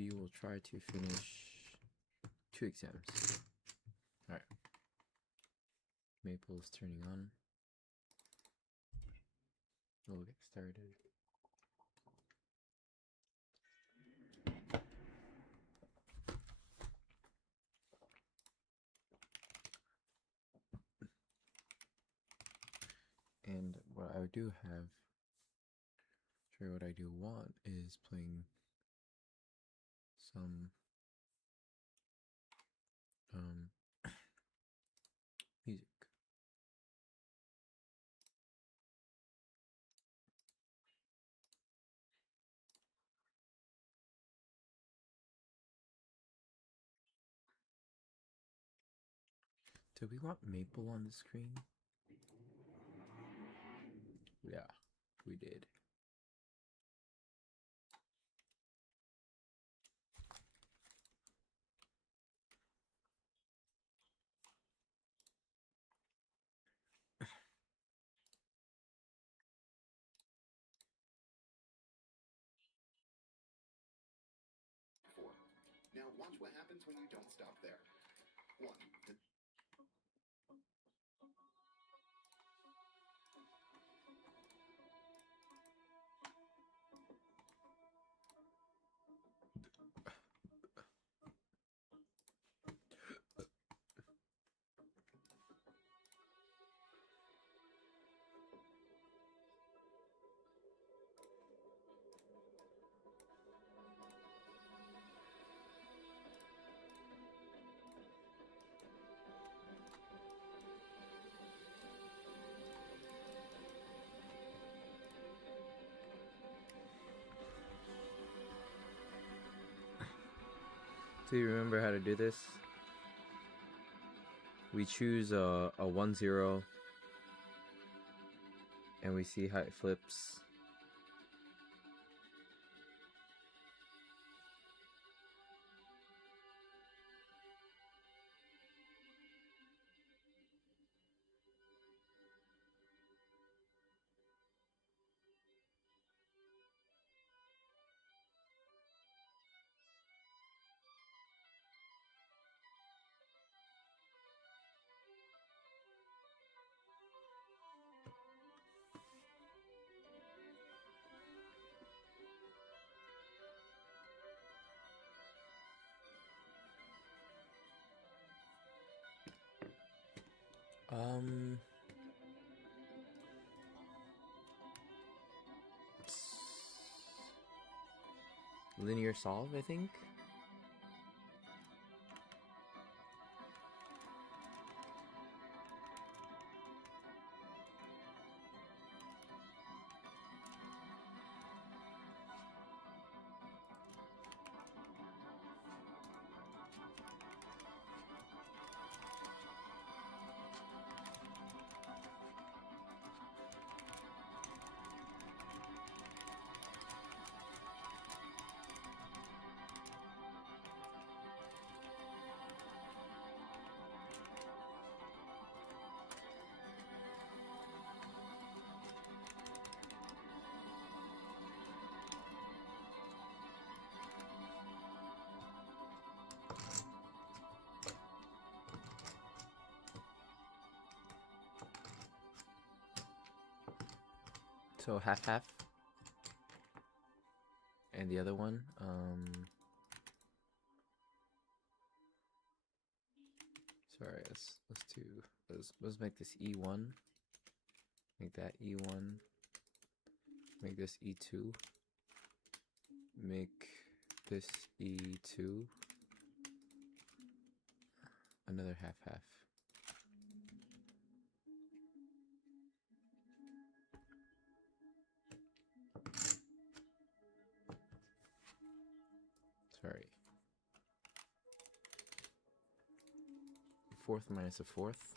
we will try to finish 2 exams. Alright. Maple is turning on. We'll get started. And what I do have, what I do want is playing some music. Do we want Maple on the screen? Yeah, we did. Now watch what happens when you don't stop there. 1. Do you remember how to do this? We choose a 1-0 and we see how it flips. Linear solve, I think. So half. And the other one, sorry, let's make this E1. Make that E1. Make this E2. Make this E2. Another half. Sorry. Fourth minus a fourth.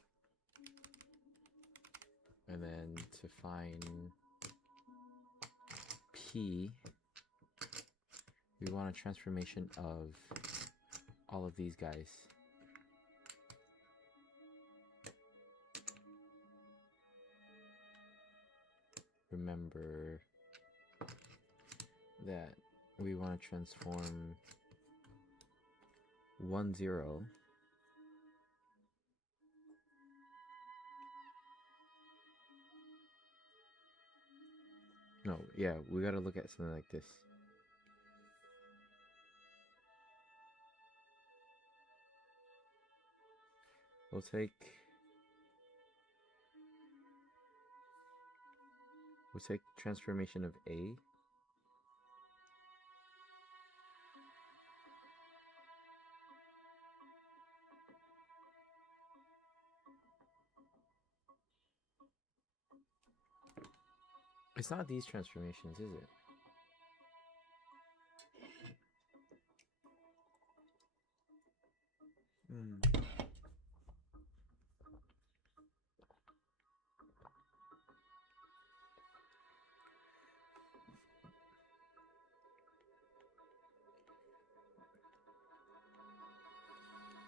And then to find P, we want a transformation of all of these guys. Remember that we want to transform 1 0. No, yeah, we gotta look at something like this. We'll take transformation of A. It's not these transformations, is it?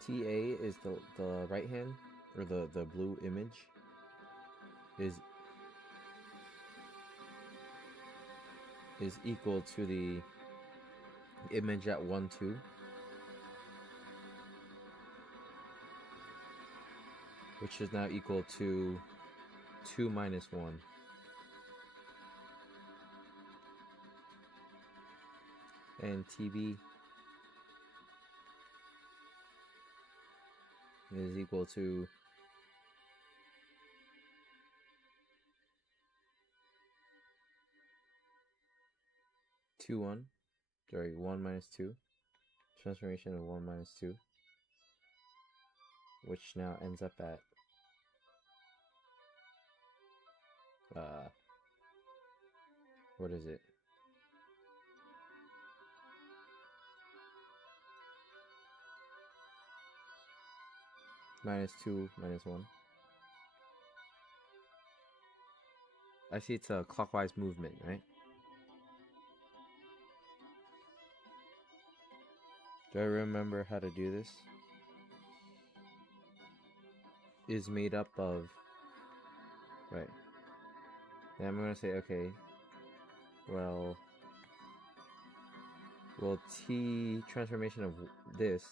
TA is the right hand, or the blue image is equal to the image at 1 2, which is now equal to 2 minus 1. And TB is equal to 2 1. Sorry, 1 minus 2. Transformation of 1 minus 2. Which now ends up at what is it? Minus 2 minus 1. I see it's a clockwise movement, right? Do I remember how to do this? Is made up of, right? And I'm gonna say, okay, well, T transformation of this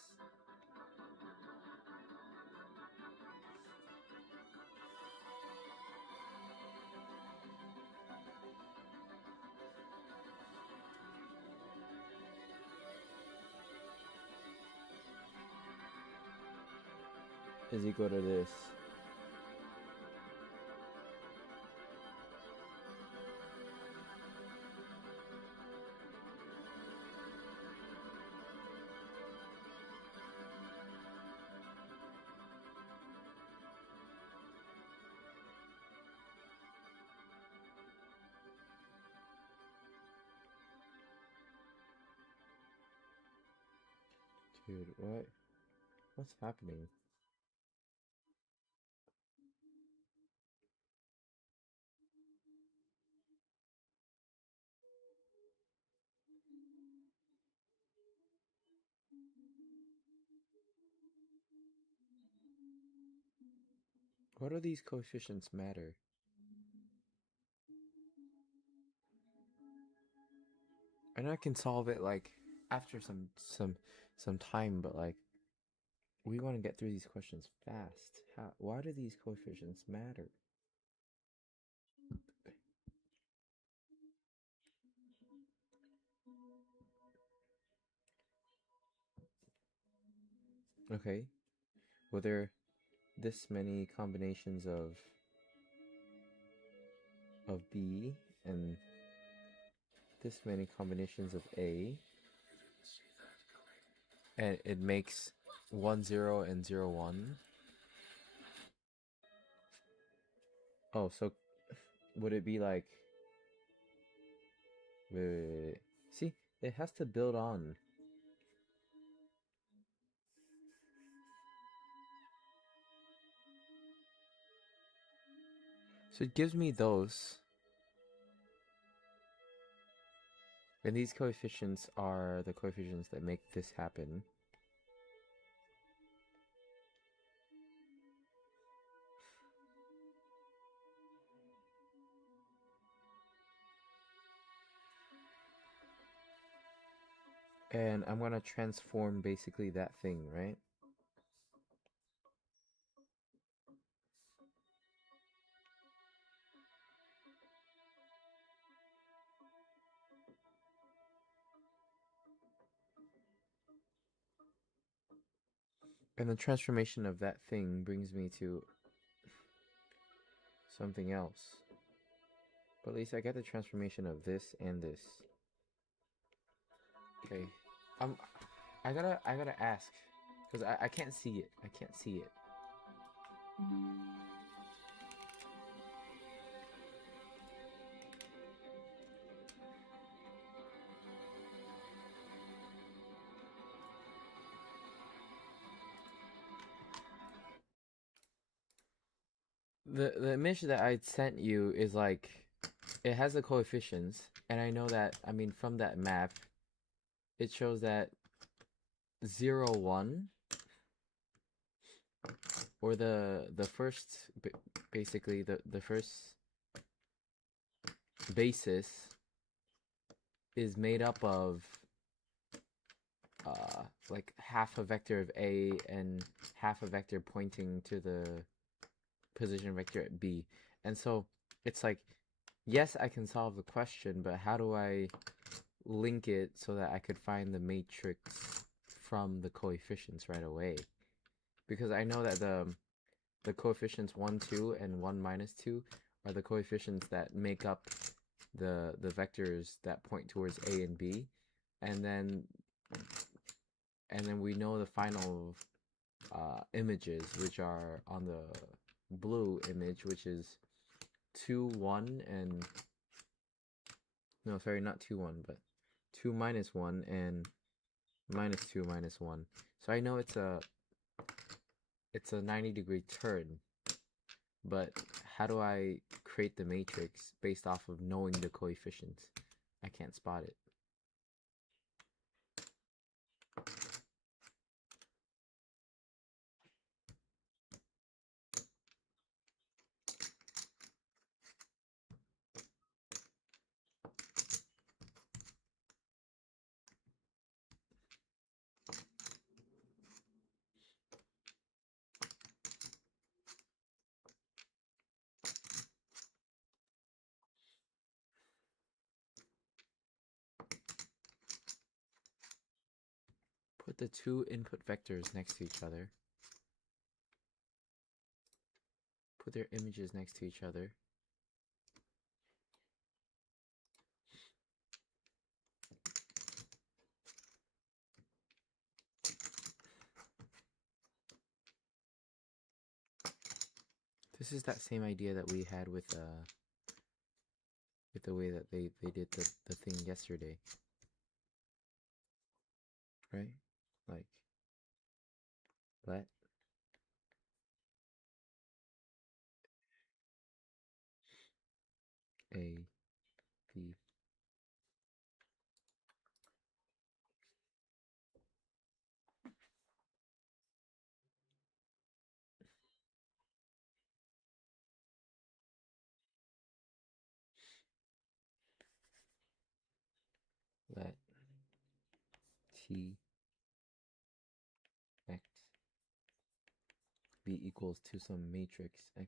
is equal to this. Dude, what? What's happening? What do these coefficients matter? And I can solve it like after some time, but like we want to get through these questions fast. Why do these coefficients matter? Okay. Well, there are this many combinations of B and this many combinations of A, and it makes 1 0 and 0 1. Oh, so would it be like, wait. See, it has to build on. So it gives me those. And these coefficients are the coefficients that make this happen. And I'm gonna transform basically that thing, right? And the transformation of that thing brings me to something else. But at least I get the transformation of this and this. Okay. Um, I gotta ask, because I can't see it. I can't see it. The image that I sent you is like, it has the coefficients, and I know that, I mean, from that map, it shows that 0, 1, or the first, basically the first basis is made up of like half a vector of A and half a vector pointing to the position vector at B. And so it's like, yes, I can solve the question, but how do I link it so that I could find the matrix from the coefficients right away? Because I know that the coefficients 1, 2, and 1 minus 2 are the coefficients that make up the vectors that point towards A and B, and then we know the final images, which are on the blue image, which is 2, 1, and no, sorry, not 2, 1, but 2 minus 1 and minus 2 minus 1. So I know it's a 90-degree turn, but how do I create the matrix based off of knowing the coefficients? I can't spot it. Put the two input vectors next to each other. Put their images next to each other. This is that same idea that we had with the way that they did the thing yesterday. Right? Like, let A B. Let T X be equals to some matrix X.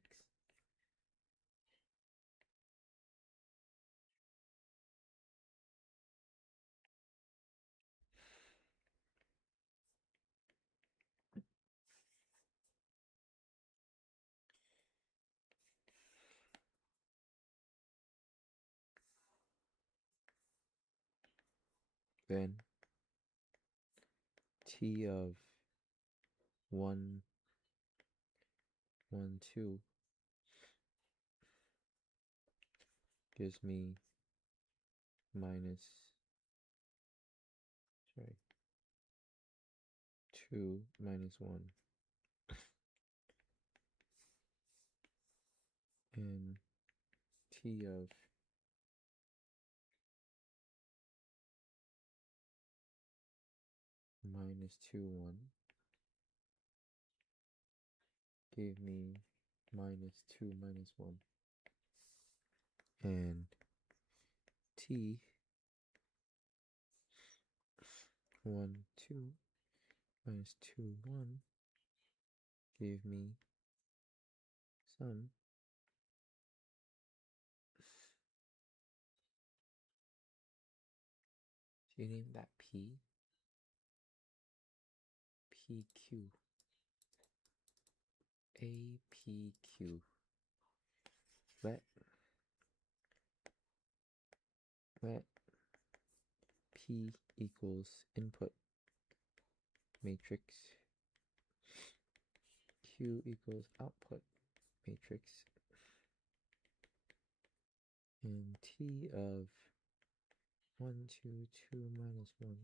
Then T of 1, 1, 2 gives me minus, sorry, 2 minus 1. And T of minus 2, 1 gave me minus 2 minus 1. And T 1, 2 minus 2, 1 gave me some so you name that P, PQ, APQ. Let P equals input matrix, Q equals output matrix, and T of 1, 2, 2 minus 1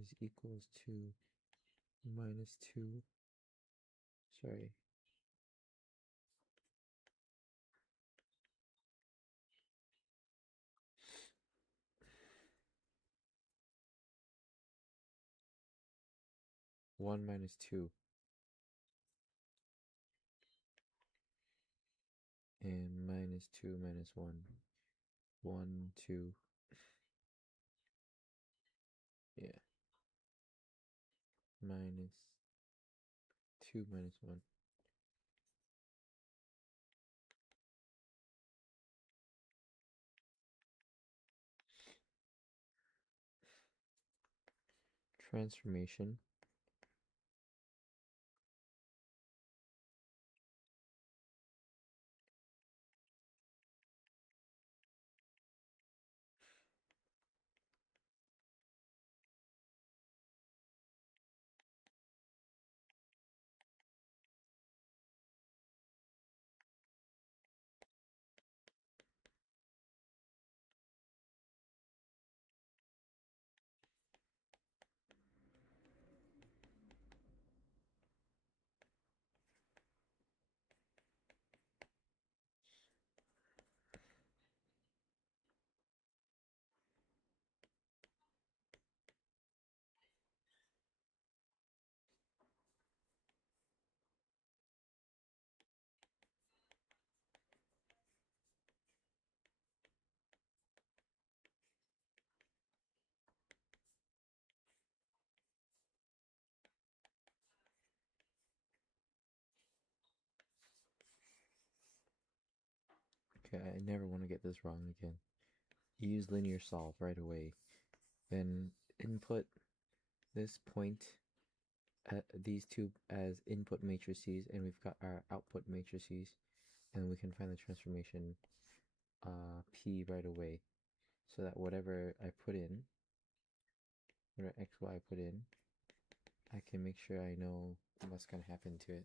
is equals to minus 2, sorry, one minus 2 and minus 2 minus 1, 1, 2, yeah, minus 2 minus 1. Transformation Okay, I never want to get this wrong again. Use linear solve right away. Then input this point at these two as input matrices, and we've got our output matrices, and we can find the transformation P right away, so that whatever I put in, whatever x, y I put in, I can make sure I know what's going to happen to it.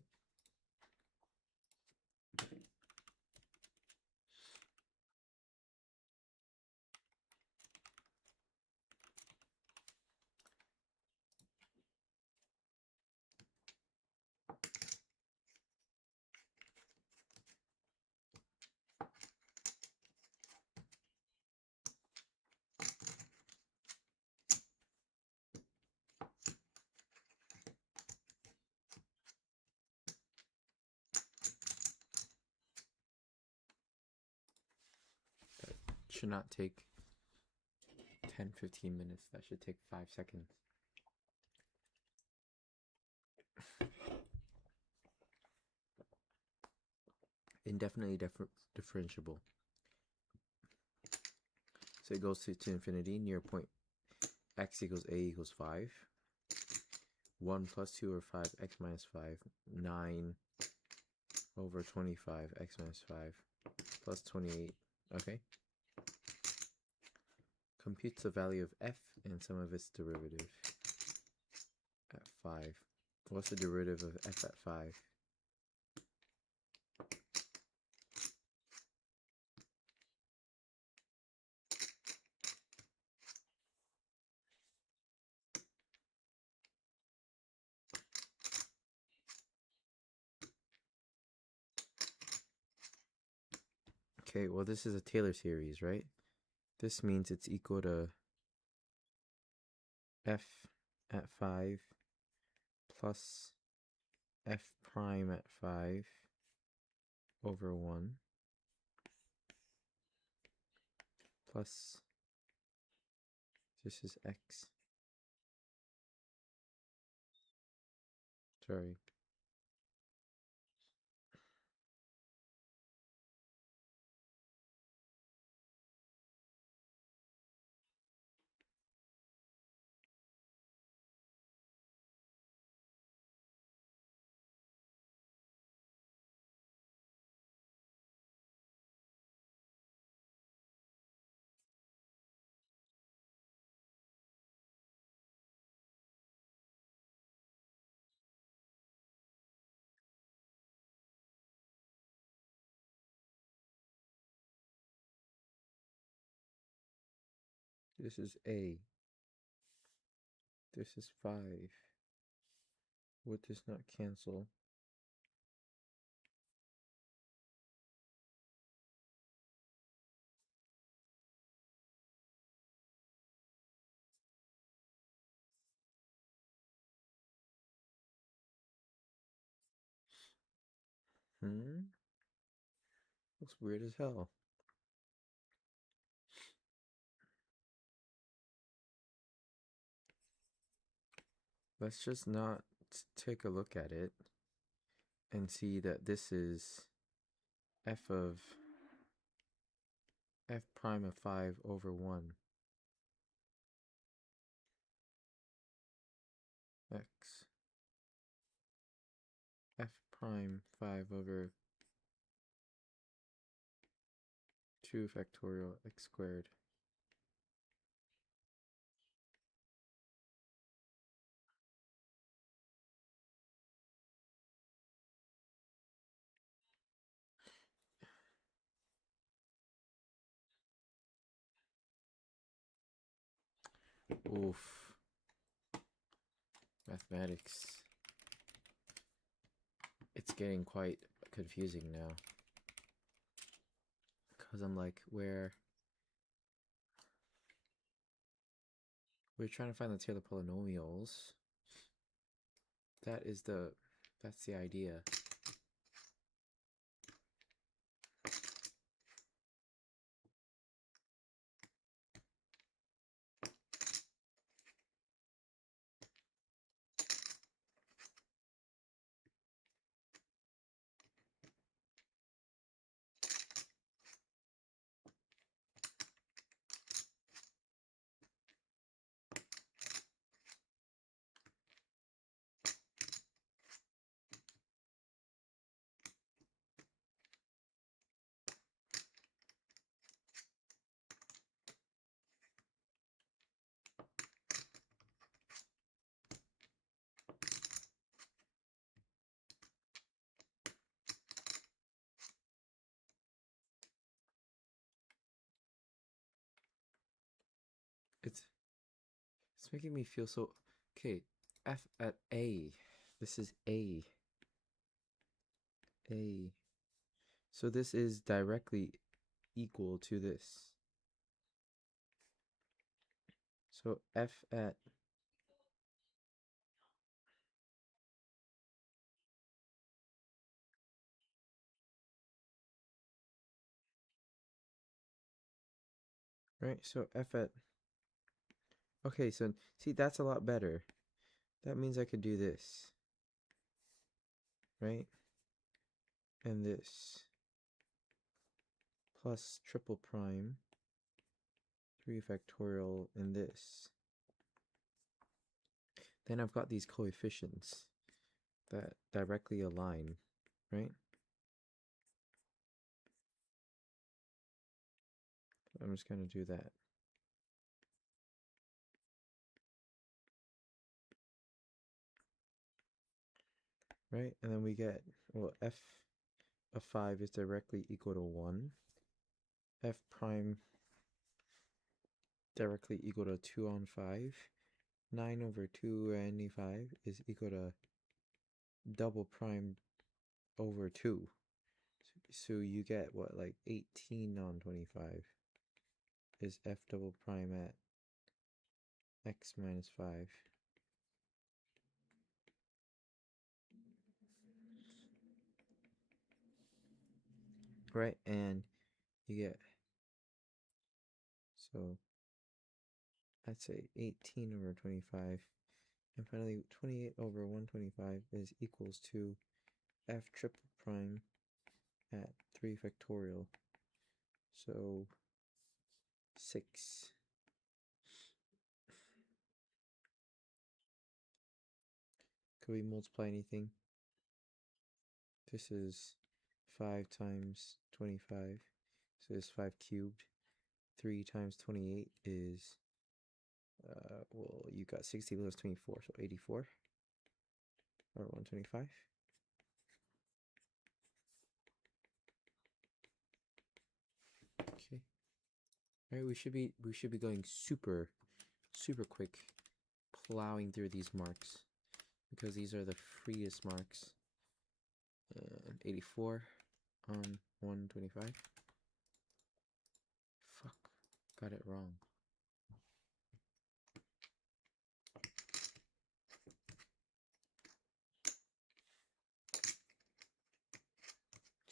Should not take 10-15 minutes. That should take 5 seconds. Indefinitely differentiable. So it goes to infinity near point x equals a equals 5. 1 plus 2 or 5, x minus 5. 9 over 25, x minus 5. Plus 28. Okay. Computes the value of f and some of its derivative at 5. What's the derivative of f at 5? Okay, well this is a Taylor series, right? This means it's equal to f at 5 plus f prime at 5 over 1 plus, this is x Sorry. This is A. This is 5. Would this not cancel? Looks weird as hell. Let's just not take a look at it and see that this is f of f prime of 5 over 1 x f prime 5 over 2 factorial x squared. Oof. Mathematics. It's getting quite confusing now. Because I'm like, we're trying to find the Taylor polynomials. That's the idea. It's making me feel so... Okay, f at a. This is a. A. So this is directly equal to this. So f at... Right, so f at... Okay, so see, that's a lot better. That means I could do this. Right? And this. Plus triple prime. 3 factorial and this. Then I've got these coefficients that directly align, right? I'm just going to do that. Right? And then we get, well, f of 5 is directly equal to 1. F prime directly equal to 2 on 5. 9 over 295 is equal to double prime over 2. So you get what, like 18 on 25 is f double prime at x minus 5. Right, and you get, so I'd say 18 over 25 And finally, 28 over 125 is equals to f triple prime at 3 factorial. So 6. Could we multiply anything? This is 5 times 25. So it's 5 cubed. 3 times 28 is, well, you got 60 plus 24, so 84. Or 125. Okay. All right, we should be going super quick, plowing through these marks because these are the freest marks. 84 on 125. Fuck, got it wrong.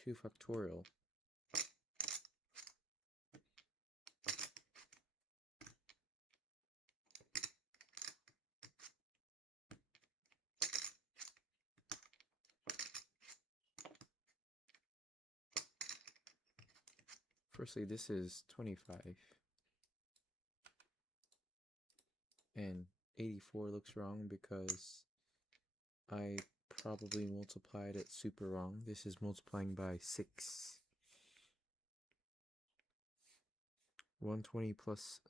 Two factorial. Firstly, this is 25. And 84 looks wrong because I probably multiplied it super wrong. This is multiplying by 6. 120 plus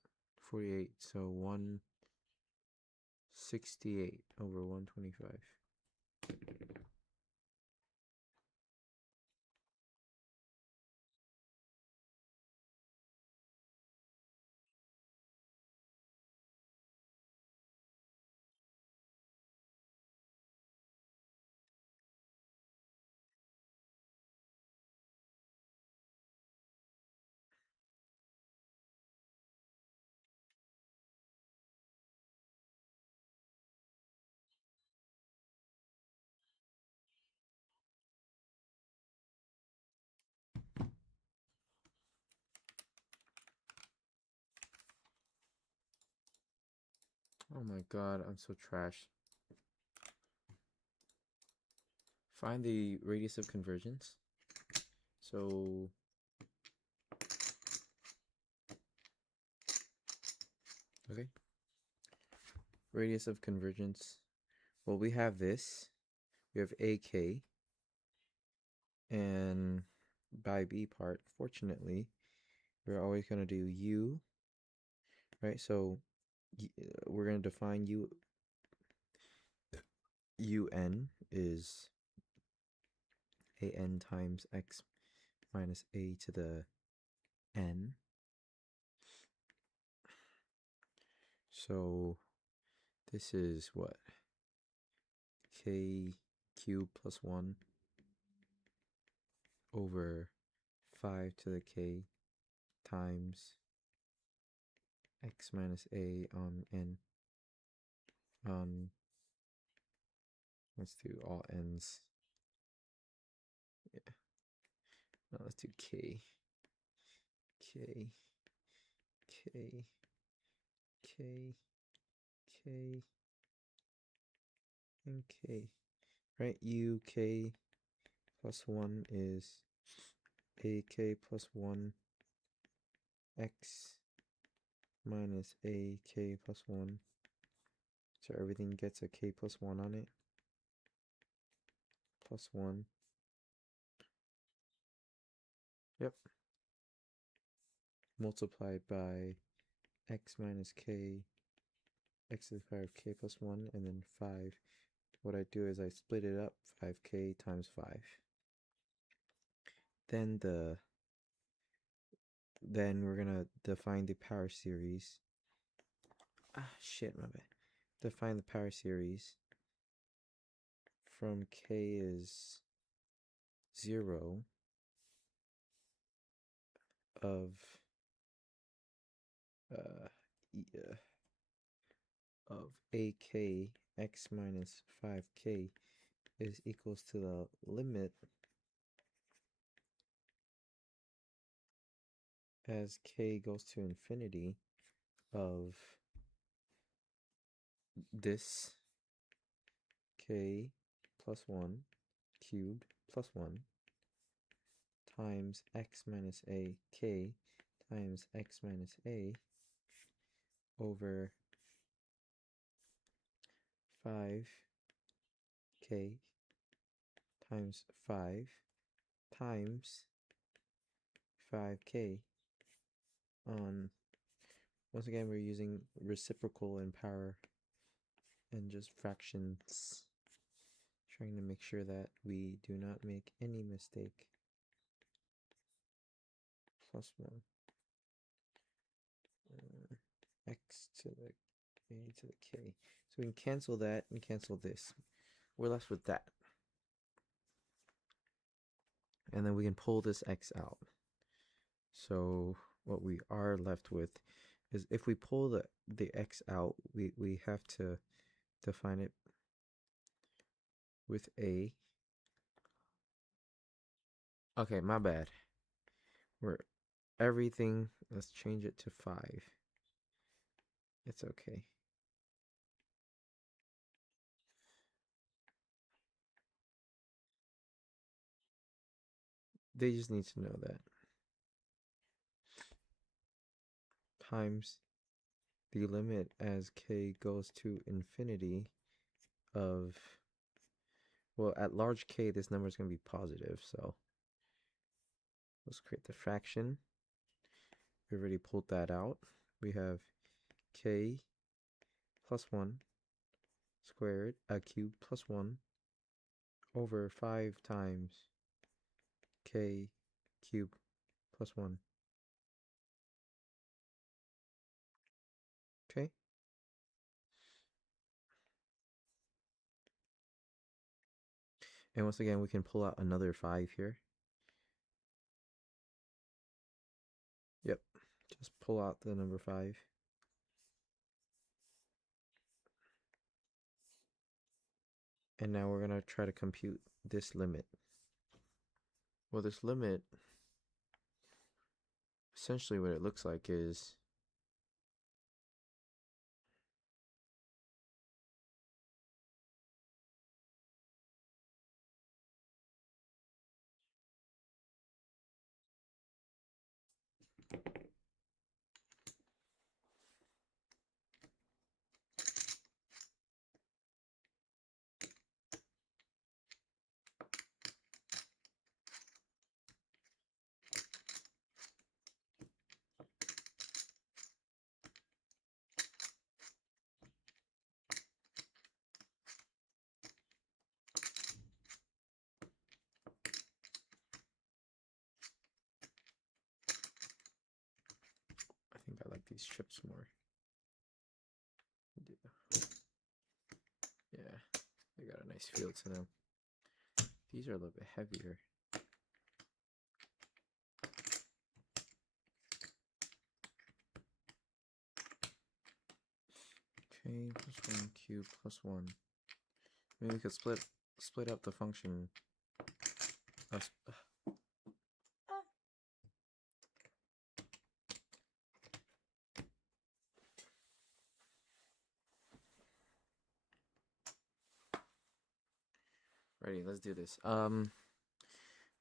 48, so 168 over 125. Oh my god, I'm so trash. Find the radius of convergence. So okay. Radius of convergence. Well, we have this. We have AK. And by B part, fortunately, we're always going to do U. Right? So we're going to define UN is AN times X minus A to the N. So this is what? K cubed plus 1 over 5 to the K times X minus A on N on, let's do all N's. Yeah. No, let's do K. K. K. K. K. And K. Right? UK plus 1 is AK plus 1 X minus AK plus 1. So everything gets a K plus 1 on it. Plus 1. Yep. Multiplied by X minus K, X to the power of K plus 1, and then 5. What I do is I split it up, 5K times 5. Then we're gonna define the power series. Ah, shit, my bad. Define the power series from K is 0 of AK X minus 5K is equals to the limit as K goes to infinity of this k plus 1 cubed plus 1 times x minus a k times x minus a over 5k times 5 times 5k on, once again we're using reciprocal in power and just fractions, trying to make sure that we do not make any mistake. Plus 1 x to the a to the k. So we can cancel that and cancel this. We're left with that. And then we can pull this x out. So what we are left with is, if we pull the x out, we have to define it with a. Okay, my bad. We're everything, let's change it to 5. It's okay. They just need to know that. Times the limit as k goes to infinity of, well, at large k, this number is going to be positive, so let's create the fraction. We already pulled that out. We have k plus 1 squared, cubed plus 1 over 5 times k cubed plus 1. Okay? And once again, we can pull out another 5 here. Yep, just pull out the number 5. And now we're going to try to compute this limit. Well, this limit, essentially what it looks like is I think I like these chips more. Yeah, they got a nice feel to them. These are a little bit heavier. K plus 1 cubed plus 1. Maybe we could split up the function. Ready, let's do this.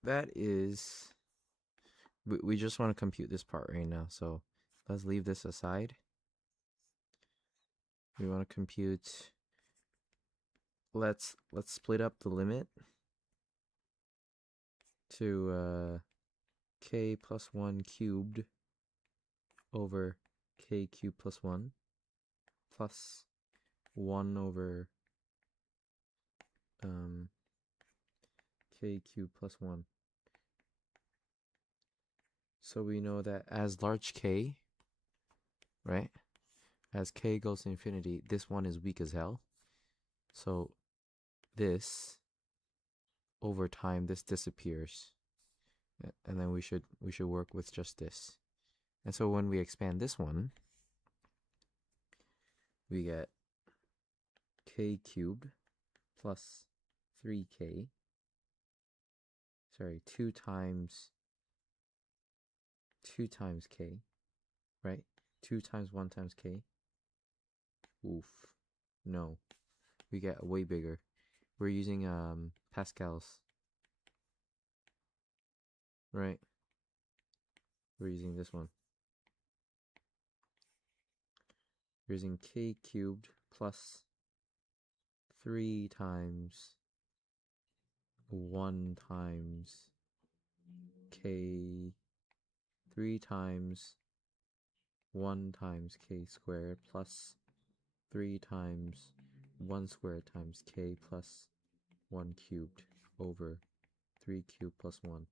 That is, we just want to compute this part right now, so let's leave this aside. We want to compute, let's split up the limit to k plus 1 cubed over k cubed plus 1 plus 1 over k cubed plus 1. So we know that as large k, right, as k goes to infinity, this one is weak as hell. So this, over time, this disappears. And then we should work with just this. And so when we expand this one, we get k cubed plus 3k. Sorry, 2 times k, right? 2 times 1 times k. Oof. No. We get way bigger. We're using Pascal's. Right. We're using this one. We're using k cubed plus 3 times 1 times k, 3 times 1 times k squared plus 3 times 1 squared times k plus 1 cubed over 3 cubed plus 1.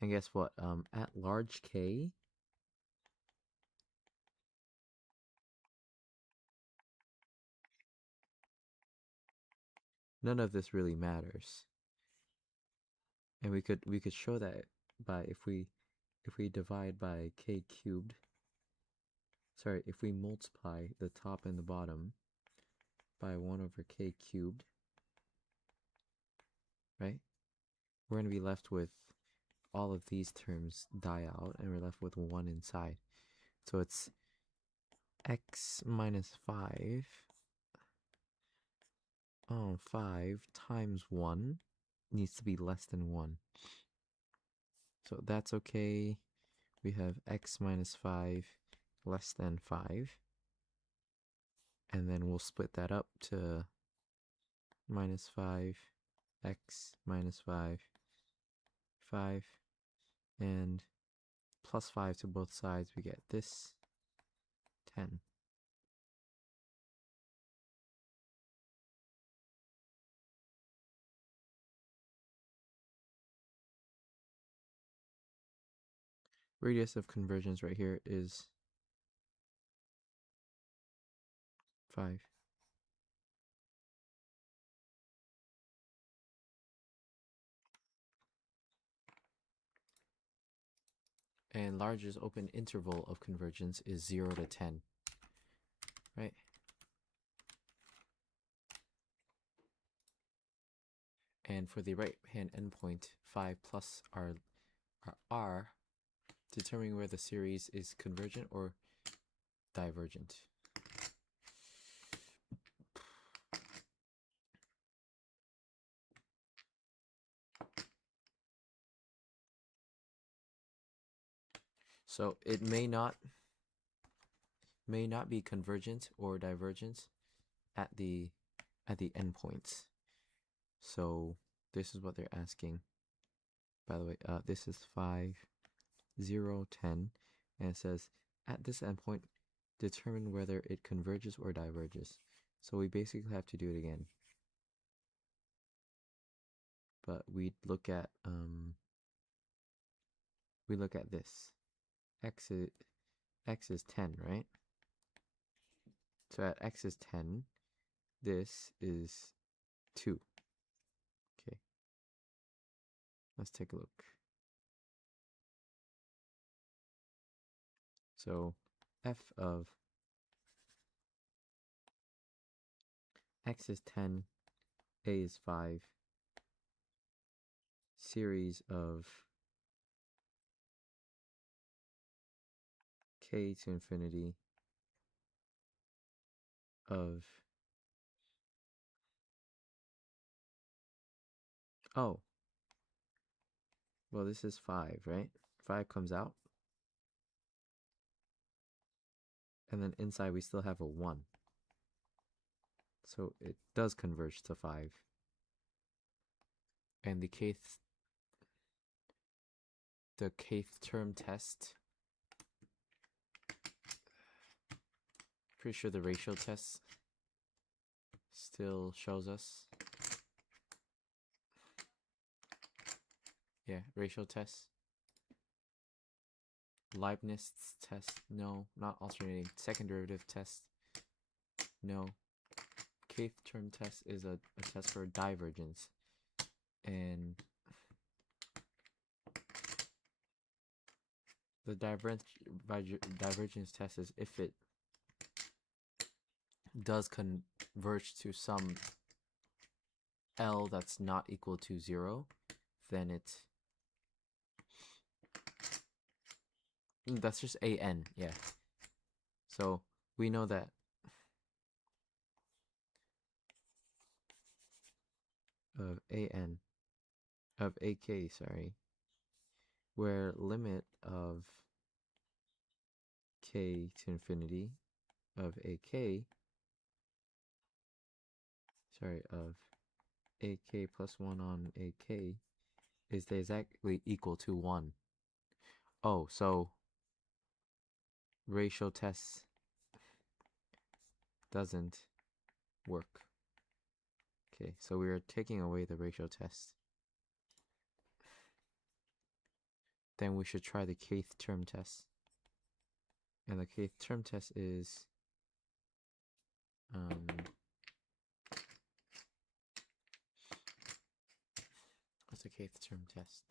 And guess what? At large k, none of this really matters. And we could show that by if we divide by k cubed. Sorry, if we multiply the top and the bottom by 1 over k cubed, right? We're going to be left with all of these terms die out, and we're left with 1 inside. So it's x minus 5, 5 times 1 needs to be less than 1. So that's okay. We have x minus 5 less than 5. And then we'll split that up to minus 5, x minus 5, 5, and plus 5 to both sides. We get this, 10. Radius of convergence right here is 5. And largest open interval of convergence is 0 to 10, right? And for the right hand endpoint, 5 plus our r, determining whether the series is convergent or divergent. So it may not be convergent or divergent at the endpoints. So this is what they're asking. By the way, this is 5, 0, 10, and it says at this endpoint, determine whether it converges or diverges. So we basically have to do it again. But we look at this. X is 10, right? So at x is 10, this is 2. Okay. Let's take a look. So f of x is 10, a is 5, series of k to infinity of, oh, well, this is 5, right? 5 comes out. And then inside we still have a 1. So it does converge to 5. And the kth term test, pretty sure the ratio test still shows us. Yeah, ratio test. Leibniz test, no. Not alternating. Second derivative test, no. Kth term test is a test for divergence. And the divergence test is if it does converge to some L that's not equal to 0, then that's just AN, yeah. So we know that of an of ak, sorry, where limit of k to infinity of ak, sorry, of ak plus 1 on ak is exactly equal to 1. Oh, so ratio test doesn't work. Okay, so we are taking away the ratio test. Then we should try the kth term test. And the kth term test is what's the kth term test?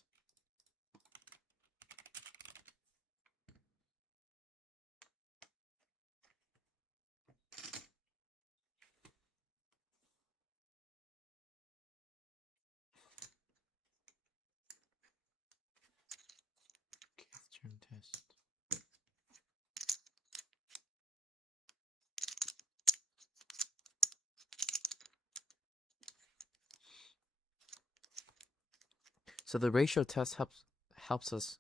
Kth term test. So the ratio test helps us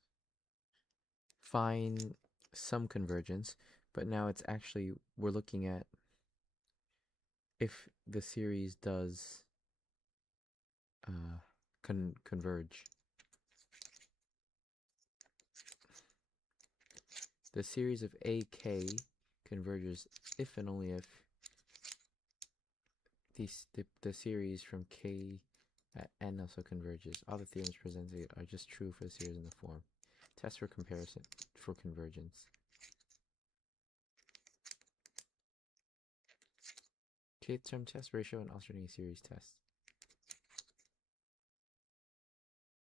find some convergence, but now it's actually, we're looking at if the series does converge. The series of AK converges if and only if the series from K at N also converges. All the theorems presented are just true for the series in the form. Test for comparison for convergence. Kth term test, ratio, and alternating series test.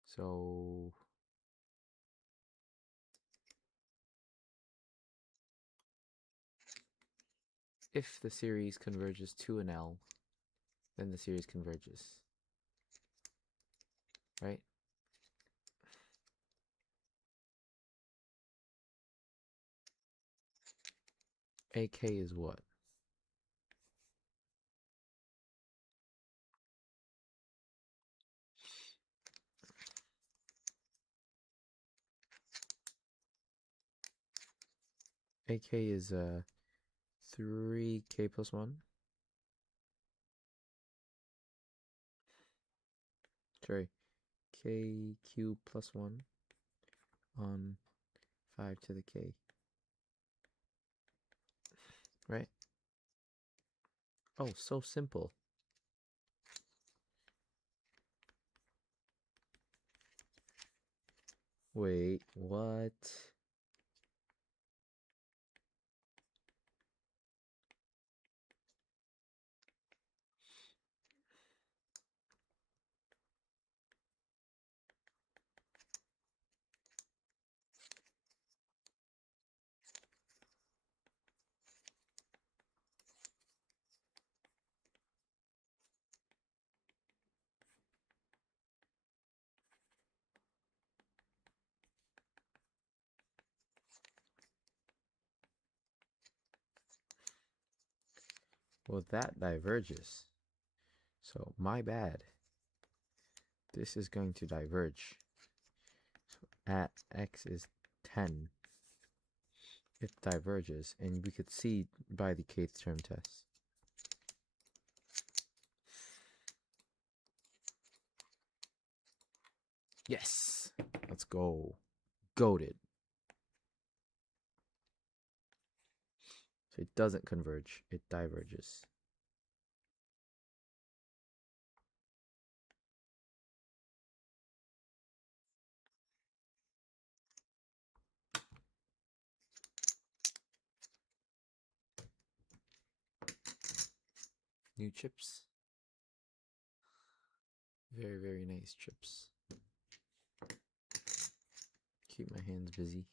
So if the series converges to an L, then the series converges, right? AK is what? AK is 3k plus 1. Sorry, k cubed plus 1 on 5 to the k. Right? Oh, so simple. Wait, what? Well, that diverges. So, my bad. This is going to diverge. So, at x is 10. It diverges, and we could see by the kth term test. Yes! Let's go. Goated. So it doesn't converge, it diverges. New chips. Very, very nice chips. Keep my hands busy.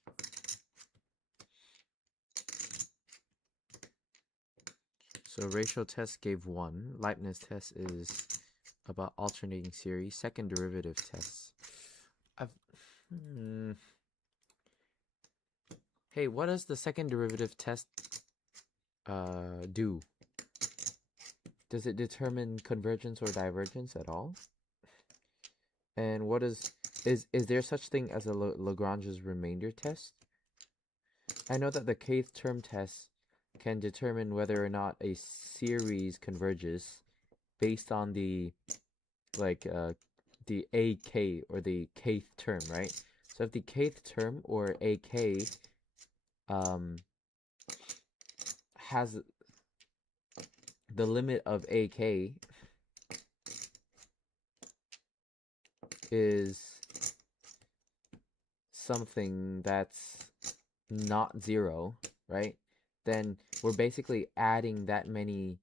So ratio test gave 1. Leibniz test is about alternating series. Second derivative tests. Hey, what does the second derivative test do? Does it determine convergence or divergence at all? And what is there such thing as a Lagrange's remainder test? I know that the kth term test can determine whether or not a series converges based on the the AK or the kth term, right? So if the kth term or AK has the limit of AK is something that's not 0, right? Then we're basically adding that many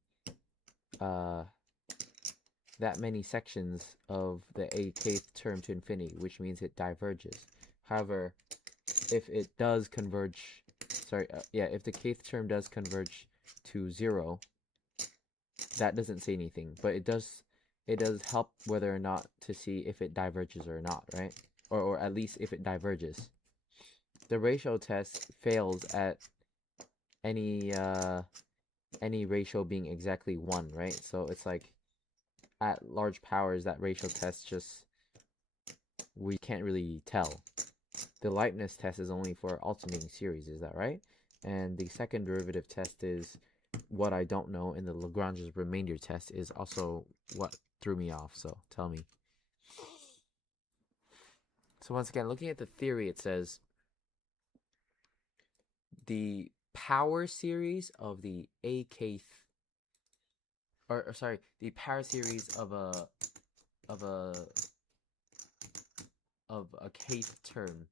sections of the AKth term to infinity, which means it diverges. However, if it does converge, if the kth term does converge to 0, that doesn't say anything, but it does help whether or not to see if it diverges or not, right? Or at least if it diverges. The ratio test fails at any ratio being exactly 1, right? So it's like at large powers, that ratio test we can't really tell. The Leibniz test is only for alternating series, is that right? And the second derivative test is what I don't know, and the Lagrange's remainder test is also what threw me off, so tell me. So once again, looking at the theory, it says the power series of the akth, or sorry, the power series of a kth term,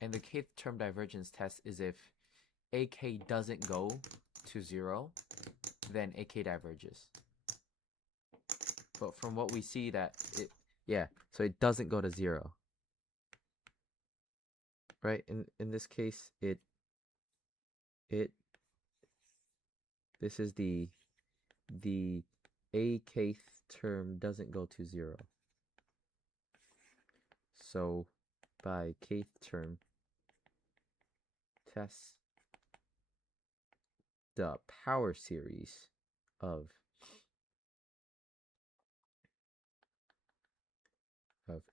and the kth term divergence test is if AK doesn't go to 0, then AK diverges. But from what we see that so it doesn't go to 0. Right? In this case, this is the akth term doesn't go to 0. So by kth term test the power series of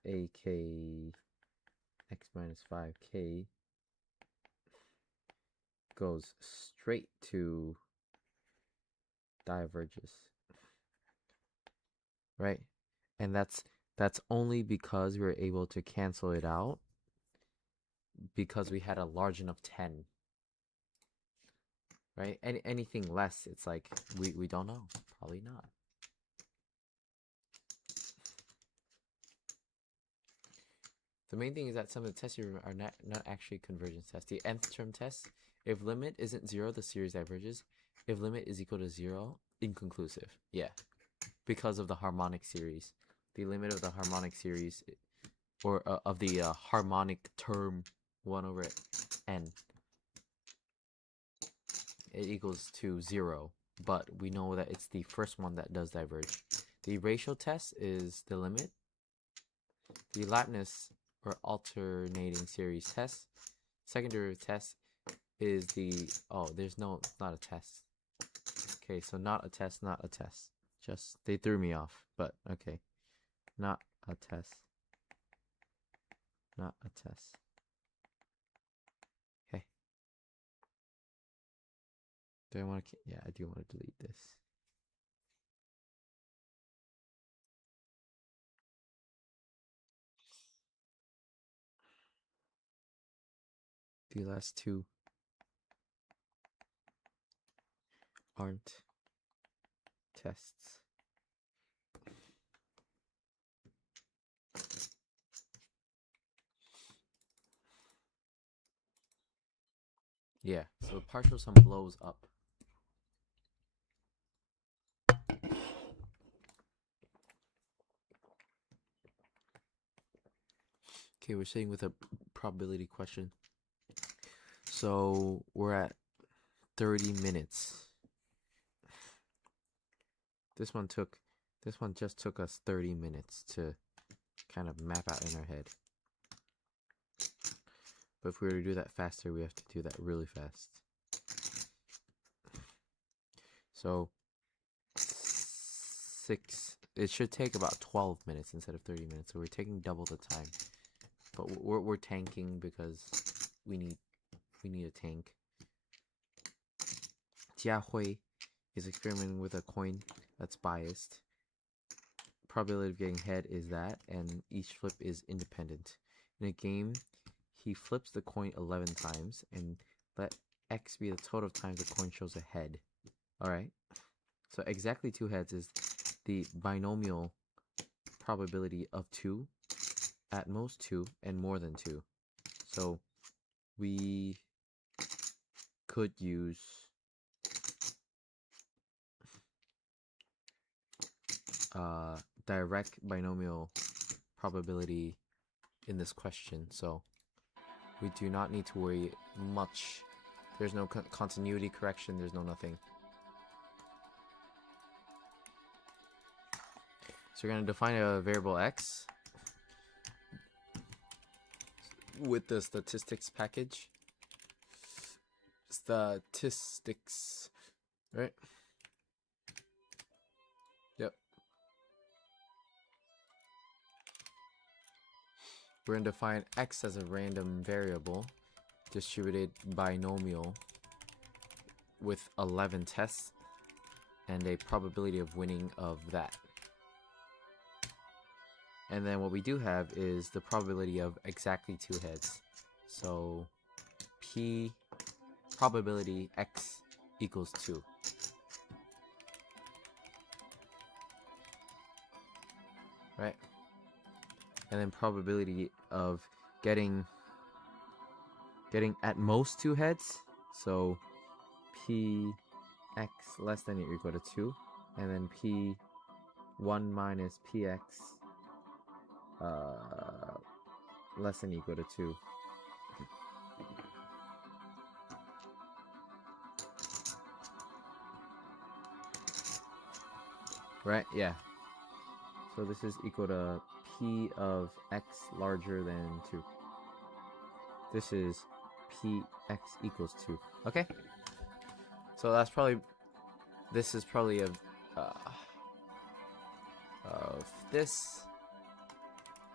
AK x minus 5k goes straight to diverges, right? And that's only because we were able to cancel it out because we had a large enough 10, right? Anything less, it's like we don't know, probably not. The main thing is that some of the tests are not actually convergence tests. The nth term test, if limit isn't 0, the series diverges. If limit is equal to 0, inconclusive. Yeah, because of the harmonic series. The limit of the harmonic series, or of the harmonic term 1 over n, it equals to 0. But we know that it's the first one that does diverge. The ratio test is the limit. The Leibniz or alternating series test. Second derivative test is it's not a test. Okay, so not a test. Just, they threw me off, but okay. Not a test. Okay. Do I want to, yeah, I do want to delete this. The last two aren't tests. Yeah, so partial sum blows up. Okay, we're sitting with a probability question. So we're at 30 minutes. This one just took us 30 minutes to kind of map out in our head. But if we were to do that faster, we have to do that really fast. So 6 it should take about 12 minutes instead of 30 minutes. So we're taking double the time. But we're tanking because we need a tank. Jia Hui is experimenting with a coin that's biased. Probability of getting head is that, and each flip is independent. In a game, he flips the coin 11 times, and let X be the total of times the coin shows a head. Alright? So exactly 2 heads is the binomial probability of 2, at most 2, and more than 2. So we could use direct binomial probability in this question, so we do not need to worry much. There's no continuity correction, there's no nothing. So we're going to define a variable x with the statistics package. Statistics, right? Yep. We're going to define x as a random variable distributed binomial with 11 tests and a probability of winning of that. And then what we do have is the probability of exactly 2 heads. So P probability x equals 2. Right? And then probability of getting at most 2 heads. So P x less than or equal to 2. And then P1 minus Px less than or equal to 2. Right? Yeah. So this is equal to P of x larger than 2. This is Px equals 2. Okay? So that's probably, this is probably of this.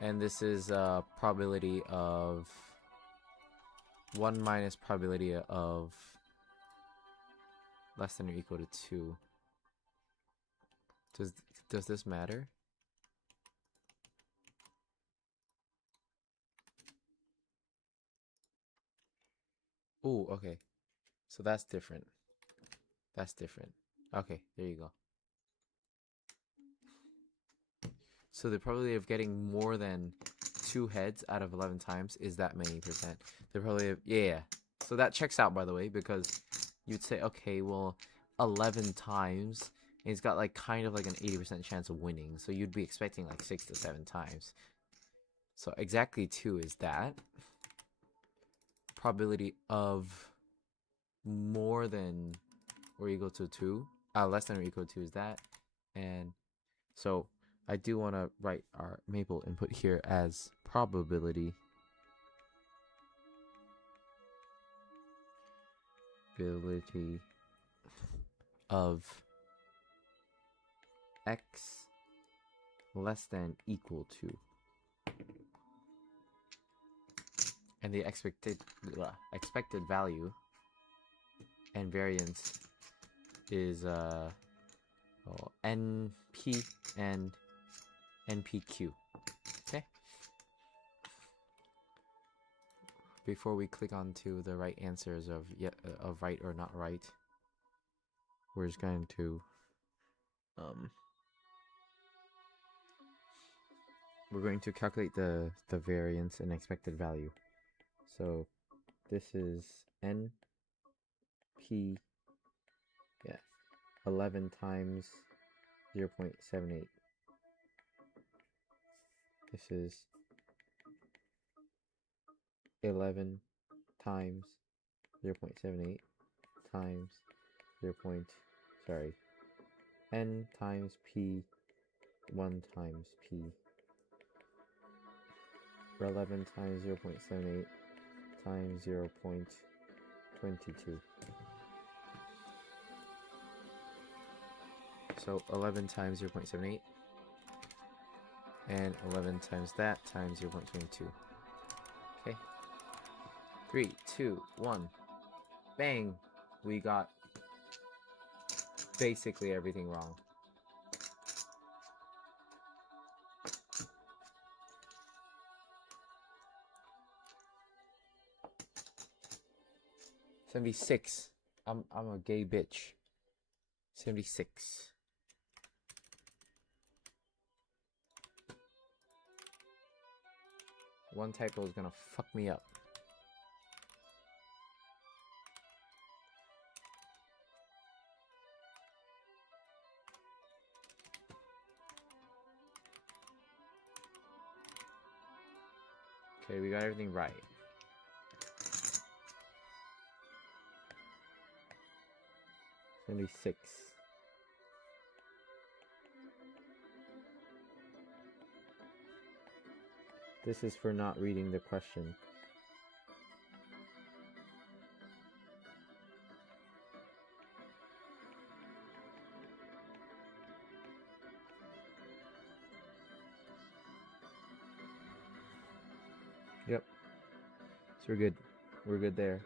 And this is probability of 1 minus probability of less than or equal to 2. Does this matter? Oh, okay. So that's different. That's different. Okay, there you go. So the probability of getting more than 2 heads out of 11 times is that many percent. The probability of, yeah. So that checks out, by the way, because you'd say, okay, well, 11 times, and he's got like kind of like an 80% chance of winning. So you'd be expecting like 6 to 7 times. So exactly 2 is that. Probability of more than or equal to 2, less than or equal to is that. And so I do want to write our maple input here as probability of x less than equal to, and the expected value and variance is NP and NPQ. Okay. Before we click on to the right answers of right or not right, we're just going to we're going to calculate the variance and expected value. So this is NP, 11 times 0.78. This is 11 times 0.78 times n times p 1 times p, 11 times 0.78 times 0.22. So 11 times 0.78 And 11 times that times 0.22. Okay. 3, 2, 1. Bang! We got basically everything wrong. $76. I'm a gay bitch. 76. One typo is gonna fuck me up. Okay, we got everything right. $76. This is for not reading the question. Yep. So we're good. We're good there.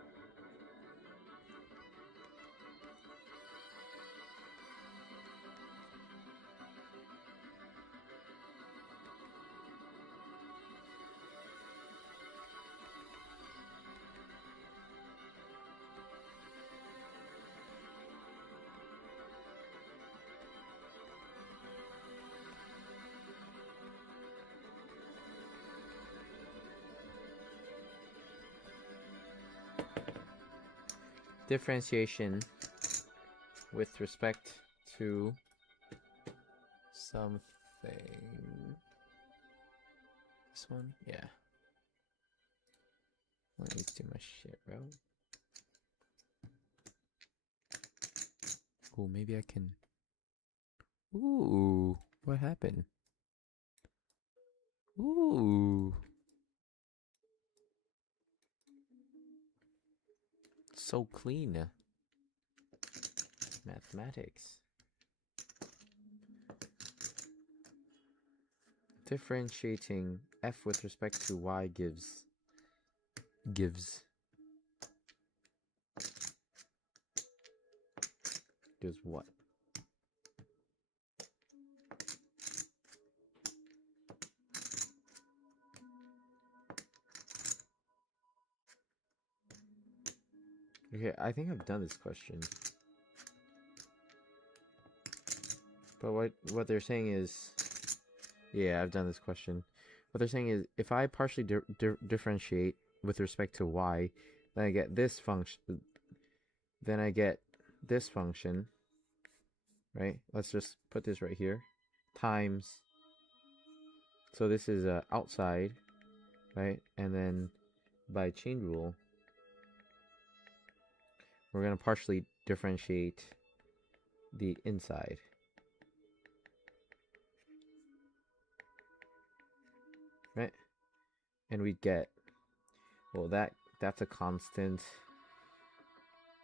Differentiation with respect to something. This one? Yeah. Let me do my shit, bro. Oh, maybe I can. Ooh, what happened? Ooh. So clean. Mathematics. Differentiating f with respect to y gives what? Okay, I think I've done this question. But what they're saying is, yeah, I've done this question. What they're saying is, if I partially differentiate with respect to y, then I get this function. Then I get this function, right? Let's just put this right here, times. So this is outside, right? And then by chain rule, we're gonna partially differentiate the inside. Right? And we get, well, that's a constant.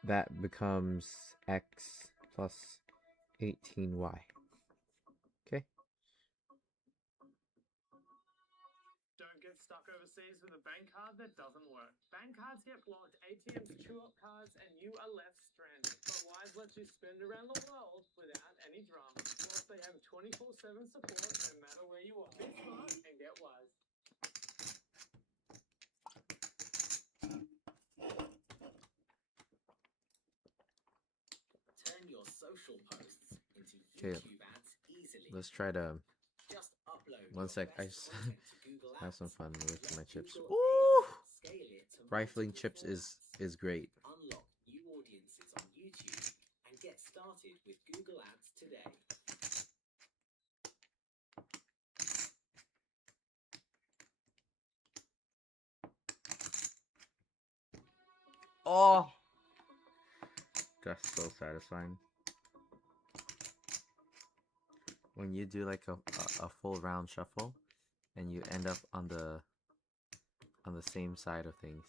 That becomes x plus 18y. Okay? Don't get stuck overseas with a bank card that doesn't work. Bank cards get blocked, ATMs chew up cards, and you are left stranded. But Wise lets you spend around the world without any drama. Plus, they have 24/7 support no matter where you are. Be smart and get Wise. Turn your social posts into Okay, YouTube ads easily. let's try to. Just upload One your sec, I best just content to Google have some Ads. fun with Let my chips. Google Ooh! AI scale it to Rifling multiple chips formats. is great. Unlock new audiences on YouTube and get started with Google Ads today. Oh! That's so satisfying. When you do like a full round shuffle and you end up on the same side of things.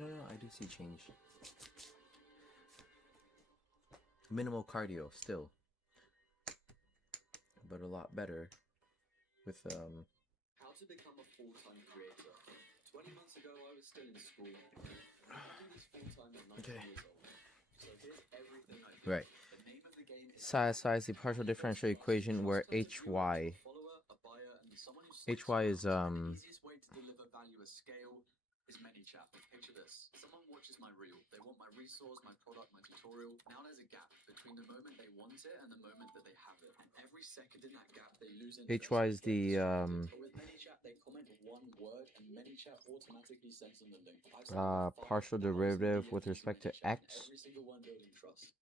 No, I do see change. Minimal cardio still, but a lot better with How to become a full-time creator. 20 months ago, I was still in school. I do this full-time at 19 Okay. years old. So here's everything I do. right. The name of the game is Satisfies the partial differential equation where hy. Hy is The easiest way to deliver value at scale is ManyChat. Picture this. Someone watches my reel. They want my resource, my product, my tutorial. Now there's a gap between the moment they want it and the moment that they have it. And every second in that gap, they lose interest. Hy is the But with ManyChat, they comment one word and ManyChat automatically sends them the link. I've sent over partial 5,000 derivative DMs with using respect to ManyChat, x. Every single one building trust.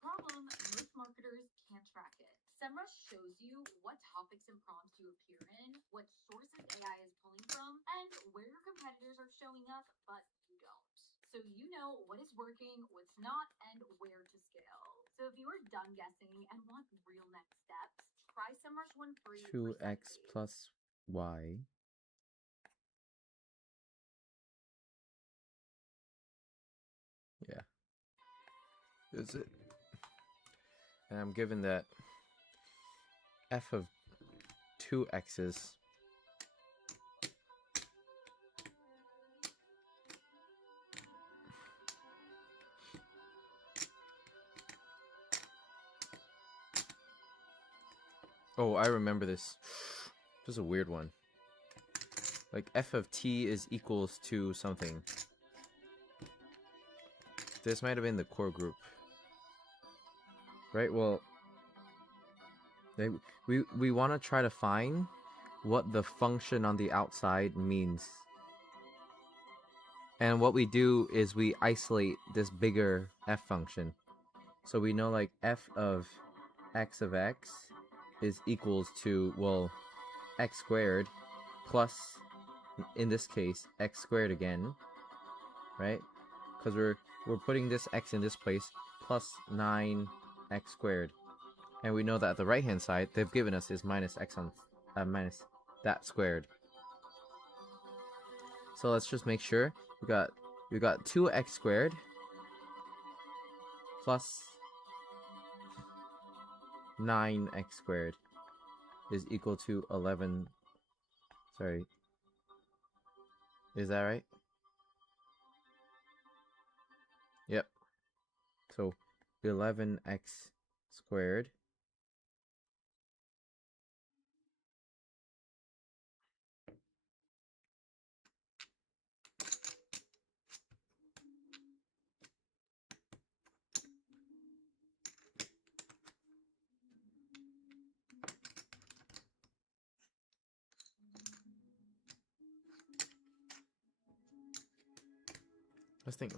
Problem, most marketers can't track it. SEMrush shows you what topics and prompts you appear in, what sources AI is pulling from, and where your competitors are showing up, but you don't. So you know what is working, what's not, and where to scale. So if you are done guessing and want real next steps, try SEMrush 1 free for 7 2x days. plus y. Yeah. Is it? And I'm given that f of 2x's Oh, I remember this. This is a weird one. Like f of t is equals to something. This might have been the core group. Right? Well, we want to try to find what the function on the outside means. And what we do is we isolate this bigger f function. So we know like f of x is equals to, well, x squared plus, in this case, x squared again, right? Because we're putting this x in this place, plus 9x squared. And we know that the right hand side they've given us is minus x on minus that squared. So let's just make sure we got 2x squared plus 9x squared is equal to 11. Sorry, is that right? Yep. So 11x squared Let's think.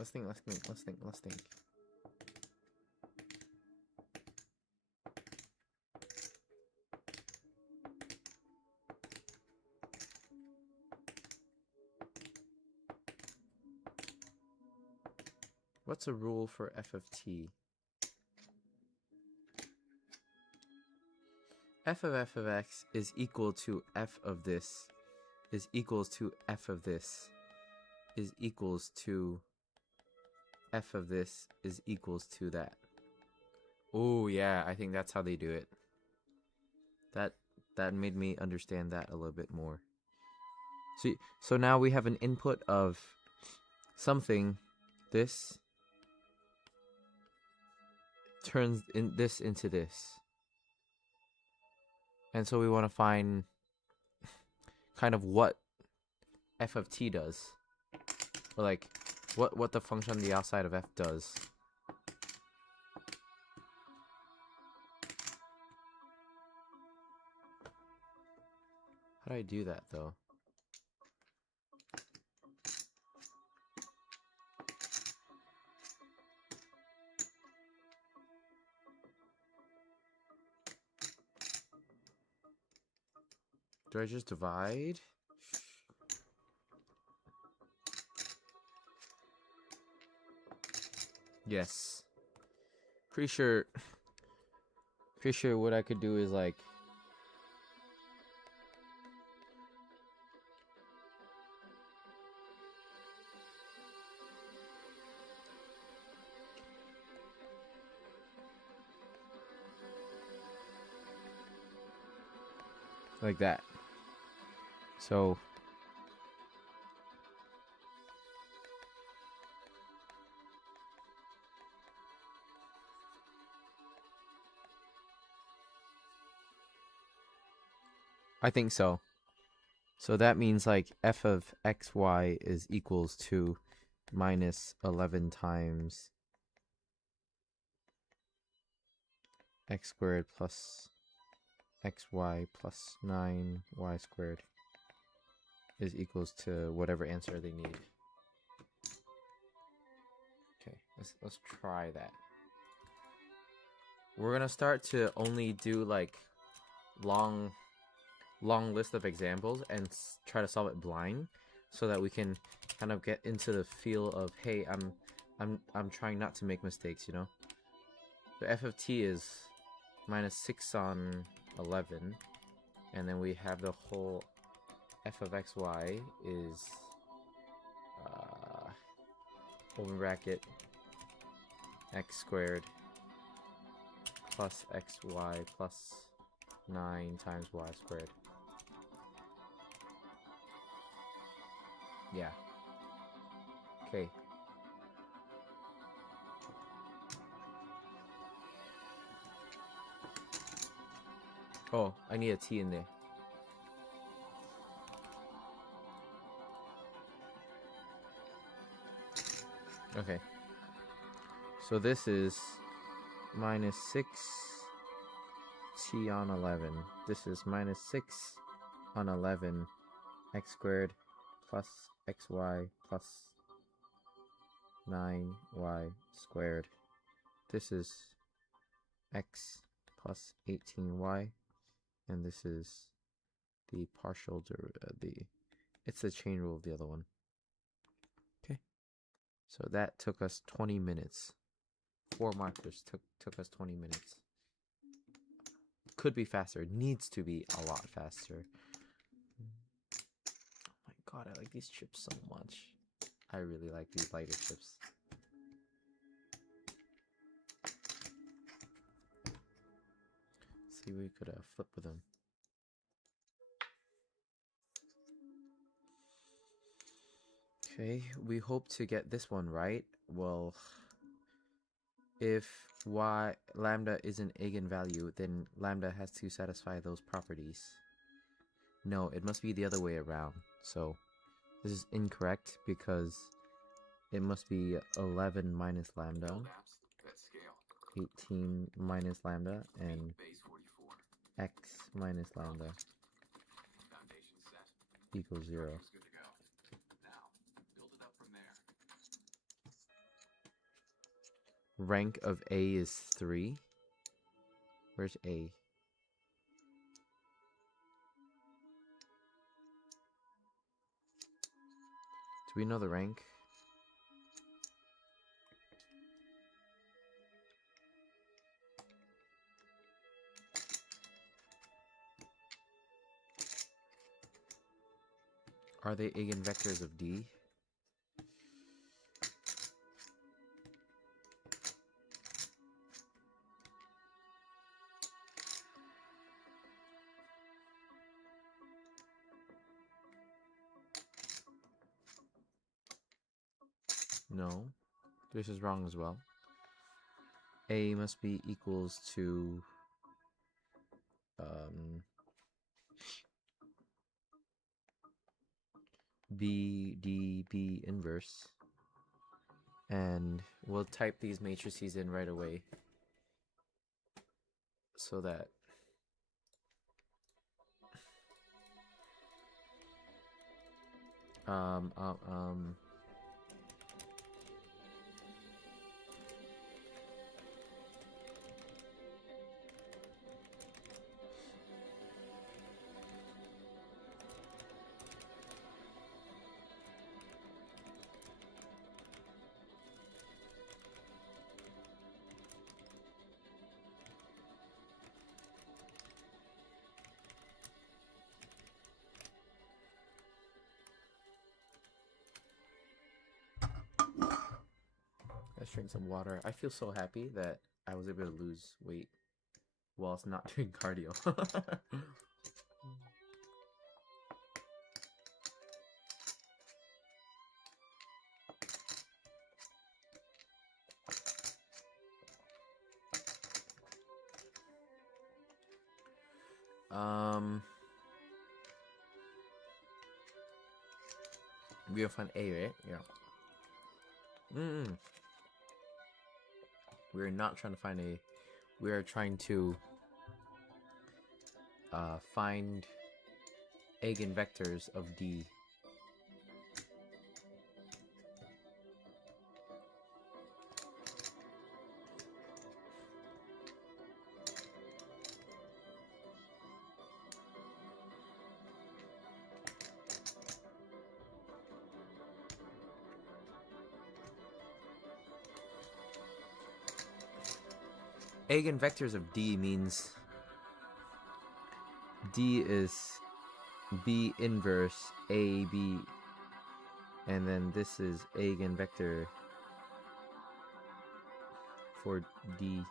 What's a rule for f of t? F of x is equal to f of this is equals to f of this is equals to f of this is equals to that. Oh yeah, I think that's how they do it. That made me understand that a little bit more. See, so now we have an input of something. This turns this into this. And so we want to find kind of what f of t does. Or like what the function on the outside of f does. How do I do that though? Do I just divide? Yes. Pretty sure what I could do is like like that. So I think so. So that means like f of xy is equals to minus 11 times x squared plus xy plus 9y squared is equals to whatever answer they need. Okay, let's try that. We're gonna start to only do like long list of examples and try to solve it blind, so that we can kind of get into the feel of, hey, I'm trying not to make mistakes, you know. The f of t is minus 6 on 11, and then we have the whole f of xy is open bracket x squared plus xy plus 9 times y squared. Yeah. Okay. Oh, I need a t in there. Okay. So this is minus 6 t on 11. This is minus 6 on 11 x squared plus xy plus 9y squared. This is x plus 18y, and this is the partial it's the chain rule of the other one. Okay, so that took us 20 minutes. 4 markers took us 20 minutes. Could be faster, needs to be a lot faster. Oh my god, I like these chips so much. I really like these lighter chips. See, we could flip with them. Okay, we hope to get this one right. Well, if lambda is an eigenvalue, then lambda has to satisfy those properties. No, it must be the other way around. So this is incorrect because it must be 11 minus lambda, 18 minus lambda, and x minus lambda equals 0. Rank of A is 3. Where's A? Do we know the rank? Are they eigenvectors of D? No, this is wrong as well. A must be equals to B, D, B inverse. And we'll type these matrices in right away so that let's drink some water. I feel so happy that I was able to lose weight whilst not doing cardio. We're gonna find A, right? Yeah. We're not trying to find A. We are trying to find eigenvectors of D. Eigenvectors of D means D is B inverse AB, and then this is eigenvector for D.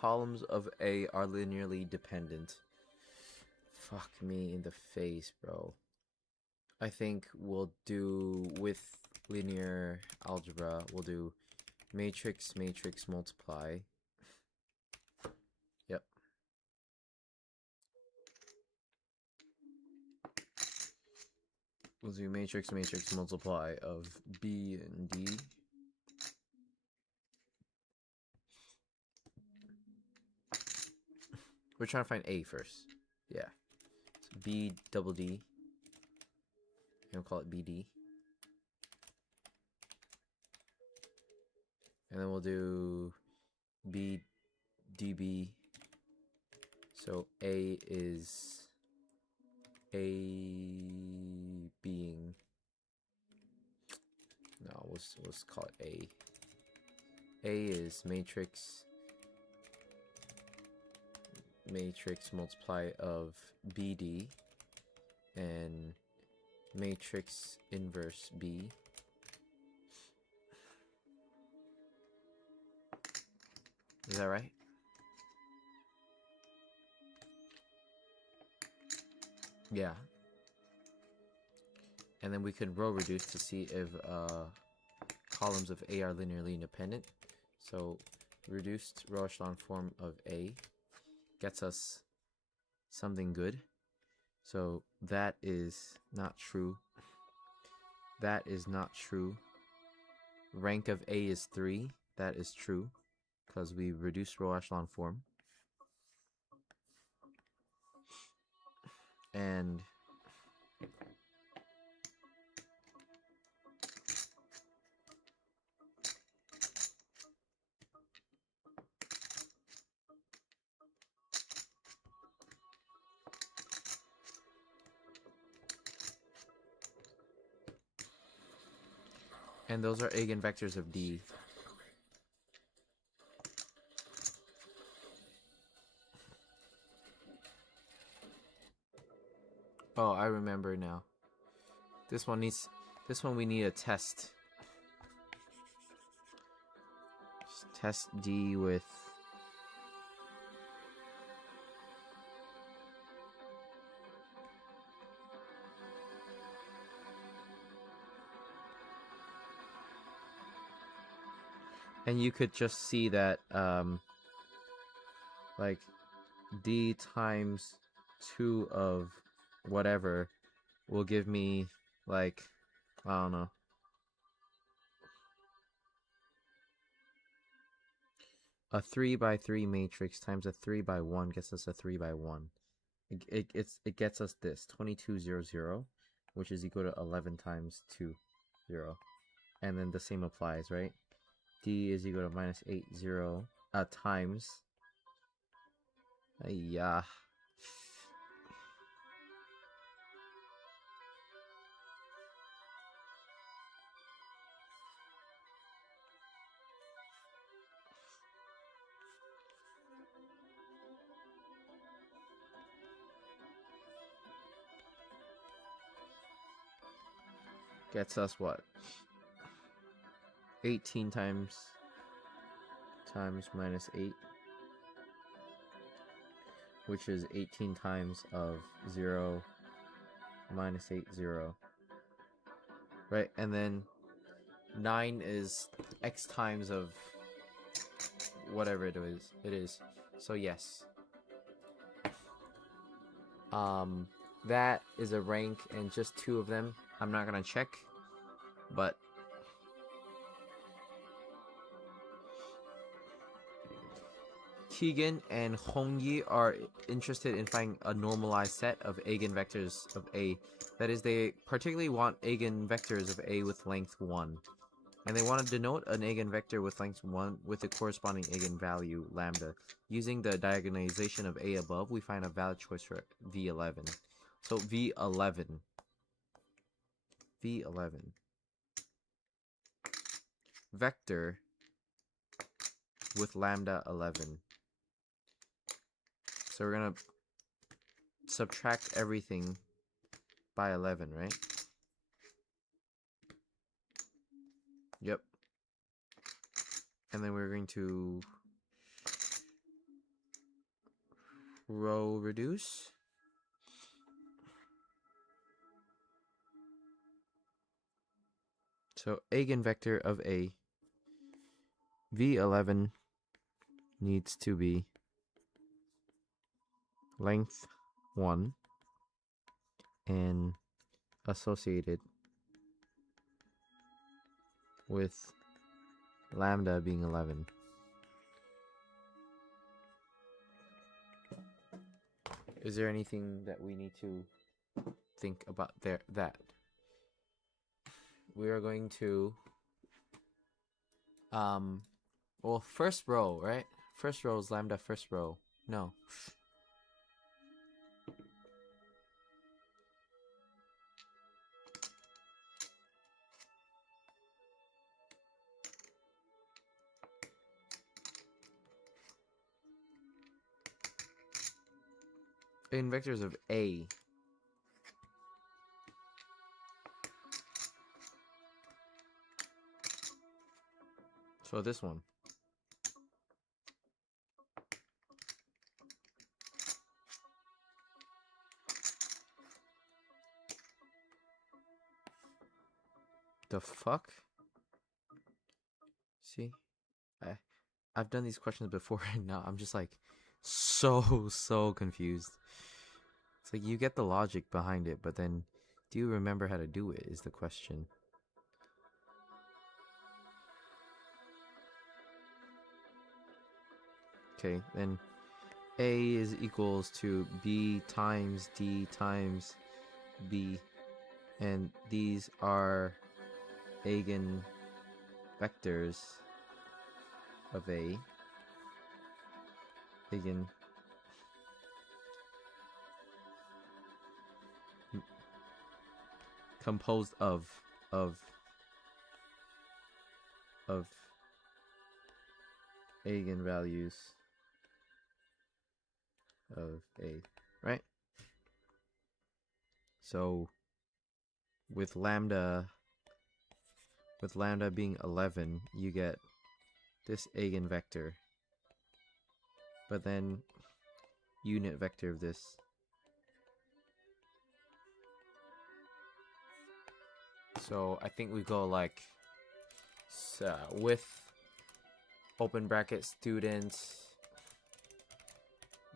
Columns of A are linearly dependent. Fuck me in the face, bro. I think we'll do, with linear algebra, we'll do matrix, matrix, multiply. Yep. We'll do matrix, matrix, multiply of B and D. We're trying to find A first. Yeah. So B double D. And we'll call it BD. And then we'll do BDB. So A is A being. No, let's call it A. A is matrix multiply of BD and matrix inverse B. Is that right? Yeah. And then we could row reduce to see if columns of A are linearly independent. So reduced row echelon form of A gets us something good. So that is not true. That is not true. Rank of A is 3. That is true, because we reduced row echelon form. And those are eigenvectors of D. Oh, I remember now. This one we need a test. Just test D with and you could just see that like D times 2 of whatever will give me, like, I don't know, a 3x3 matrix times a 3x1 gets us a 3x1. It gets us this 2200, which is equal to 11 times 2, 0. And then the same applies, right? D is equal to minus 8, 0 times. Yeah. Gets us what? 18 times minus 8. which is 18 times of 0 minus 8, 0. Right? And then 9 is x times of whatever it is. So yes. That is a rank and just 2 of them. I'm not gonna check, but Keegan and Hongyi are interested in finding a normalized set of eigenvectors of A. That is, they particularly want eigenvectors of A with length 1. And they want to denote an eigenvector with length 1 with the corresponding eigenvalue lambda. Using the diagonalization of A above, we find a valid choice for V11. So V11. Vector with lambda 11. So we're going to subtract everything by 11, right? Yep. And then we're going to row reduce. So eigenvector of A, V11 needs to be length 1 and associated with lambda being 11. Is there anything that we need to think about that? We are going to well, first row, right? First row is lambda first row. No. In vectors of A. So this one. The fuck? See? I've done these questions before and now I'm just like so confused. It's like you get the logic behind it, but then do you remember how to do it is the question. Okay, then A is equals to B times D times B, and these are eigenvectors of A. Composed of eigenvalues of A, right? So with lambda being 11, you get this eigenvector, but then unit vector of this. So I think we go like with open bracket student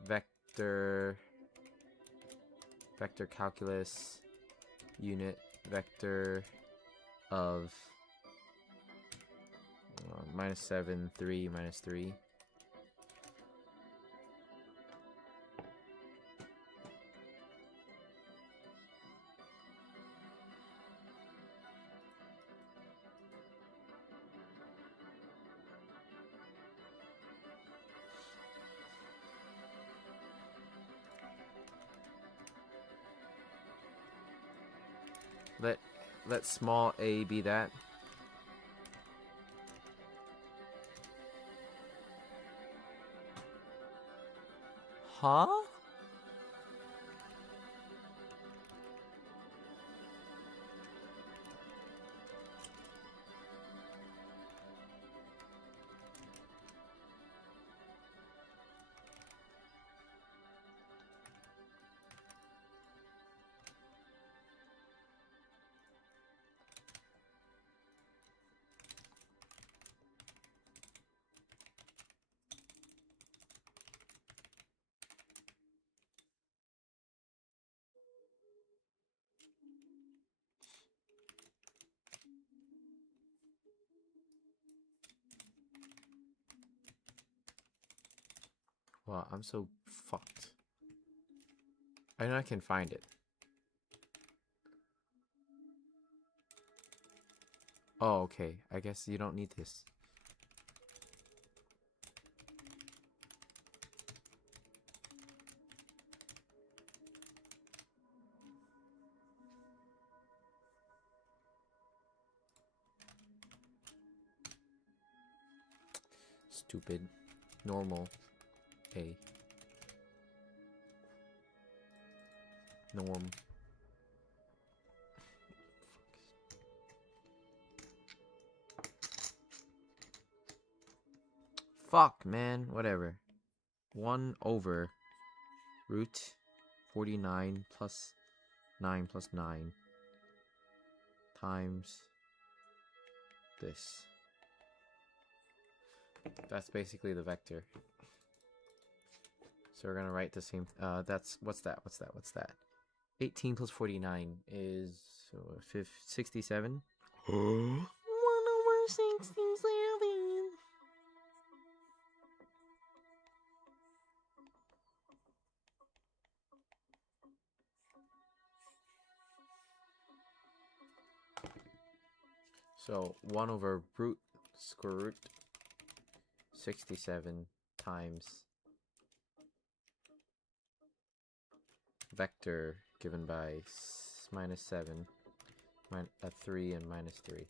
vector calculus unit vector of -7, 3, -3. Let small a be that. Huh? Well, I'm so fucked. I know I can find it. Oh, okay. I guess you don't need this. Stupid. Normal. A. Norm. Fuck, man. Whatever. 1 over root 49 plus 9 plus 9 times this. That's basically the vector. So we're gonna write the same. That's what's that? 18 plus 49 is 67. 1 over 67. So 1 over root square root 67 times vector given by -7, 3 and -3.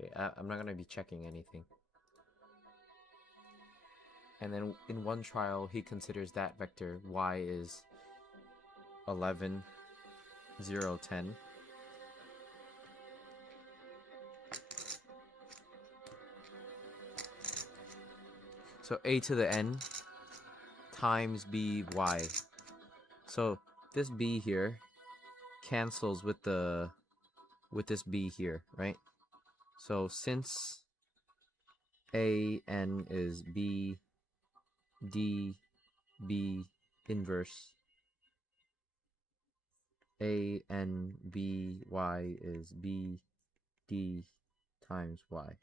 Okay, I'm not gonna be checking anything. And then in one trial, he considers that vector y is 11, 0, 10. So a to the n times by. So this b here cancels with this b here, right? So since a n is b d b inverse, a n b y is b d times y.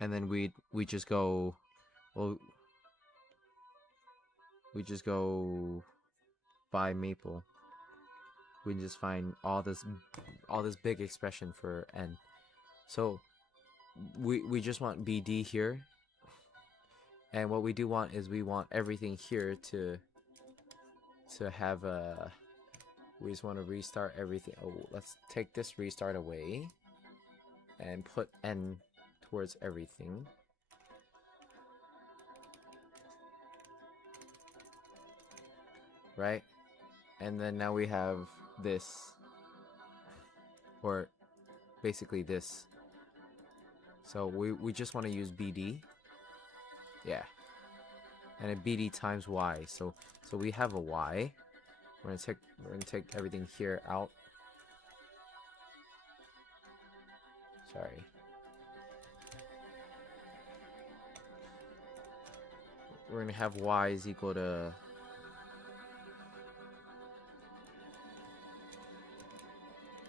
And then we just go, well, we just go by maple. We just find all this big expression for n. So we just want BD here. And what we do want is we want everything here to have a, we just want to restart everything. Oh, let's take this restart away and put n towards everything. Right? And then now we have this, or basically this. So we just want to use BD. Yeah. And a BD times y. So we have a y. We're gonna take everything here out. Sorry. We're gonna have y is equal to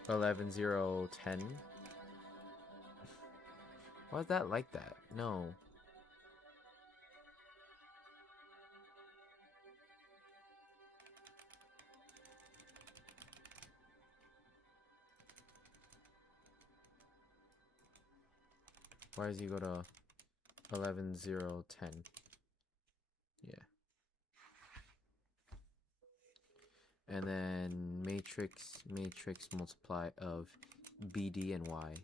11, 0, 10. Why is that like that? No. Why does he go to 11, 0, 10? Yeah. And then matrix multiply of BD and Y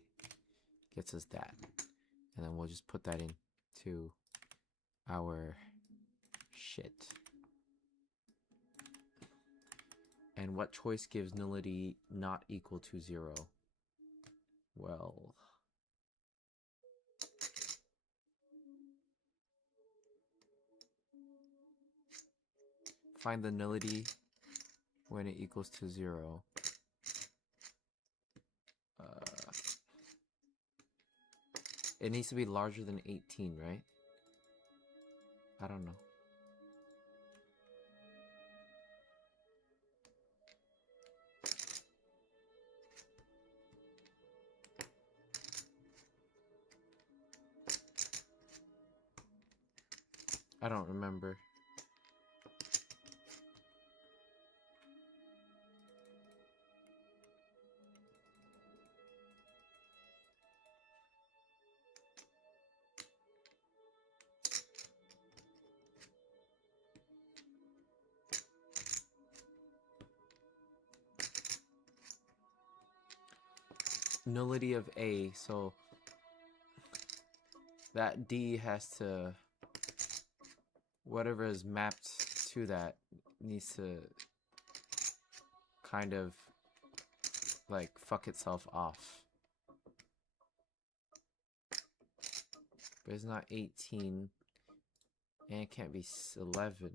gets us that. And then we'll just put that into our shit. And what choice gives nullity not equal to 0? Well, find the nullity when it equals to 0. It needs to be larger than 18, right? I don't know. I don't remember. Nullity of A, so that D has to, whatever is mapped to that needs to kind of like fuck itself off. But it's not 18 and it can't be 11.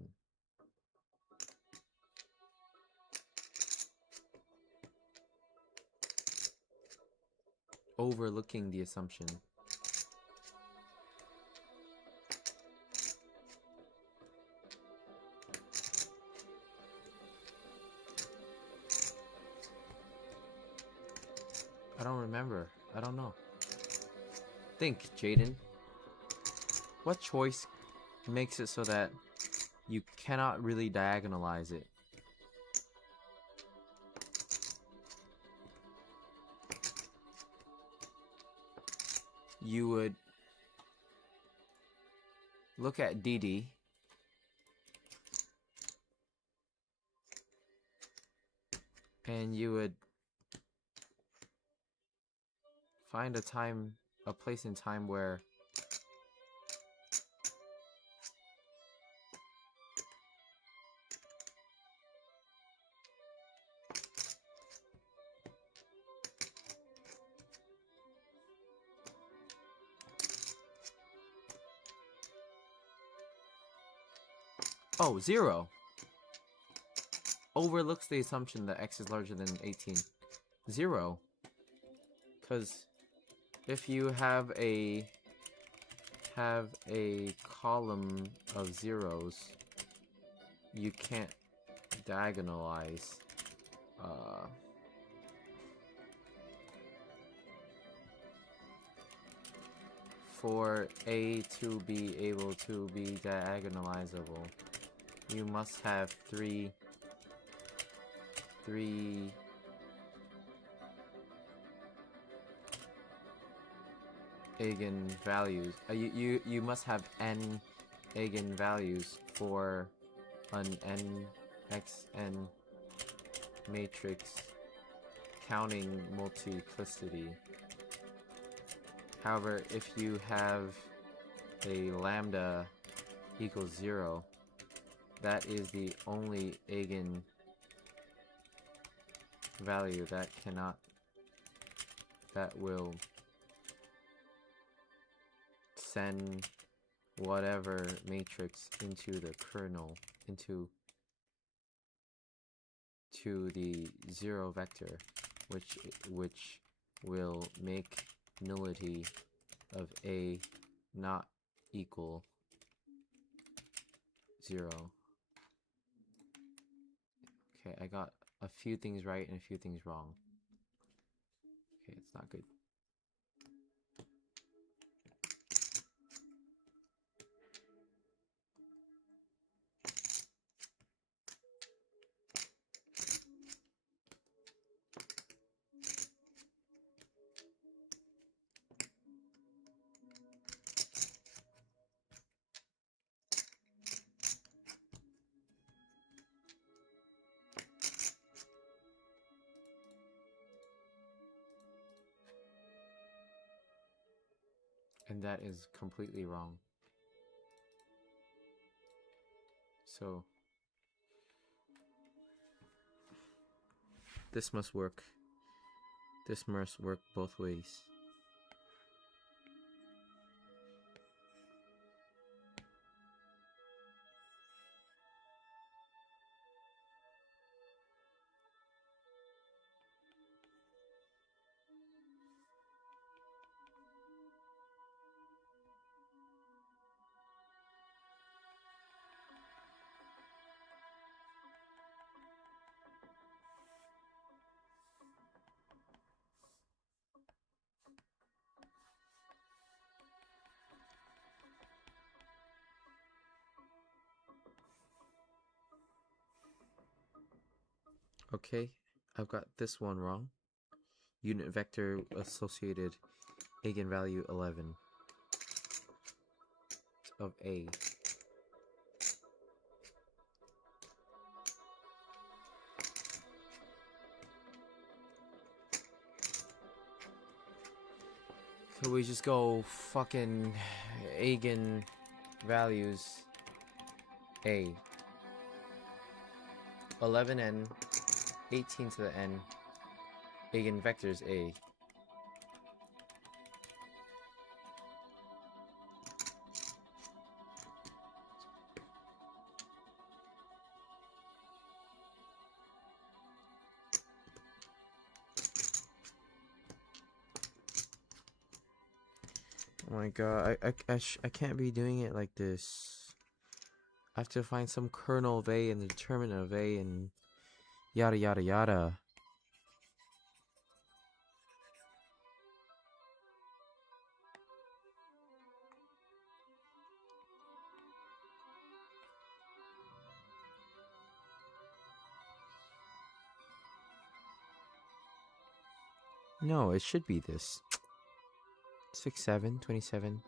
Overlooking the assumption. I don't remember. I don't know. Think, Jaden. What choice makes it so that you cannot really diagonalize it? You would look at DD and you would find a place in time where oh, 0 overlooks the assumption that x is larger than 18. 0. Because if you have a column of zeros, you can't diagonalize for A to be able to be diagonalizable, you must have three eigenvalues. You must have n eigenvalues for an nxn matrix counting multiplicity. However, if you have a lambda equals 0, that is the only eigenvalue that will send whatever matrix into the kernel, to the 0 vector, which will make nullity of A not equal 0. Okay, I got a few things right and a few things wrong. Okay, it's not good. And that is completely wrong. So this must work. This must work both ways. Okay, I've got this one wrong. Unit vector associated eigenvalue 11 of A. Could we just go fucking eigen values A? 11n, 18 to the n, eigenvectors A. Oh my god, I can't be doing it like this. I have to find some kernel of A and the determinant of A and yada yada yada. No, it should be this. 6, 7, 27,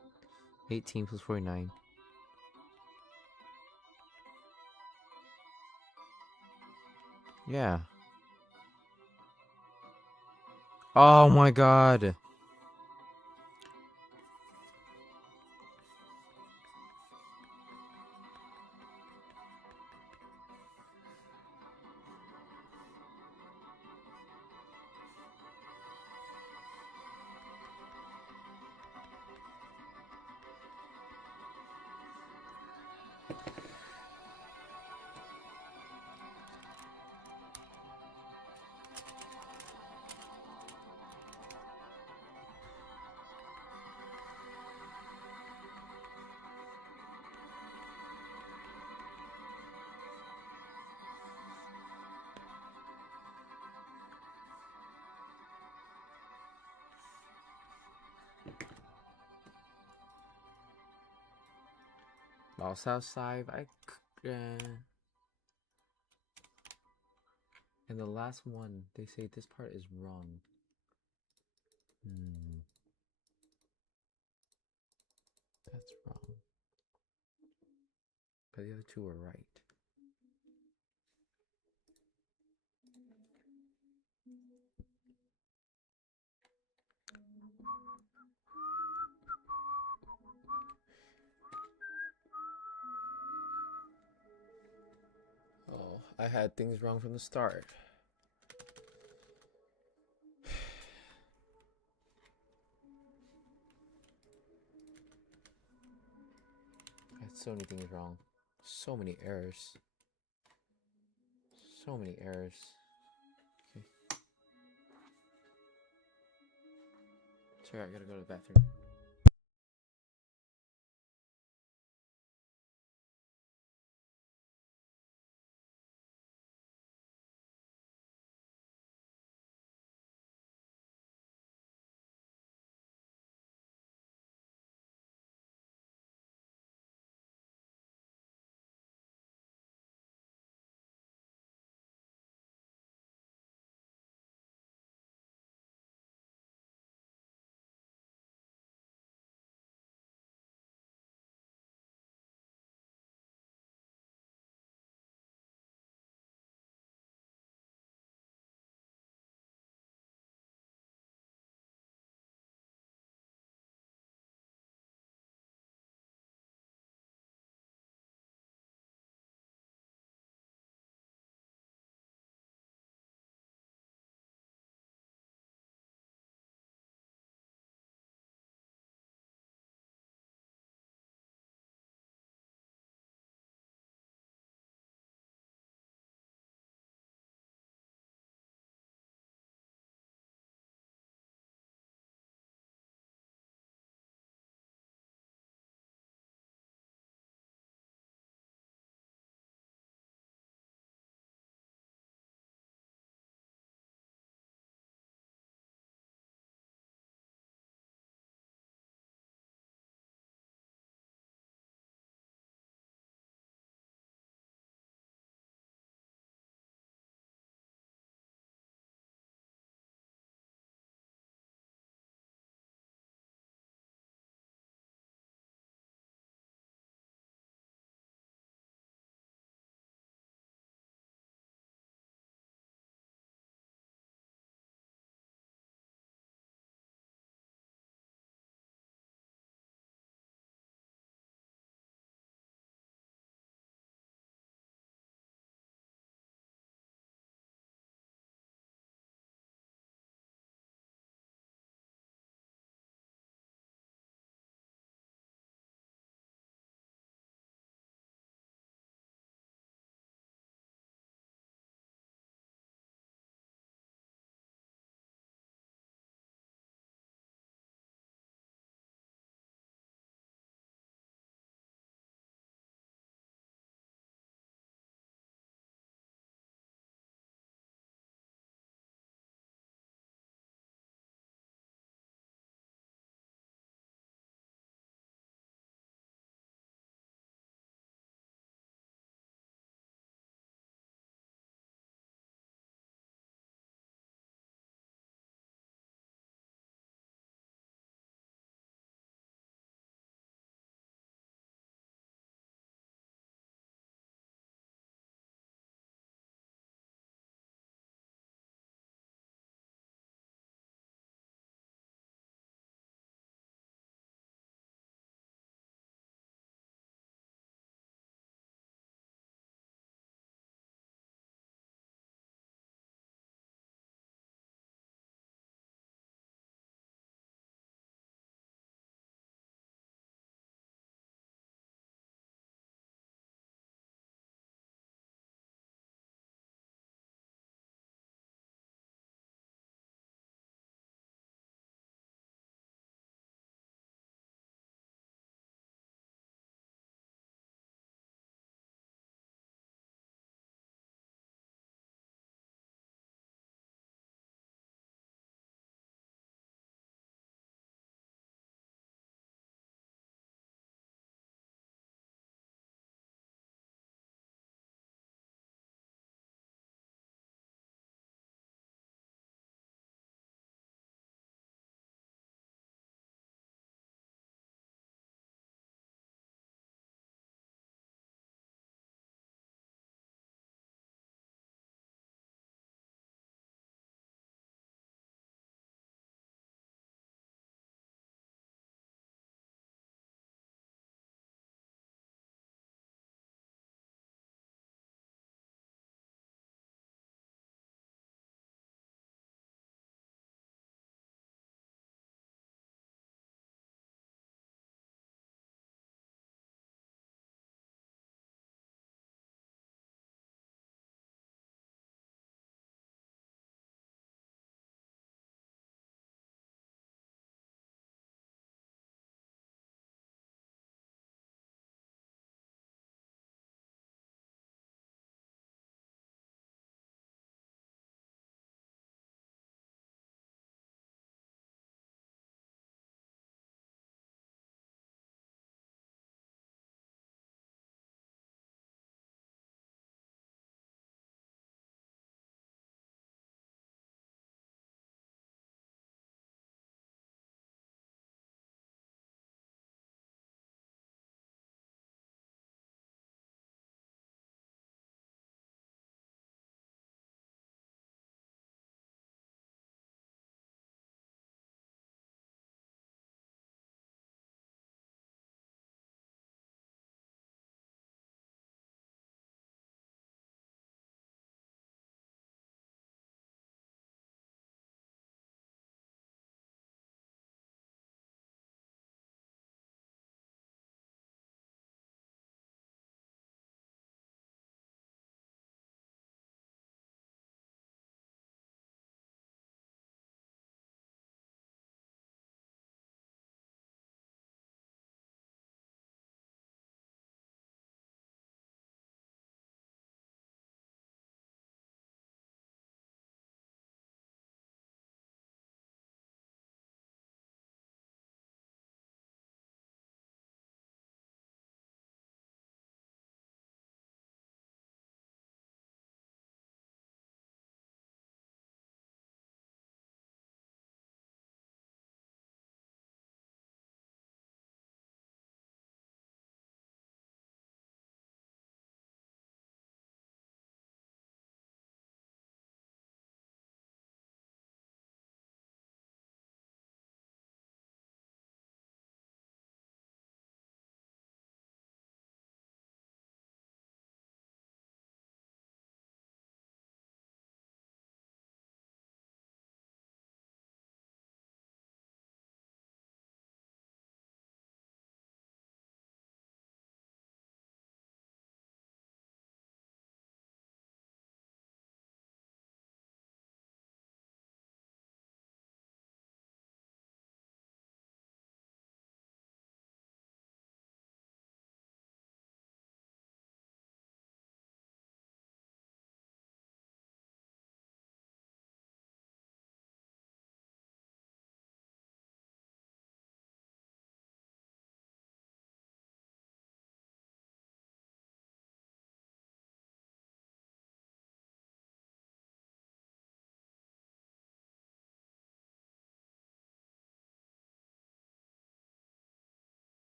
18 plus 49. Yeah. Oh my god. Well, South Side, and the last one, they say this part is wrong. That's wrong. But the other two were right. Oh, I had things wrong from the start. I had so many things wrong. So many errors. So many errors. Okay. Sorry, I gotta go to the bathroom.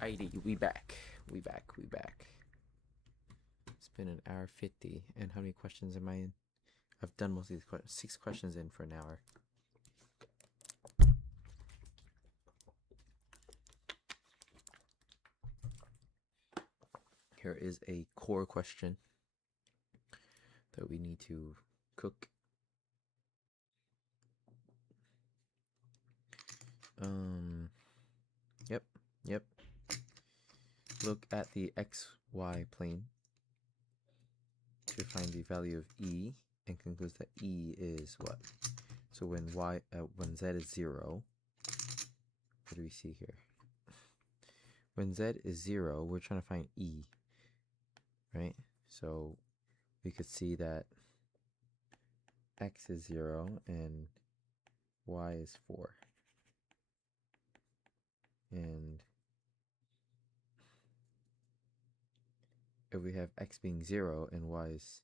ID, we back. We back. It's been an hour 50. And how many questions am I in? I've done most of these questions. 6 questions in for an hour. Here is a core question that we need to cook. Yep. Look at the xy plane to find the value of e and concludes that e is what? So when z is 0, what do we see here? When z is 0, we're trying to find e, right? So we could see that x is 0 and y is 4. And if we have x being 0 and y is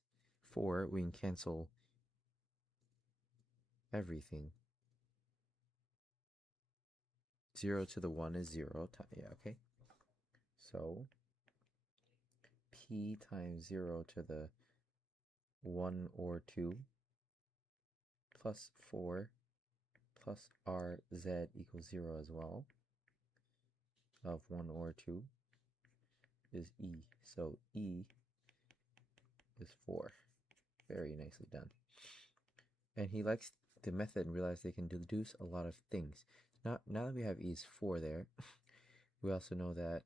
4, we can cancel everything. 0 to the 1 is 0. Yeah, okay. So p times 0 to the 1 or 2 plus 4 plus rz equals 0 as well of 1 or 2 is e. So e is 4. Very nicely done. And he likes the method and realized they can deduce a lot of things. Now that we have e's 4 there, we also know that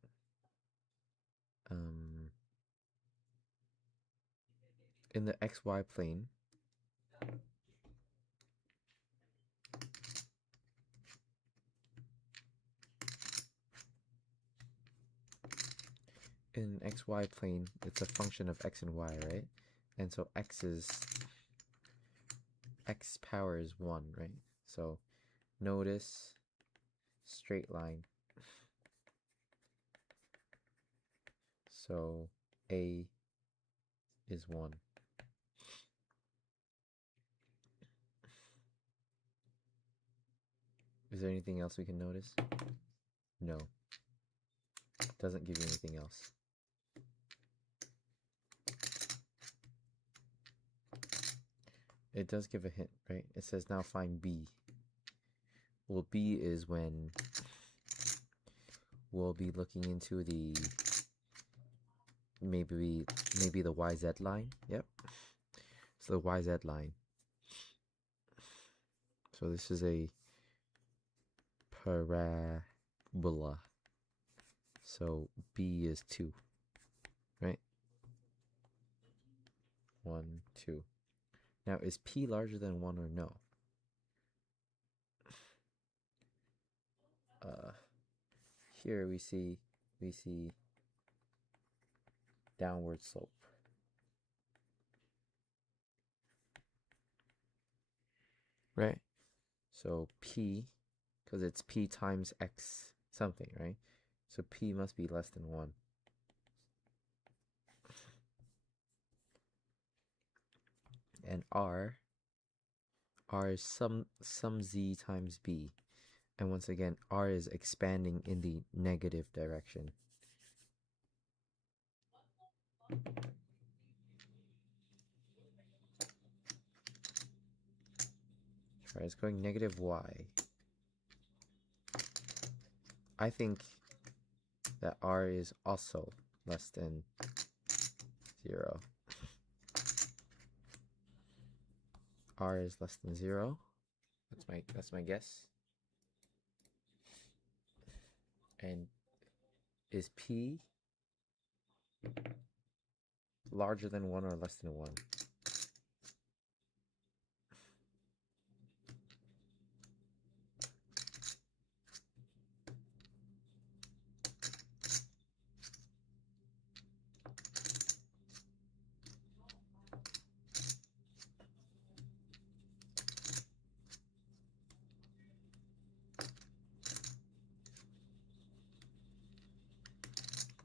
in the xy plane, xy plane, it's a function of x and y, right? And so x power is 1, right? So notice straight line. So a is 1. Is there anything else we can notice? No. Doesn't give you anything else. It does give a hint, right? It says now find b. Well, b is when we'll be looking into the maybe the YZ line. Yep. So the YZ line. So this is a parabola. So b is 2, right? 1, 2. Now, is p larger than 1 or no? Here we see downward slope. Right? So p, because it's p times x something, right? So p must be less than 1. And r is some z times b. And once again, r is expanding in the negative direction. Alright, it's going negative y. I think that r is also less than 0. R is less than 0. That's my guess. And is p larger than 1 or less than 1?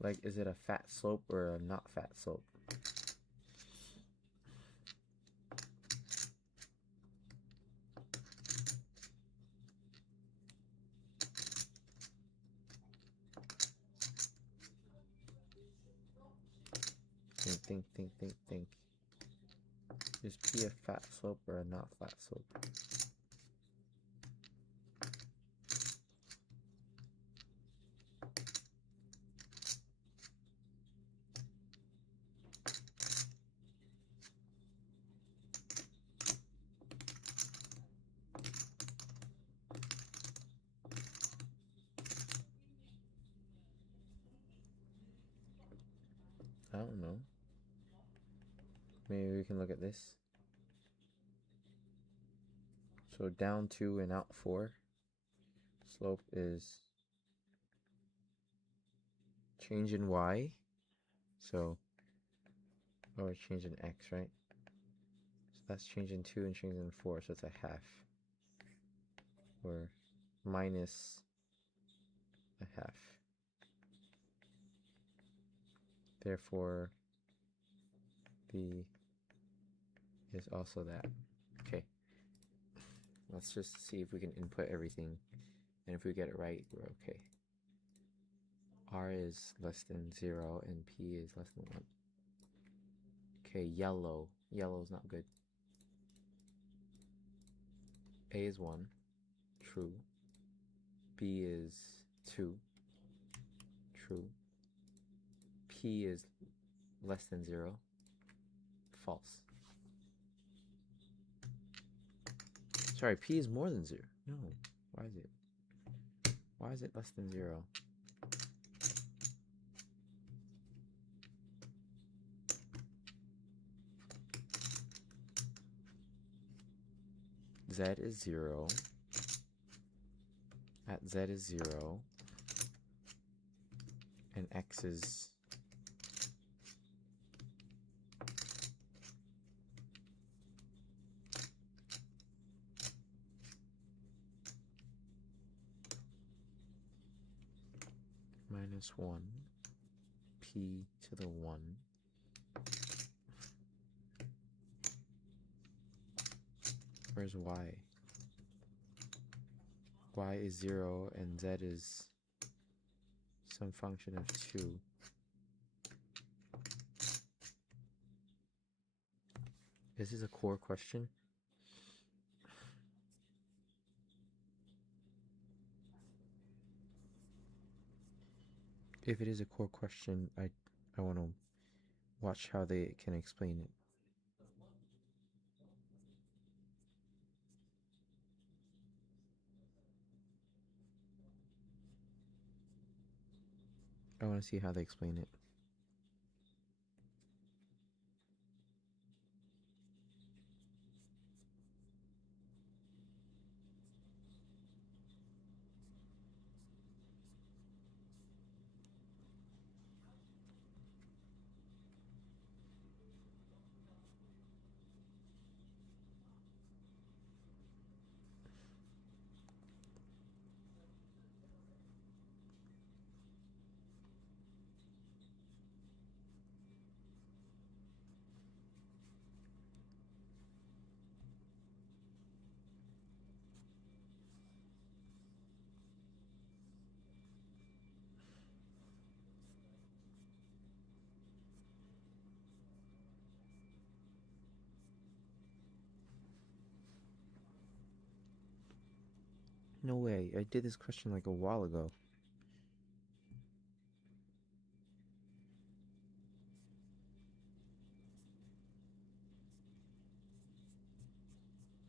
Like, is it a fat slope or a not fat slope? think. Is P a fat slope or a not flat slope? I don't know. Maybe we can look at this. So down 2 and out 4. Slope is change in y. So, or change in x, right? So that's change in 2 and change in 4. So it's a half. Or minus a half. Therefore, B is also that. Okay. Let's just see if we can input everything. And if we get it right, we're okay. R is less than 0 and P is less than 1. Okay, yellow. Yellow is not good. A is 1. True. B is 2. True. P is less than 0. False. Sorry, P is more than 0. No. Why is it? Why is it less than 0? Z is 0. At Z is 0. And X is minus 1. P to the 1. Where's Y? Y is 0 and Z is some function of 2. This is a core question. If it is a core question, I want to watch how they can explain it. I want to see how they explain it. No way, I did this question like a while ago.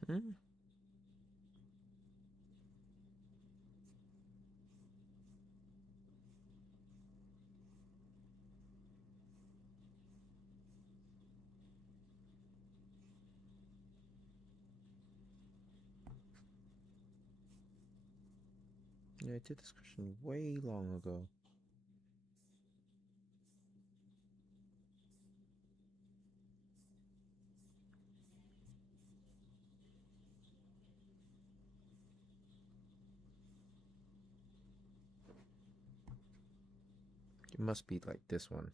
Hmm? Yeah, I did this question way long ago. It must be like this one.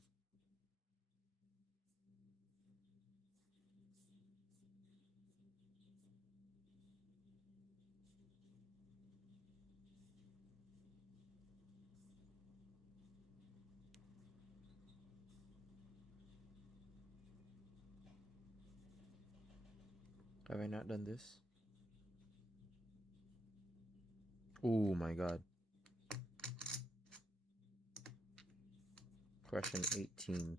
Have I not done this? Oh my god. Question 18.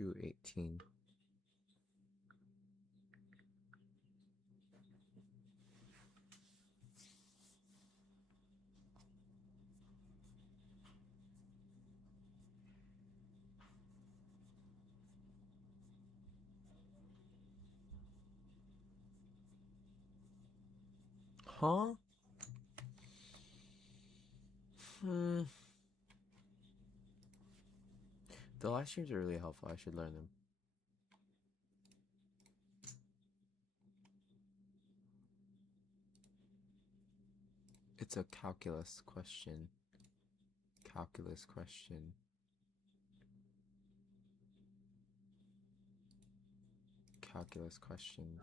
Q18. Huh? The live streams are really helpful. I should learn them. It's a calculus question. Calculus question. Calculus questions.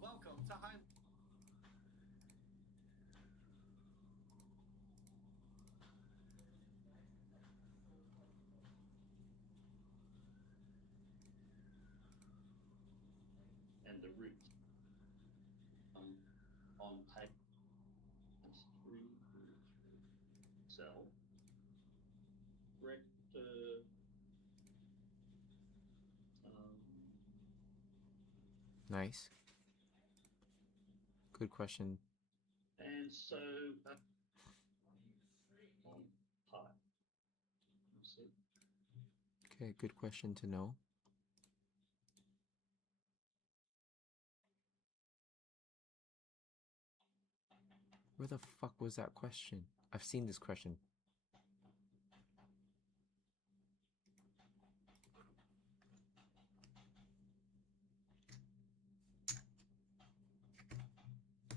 Welcome to High. And the root on page 3 cell rector Nice. Good question. and so on pi. So Okay, good question to know. Where the fuck was that question? I've seen this question.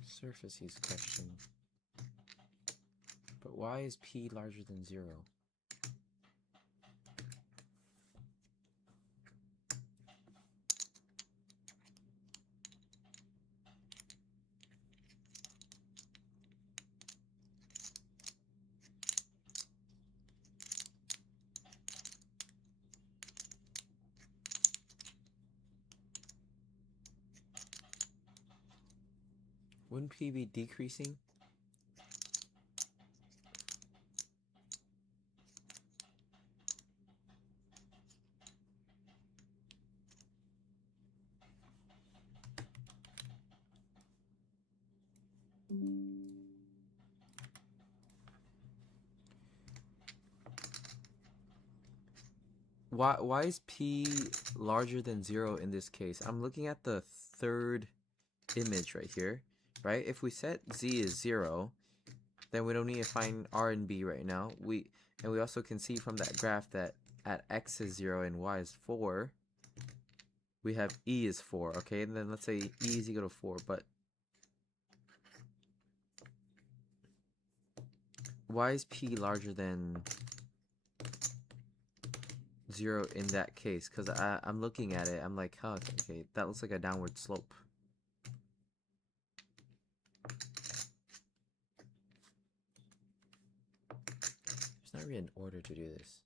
Surfaces question. But why is P larger than 0? Wouldn't P be decreasing? Why is P larger than 0 in this case? I'm looking at the third image right here, right? If we set Z as 0, then we don't need to find R and B right now. We also can see from that graph that at X is 0 and Y is 4, we have E is 4, okay? And then let's say E is equal to 4, but why is P larger than 0 in that case? Because I'm looking at it, I'm like, huh, okay, that looks like a downward slope. There's not really an order to do this.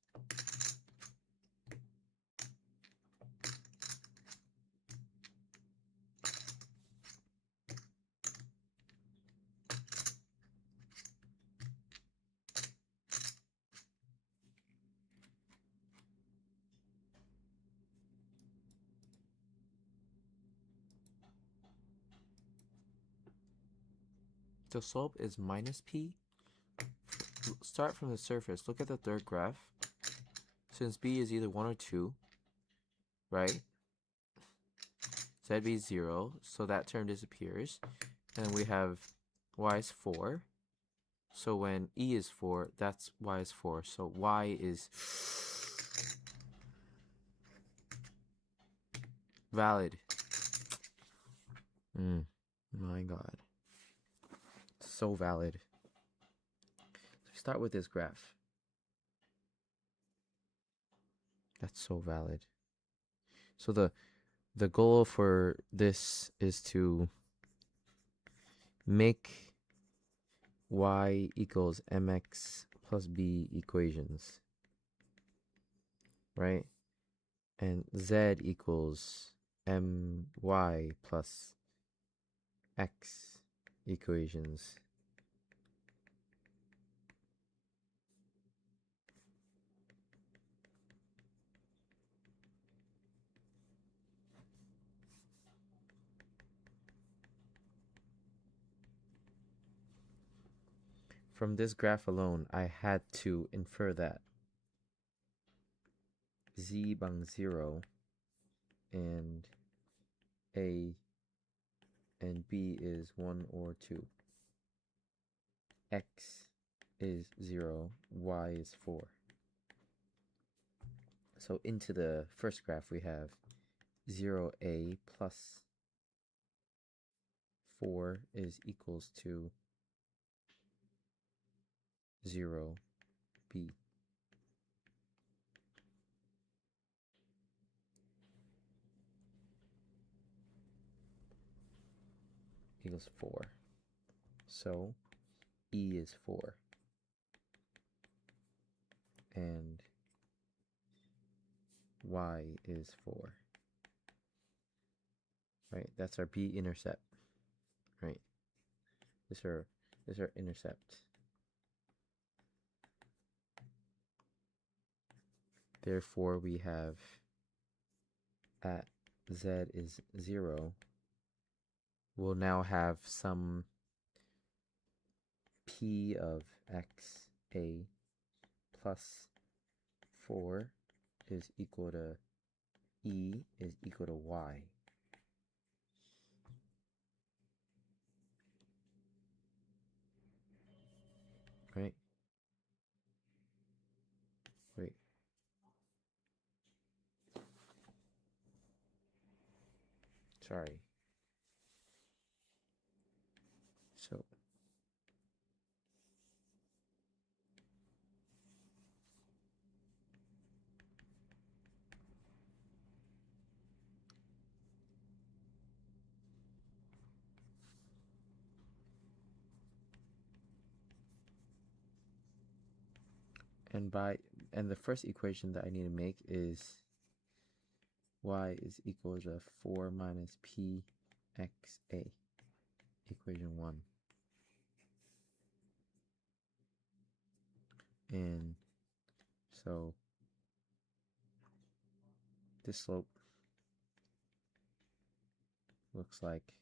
The slope is minus P. Start from the surface. Look at the third graph. Since B is either 1 or 2, right? ZB is 0, so that term disappears. And we have Y is 4. So when E is 4, that's Y is 4. So Y is valid. My god. So valid. So start with this graph. That's so valid. So the goal for this is to make y equals mx plus b equations, right? And z equals my plus x equations. From this graph alone, I had to infer that z bang 0 and a and b is 1 or 2. X is 0, y is 4. So into the first graph we have 0a plus 4 is equals to 0b. Equals 4. So E is 4. And Y is 4. Right? That's our B intercept. Right? This is our intercept. Therefore we have at Z is 0, we'll now have some P of XA plus 4 is equal to E is equal to Y. Right? Wait. Sorry. So and the first equation that I need to make is y is equal to 4 minus p xa, equation 1. And so this slope looks like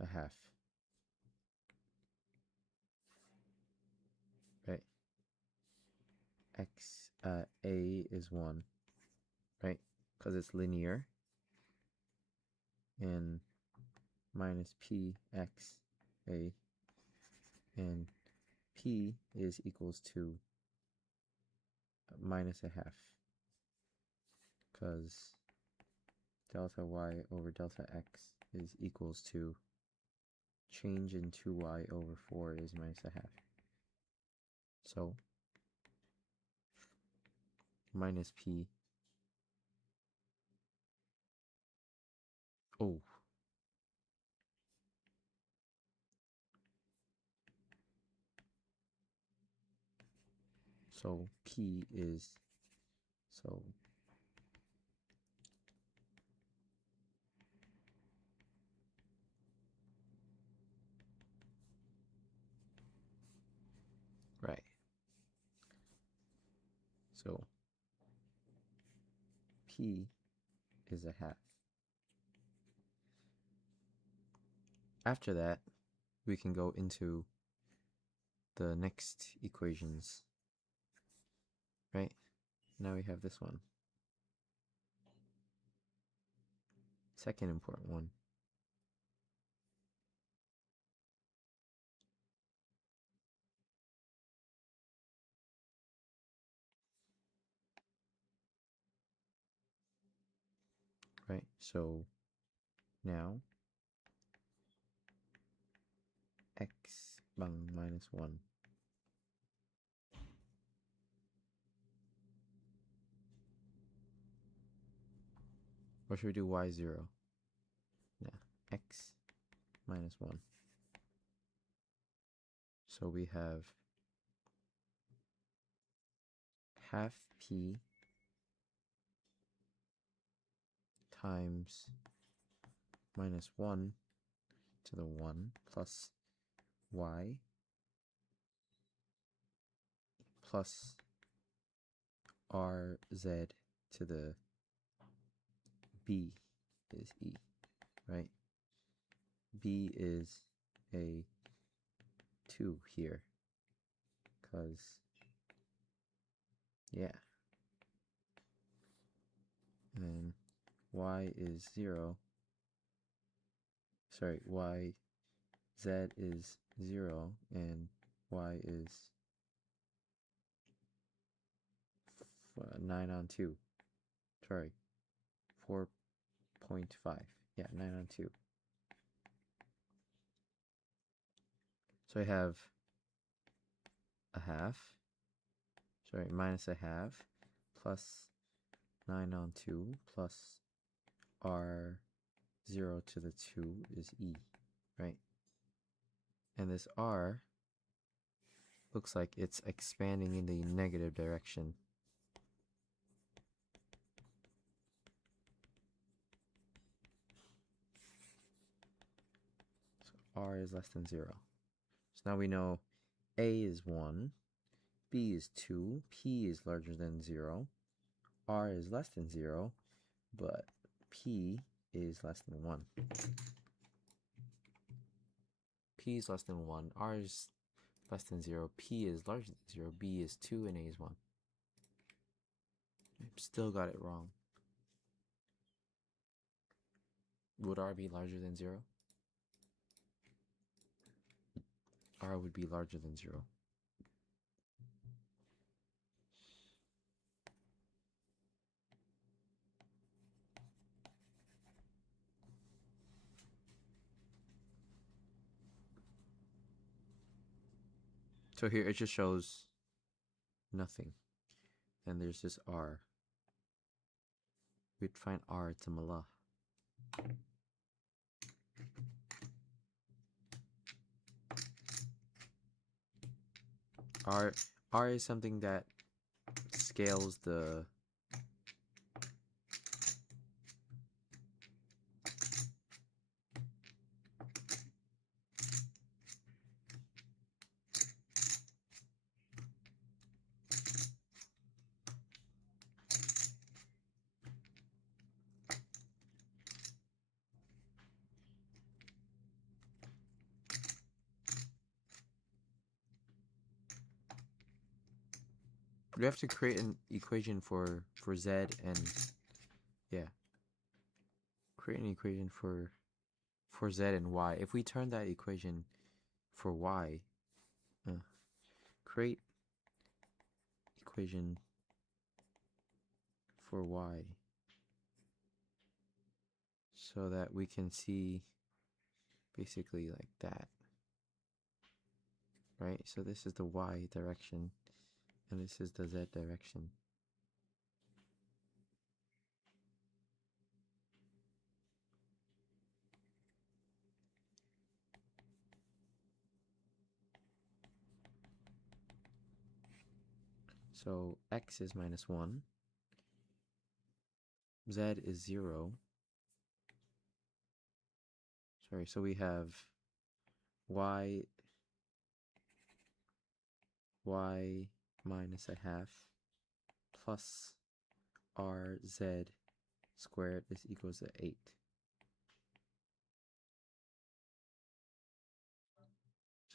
a half. Right? A is 1, right? Because it's linear. And minus p x a, and p is equals to minus a half, because delta y over delta x is equals to change in 2y over 4 is minus a half. So minus p. Oh. So p is, so right. So p is a half. After that, we can go into the next equations. Right? Now we have this one. Second important one. Right? So now x bang minus 1. Or should we do y0? Yeah, x minus 1. So we have half p times minus 1 to the 1 plus y plus rz to the b is e, right? B is a 2 here, because, yeah. And then y is 0. Sorry, z is 0, and y is 9 on 2. Sorry, 4.5. Yeah, 9 on 2. So I have a half, sorry, minus a half, plus 9 on 2, plus r0 to the 2 is e, right? And this r looks like it's expanding in the negative direction. So r is less than 0. So now we know a is 1, b is 2, p is larger than 0, r is less than 0, but p is less than 1. P is less than 1, r is less than 0, p is larger than 0, b is 2, and a is 1. Still got it wrong. Would r be larger than 0? R would be larger than 0. So here it just shows nothing. Then there's this r. We'd find r to malah. R is something that scales the we have to create an equation for z and yeah. Create an equation for z and y. If we turn that equation for y, create equation for y so that we can see basically like that, right? So this is the y direction and this is the z direction. So x is minus 1, z is 0. Sorry, so we have y minus a half plus rz squared is equals to 8.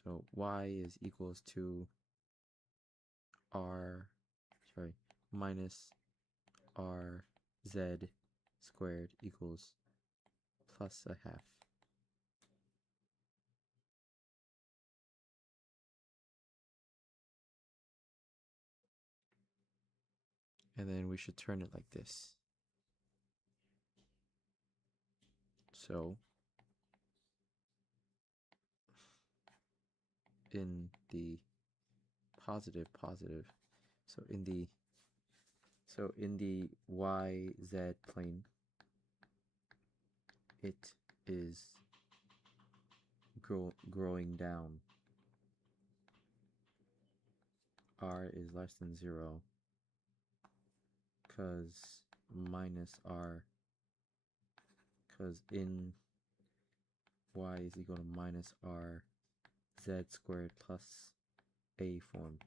So y is equals to minus rz squared equals plus a half. And then we should turn it like this. So in the positive, so in the yz plane, it is growing down. R is less than 0 because minus R, because in y is equal to minus R z squared plus a form.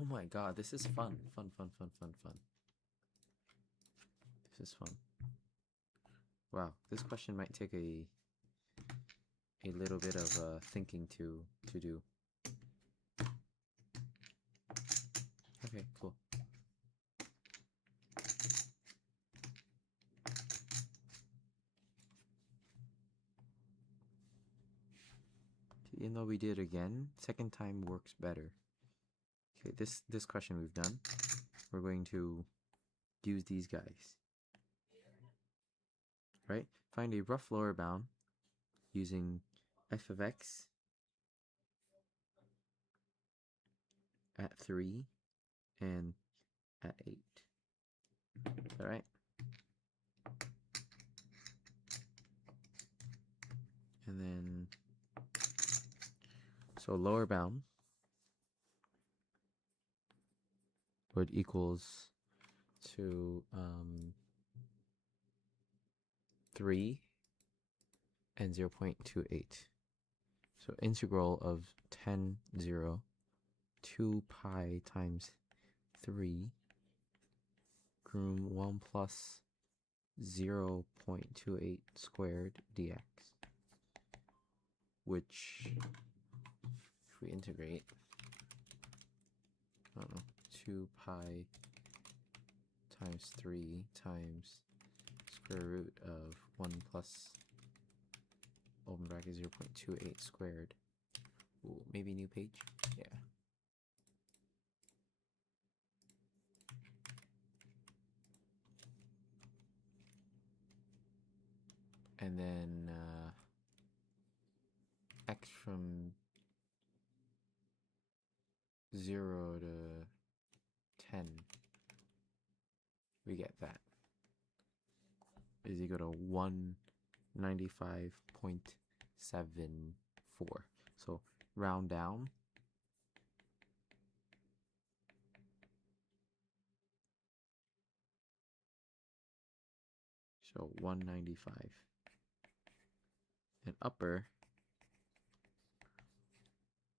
Oh my god, this is fun. Fun. This is fun. Wow, this question might take a little bit of thinking to do. Okay, cool. Even though we did it again, second time works better. Okay, this question we've done. We're going to use these guys. Right? Find a rough lower bound using f of x at 3 and at 8. Is that right? And then, so lower bound would equals to 3 and 0.28. So integral of 10, 0, 2 pi times 3, groom 1 plus 0.28 squared dx, which, if we integrate, I don't know, 2 pi times 3 times square root of 1 plus open bracket 0.28 squared. Ooh, maybe new page? Yeah. And then x from 0 to 10, we get that is equal to 195.74. So round down. So 195. And upper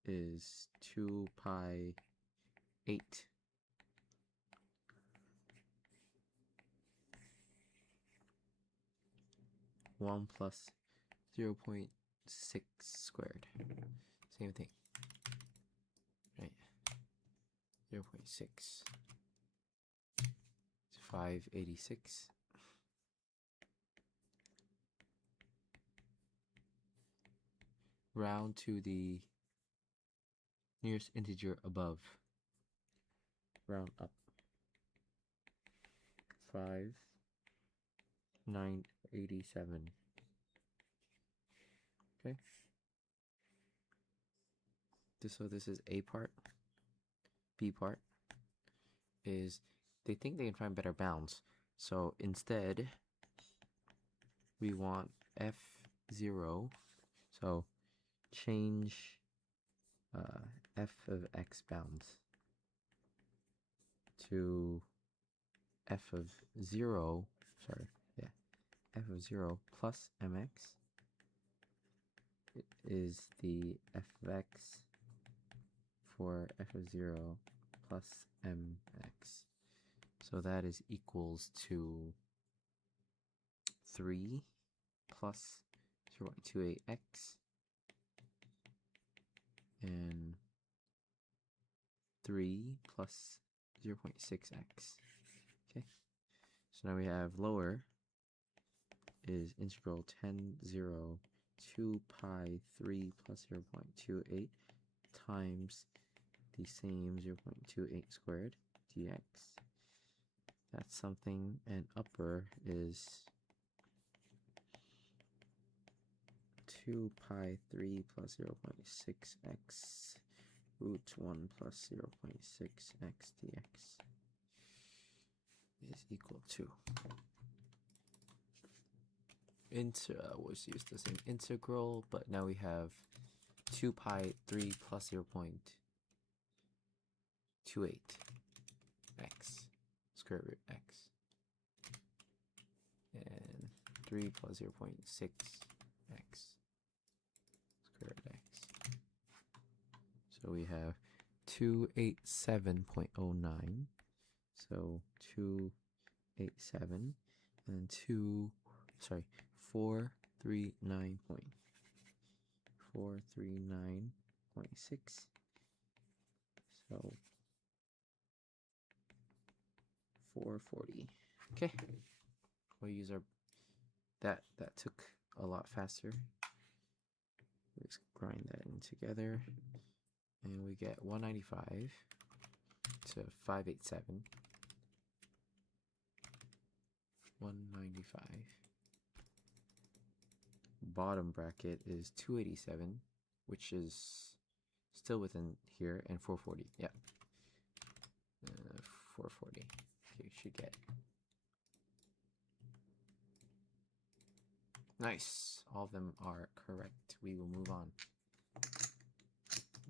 is 2 pi 8. One plus 0.6 squared. Same thing. Right. 0.6. It's 586. Round to the nearest integer above. Round up. 5,987. Okay. So this is A part. B part is they think they can find better bounds. So instead, we want f0. So change f of x bounds to f of 0, sorry, yeah, f of 0 plus mx is the f of x for f of 0 plus mx. So that is equals to 3 plus 0.28x and 3 plus 0.6x. Okay, so now we have lower is integral 10, 0, 2 pi 3 plus 0.28 times the same 0.28 squared dx. That's something, and upper is 2 pi 3 plus 0.6x root 1 plus 0.6x dx is equal to was used the same integral, but now we have 2 pi 3 plus 0.28 x square root x, and 3 plus 0.6 x square root x. So we have 287.09. So 287 and 439.6. So 440. Okay. We'll use our that took a lot faster. Let's grind that in together. And we get 195 to 587. 195. Bottom bracket is 287, which is still within here, and 440. Yeah. 440. Okay, you should get. Nice. All of them are correct. We will move on.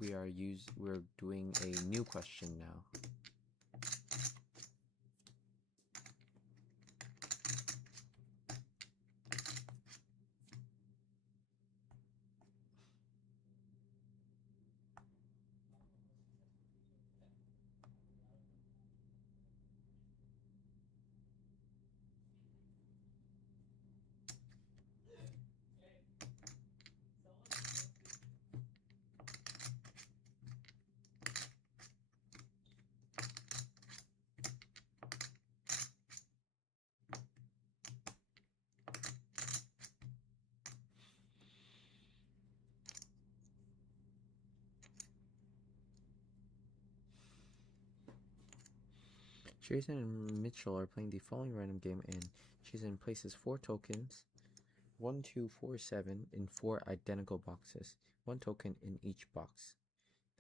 We're doing a new question now. Jason and Mitchell are playing the following random game, and Jason places 4 tokens, 1, 2, 4, 7, in 4 identical boxes, 1 token in each box.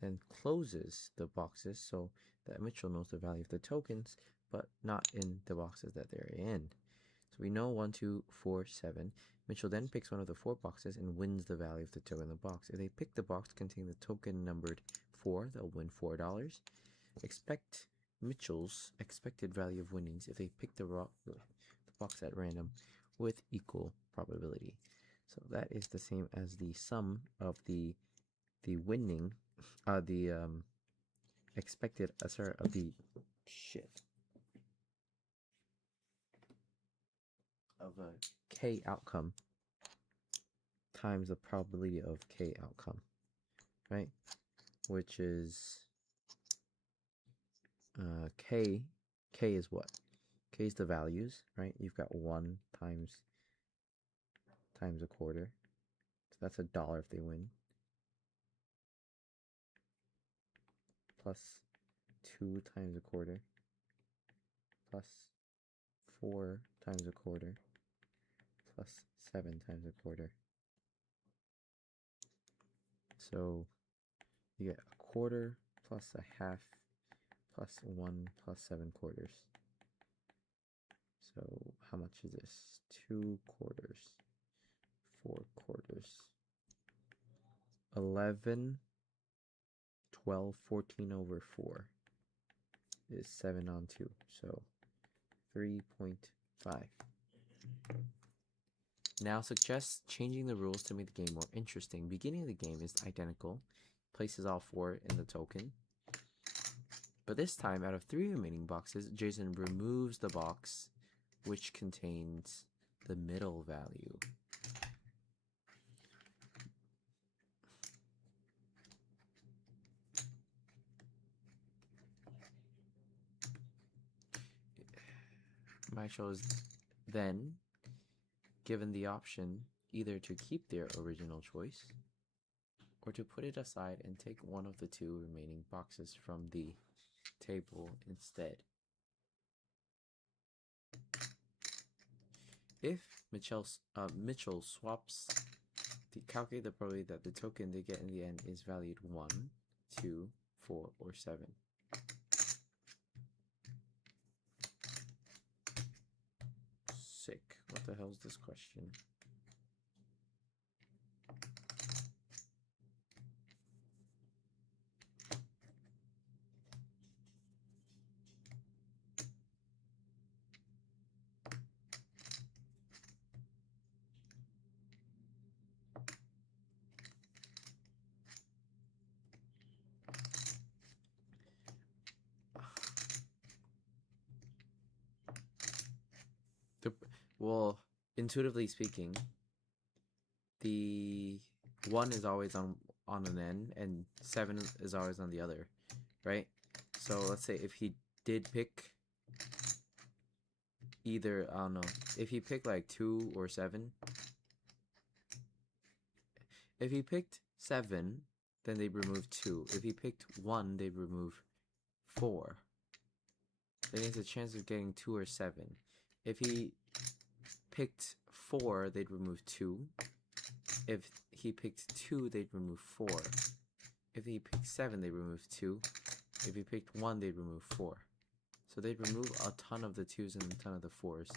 Then closes the boxes so that Mitchell knows the value of the tokens, but not in the boxes that they're in. So we know 1, 2, 4, 7. Mitchell then picks one of the 4 boxes and wins the value of the token in the box. If they pick the box containing the token numbered 4, they'll win $4. Expect Mitchell's expected value of winnings if they pick the box at random with equal probability. So that is the same as the sum of the winning, expected, of the of a K outcome times the probability of K outcome, right? Which is K is what? K is the values, right? You've got 1 times a quarter. So that's $1 if they win. Plus 2 times a quarter. Plus 4 times a quarter. Plus 7 times a quarter. So you get a quarter plus a half plus 1 plus 7 quarters. So how much is this? 2 quarters, 4 quarters, 11, 12, 14 over 4 is 7 on 2. So 3.5. Now suggests changing the rules to make the game more interesting. Beginning of the game is identical. Places all 4 in the token. But this time, out of 3 remaining boxes, Jason removes the box which contains the middle value. Mitchell is then given the option either to keep their original choice or to put it aside and take one of the 2 remaining boxes from the table instead. If Mitchell swaps, calculate the probability that the token they get in the end is valued 1, 2, 4, or 7. Sick. What the hell is this question? Well, intuitively speaking, the 1 is always on an end and 7 is always on the other, right? So let's say if he did pick either, I don't know, if he picked like 2 or 7, if he picked 7, then they'd remove 2. If he picked 1, they'd remove 4. Then he has a chance of getting 2 or 7. If he picked 4, they'd remove 2. If he picked 2, they'd remove 4. If he picked 7, they'd remove 2. If he picked 1, they'd remove 4. So they'd remove a ton of the 2s and a ton of the 4s.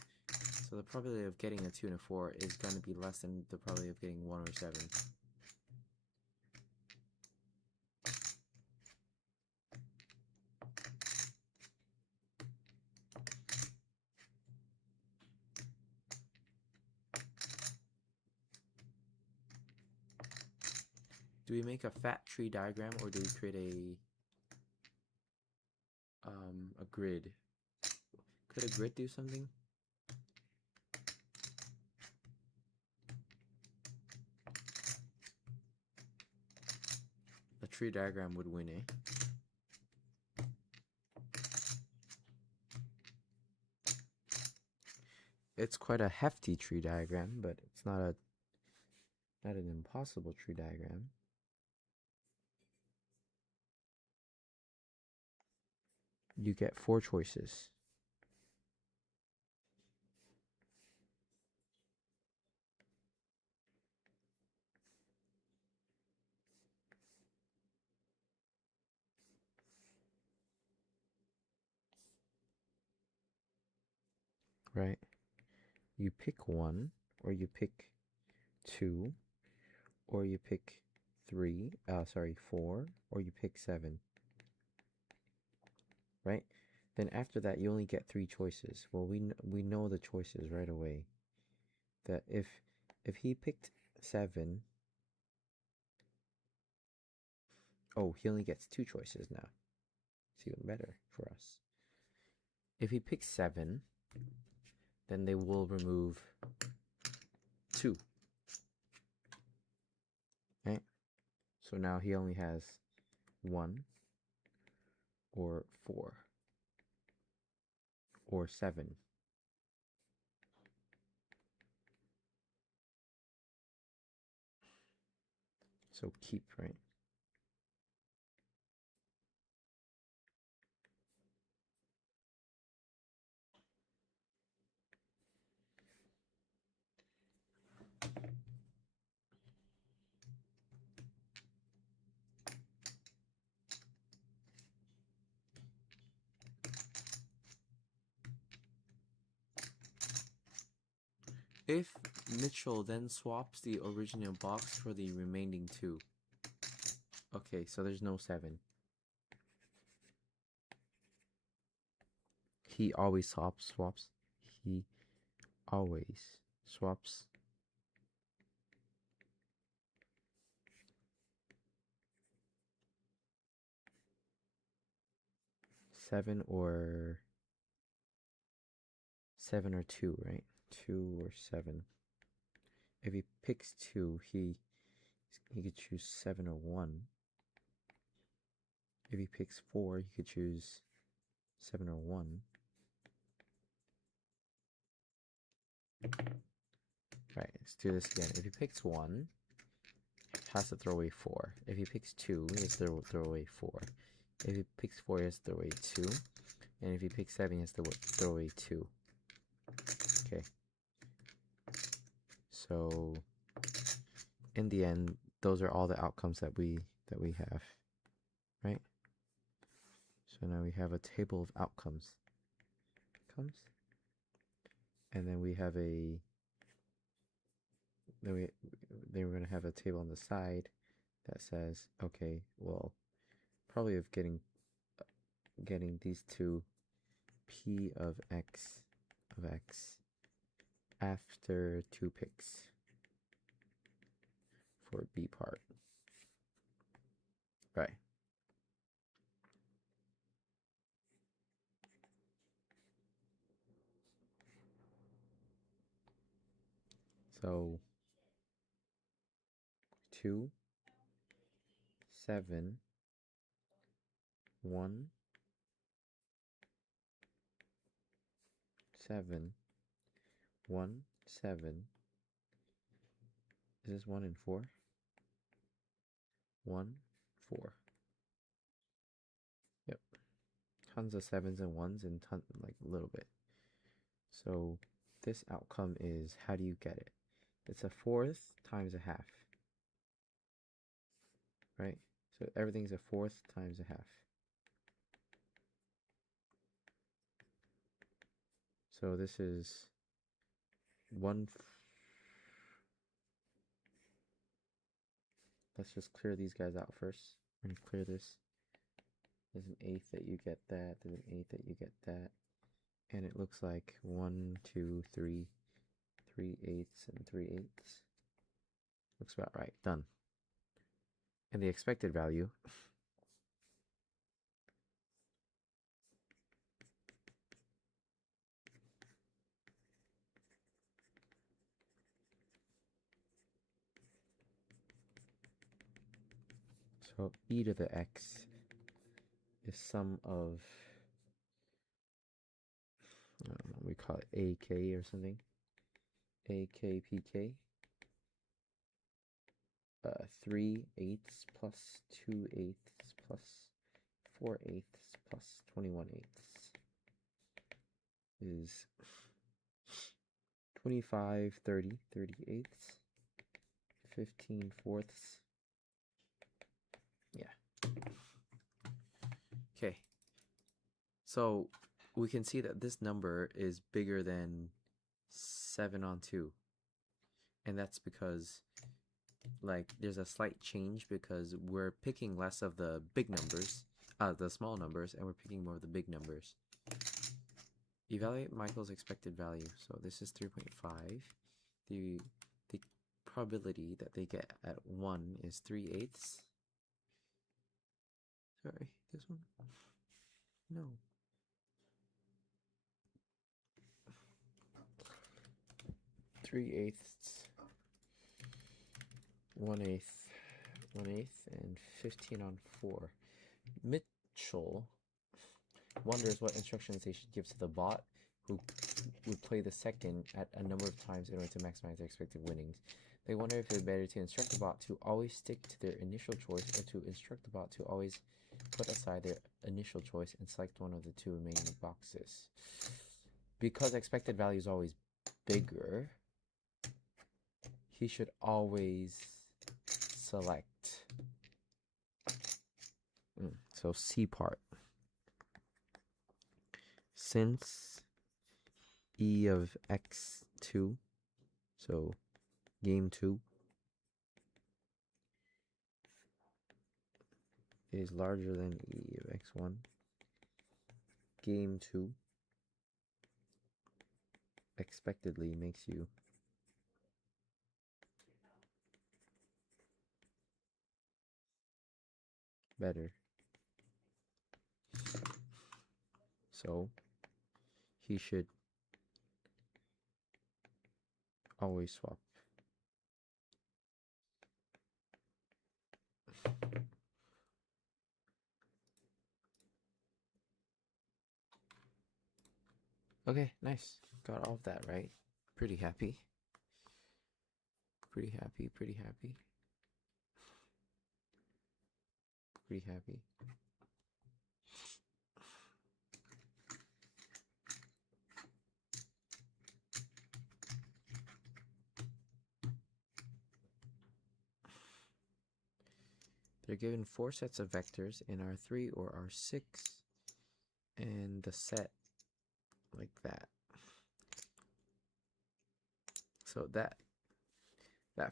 So the probability of getting a 2 and a 4 is going to be less than the probability of getting 1 or 7. Do we make a fat tree diagram or do we create a grid? Could a grid do something? A tree diagram would win, eh? It's quite a hefty tree diagram, but it's not an impossible tree diagram. You get 4 choices. Right? You pick 1, or you pick 2, or you pick 4, or you pick 7. Right? Then after that, you only get 3 choices. Well, we know the choices right away. That if he picked 7, oh, he only gets 2 choices now. It's even better for us. If he picks 7, then they will remove 2. Right? So now he only has 1 or 4 or 7. So keep, right? If Mitchell then swaps the original box for the remaining 2. Okay, so there's no 7. He always swaps. He always swaps. Seven or 2, right? 2 or 7. If he picks 2, he could choose 7 or 1. If he picks 4, he could choose 7 or 1. Right, let's do this again. If he picks 1, he has to throw away 4. If he picks 2, he has to throw away 4. If he picks 4, he has to throw away 2. And if he picks 7, he has to throw away 2. Okay. So, in the end, those are all the outcomes that we have, right? So now we have a table of outcomes. And then we have then we're going to have a table on the side that says, okay, well, probably of getting these two p of x after 2 picks for B part. Right. So 2, 7, 1, 7, 1, 7. Is this 1 and 4? 1, 4. Yep. Tons of 7s and 1s and like a little bit. So this outcome is, how do you get it? It's a fourth times a half. Right? So everything's a fourth times a half. So this is let's just clear these guys out first. We're gonna clear this. There's an eighth that you get that. There's an eighth that you get that. And it looks like 1, 2, 3, 3/8 and 3/8. Looks about right. Done. And the expected value so e to the x is sum of, I don't know, we call it AK or something. AKPK. 3/8 plus 2/8 plus 4/8 plus 21/8 is 25, 30, 38, 15 fourths. Yeah. Okay. So we can see that this number is bigger than 7 on 2. And that's because, like, there's a slight change because we're picking less of the big numbers, the small numbers, and we're picking more of the big numbers. Evaluate Michael's expected value. So this is 3.5. The probability that they get at 1 is 3/8. Sorry, this one? No. 3/8, 1/8, 1/8, and 15 on 4. Mitchell wonders what instructions they should give to the bot who would play the second at a number of times in order to maximize their expected winnings. They wonder if it's better to instruct the bot to always stick to their initial choice or to instruct the bot to always put aside their initial choice and select one of the 2 remaining boxes. Because expected value is always bigger, he should always select. So C part. Since E of x2, so game 2, is larger than E of x1, game 2 expectedly makes you better. So he should always swap. Okay, nice. Got all of that right. Pretty happy. Pretty happy, pretty happy. Pretty happy. They're given 4 sets of vectors in R3 or R6, and the set like that. So that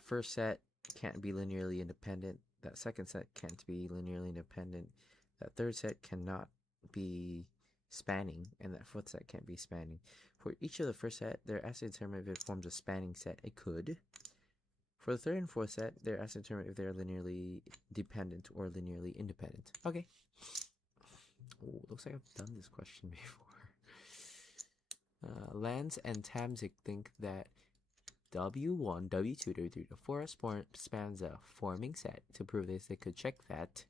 first set can't be linearly independent. That second set can't be linearly independent. That third set cannot be spanning, and that fourth set can't be spanning. For each of the first set, they're asked to determine if it forms a spanning set. It could. For the third and fourth set, they're asked to determine if they're linearly dependent or linearly independent. Okay. Oh, looks like I've done this question before. Lance and Tamzik think that W1, W2, W3, W4 spans a forming set. To prove this, they could check that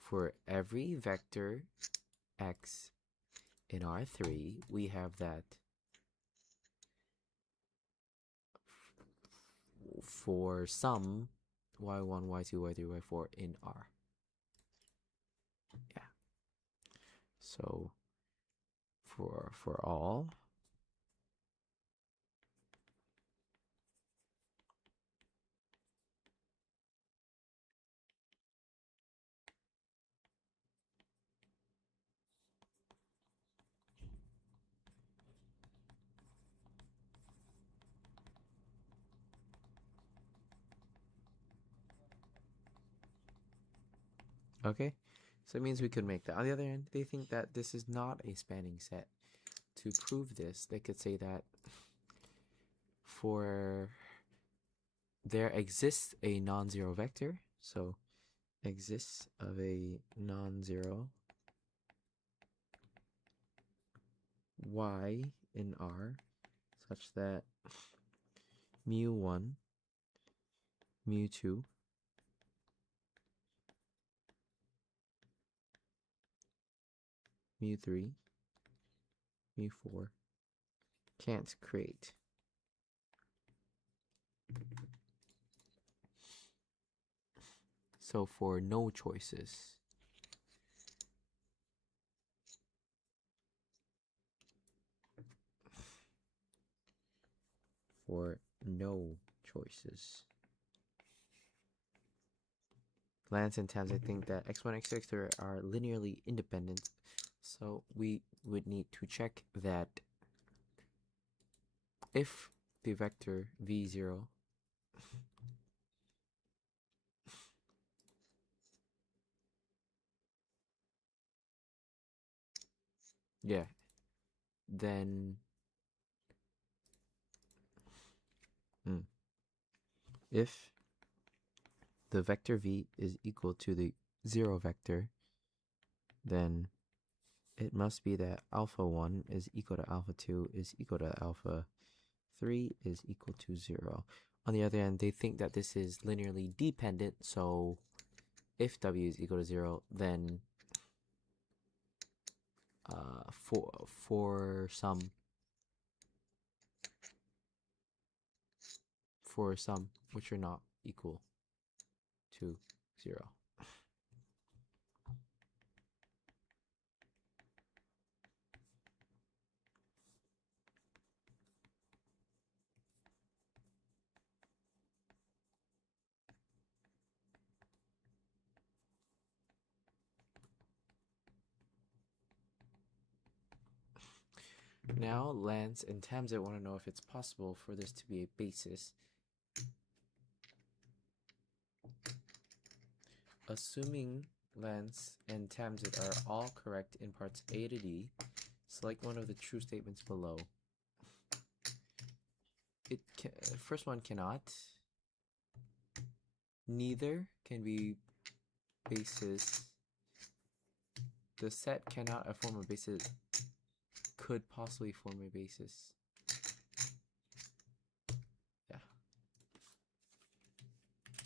for every vector x in R3, we have that for some y1, y2, y3, y4 in R. Yeah. So for all okay, so it means we could make that. On the other hand, they think that this is not a spanning set. To prove this, they could say that for there exists a non-zero vector, so exists of a non-zero y in R such that mu1, mu2, mu3, mu4 can't create. So for no choices, Lance and Tams, I think that x1, x2, x3 are linearly independent. So we would need to check that if the vector v0 yeah, then if the vector v is equal to the 0 vector, then it must be that alpha 1 is equal to alpha 2 is equal to alpha 3 is equal to 0. On the other hand, they think that this is linearly dependent, so if w is equal to 0, then for some which are not equal to 0. Now, Lance and Tamsit want to know if it's possible for this to be a basis. Assuming Lance and Tamsit are all correct in parts A to D, select one of the true statements below. First one cannot. Neither can be basis. The set cannot form a basis. Could possibly form a basis. Yeah.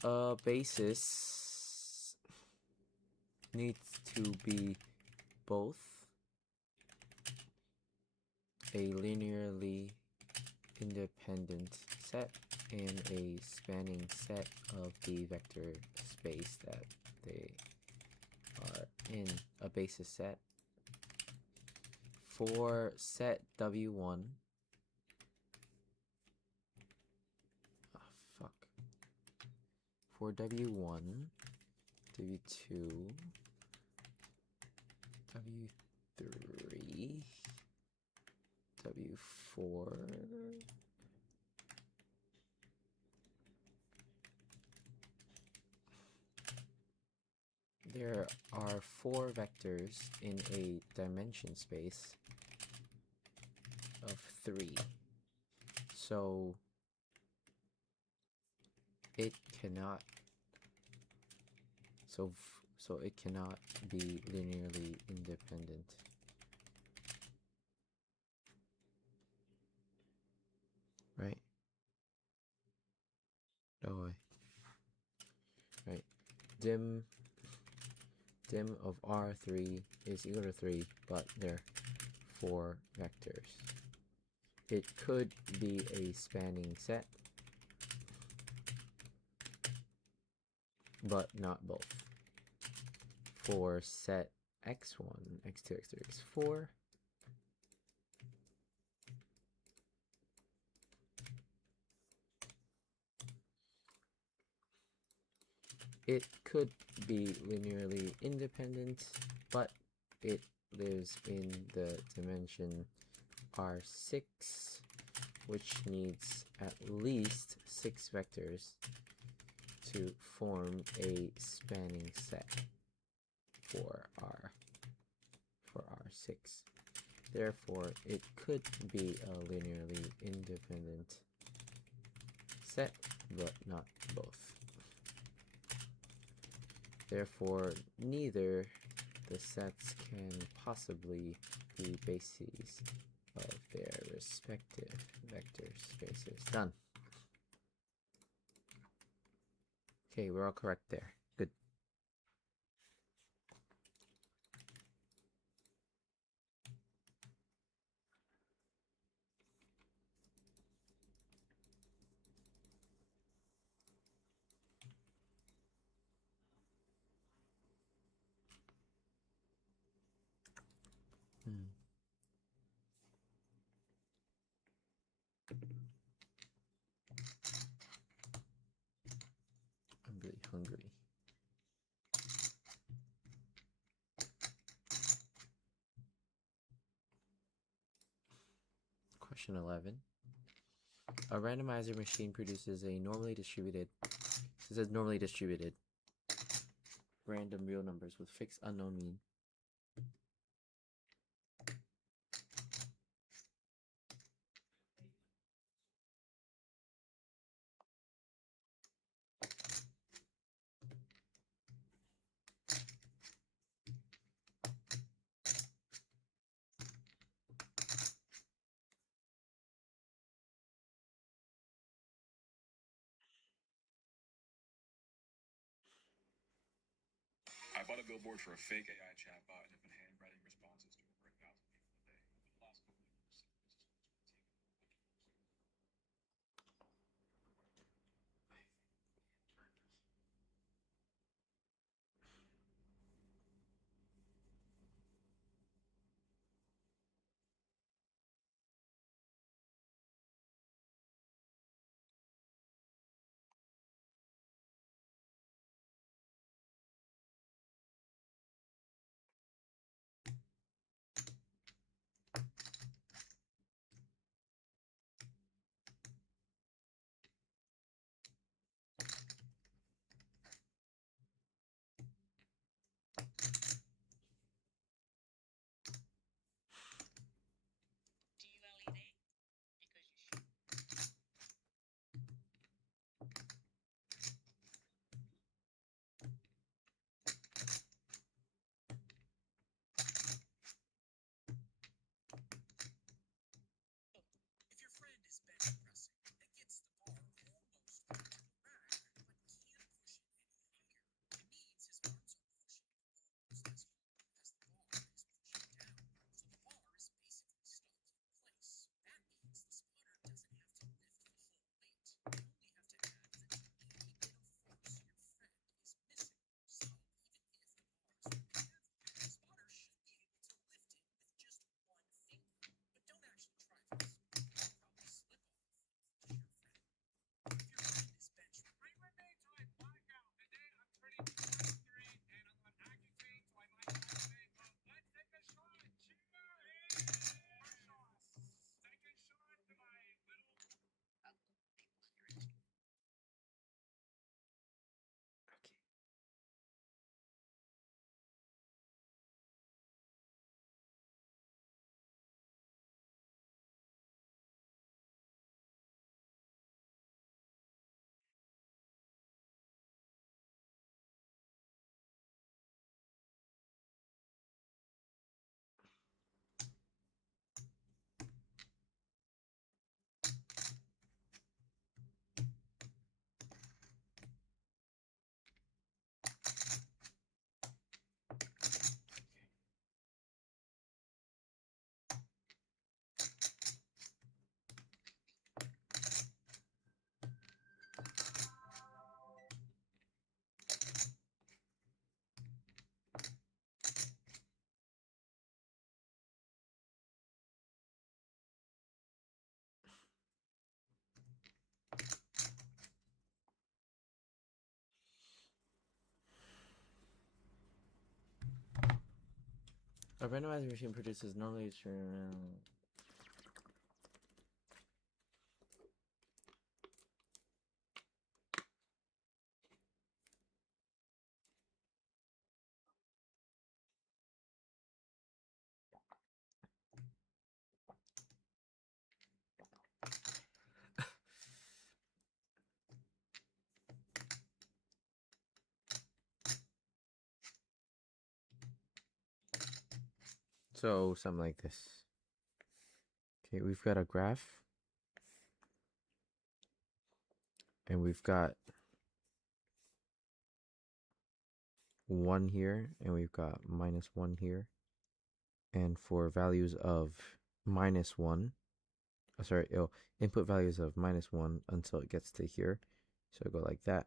A basis needs to be both a linearly independent set and a spanning set of the vector space that they are in. A basis set for set W1. For W1, W2, W3, W4, there are 4 vectors in a dimension space of 3. So it cannot it cannot be linearly independent. right? No way. Right. Dim of R3 is equal to 3, but they're 4 vectors. It could be a spanning set, but not both. For set x1, x2, x3, x4, it could be linearly independent, but it lives in the dimension R6, which needs at least 6 vectors to form a spanning set for R6. Therefore, it could be a linearly independent set, but not both. Therefore, neither the sets can possibly be bases of their respective vector spaces. Done. Okay, we're all correct there. Good. I'm really hungry. Question 11. A randomizer machine produces a normally distributed, it says normally distributed, random real numbers with fixed unknown mean. I bought a billboard for a fake AI chatbot and have been handwriting responses to over 1,000 people a day. For the last couple of years, A randomizer machine produces normally true. So something like this. Okay, we've got a graph. And we've got 1 here, and we've got -1 here. And for values of -1, input values of -1 until it gets to here. So I go like that.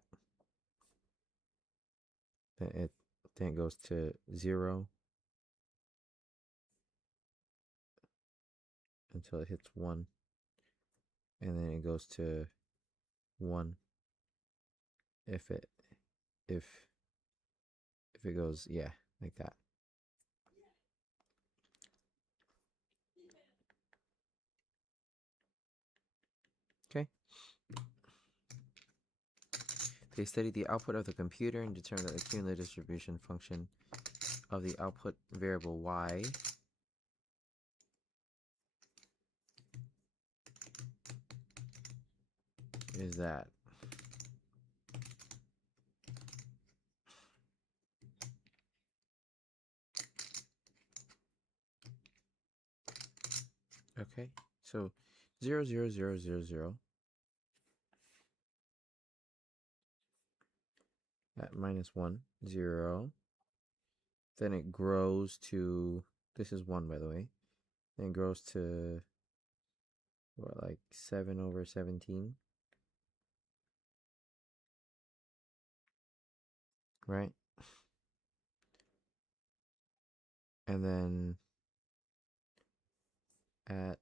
Then it goes to 0 until it hits 1. And then it goes to 1 if it goes, yeah, like that. Okay. They studied the output of the computer and determined that the cumulative distribution function of the output variable y is that. Okay, so 0, 0, 0, 0, 0 at -1, 0. Then it grows to, this is 1 by the way, then it grows to what, like 7/17, right? And then at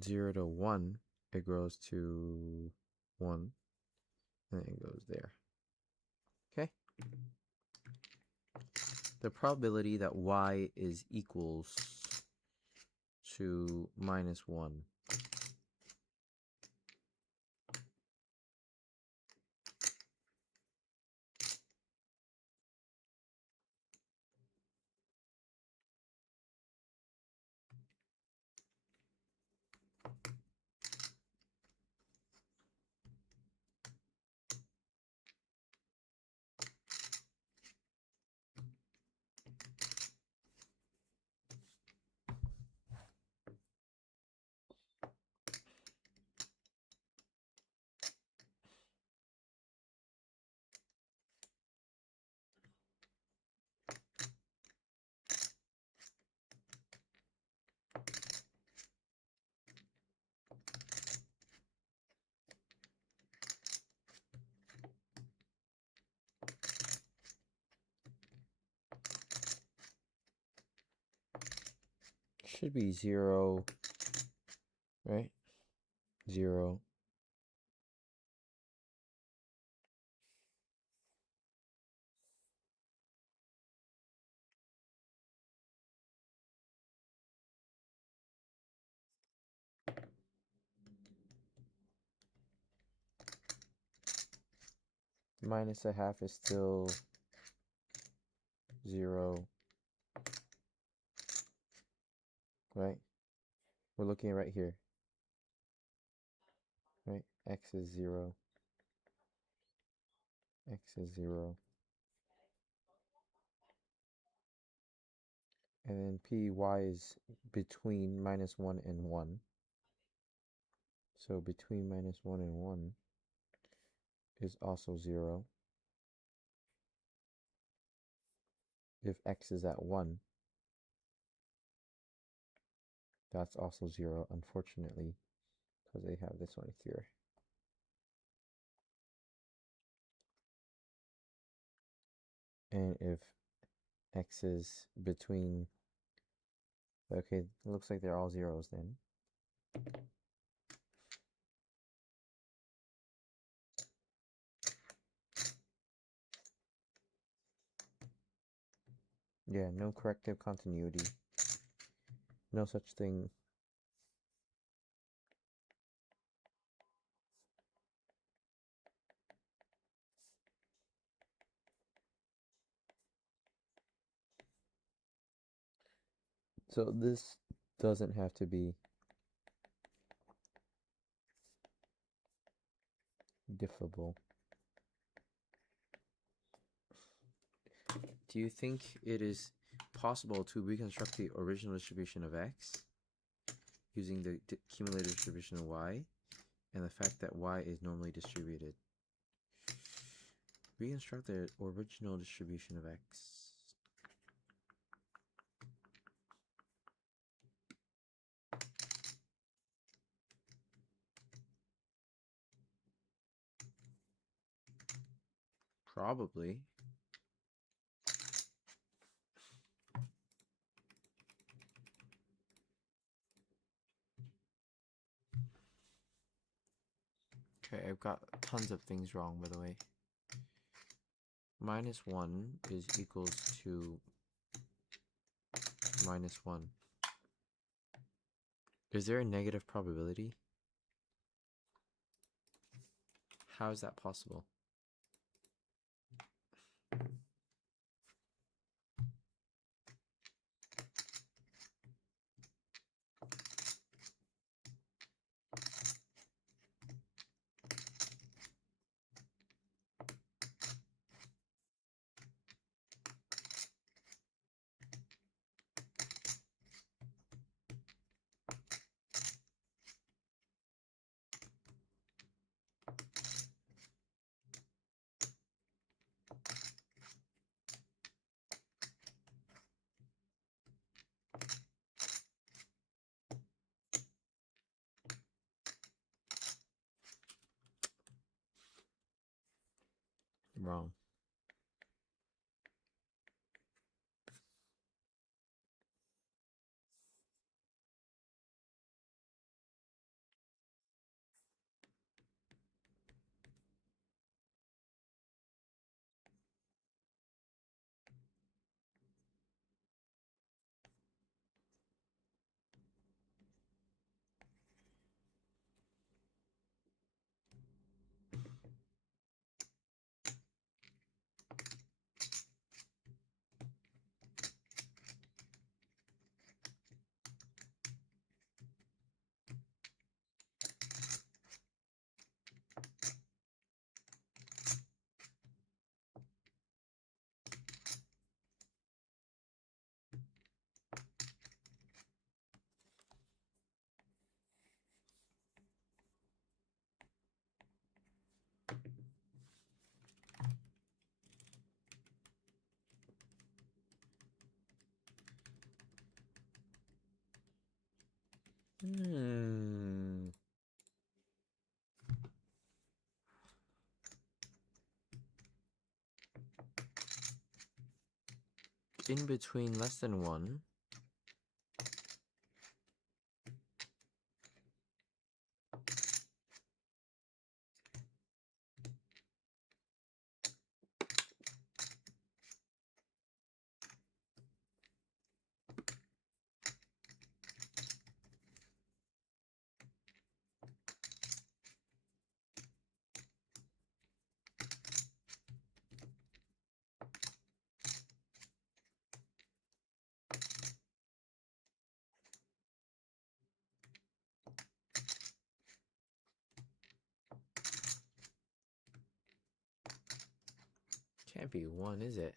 0 to 1, it grows to 1, and it goes there. Okay? The probability that y is equals to -1. Should be 0, right? 0. -1/2 is still 0, right? We're looking right here, right? X is 0. X is 0. And then Py is between -1 and 1. So between -1 and 1 is also 0. If X is at 1, that's also 0, unfortunately, because they have this one here. And if X is between, okay, it looks like they're all zeros then. Yeah, no corrective continuity. No such thing. So this doesn't have to be diffable. Do you think it is possible to reconstruct the original distribution of x using the cumulative distribution of y and the fact that y is normally distributed? Reconstruct the original distribution of x. Probably. Okay, I've got tons of things wrong, by the way. -1 is equals to -1. Is there a negative probability? How is that possible? Wrong. In between less than 1 can't be 1, is it?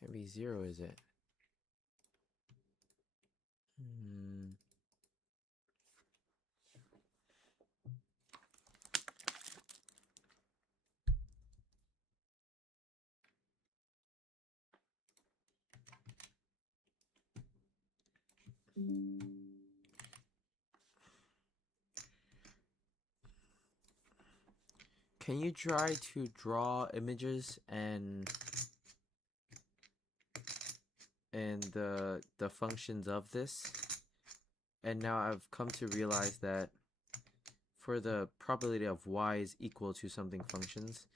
Can't be 0, is it? Can you try to draw images and the functions of this? And now I've come to realize that for the probability of y is equal to something functions,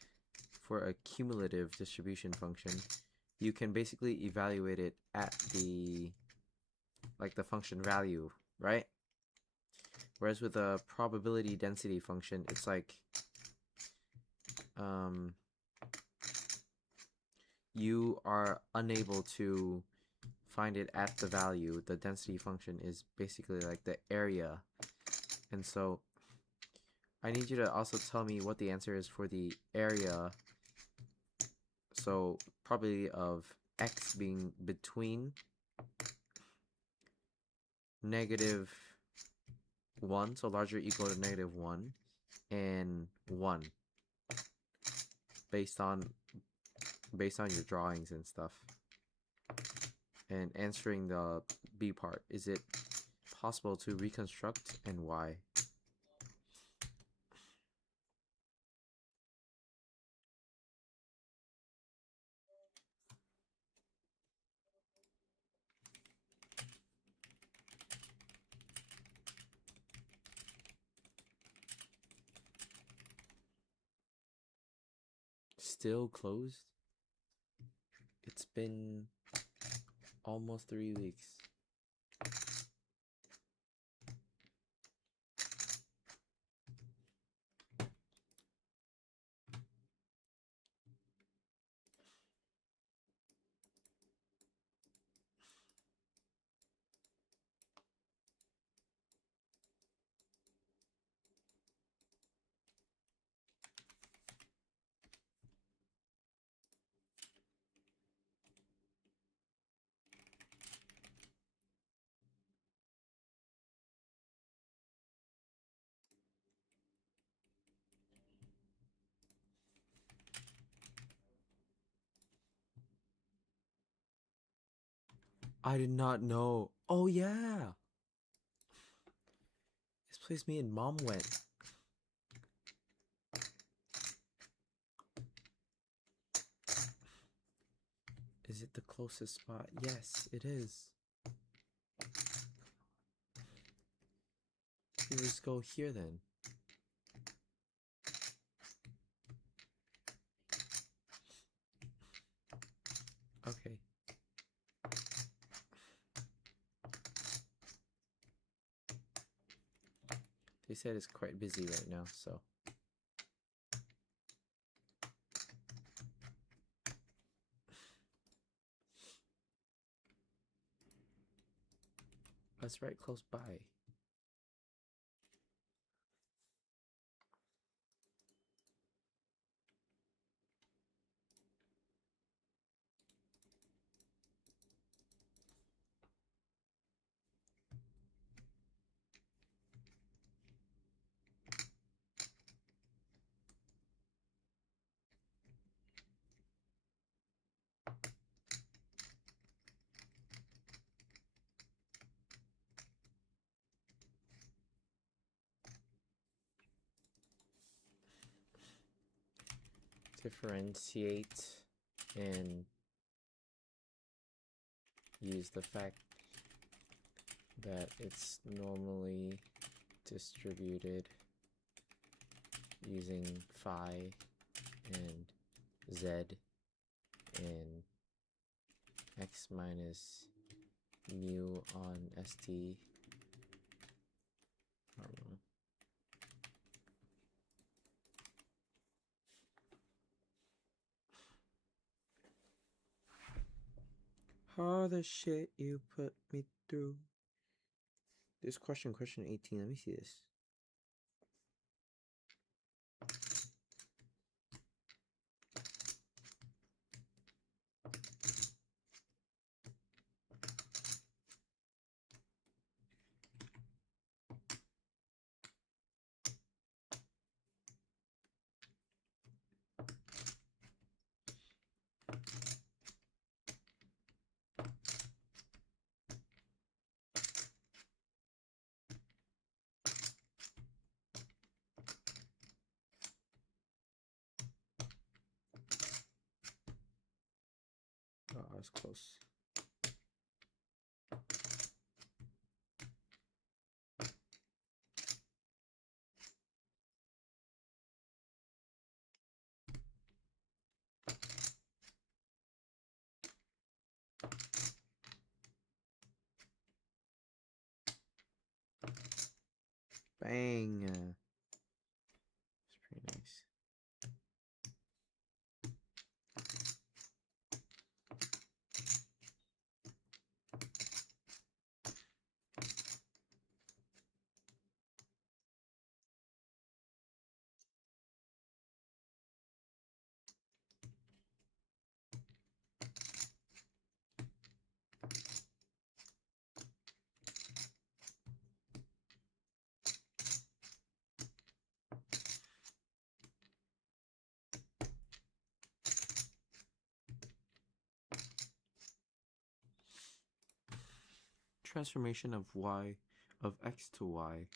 for a cumulative distribution function, you can basically evaluate it at the function value, right? Whereas with a probability density function, it's like you are unable to find it at the value. The density function is basically like the area. And so I need you to also tell me what the answer is for the area. So probability of x being between -1, so larger or equal to -1, and 1, based on your drawings and stuff. And answering the B part, is it possible to reconstruct, and why? Still closed? It's been almost 3 weeks. I did not know. Oh yeah. This place me and Mom went. Is it the closest spot? Yes, it is. Let's go here then. Okay. They said it's quite busy right now, so. That's right close by. Differentiate and use the fact that it's normally distributed using phi and z and x minus mu on st. I don't know. All the shit you put me through. This question 18. Let me see this. Oh, I was close. Bang. It's pretty nice. Transformation of x to y.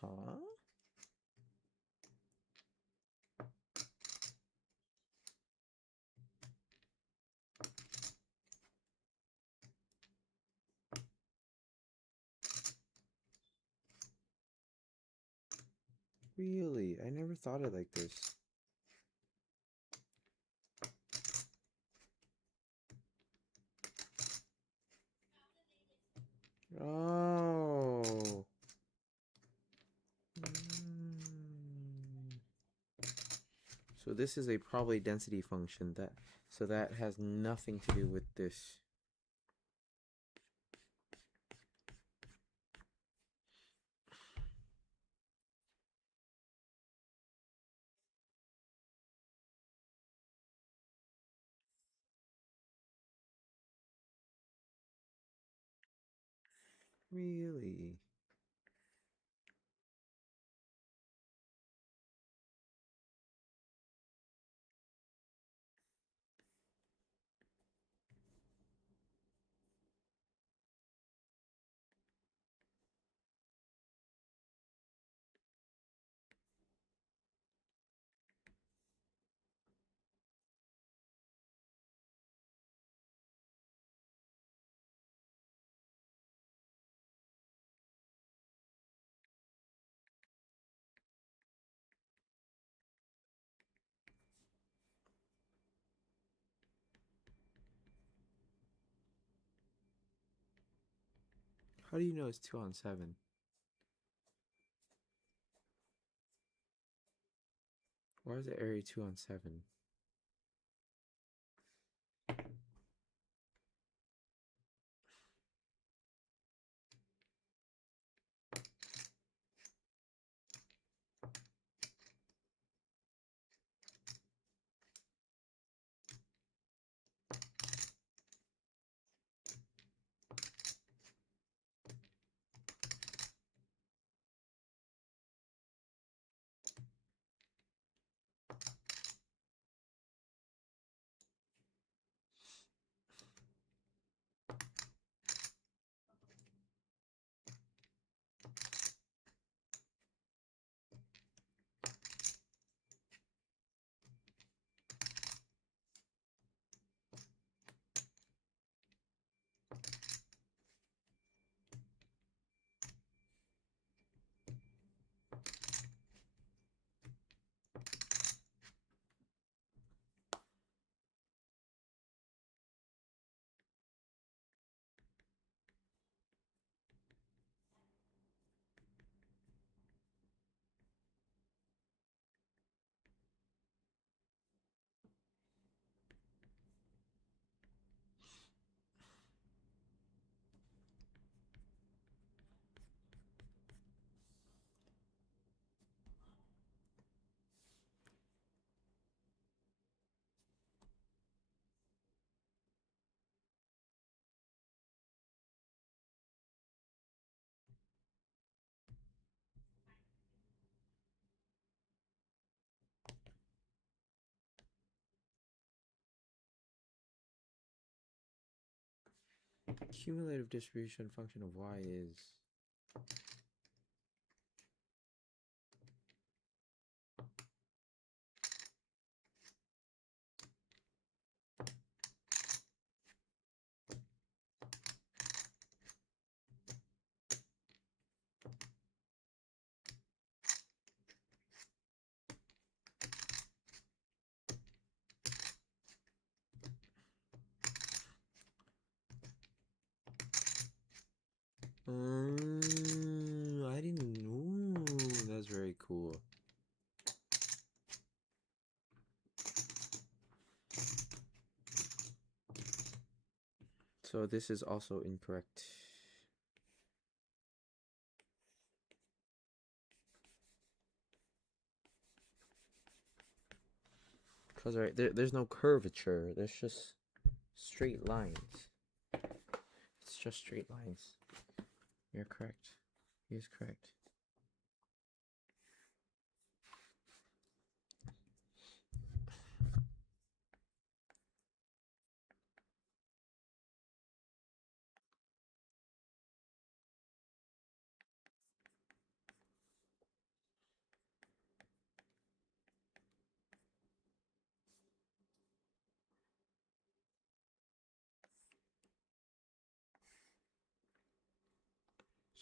Huh? Really? I never thought it like this. Oh. So this is a probably density function so that has nothing to do with this. Really? How do you know it's 2 on 7? Why is the area 2 on 7? Cumulative distribution function of y is I didn't know. That's very cool. So this is also incorrect. Because right, there's no curvature. There's just straight lines. It's just straight lines. You're correct. He is correct.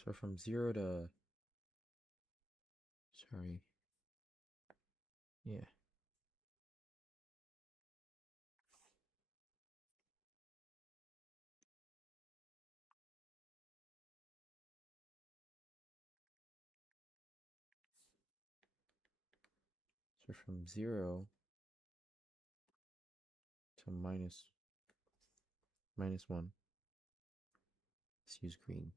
So from 0 to... Sorry. Yeah. So from 0 to minus 1. Let's use green.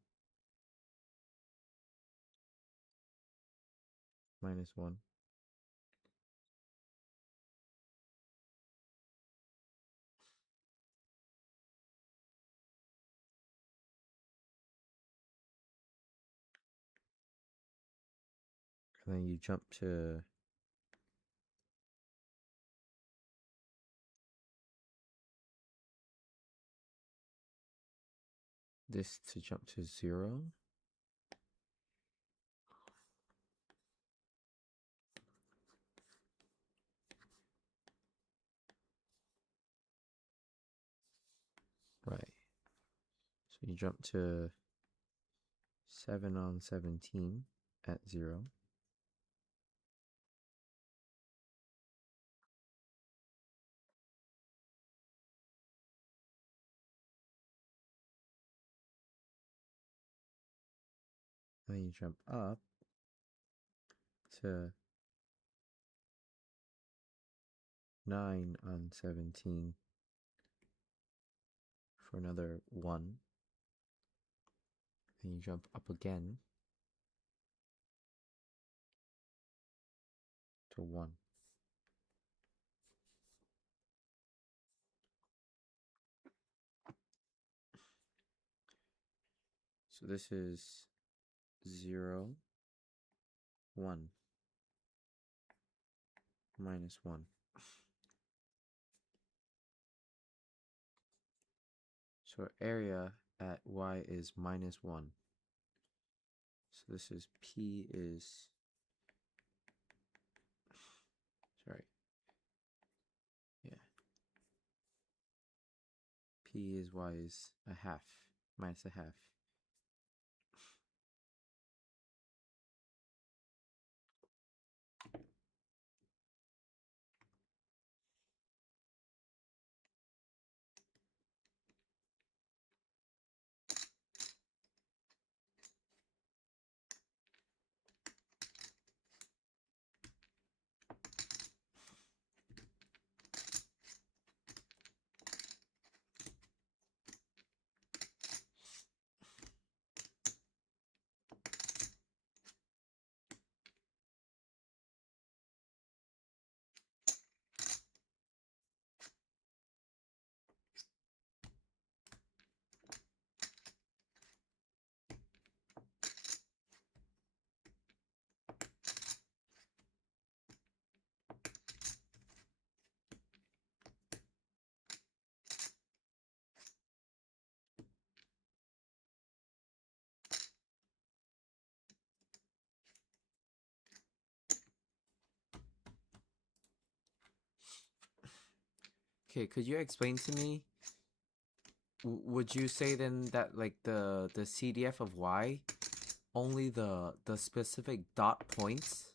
-1. And then you jump to this to jump to 0. Right. So you jump to 7 on 17 at 0. Then you jump up to 9 on 17 for another 1. Then you jump up again to 1. So this is 0, 1, -1. So area at y is -1. So this is P is... Sorry. Yeah. P is y is a half, minus a half. Okay, could you explain to me? Would you say then that like the CDF of y, only the specific dot points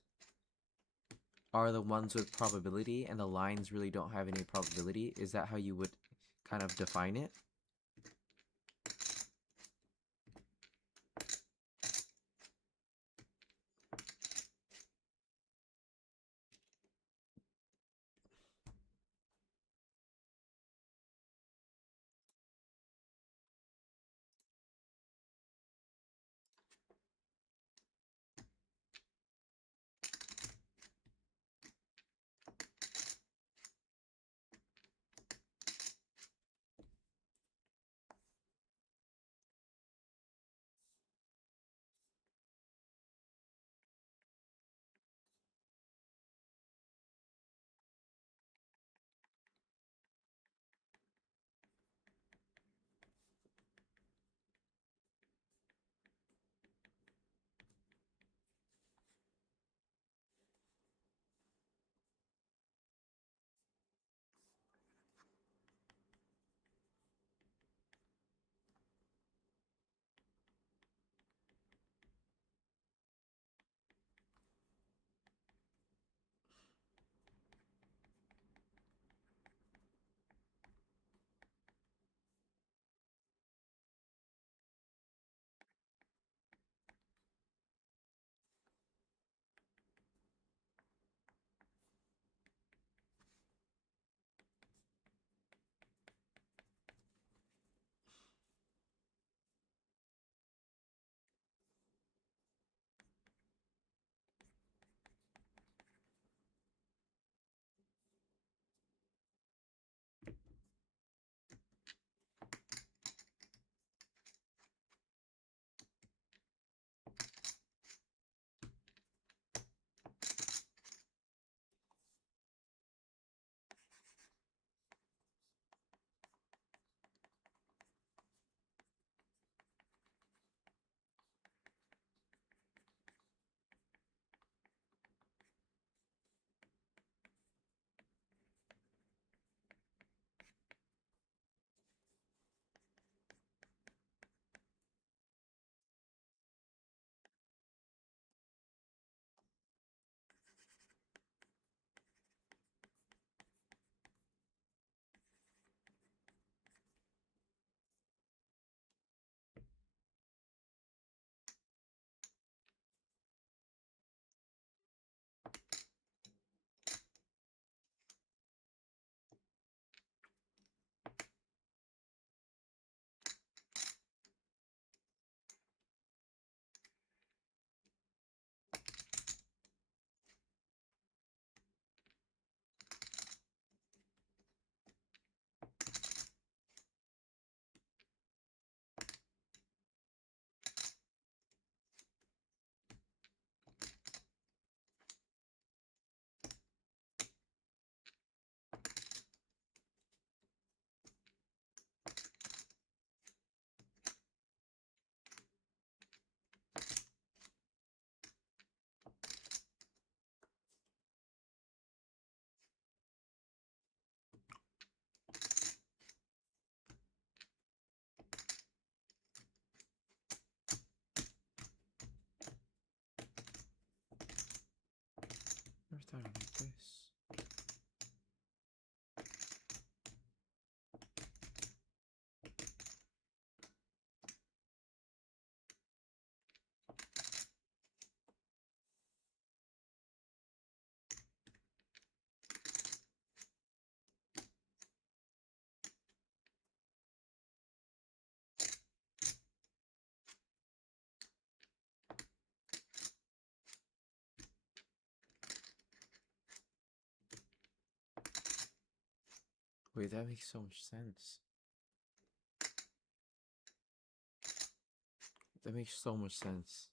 are the ones with probability, and the lines really don't have any probability? Is that how you would kind of define it? Wait, that makes so much sense. That makes so much sense.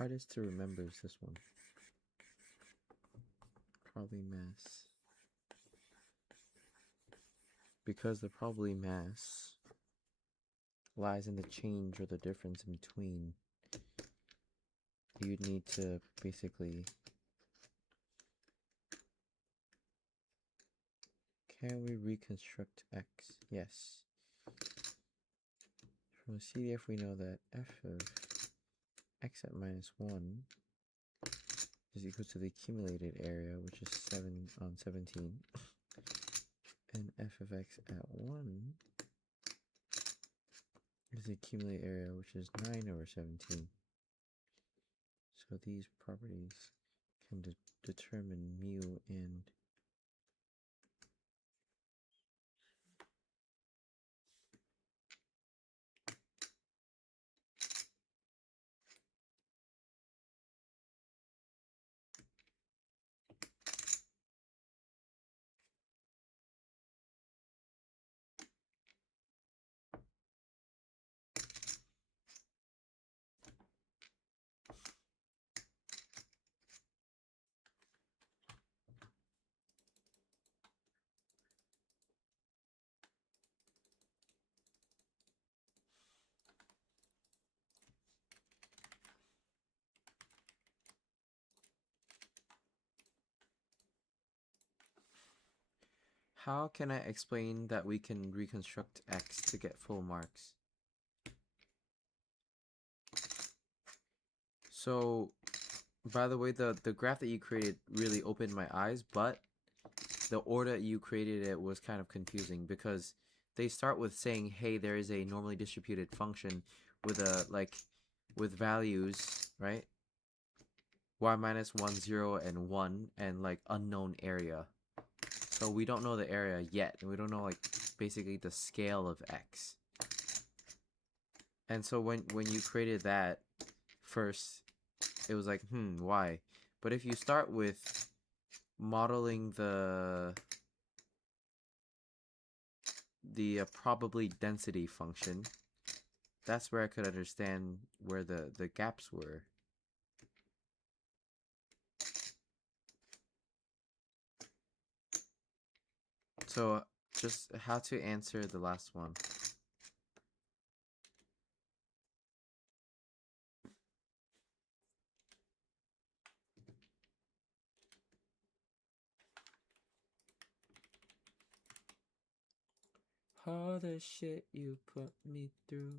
Hardest to remember is this one. Probably mass. Because the probably mass lies in the change or the difference in between. You'd need to basically... Can we reconstruct x? Yes. From the CDF we know that f of x at minus 1 is equal to the accumulated area, which is 7 on 17. And f of x at 1 is the accumulated area, which is 9 over 17. So these properties can determine mu and how can I explain that we can reconstruct x to get full marks? So, by the way, the graph that you created really opened my eyes, but the order you created it was kind of confusing because they start with saying, hey, there is a normally distributed function with a with values, right? Y minus 1, 0, and 1, and like unknown area. So we don't know the area yet, and we don't know like basically the scale of x. And so when you created that first, it was like, why? But if you start with modeling the probably density function, that's where I could understand where the gaps were. So just how to answer the last one. All the shit you put me through.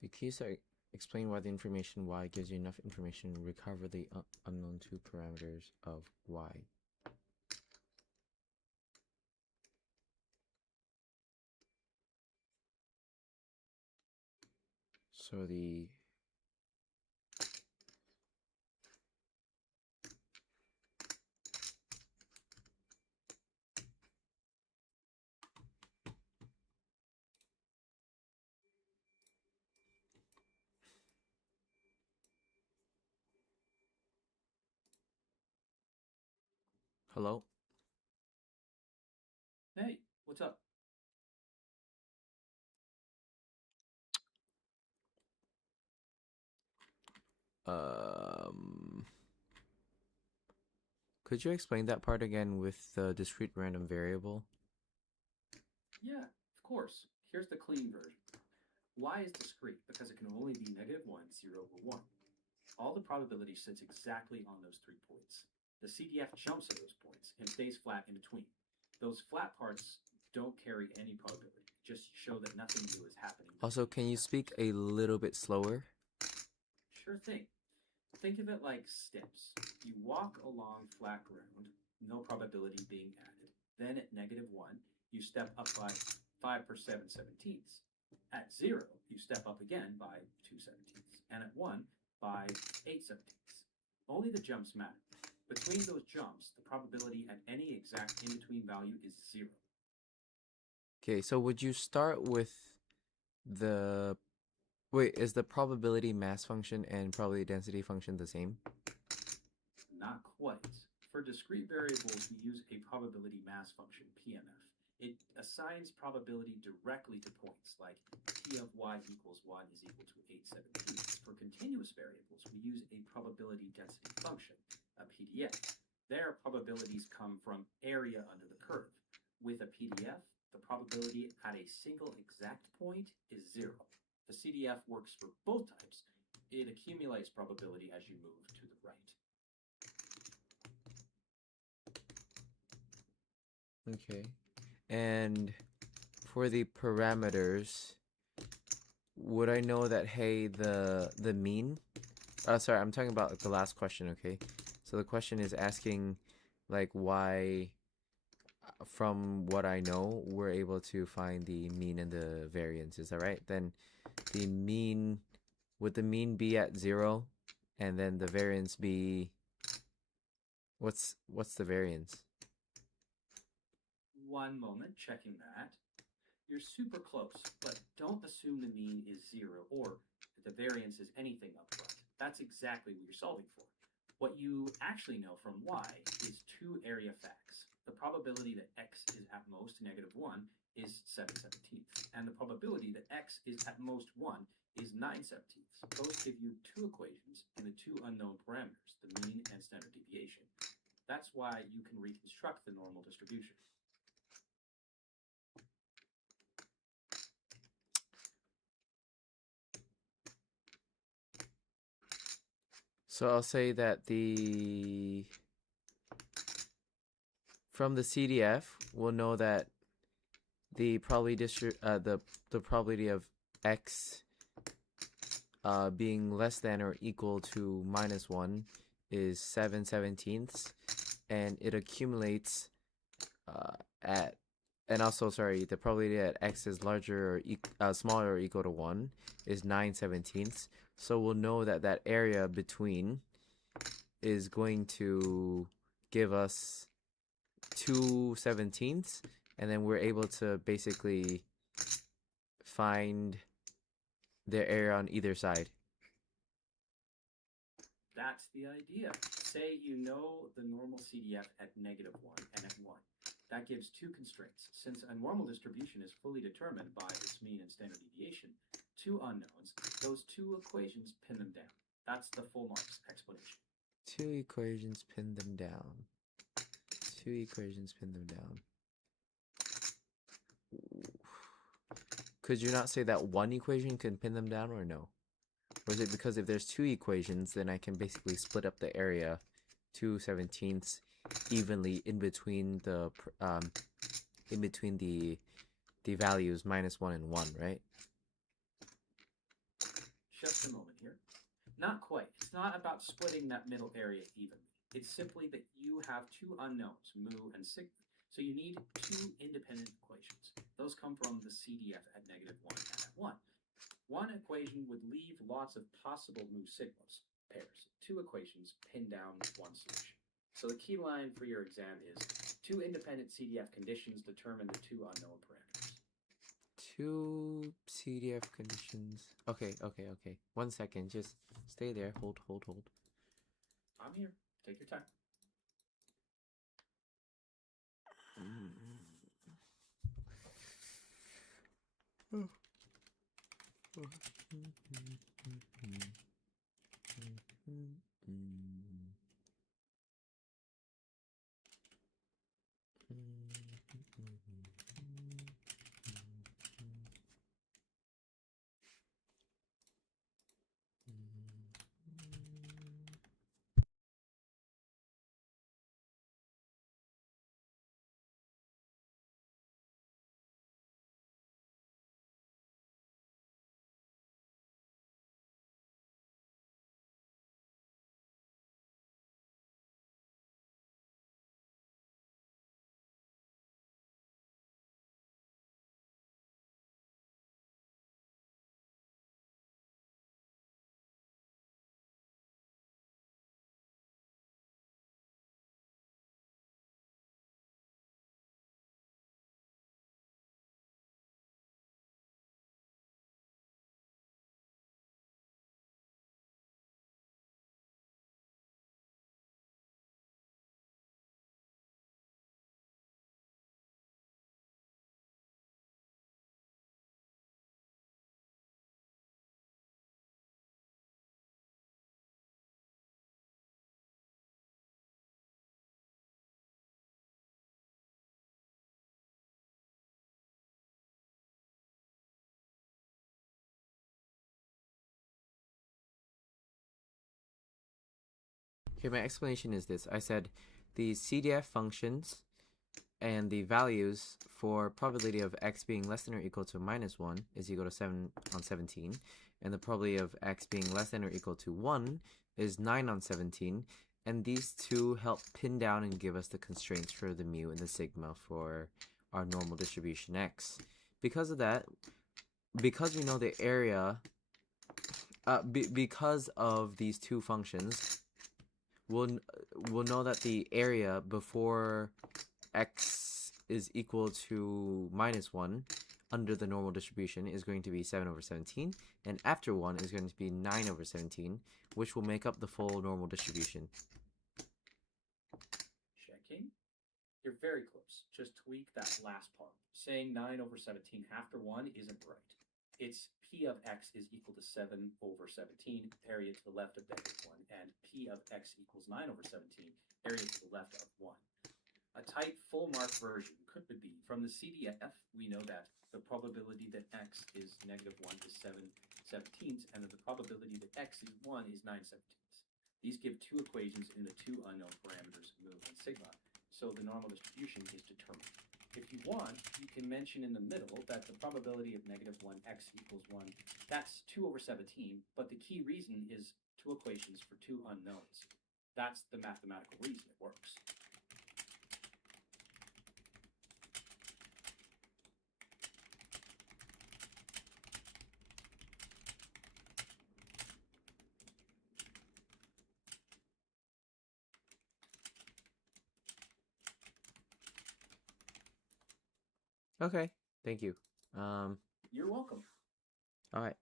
The keys are explain why the information y gives you enough information to recover the unknown two parameters of y. So the hello? Hey, what's up? Could you explain that part again with the discrete random variable? Yeah, of course. Here's the clean version. Y is discrete because it can only be -1, 0, or 1. All the probability sits exactly on those 3 points. The CDF jumps at those points and stays flat in between. Those flat parts don't carry any probability, just show that nothing new is happening. Also, can you speak a little bit slower? Sure thing. Think of it like steps. You walk along flat ground, no probability being added. Then at -1, you step up by 5 per 7/17. At 0, you step up again by 2/17. And at 1, by 8/17. Only the jumps matter. Between those jumps, the probability at any exact in-between value is 0. Okay, so would you start with the... Wait, is the probability mass function and probability density function the same? Not quite. For discrete variables, we use a probability mass function, PMF. It assigns probability directly to points, like P of y equals 1 is equal to 8/17. For continuous variables, we use a probability density function, a PDF. Their probabilities come from area under the curve. With a PDF, the probability at a single exact point is 0. The CDF works for both types. It accumulates probability as you move to the right. Okay. And for the parameters, would I know that, hey, the mean? Sorry, I'm talking about the last question, okay? So the question is asking, like, why, from what I know, we're able to find the mean and the variance. Is that right? Then the mean, would the mean be at 0? And then the variance be, what's the variance? One moment, checking that. You're super close, but don't assume the mean is 0 or that the variance is anything up front. That's exactly what you're solving for. What you actually know from y is 2 area facts. The probability that x is at most -1 is 7/17, and the probability that x is at most 1 is 9/17. Those give you 2 equations and the 2 unknown parameters, the mean and standard deviation. That's why you can reconstruct the normal distribution. So I'll say that from the CDF, we'll know that the probability the probability of x being less than or equal to -1 is 7/17, and it accumulates and also, sorry, the probability that x is larger or smaller or equal to 1 is 9/17. So we'll know that that area between is going to give us 2/17, and then we're able to basically find the area on either side. That's the idea. Say you know the normal CDF at -1 and at 1. That gives 2 constraints. Since a normal distribution is fully determined by its mean and standard deviation, 2 unknowns, those 2 equations pin them down. That's the full marks explanation. 2 equations pin them down. 2 equations pin them down. Could you not say that 1 equation can pin them down, or no? Or is it because if there's 2 equations, then I can basically split up the area 2/17 evenly in between the values -1 and 1, right? just a moment here. Not quite. It's not about splitting that middle area evenly. It's simply that you have two unknowns, mu and sigma. So you need two independent equations. Those come from the CDF at -1 and at 1. One equation would leave lots of possible mu sigmas pairs. Two equations pin down one solution. So the key line for your exam is two independent CDF conditions determine the two unknown parameters. Two CDF conditions. Okay. 1 second. Just stay there. Hold. I'm here. Take your time. Okay, my explanation is this. I said the CDF functions and the values for probability of x being less than or equal to -1 is equal to 7 on 17, and the probability of x being less than or equal to 1 is 9 on 17, and these two help pin down and give us the constraints for the mu and the sigma for our normal distribution x. Because of that, because we know the area, because of these two functions, we'll know that the area before x is equal to -1 under the normal distribution is going to be 7 over 17, and after 1 is going to be 9 over 17, which will make up the full normal distribution. Checking. You're very close. Just tweak that last part. Saying 9 over 17 after 1 isn't right. It's P of x is equal to 7 over 17, area to the left of -1, and P of x equals 9 over 17, area to the left of 1. A tight full mark version could be from the CDF, we know that the probability that x is -1 is 7/17, and that the probability that x is 1 is 9/17. These give two equations in the two unknown parameters mu and sigma, so the normal distribution is determined. If you want, you can mention in the middle that the probability of -1 x equals 1, that's 2 over 17, but the key reason is two equations for two unknowns. That's the mathematical reason it works. Okay, thank you. You're welcome. All right.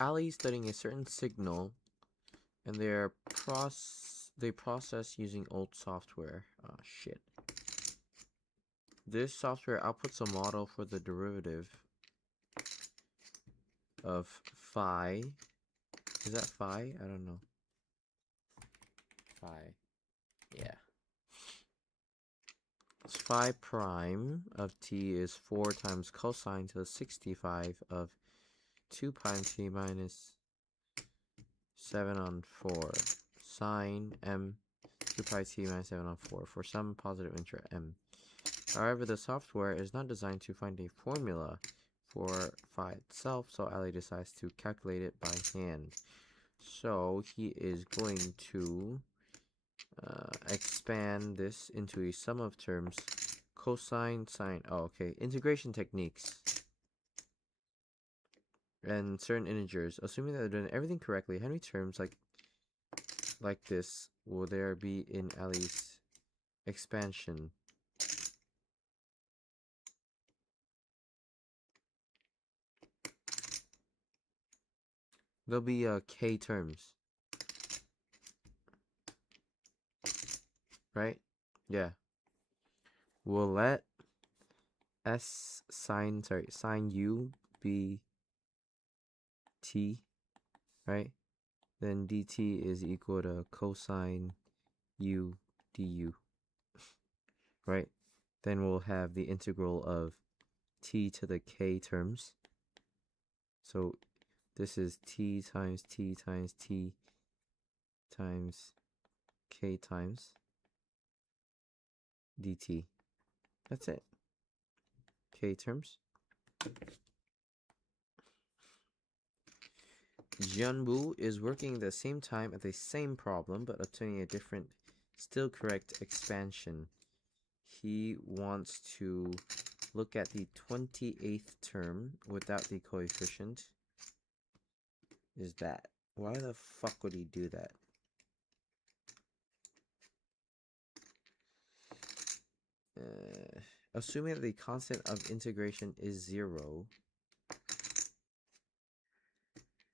Ali is studying a certain signal, and they process using old software. Oh shit. This software outputs a model for the derivative of phi. Is that phi? I don't know. Phi. Yeah. Phi prime of t is 4 times cosine to the 65 of 2 pi t minus 7 on 4 sine m 2 pi t minus 7 on 4 for some positive integer m. However, the software is not designed to find a formula for phi itself, so Ali decides to calculate it by hand. So he is going to expand this into a sum of terms, cosine, sine. Oh, okay. Integration techniques and certain integers. Assuming that they're doing everything correctly, how many terms like this will there be in Ali's expansion? There'll be k terms, right? Yeah. We'll let sine u be t, right? Then dt is equal to cosine u du, right? Then we'll have the integral of t to the k terms. So this is t times t times t times k times dt. That's it. K terms. Jianwu is working at the same time at the same problem, but obtaining a different, still correct expansion. He wants to look at the 28th term without the coefficient. Is that? Why the fuck would he do that? Assuming that the constant of integration is 0,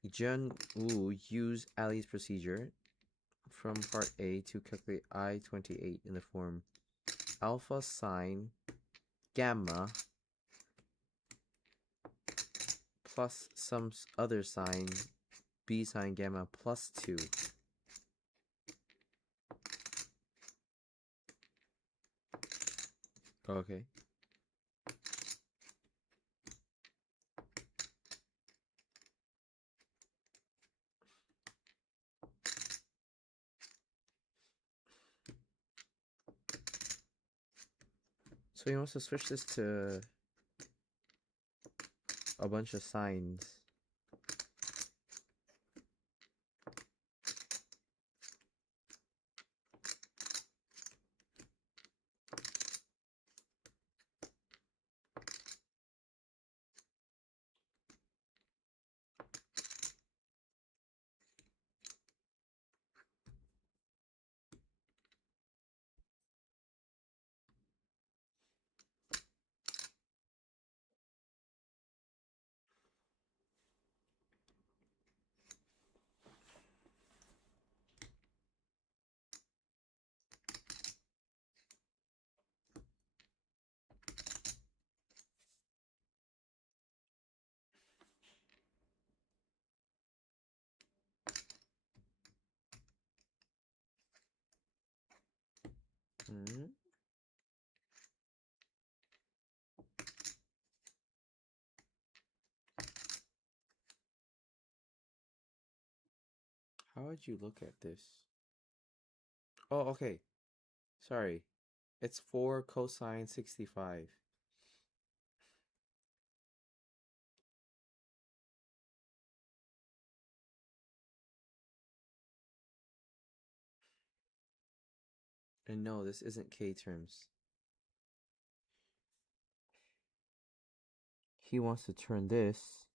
Jianwu use Ali's procedure from part A to calculate I-28 in the form alpha sine gamma plus some other sign b sine gamma plus 2. Okay. So he wants to switch this to a bunch of signs. How would you look at this? Oh, okay. Sorry. It's 4 cosine 65. And no, this isn't k terms. He wants to turn this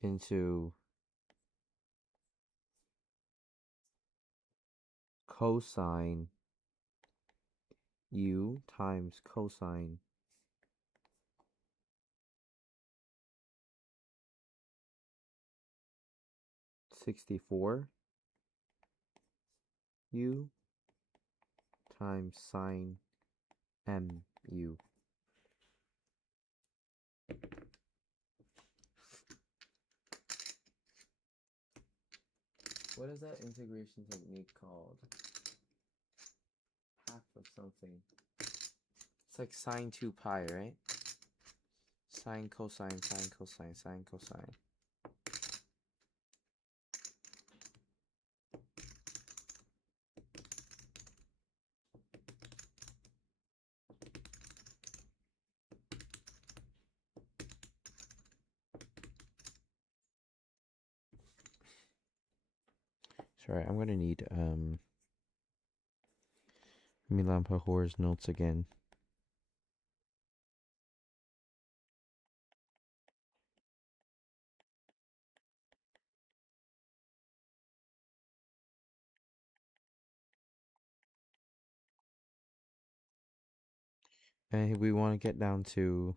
into cosine u times cosine 64 u times sine mu. What is that integration technique called? Half of something. It's like sine 2 pi, right? Sine, cosine, sine, cosine, sine, cosine. Sorry, I'm gonna need Milan Pahor's notes again. And we want to get down to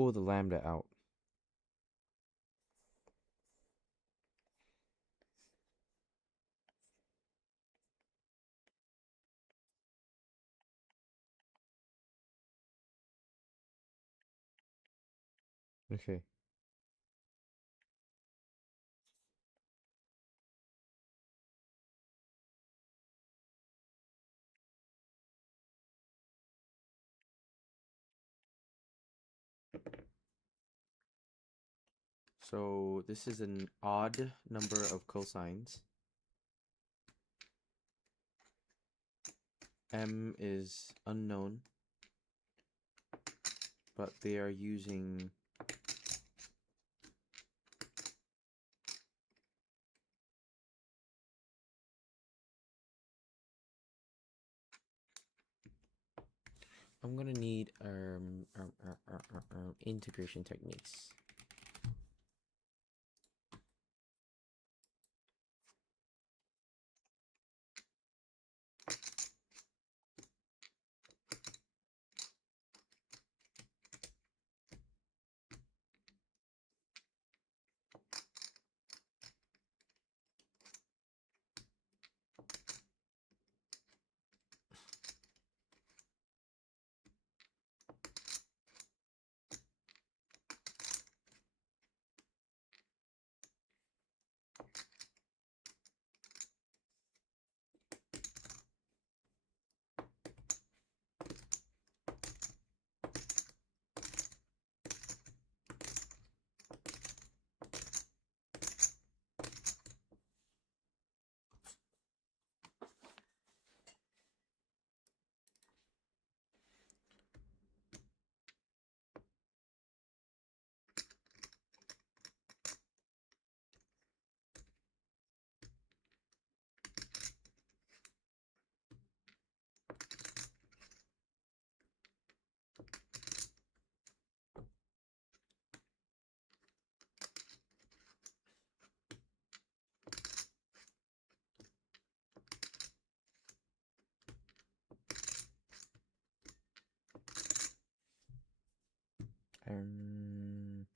pull the lambda out. Okay. So this is an odd number of cosines. M is unknown, but they are using I'm gonna need integration techniques. Um,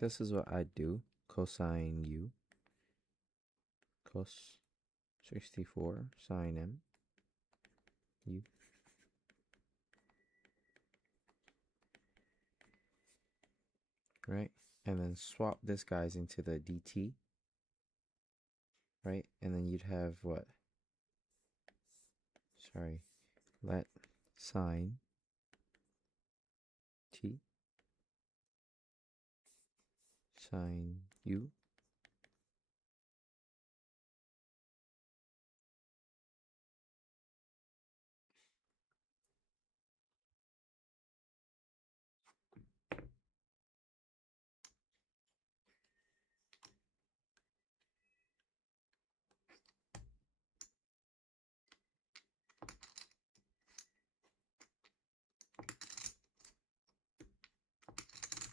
this is what I'd do. Cosine u. Cos 64 sine m u. Right? And then swap this guys into the dt. Right? And then you'd have what? Sorry. Let sine t sine u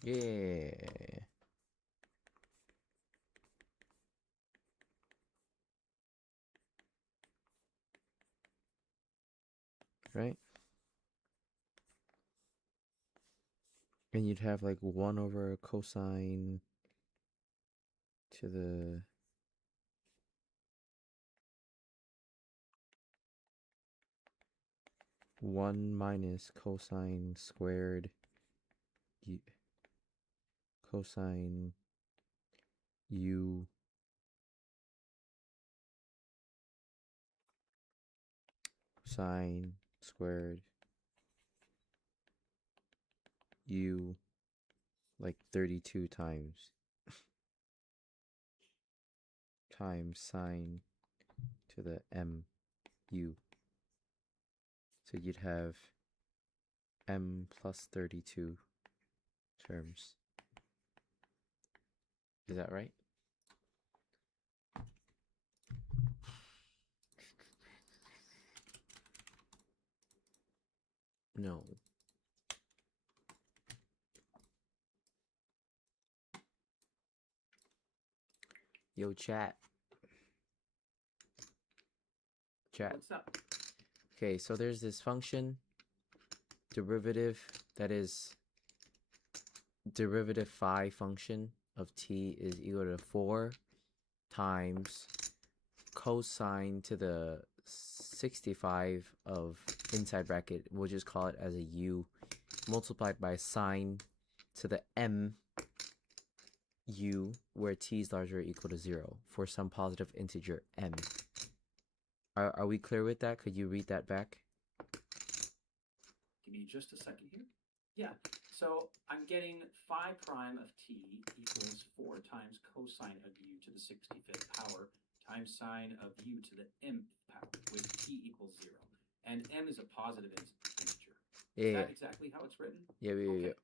yeah. Right? And you'd have like 1 over cosine to the 1 minus cosine squared cosine u sine squared u like 32 times sine to the m u. So you'd have m plus 32 terms. Is that right? No. Yo, chat. What's up? Okay, so there's this function derivative that is derivative phi function of t is equal to 4 times cosine to the 65 of inside bracket, we'll just call it as a u, multiplied by sine to the m u, where t is larger or equal to 0 for some positive integer m. Are we clear with that? Could you read that back? Give me just a second here. Yeah, so I'm getting phi prime of t equals 4 times cosine of u to the 65th power times sine of u to the mth power, with t equals 0. And m is a positive integer. Is that exactly how it's written? Yeah. Perfect.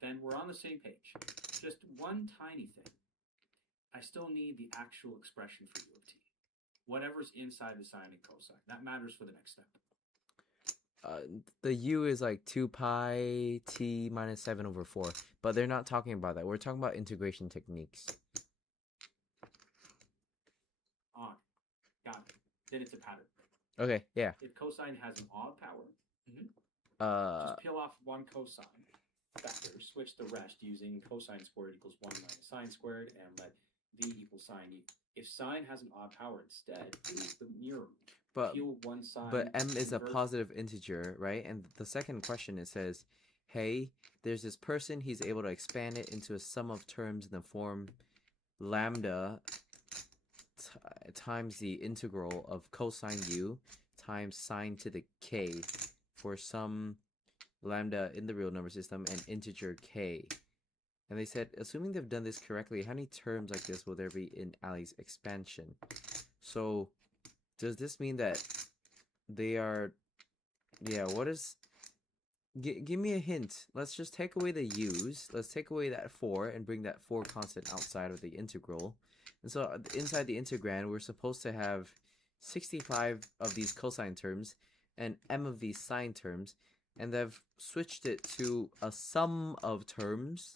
Then we're on the same page. Just one tiny thing. I still need the actual expression for u of t. Whatever's inside the sine and cosine. That matters for the next step. The u is like 2 pi t minus 7 over 4, but they're not talking about that. We're talking about integration techniques. On. Got it. Then it's a pattern. Okay, yeah. If cosine has an odd power, just peel off one cosine factor, switch the rest using cosine squared equals 1 minus sine squared, and let v equal sine u. If sine has an odd power instead, use the mirror. Peel one side. But m is a positive integer, right? And the second question, it says, hey, there's this person, he's able to expand it into a sum of terms in the form lambda times the integral of cosine u times sine to the k for some lambda in the real number system and integer k. And they said, assuming they've done this correctly, how many terms like this will there be in Ali's expansion? So does this mean that they are, what is, give me a hint. Let's just take away the u's. Let's take away that 4 and bring that 4 constant outside of the integral. And so inside the integrand, we're supposed to have 65 of these cosine terms and m of these sine terms. And they've switched it to a sum of terms,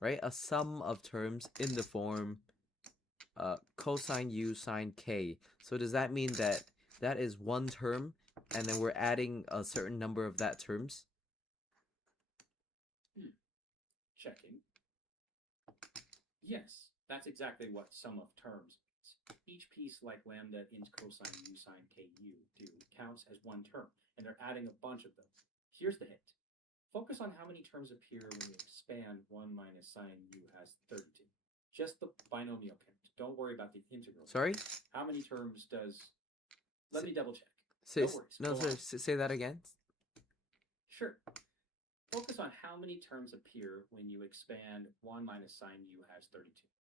right? A sum of terms in the form cosine u sine k. So does that mean that that is one term and then we're adding a certain number of that terms? Checking. Yes, that's exactly what sum of terms means. Each piece, like lambda, int, cosine, u, sine, ku, do, counts as one term, and they're adding a bunch of them. Here's the hint. Focus on how many terms appear when you expand 1 minus sine u as 32. Just the binomial count. Don't worry about the integral. Sorry? How many terms does... Let me double check. Say, No worries. no, Go sorry, on. say that again. Sure. Focus on how many terms appear when you expand 1 minus sine u has 32.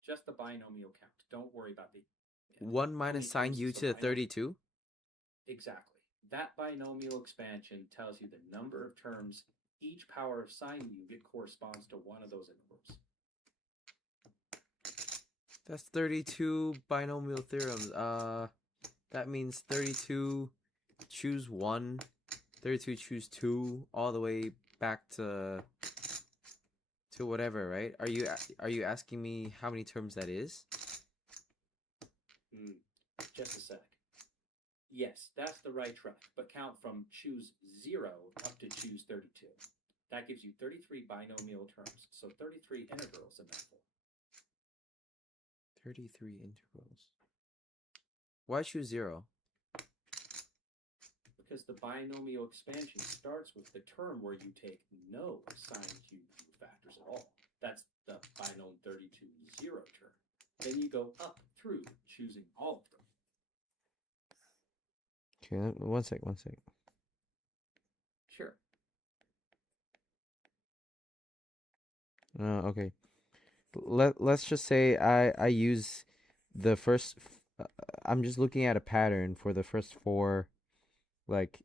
Just the binomial count. Don't worry about the... 1 minus sine u to the 32? Exactly. That binomial expansion tells you the number of terms each power of sine u it corresponds to one of those intervals. That's 32 binomial theorems. That means 32 choose 1, 32 choose 2, all the way back to whatever, right? Are you asking me how many terms that is? Just a sec. Yes, that's the right track, but count from choose 0 up to choose 32. That gives you 33 binomial terms, so 33 integrals in that form. 33 integrals. Why choose 0? Because the binomial expansion starts with the term where you take no sine cube u factors at all. That's the binom 32 0 term. Then you go up through choosing all of them. Okay, one sec. Sure. Okay. Let's just say I use the first. I'm just looking at a pattern for the first 4, like,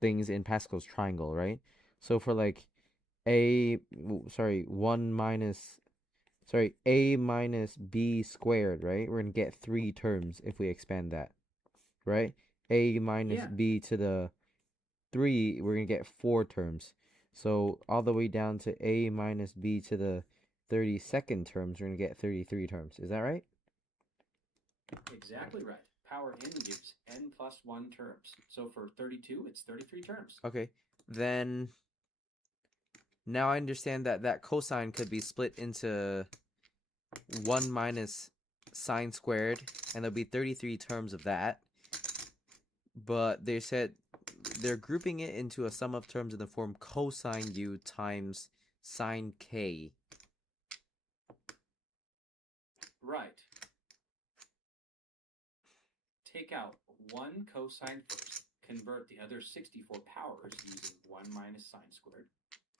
things in Pascal's triangle, right? So for like a minus b squared, right? We're gonna get 3 terms if we expand that, right? A minus b to the 3, we're gonna get 4 terms. So all the way down to a minus b to the 32nd terms, we're gonna get 33 terms. Is that right? Exactly right. Power n gives n plus 1 terms. So for 32, it's 33 terms. Okay. Then now I understand that cosine could be split into 1 minus sine squared, and there'll be 33 terms of that. But they said they're grouping it into a sum of terms in the form cosine u times sine k. Right. Take out 1 cosine first. Convert the other 64 powers using 1 minus sine squared.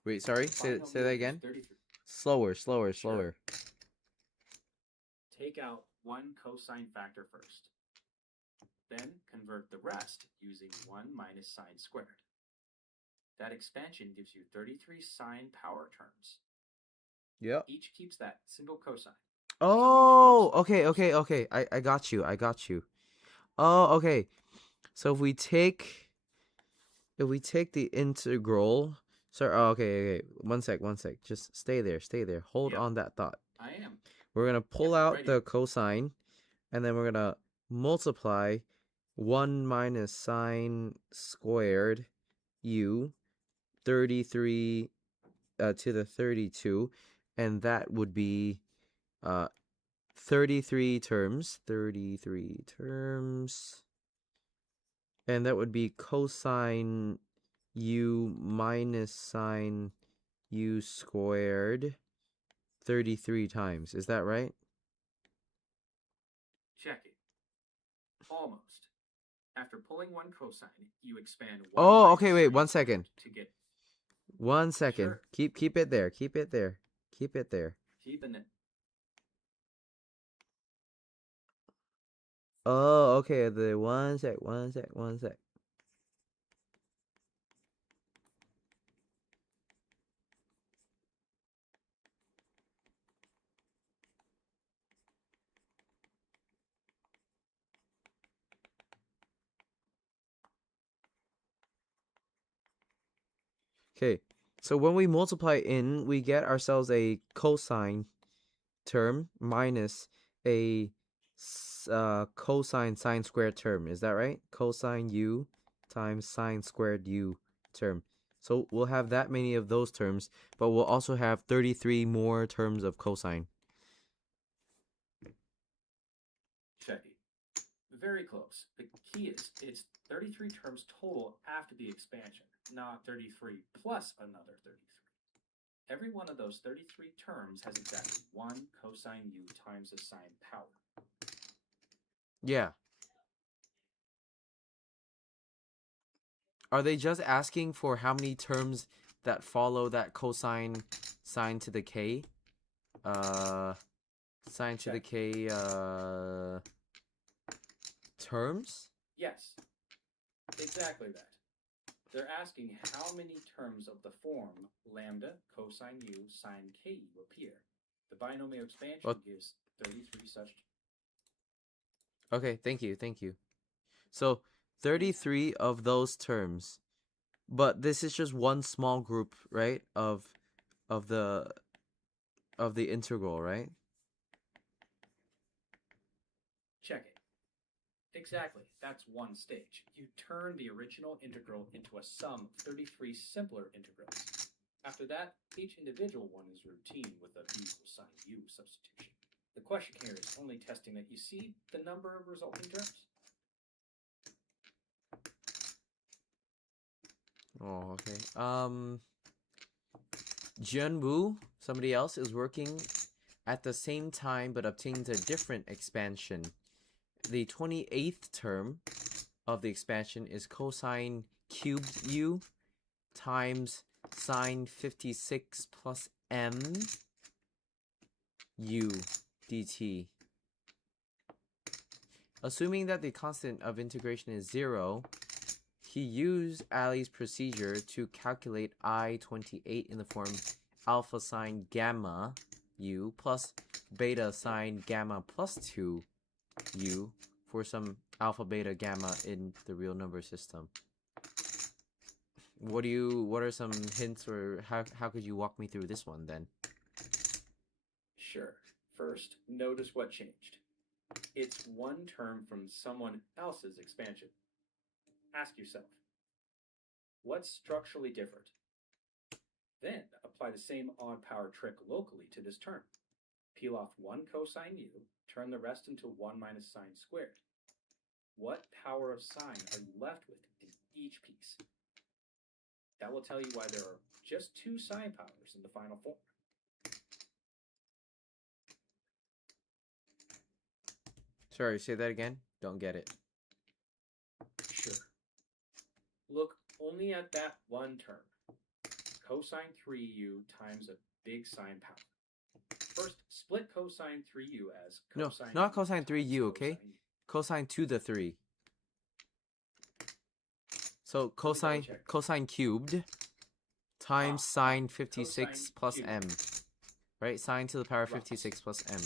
Wait, sorry? Say that again? 33. Slower. Sure. Take out 1 cosine factor first. Then convert the rest using 1 minus sine squared. That expansion gives you 33 sine power terms. Yep. Each keeps that single cosine. Oh, okay. I got you. Oh, okay. So if we take the integral, sorry. Oh, okay. One sec. Just stay there. Hold on that thought. I am. We're gonna pull out the cosine, and then we're gonna multiply 1 minus sine squared u 33 to the 32, and that would be 33 terms, and that would be cosine u minus sine u squared 33 times. Is that right? Check it. Almost. After pulling 1 cosine, you expand 1 Oh, minus okay, wait, sine 1 second. to get 1 second. Sure. Keep it there. keeping it. Oh, okay. The one sec. Okay, so when we multiply in, we get ourselves a cosine term minus a cosine sine squared term. Is that right? Cosine u times sine squared u term. So we'll have that many of those terms, but we'll also have 33 more terms of cosine. very close. The key is it's 33 terms total after the expansion, not 33 plus another 33. Every one of those 33 terms has exactly 1 cosine u times the sine power. Yeah. Are they just asking for how many terms that follow that cosine sine to the k? Sine to the k terms? Yes, exactly that. They're asking how many terms of the form lambda cosine u sine ku appear. The binomial expansion Well- gives 33 such. Okay, thank you. So 33 of those terms. But this is just one small group, right? Of the integral, right? Check it. Exactly, that's one stage. You turn the original integral into a sum of 33 simpler integrals. After that, each individual one is routine with a b equals sine u substitution. The question here is only testing that you see the number of resulting terms. Oh, okay. Jianwu, somebody else, is working at the same time but obtains a different expansion. The 28th term of the expansion is cosine cubed u times sine 56 plus m u dt. Assuming that the constant of integration is 0, he used Ali's procedure to calculate I-28 in the form alpha sine gamma u plus beta sine gamma plus 2 u for some alpha beta gamma in the real number system. What are some hints, or how could you walk me through this one then? Sure. First, notice what changed. It's one term from someone else's expansion. Ask yourself, what's structurally different? Then apply the same odd power trick locally to this term. Peel off 1 cosine u, turn the rest into 1 minus sine squared. What power of sine are you left with in each piece? That will tell you why there are just 2 sine powers in the final form. Sorry, say that again? Don't get it. Sure. Look only at that one term. Cosine 3u times a big sine power. First, split cosine 3u as cosine. No, not cosine times 3u, okay? cosine u. Cosine to the 3. So double check. cosine cubed times sine 56 cosine plus cubed. m. Right? Sine to the power of Right. 56 plus m.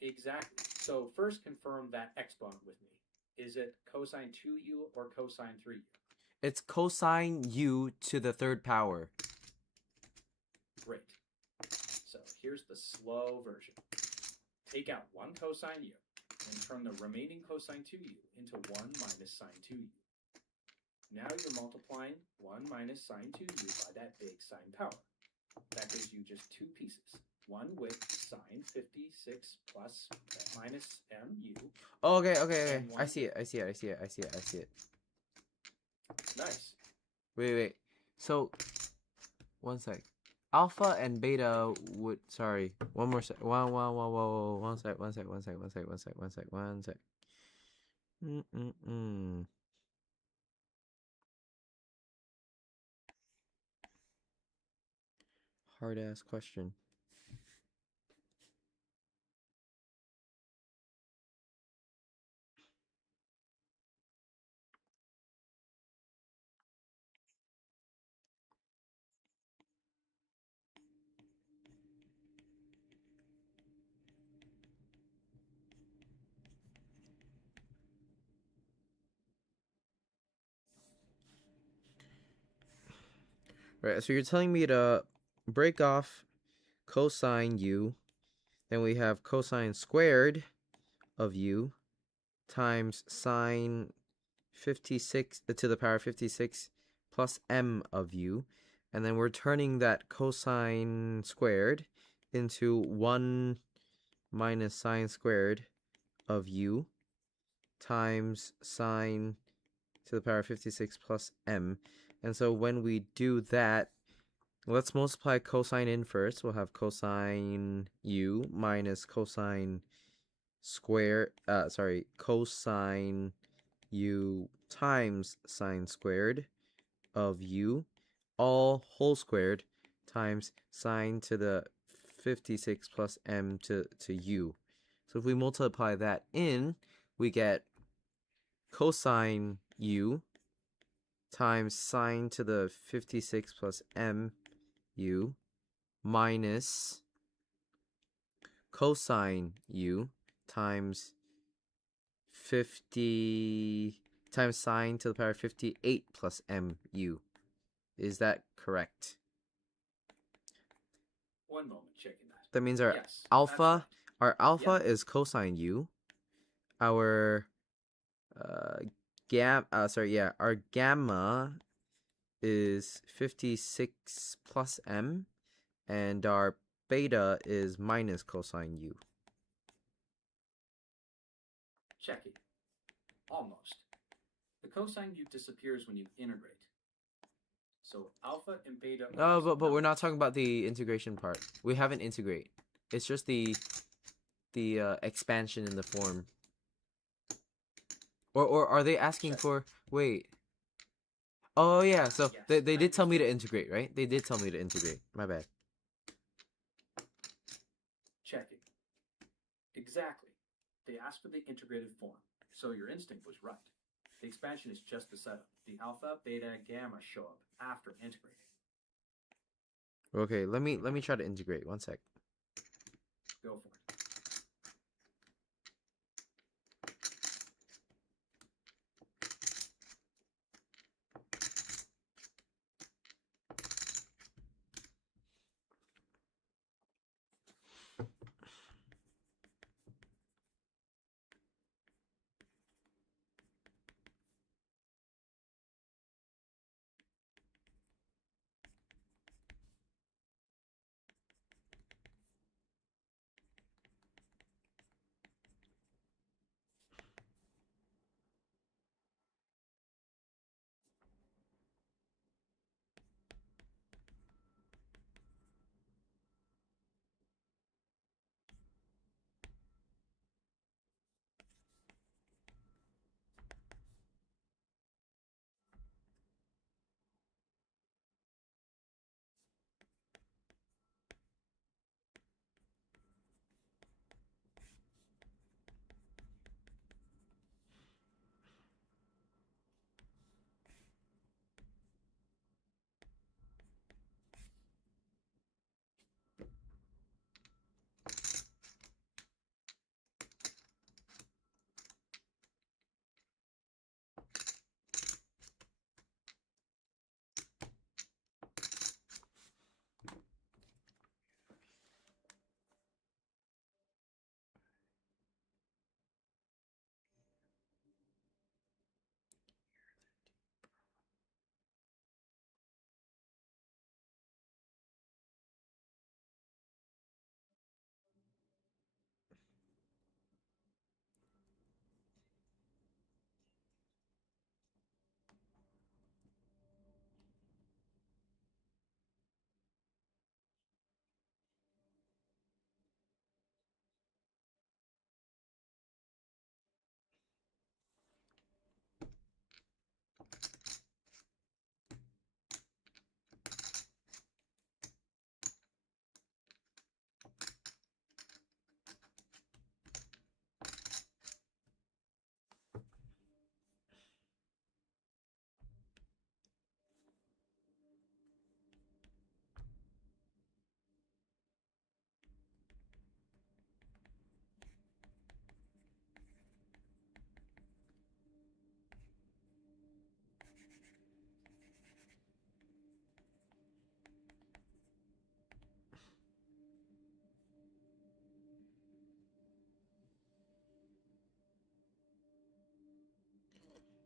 Exactly. So first confirm that exponent with me. Is it cosine 2u or cosine 3u? It's cosine u to the third power. Great. So here's the slow version. Take out 1 cosine u and turn the remaining cosine 2u into 1 minus sine 2u. Now you're multiplying 1 minus sine 2u by that big sine power. That gives you just 2 pieces. One with sine 56 plus minus mu. Oh, okay. And I one see it. Nice. Wait. So, one sec. Alpha and beta would... Sorry. One more sec. One sec. Hard-ass question. Right, so you're telling me to break off cosine u, then we have cosine squared of u times sine 56 to the power 56 plus m of u, and then we're turning that cosine squared into 1 minus sine squared of u, times sine to the power of 56 plus m. And so when we do that, let's multiply cosine in first. We'll have cosine u minus cosine cosine u times sine squared of u, all whole squared, times sine to the 56 plus m to u. So if we multiply that in, we get cosine u times sine to the 56 plus m u minus cosine u times 50 times sine to the power of 58 plus mu. Is that correct? One moment, checking that. That means our Yes, that's alpha, right. our alpha is cosine u. Our our gamma is 56 plus m, and our beta is minus cosine u. Checking. Almost. The cosine u disappears when you integrate. So alpha and beta. Oh, but we're not talking about the integration part. We haven't integrate. It's just the expansion in the form. Or are they asking for? Wait. Oh yeah. So Yes, they did tell me to integrate, right? They did tell me to integrate. My bad. Checking. Exactly. They asked for the integrated form, so your instinct was right. The expansion is just the setup. The alpha, beta, gamma show up after integrating. Okay, let me try to integrate. One sec. Go for it.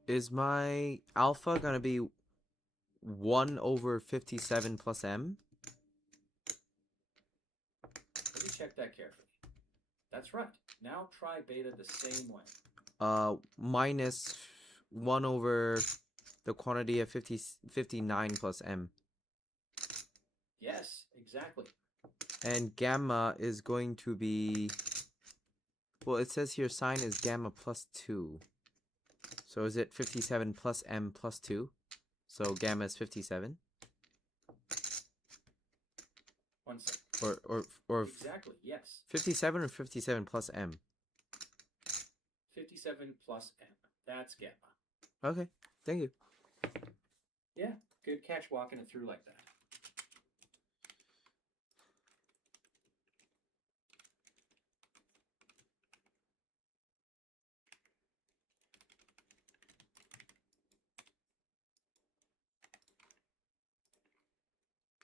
Is my alpha gonna be 1 over 57 plus m? Let me check that carefully. That's right. Now try beta the same way. minus 1 over the quantity of 59 plus m. Yes, exactly. And gamma is going to be, well, it says here sine is gamma plus 2. So is it 57 plus m plus 2? So gamma is 57? One second. Or Exactly, yes. 57 or 57 plus m? 57 plus m. That's gamma. Okay, thank you. Yeah, good catch walking it through like that.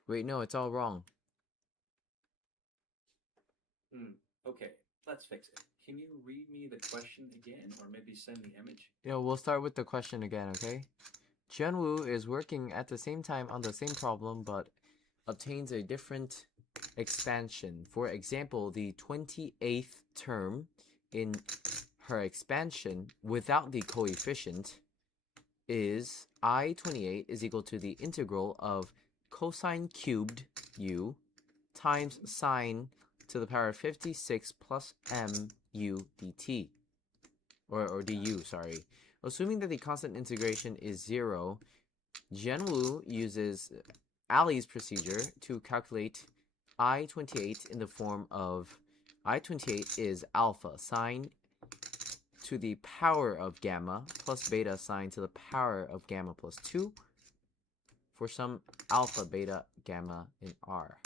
Wait, no, it's all wrong. Okay, let's fix it. Can you read me the question again, or maybe send the image? Yeah, we'll start with the question again, okay? Jianwu is working at the same time on the same problem, but obtains a different expansion. For example, the 28th term in her expansion without the coefficient is I28 is equal to the integral of cosine cubed u times sine to the power of 56 plus mu dt. Or du, sorry. Assuming that the constant integration is 0, Jianwu uses Ali's procedure to calculate I28 in the form of I28 is alpha sine to the power of gamma plus beta sine to the power of gamma plus 2 for some alpha, beta, gamma in R.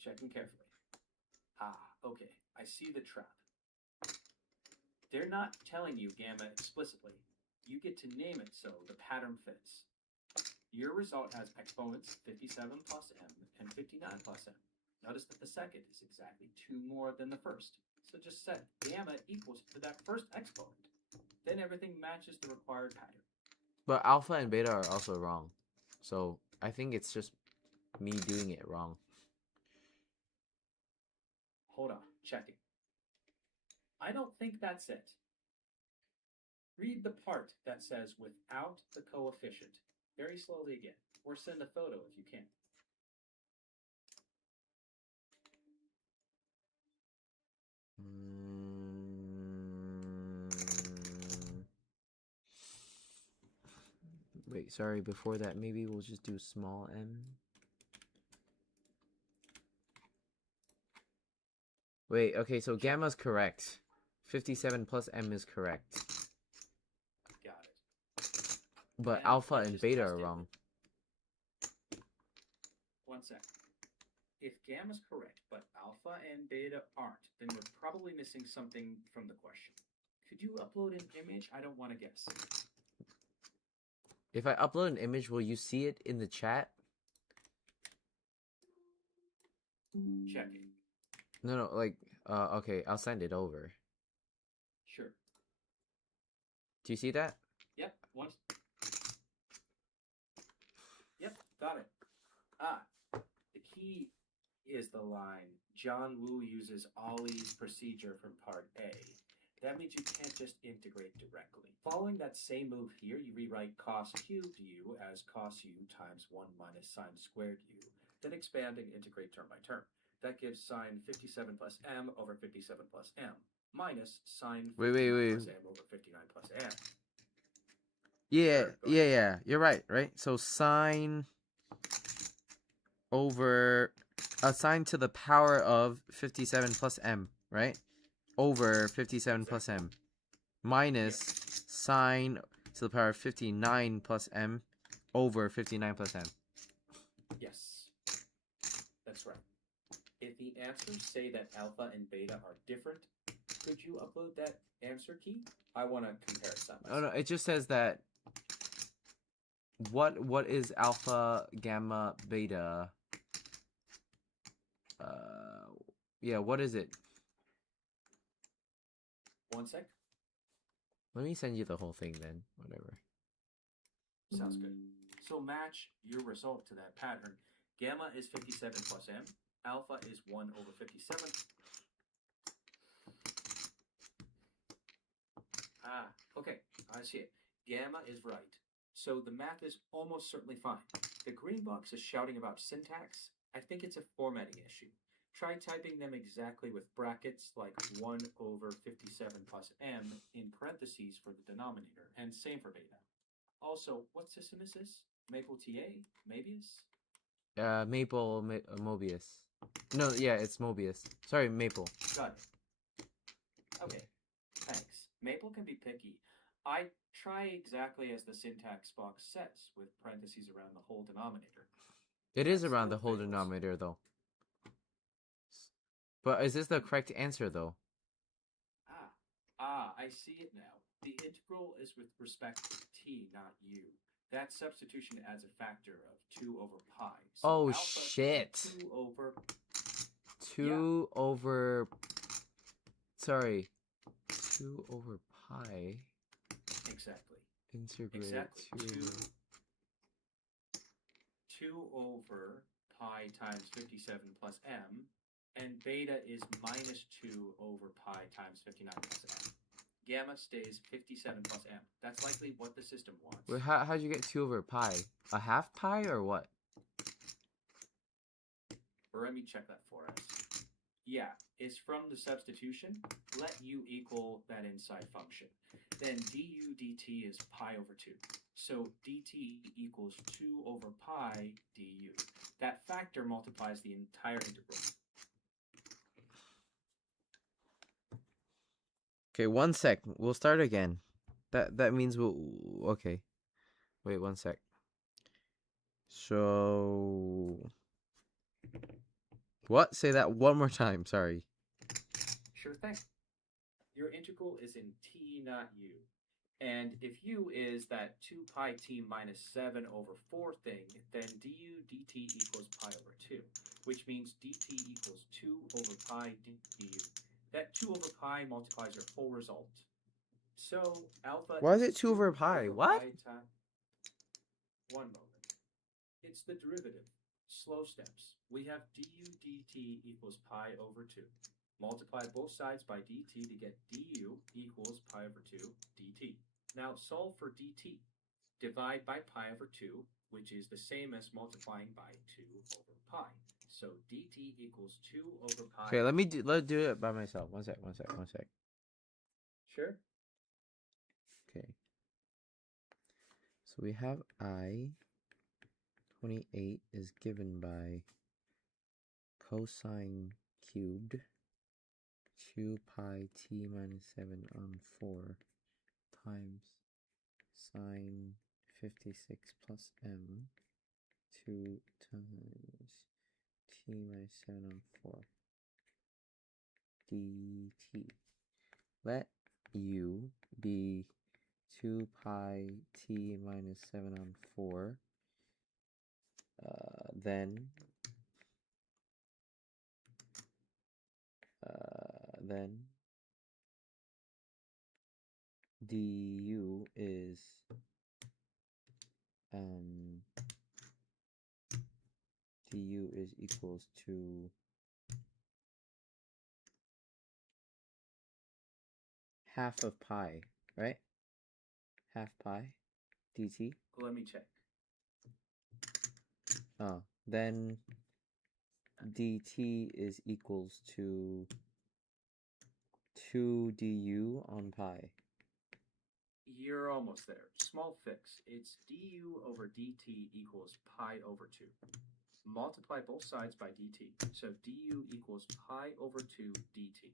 Checking carefully. Okay, I see the trap. They're not telling you gamma explicitly. You get to name it so the pattern fits. Your result has exponents 57 plus m and 59 plus m. Notice that the second is exactly 2 more than the first. So just set gamma equals to that first exponent. Then everything matches the required pattern. But alpha and beta are also wrong. So I think it's just me doing it wrong. Hold on, checking. I don't think that's it. Read the part that says without the coefficient very slowly again, or send a photo if you can. Wait, sorry, before that, maybe we'll just do small m. Wait, okay, so gamma's correct. 57 plus m is correct. Got it. But Now, alpha let's and just beta test are it. wrong. 1 second. If gamma's correct, but alpha and beta aren't, then we're probably missing something from the question. Could you upload an image? I don't want to guess. If I upload an image, will you see it in the chat? Checking. No, like, okay, I'll send it over. Sure. Do you see that? Yep. Yep, got it. The key is the line, Jianwu uses Ali's procedure from part A. That means you can't just integrate directly. Following that same move here, you rewrite cos cubed u as cos u times 1 minus sine squared u, then expand and integrate term by term. That gives sine 57 plus m over 57 plus m, minus sine 59 plus m over 59 plus m. Yeah, Sure, go ahead. You're right? So sine over sine to the power of 57 plus m, right? Over 57 plus m minus sine to the power of 59 plus m over 59 plus m. Yes, that's right. If the answers say that alpha and beta are different, could you upload that answer key? I want to compare it side by Oh no, side. it just says that what is alpha, gamma, beta? Yeah, what is it? 1 sec. Let me send you the whole thing then. Whatever. Sounds good. So match your result to that pattern. Gamma is 57 plus m. Alpha is 1 over 57. Okay, I see it. Gamma is right. So the math is almost certainly fine. The green box is shouting about syntax. I think it's a formatting issue. Try typing them exactly with brackets like 1 over 57 plus m in parentheses for the denominator, and same for beta. Also, what system is this? Maple TA? Mabius? Maple Mobius. No, yeah, it's Mobius. Sorry, Maple. Got it. Okay, thanks. Maple can be picky. I try exactly as the syntax box says, with parentheses around the whole denominator. It is That around the still whole fails. denominator, though. But is this the correct answer, though? I see it now. The integral is with respect to t, not u. That substitution adds a factor of 2 over pi. So Oh, alpha shit. 2 over... 2 over... Sorry. 2 over pi. Exactly. Integrate Exactly. 2... 2 over pi times 57 plus m, and beta is minus 2 over pi times 59 plus m. Gamma stays 57 plus m. That's likely what the system wants. Wait, how'd you get 2 over pi? A half pi or what? Or let me check that for us. Yeah, it's from the substitution. Let u equal that inside function. Then du dt is pi over 2. So dt equals 2 over pi du. That factor multiplies the entire integral. Okay, 1 sec. We'll start again. That means we'll... Okay. Wait, 1 sec. So... What? Say that one more time. Sorry. Sure thing. Your integral is in t, not u. And if u is that 2 pi t minus 7 over 4 thing, then du dt equals pi over 2, which means dt equals 2 over pi du. That 2 over pi multiplies your full result. So alpha... Why is it 2 over pi? What? One moment. It's the derivative. Slow steps. We have du dt equals pi over 2. Multiply both sides by dt to get du equals pi over 2 dt. Now solve for dt. Divide by pi over 2, which is the same as multiplying by 2 over pi. So dt equals 2 over pi. Okay, let's do it by myself. 1 sec. Sure. Okay. So we have I 28 is given by cosine cubed 2 pi t minus 7 on 4 times sine 56 plus m 2 times t minus 7 on 4 dt. Let u be 2 pi t minus 7 on 4. Then du is equals to half of pi, right? Half pi dt. Let me check. Then dt is equals to 2 du on pi. You're almost there. Small fix. It's du over dt equals pi over 2. Multiply both sides by dt. So du equals pi over 2 dt.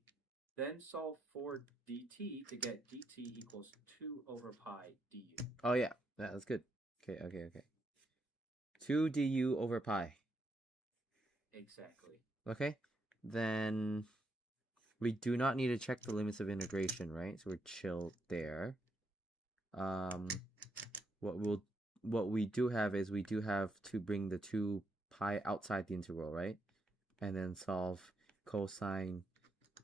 Then solve for dt to get dt equals 2 over pi du. Oh yeah, that's good. Okay. 2 du over pi. Exactly. Okay, then we do not need to check the limits of integration, right? So we're chill there. What we do have is we do have to bring the 2 pi outside the integral, right? And then solve cosine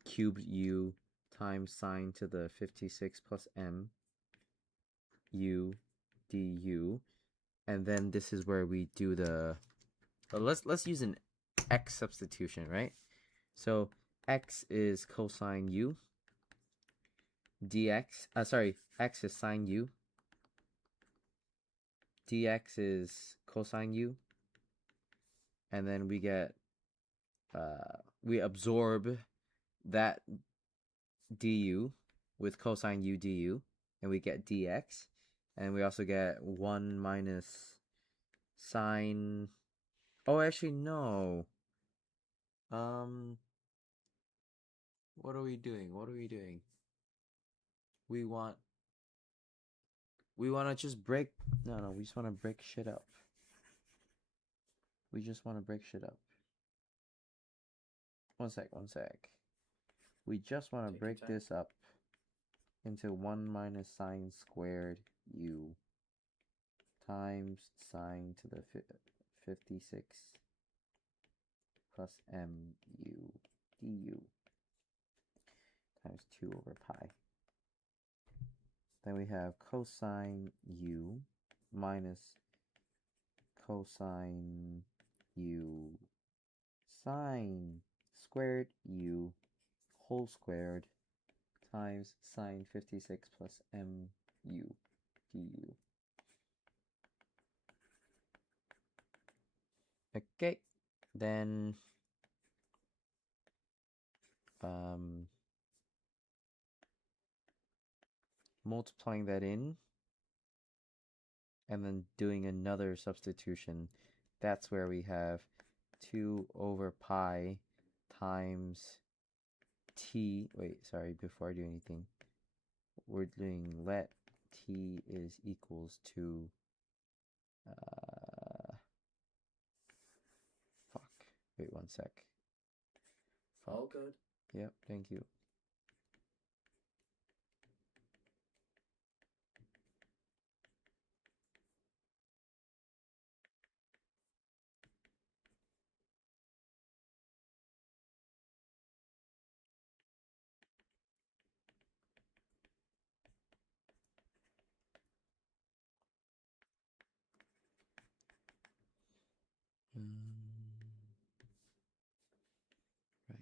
cubed u times sine to the 56 plus m u du. And then this is where we do the let's use an x substitution, right? So x is cosine u, dx. Sorry, x is sine u. Dx is cosine u. And then we get we absorb that du with cosine u du, and we get dx, and we also get 1 minus sine. Oh, actually no. What are we doing? We want to just break. No, we just want to break shit up. One sec. We just want to Take your break time. this up into 1 minus sine squared u times sine to the 56 plus mu du times 2 over pi. Then we have cosine u minus cosine u sine squared u whole squared times sine 56 plus mu du. Okay, then multiplying that in and then doing another substitution, that's where we have 2 over pi times t. Wait, sorry, before I do anything, we're doing let t is equals to fuck. Wait 1 sec. All good. Yep, thank you. Right.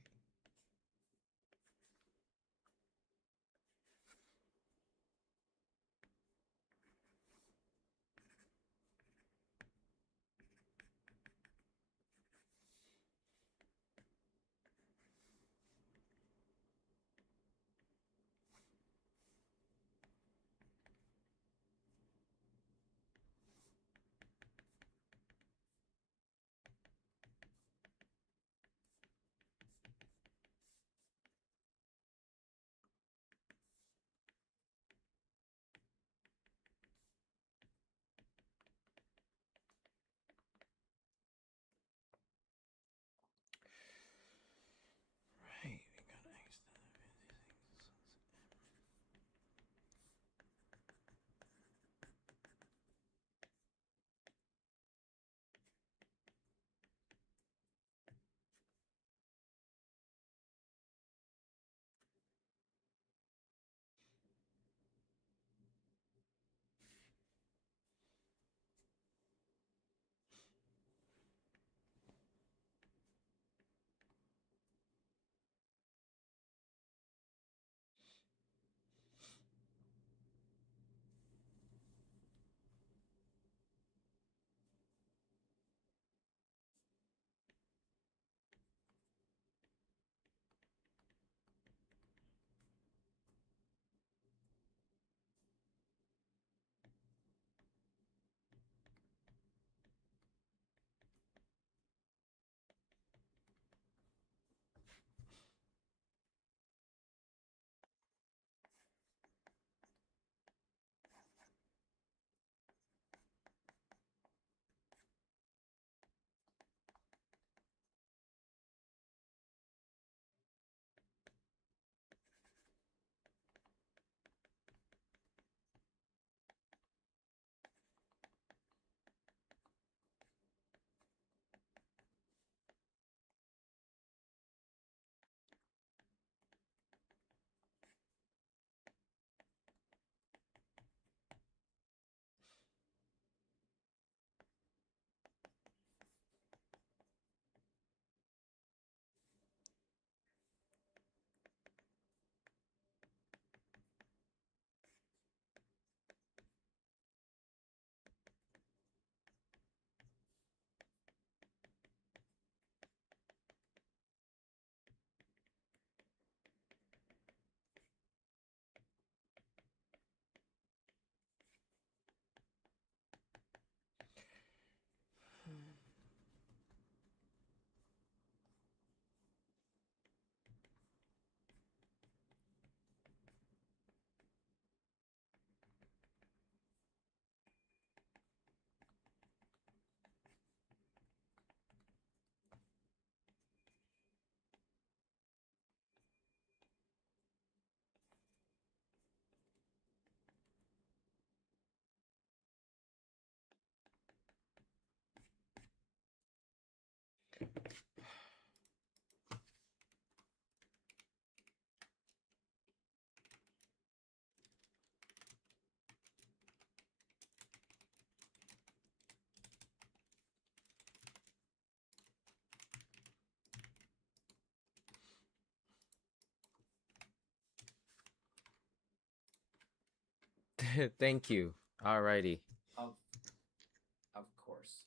Thank you. Alrighty. Of course.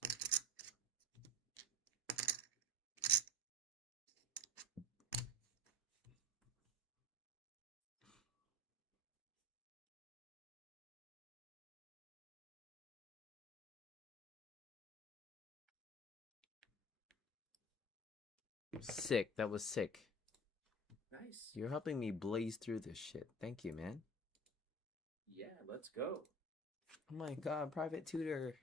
Sick. That was sick. Nice. You're helping me blaze through this shit. Thank you, man. Yeah, let's go. Oh my god, private tutor.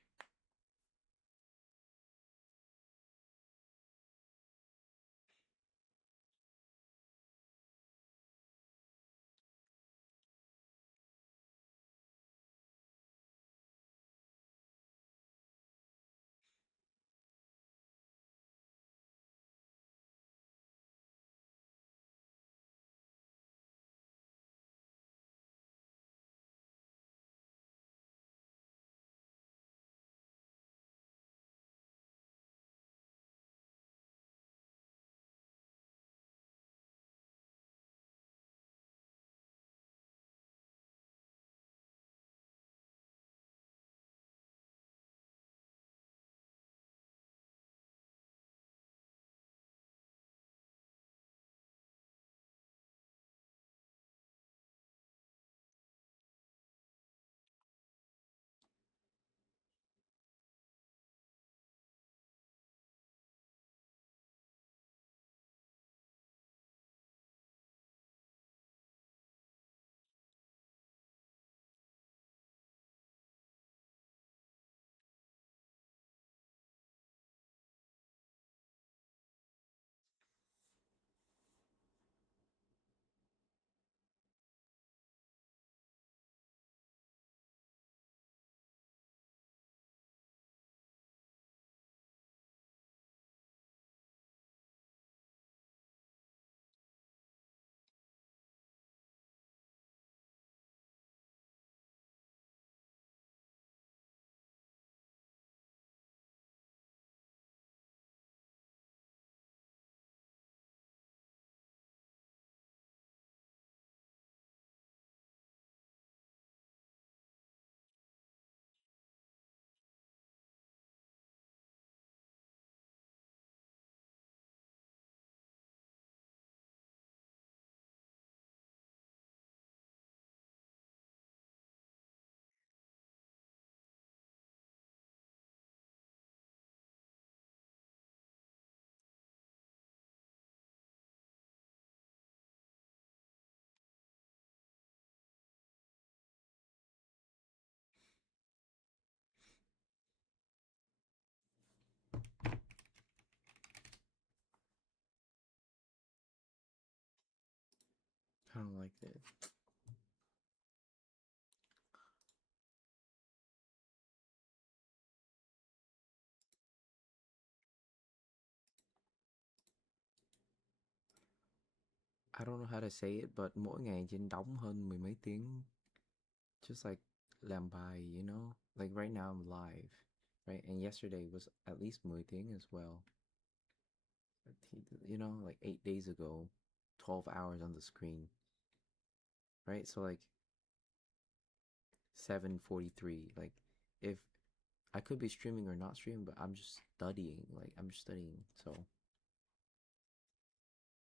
I don't like this. I don't know how to say it, but mỗi ngày Jin đóng hơn mười mấy tiếng. Just like làm bài, you know? Like right now I'm live, right? And yesterday was at least 10 tiếng as well. You know, like 8 days ago, 12 hours on the screen. Right? So like 7:43. Like if I could be streaming or not streaming, but I'm just studying. Like I'm just studying. So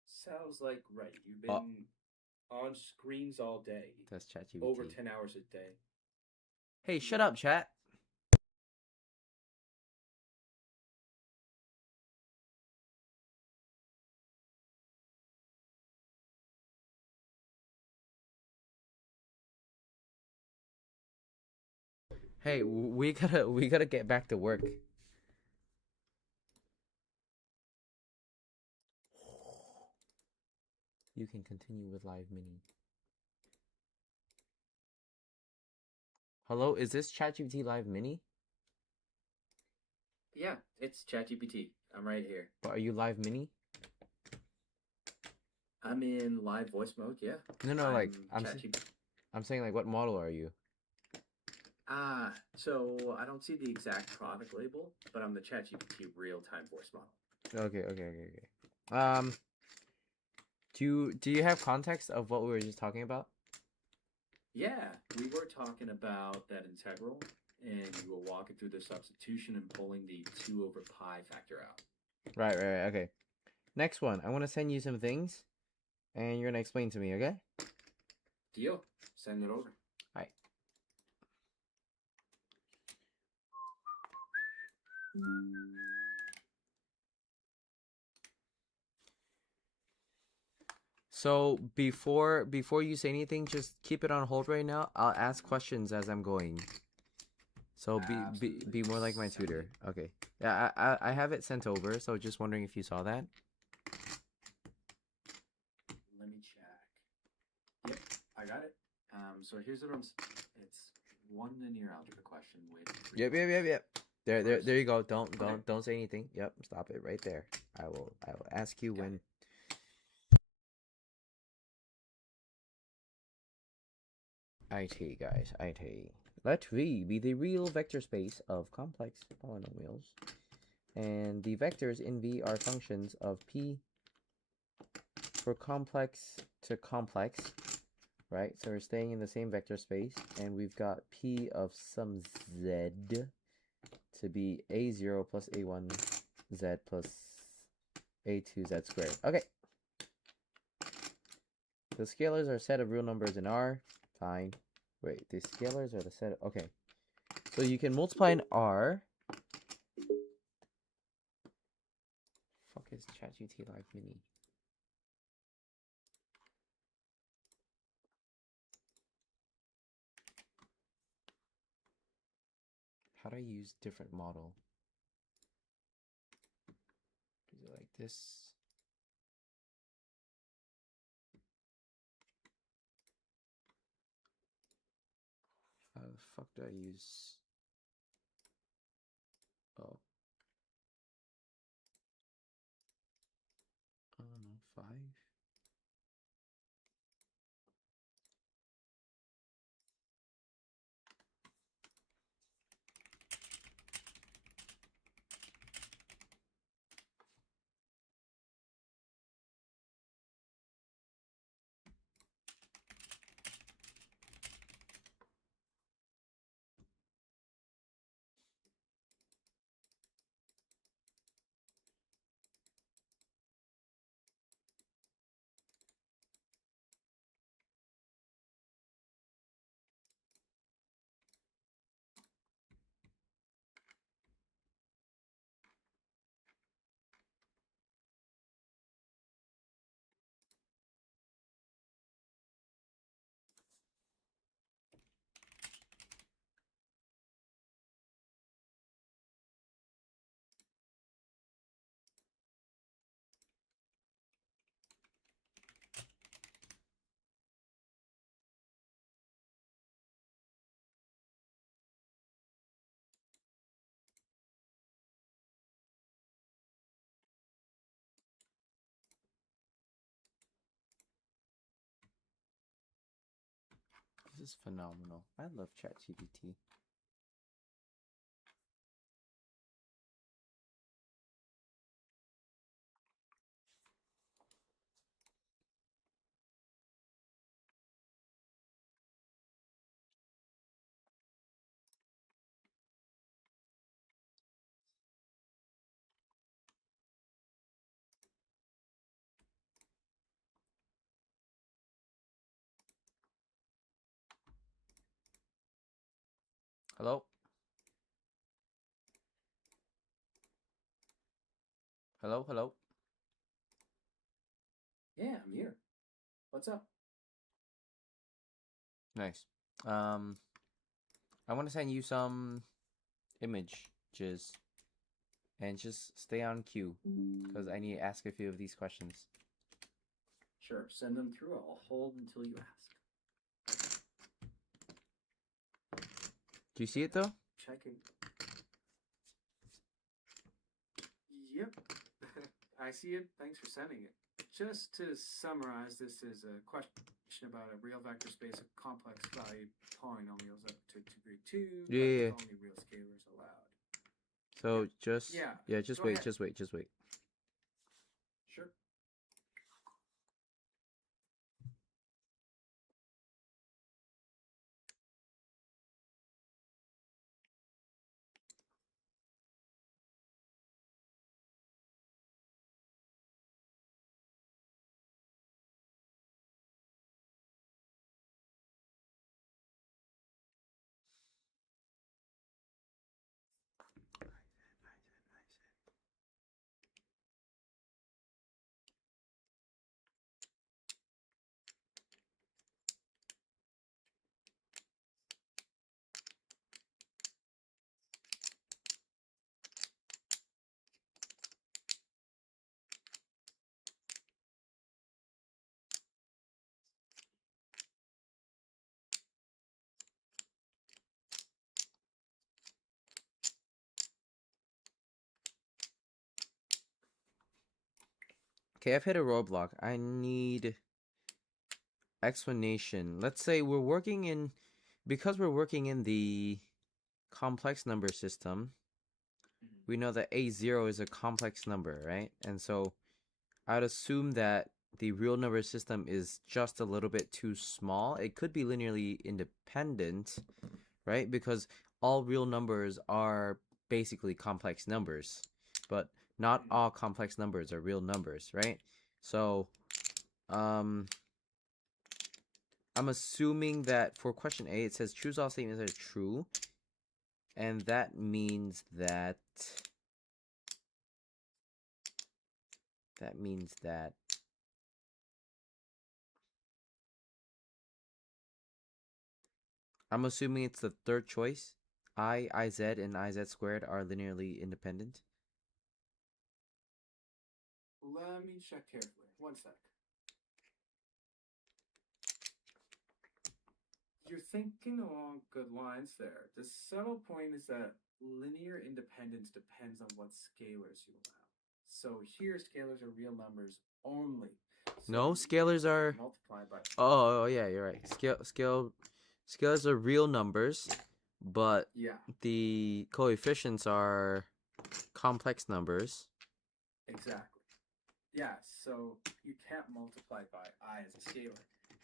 Sounds like right. You've been on screens all day. that's ChatGPT. Over 10 hours a day. Hey, shut up, chat. Hey, we gotta get back to work. You can continue with Live Mini. Hello, is this ChatGPT Live Mini? Yeah, it's ChatGPT. I'm right here. But are you Live Mini? I'm in live voice mode, yeah. No, like ChatGPT. I'm saying like what model are you? So I don't see the exact product label, but I'm the ChatGPT real-time voice model. Okay. Do you have context of what we were just talking about? Yeah, we were talking about that integral, and you were walking through the substitution and pulling the 2 over pi factor out. Right. Okay. Next one. I want to send you some things, and you're gonna explain to me. Okay? Deal. Send it over. All right. So before you say anything, just keep it on hold right now. I'll ask questions as I'm going. So be more like my Send tutor. it. Okay. Yeah, I have it sent over. So just wondering if you saw that. Let me check. Yep, I got it. So here's what it's one linear algebra question with. Yep. There you go. Don't say anything. Yep. Stop it right there. I will ask you when. IT guys, IT. Let V be the real vector space of complex polynomials, and the vectors in V are functions of P for complex to complex, right? So we're staying in the same vector space, and we've got P of some Z to be A0 plus A1 Z plus A2 Z squared. Okay. The scalars are a set of real numbers in R. Fine. Wait, the scalars are the set of... Okay. So you can multiply in R. Fuck is ChatGPT Live Mini? How do I use different model? Is it like this? How the fuck do I use... Oh. I don't know, 5? This is phenomenal. I love ChatGPT. Hello? Hello? Yeah, I'm here. What's up? Nice. I want to send you some images. And just stay on cue, because I need to ask a few of these questions. Sure, send them through. I'll hold until you ask. Do you see it though? Checking. Yep. I see it. Thanks for sending it. Just to summarize, this is a question about a real vector space of complex valued polynomials up to degree 2. Yeah. Only real scalars allowed. So just Go wait, ahead. just wait. Sure. Okay, I've hit a roadblock. I need explanation. Let's say we're working in, because we're working in the complex number system, we know that A0 is a complex number, right? And so I'd assume that the real number system is just a little bit too small. It could be linearly independent, right? Because all real numbers are basically complex numbers, but not all complex numbers are real numbers, right? So, I'm assuming that for question A, it says choose all statements that are true, and that means that I'm assuming it's the third choice. IZ, and IZ squared are linearly independent. Let me check carefully. One sec. You're thinking along good lines there. The subtle point is that linear independence depends on what scalars you allow. So here, scalars are real numbers only. So No, scalars are multiplied by. Oh yeah, you're right. Scalars are real numbers, but Yeah, the coefficients are complex numbers. exactly. Yeah, so you can't multiply by I as a scalar.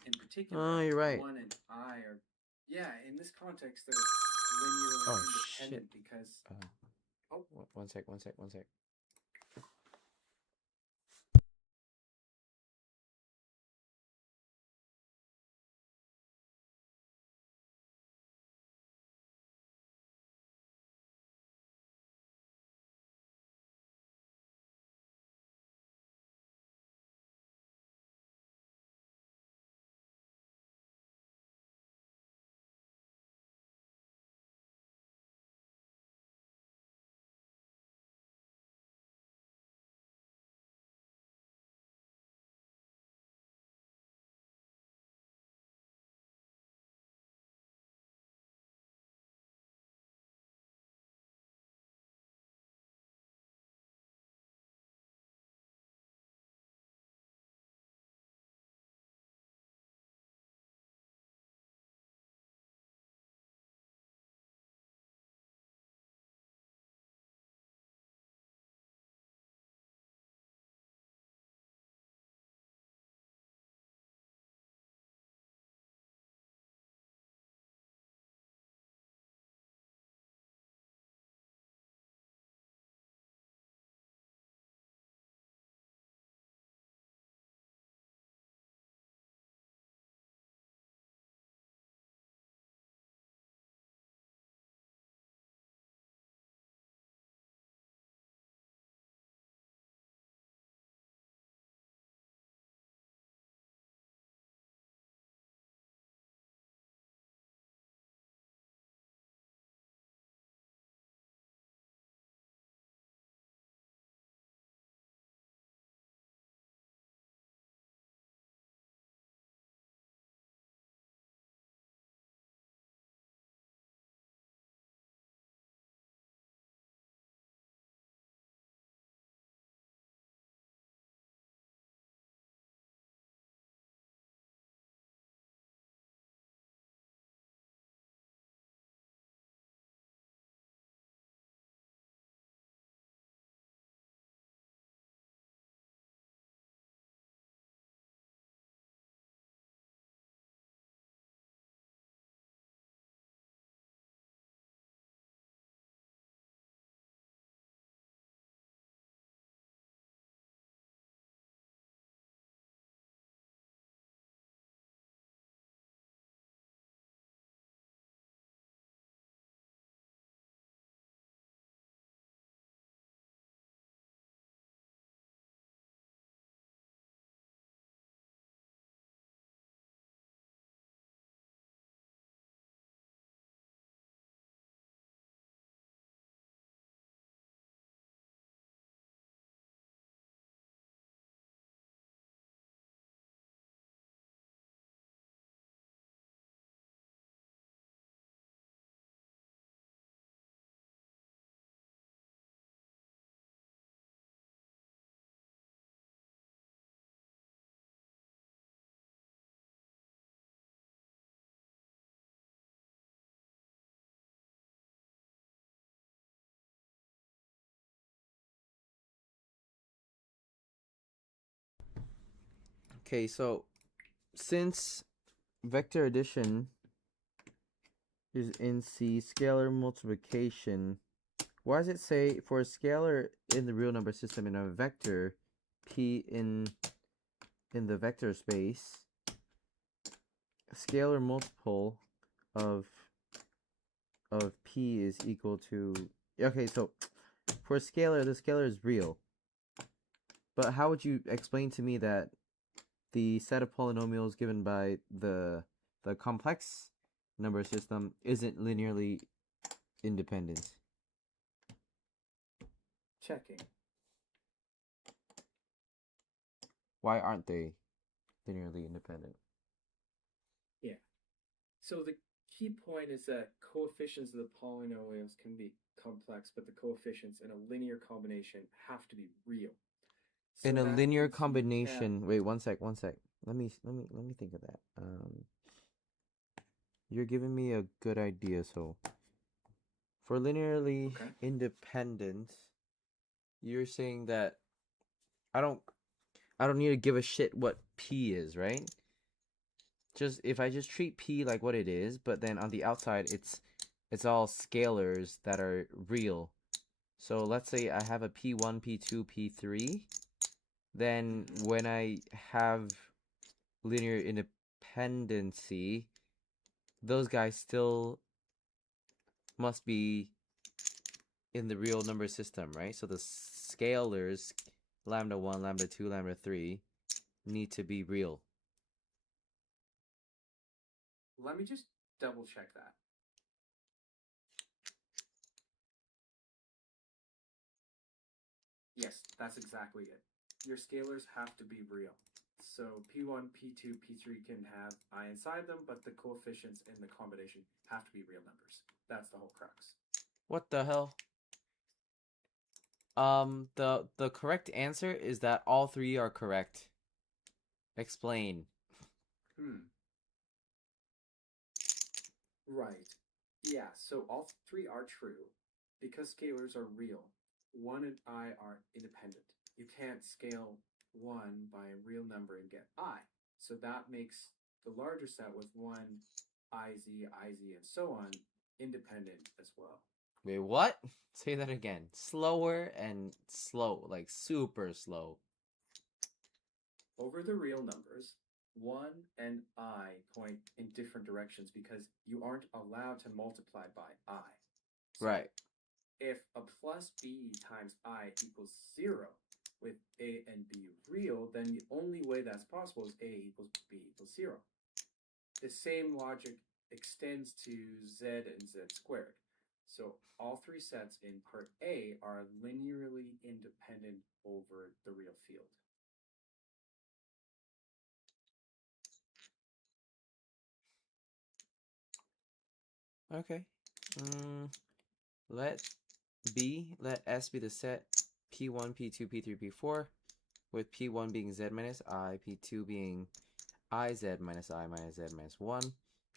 In particular, Oh, you're right. 1 and I are. Yeah, in this context, they're linearly Oh, independent shit. because. One sec. Okay, so since vector addition is in C, scalar multiplication, why does it say for a scalar in the real number system in a vector P in the vector space, scalar multiple of P is equal to, okay, so for a scalar, the scalar is real. But how would you explain to me that the set of polynomials given by the complex number system isn't linearly independent? Checking. Why aren't they linearly independent? Yeah. So the key point is that coefficients of the polynomials can be complex, but the coefficients in a linear combination have to be real. So In a that linear means you combination, can't- wait, one sec. Let me think of that. You're giving me a good idea. So for linearly Okay. independent, you're saying that I don't need to give a shit what P is, right? Just if I just treat P like what it is, but then on the outside it's all scalars that are real. So let's say I have a P1, P2, P3. Then when I have linear independency, those guys still must be in the real number system, right? So the scalars, lambda 1, lambda 2, lambda 3, need to be real. Let me just double check that. Yes, that's exactly it. Your scalars have to be real. So P1, P2, P3 can have I inside them, but the coefficients in the combination have to be real numbers. That's the whole crux. What the hell? The correct answer is that all three are correct. Explain. Right. Yeah, so all three are true. Because scalars are real, 1 and I are independent. You can't scale 1 by a real number and get I. So that makes the larger set with 1, IZ, and so on independent as well. Wait, what? Say that again. Slower and slow, like super slow. Over the real numbers, 1 and I point in different directions because you aren't allowed to multiply by I. So Right. if a plus b times I equals 0 with a and b real, then the only way that's possible is a equals b equals 0. The same logic extends to z and z squared. So all three sets in part A are linearly independent over the real field. Okay. Let S be the set P1, P2, P3, P4, with P1 being Z minus I, P2 being IZ minus I minus Z minus 1,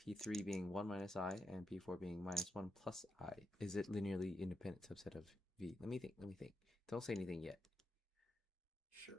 P3 being 1 minus I, and P4 being minus 1 plus I. Is it linearly independent subset of V? Let me think. Don't say anything yet. Sure.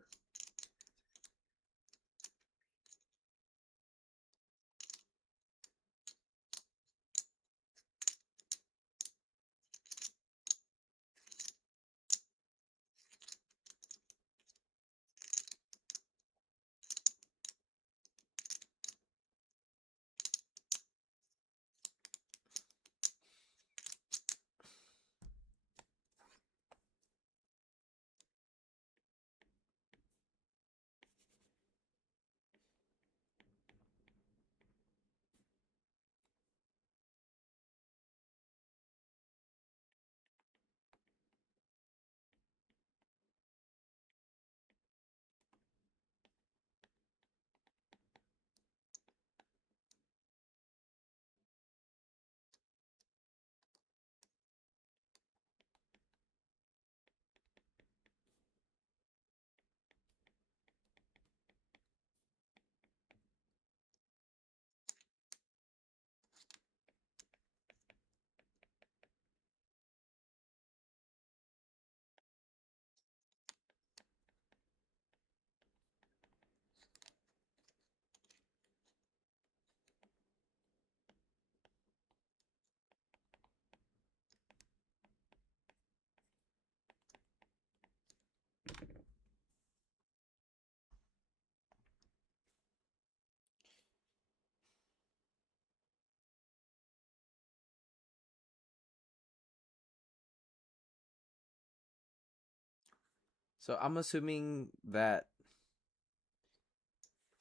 So I'm assuming that.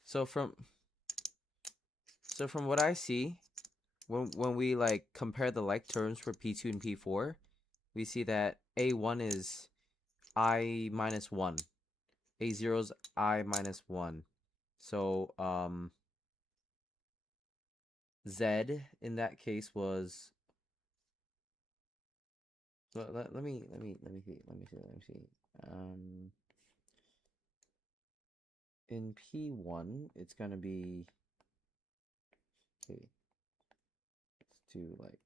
So from what I see, when we like compare the like terms for P2 and P4, we see that A1 is I minus 1. A0 is I minus 1. So Z in that case was. Let me see. In P1 it's gonna be, okay, let's do like,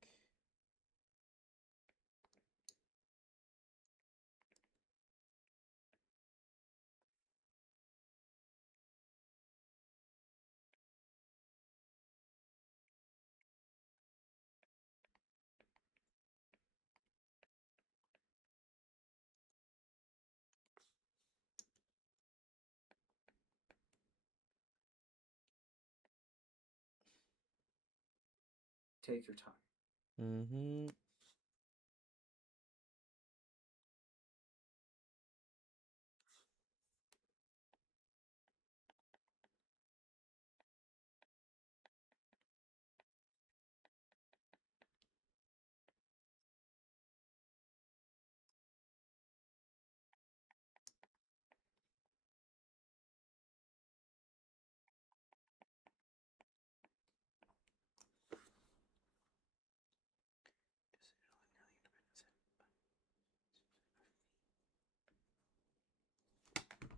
Take your time. mm-hmm.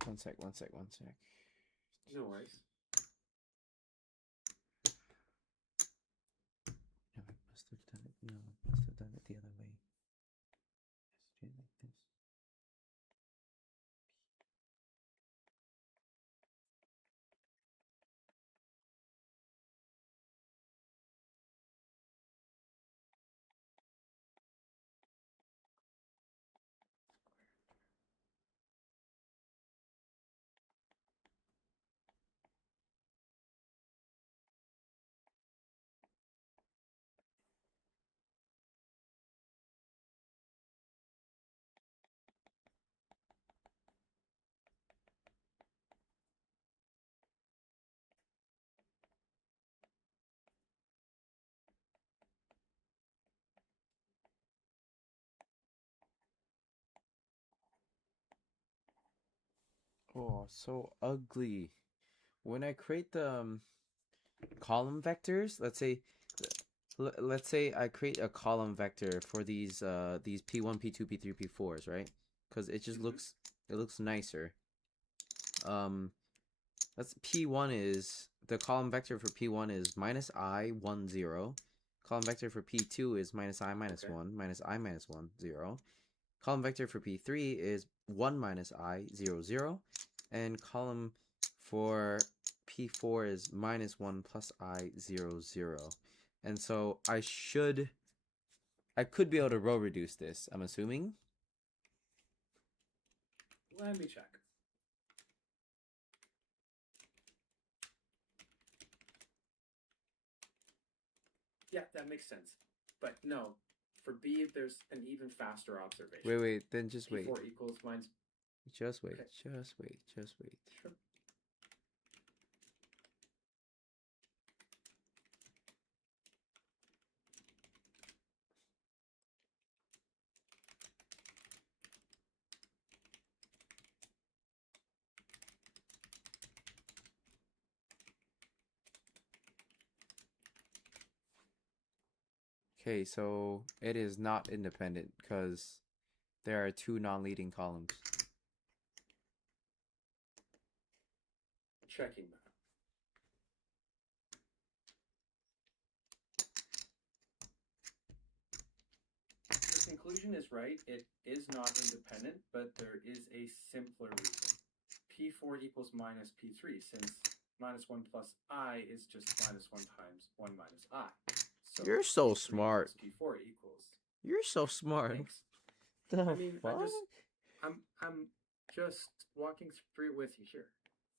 One sec. No worries. No, I must have done it. No, I must have done it the other way. Let's do it like this. Oh, so ugly. When I create the column vectors, let's say I create a column vector for these P1, P2, P3, P4s, right? Because it just looks nicer. That's P1 is the column vector for P1 is minus I 1 0. Column vector for P2 is minus I minus 1 minus I minus 1 0. Column vector for P3 is 1 minus I 0 0. And column for P4 is minus 1 plus I 0 0. And so I could be able to row reduce this, I'm assuming. Let me check. Yeah, that makes sense. But no, for B, there's an even faster observation. Wait, then just wait. P4 equals minus. Just wait, Okay. just wait. Sure. Okay, so it is not independent because there are two non-leading columns. Checking that. Your conclusion is right. It is not independent, but there is a simpler reason. P4 equals minus P3, since minus 1 plus I is just minus 1 times 1 minus I. So You're so P3 smart. plus P4 equals. You're so smart. Thanks. The I mean, fuck? I'm just walking through it with you here.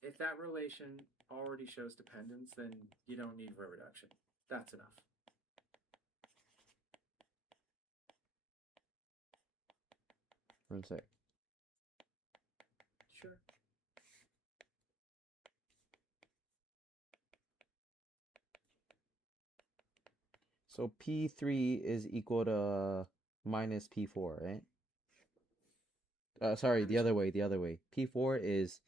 If that relation already shows dependence, then you don't need row reduction. That's enough. One sec. Sure. So P3 is equal to minus P4, right? Sorry, the other way, the other way. P4 is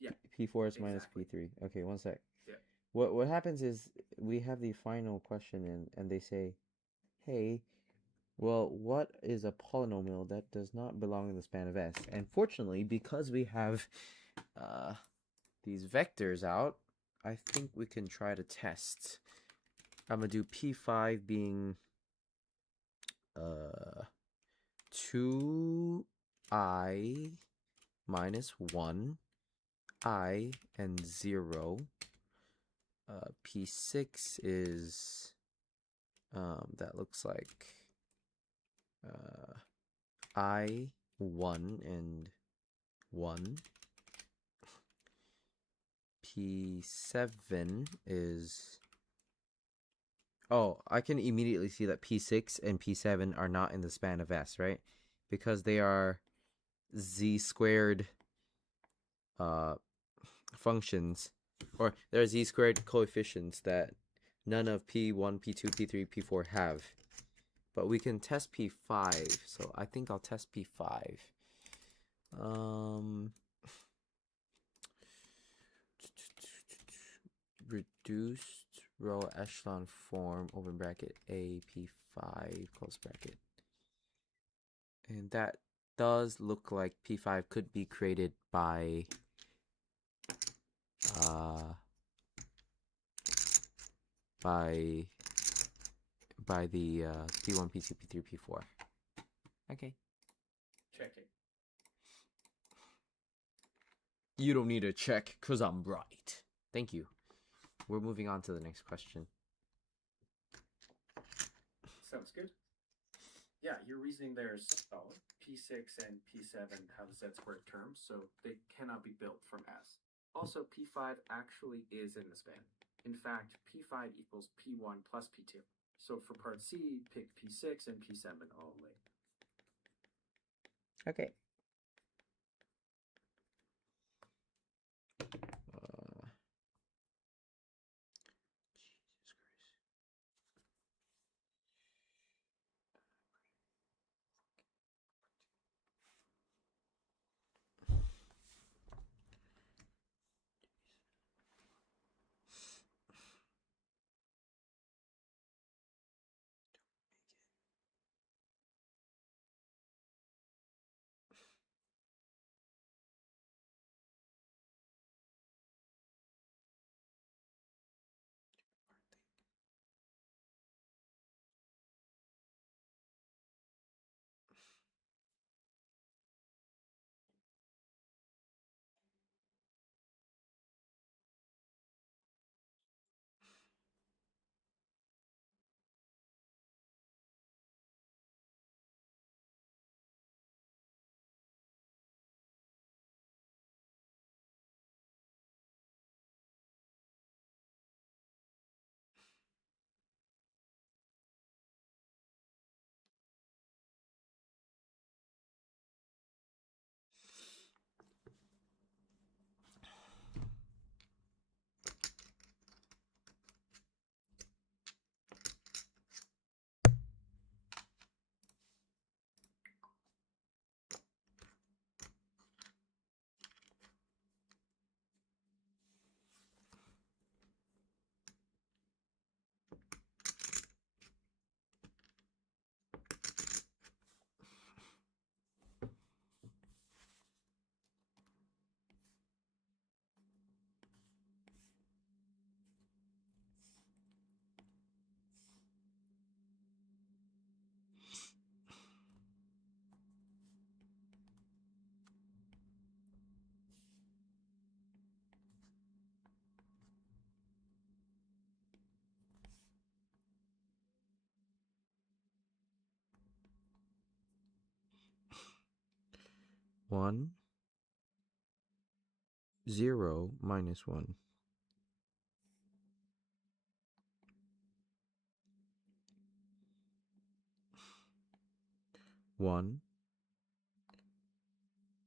Yeah. P4 is minus Exactly. P3. Okay, one sec. Yeah. What happens is we have the final question and they say, "Hey, well, what is a polynomial that does not belong in the span of S?" And fortunately, because we have these vectors out, I think we can try to test. I'm gonna do P5 being 2I minus 1, I and 0. P6 is that looks like I 1 and 1. P7 is, oh, I can immediately see that P6 and P7 are not in the span of S, right? Because they are z squared functions, or they're z squared coefficients that none of P1, P2, P3, P4 have. But we can test P5, so I think I'll test P5. Reduced row echelon form, open bracket, A, P5, close bracket. And that does look like P5 could be created by the P1, P2, P3, P4. Okay. Checking. You don't need to check, because I'm right. Thank you. We're moving on to the next question. Sounds good. Yeah, your reasoning there is solid. P6 and P7 have z-squared terms, so they cannot be built from S. Also, P5 actually is in the span. In fact, P5 equals P1 plus P2. So for part C, pick P6 and P7 only. Okay. One, 0, minus 1. 1,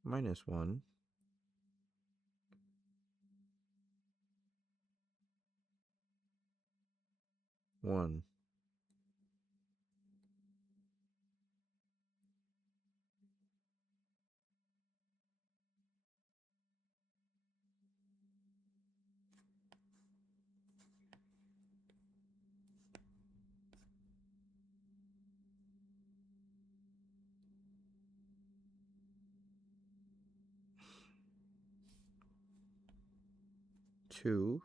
minus 1. One. Two.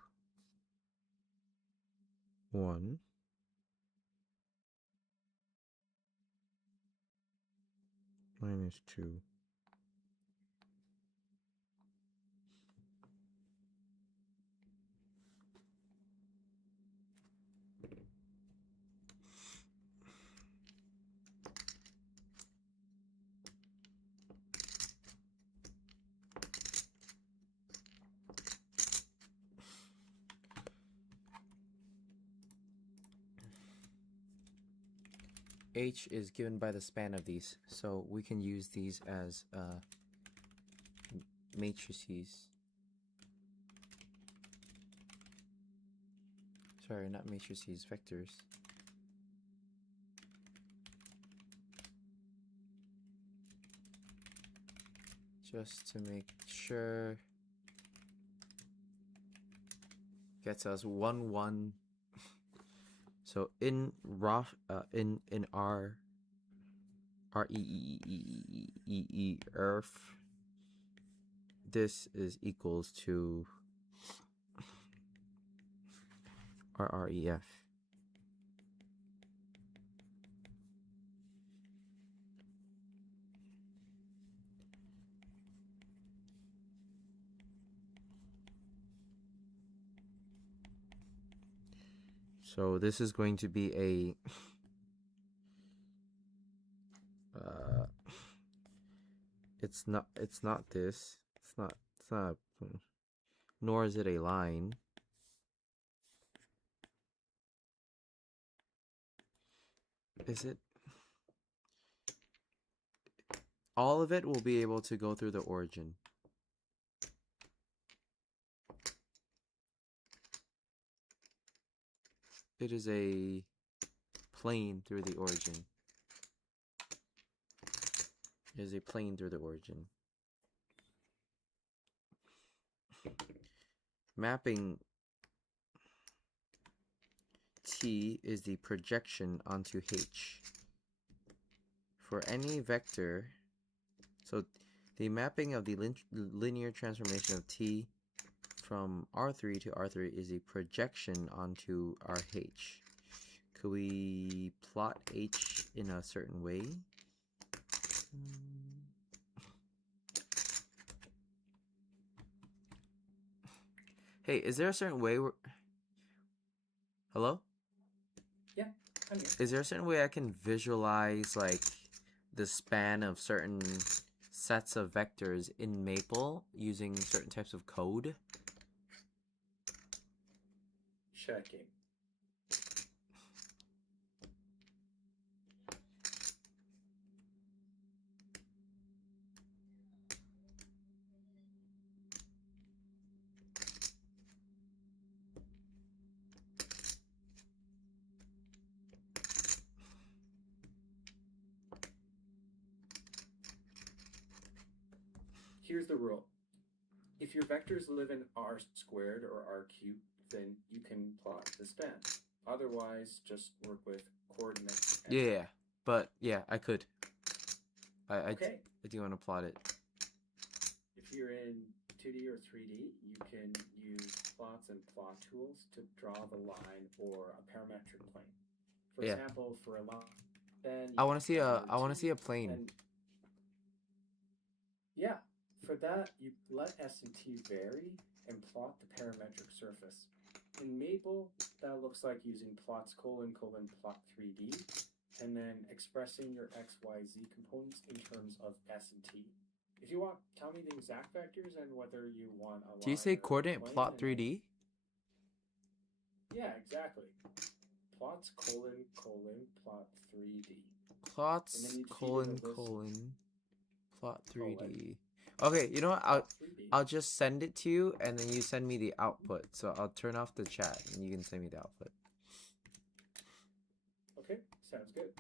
1. Minus 2. H is given by the span of these, so we can use these as matrices. Sorry, not matrices, vectors. Just to make sure. Gets us 1 1. So in in R earth, this is equals to RREF. So this is going to be a it's not this. It's not nor is it a line. Is it? All of it will be able to go through the origin. It is a plane through the origin. It is a plane through the origin. Mapping T is the projection onto H. For any vector, so the mapping of the linear transformation of T from R3 to R3 is a projection onto RH. Could we plot H in a certain way? Hey, is there a certain way where... Hello? Yeah, I'm here. Is there a certain way I can visualize, like, the span of certain sets of vectors in Maple using certain types of code? Checking. Here's the rule. If your vectors live in R squared or R cubed, then you can plot the span. Otherwise, just work with coordinates. Yeah, but yeah, I could. Okay. I do want to plot it. If you're in 2D or 3D, you can use plots and plot tools to draw the line or a parametric plane. For Yeah. example, for a line, then I want to see a plane. and yeah, for that you let S and T vary and plot the parametric surface. In Maple, that looks like using plots : plot 3D, and then expressing your X, Y, Z components in terms of S and T. If you want, tell me the exact vectors and whether you want a line. Do you say or a coordinate plane, plot and then- 3D? Yeah, exactly. Plots : plot 3D. Plots And then you'd feed in a list. : plot 3D. Okay, you know what? Sleepy. I'll just send it to you, and then you send me the output. So I'll turn off the chat, and you can send me the output. Okay, sounds good.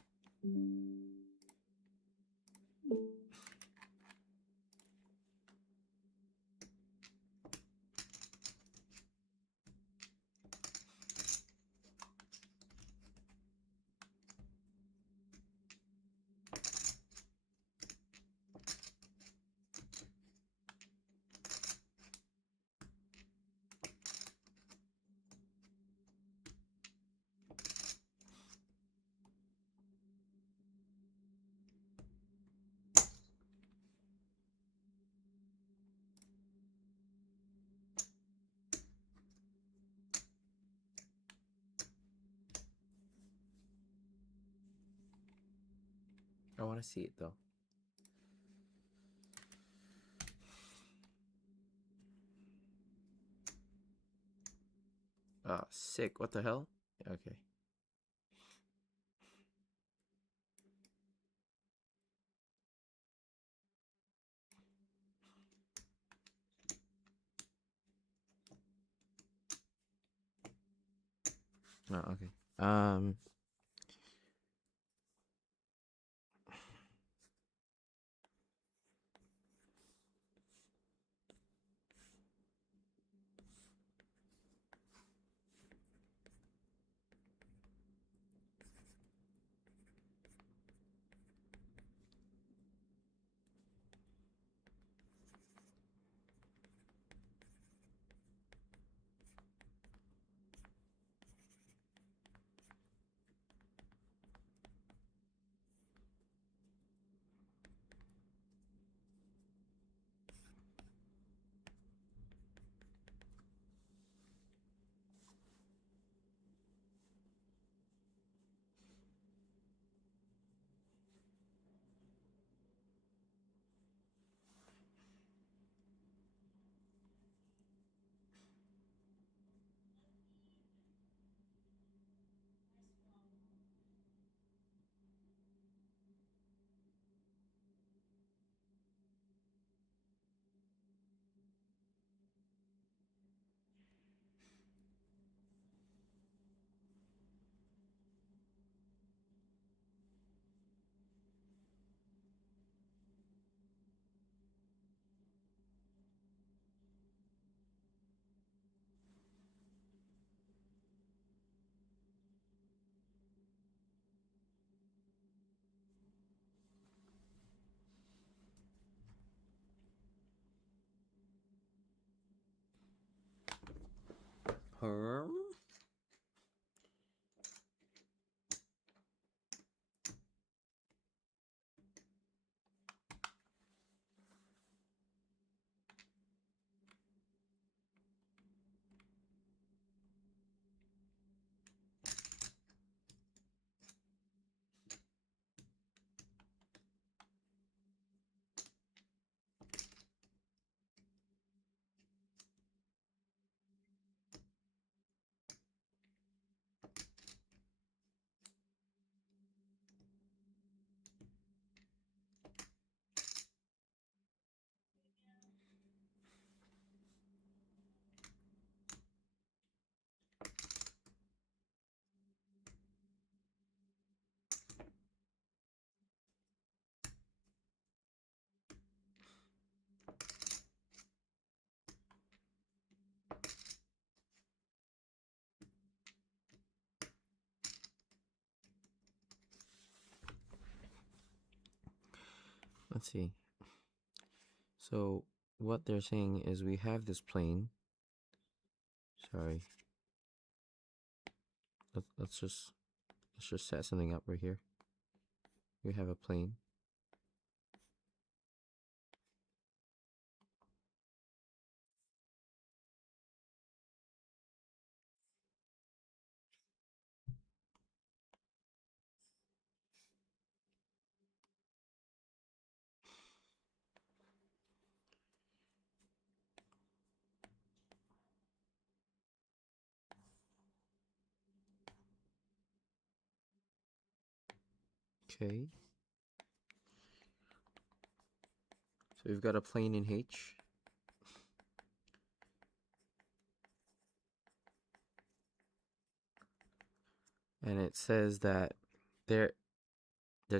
I want to see it though. Ah, sick. What the hell? Okay. Oh, okay. Huh? Let's see. So what they're saying is we have this plane. Sorry. Let's just set something up right here. We have a plane. Okay. So we've got a plane in H. And it says that the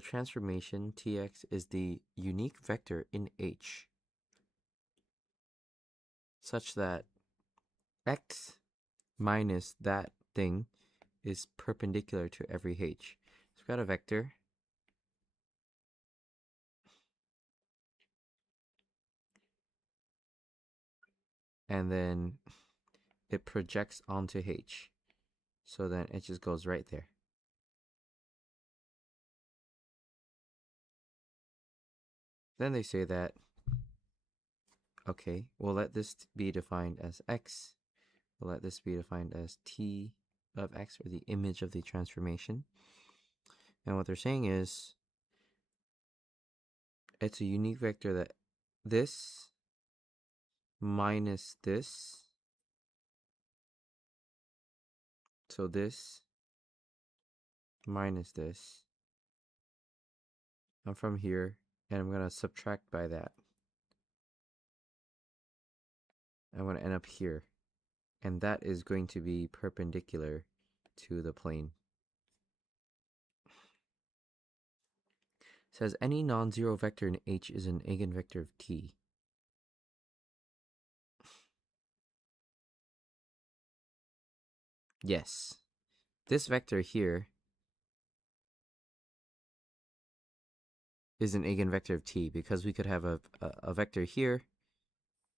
transformation Tx is the unique vector in H such that x minus that thing is perpendicular to every H. So we've got a vector. And then it projects onto H. So then it just goes right there. Then they say that, okay, we'll let this be defined as x. We'll let this be defined as t of x, or the image of the transformation. And what they're saying is, it's a unique vector that this minus this, so this minus this, I'm from here, and I'm going to subtract by that. I'm going to end up here. And that is going to be perpendicular to the plane. It says any non-zero vector in H is an eigenvector of T. Yes. This vector here is an eigenvector of T, because we could have a vector here.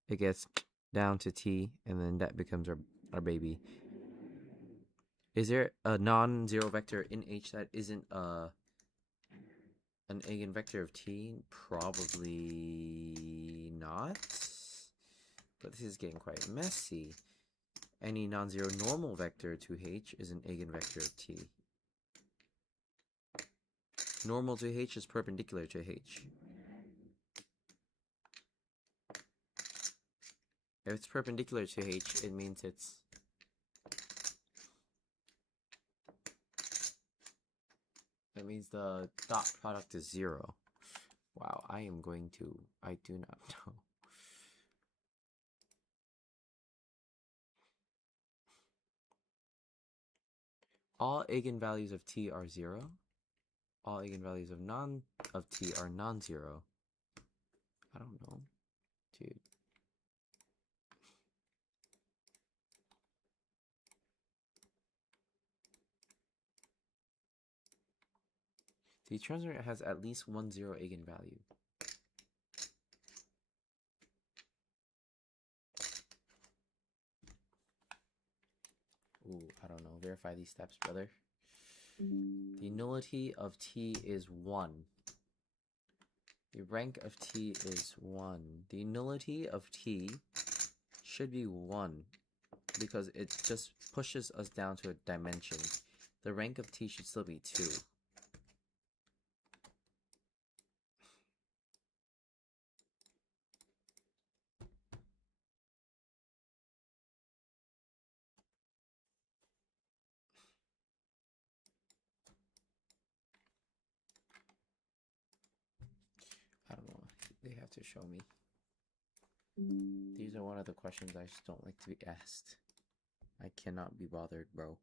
It gets down to T, and then that becomes our baby. Is there a non-zero vector in H that isn't an eigenvector of T? Probably not. But this is getting quite messy. Any non-zero normal vector to H is an eigenvector of T. Normal to H is perpendicular to H. If it's perpendicular to H, it means that means the dot product is 0. Wow, I do not know. All eigenvalues of T are 0. All eigenvalues of T are non-zero. I don't know, dude. The transform has at least one zero eigenvalue. Ooh, I don't know. Verify these steps, brother. The nullity of T is 1. The rank of T is 1. The nullity of T should be 1, because it just pushes us down to a dimension. The rank of T should still be 2. I don't know. They have to show me. These are one of the questions I just don't like to be asked. I cannot be bothered, bro.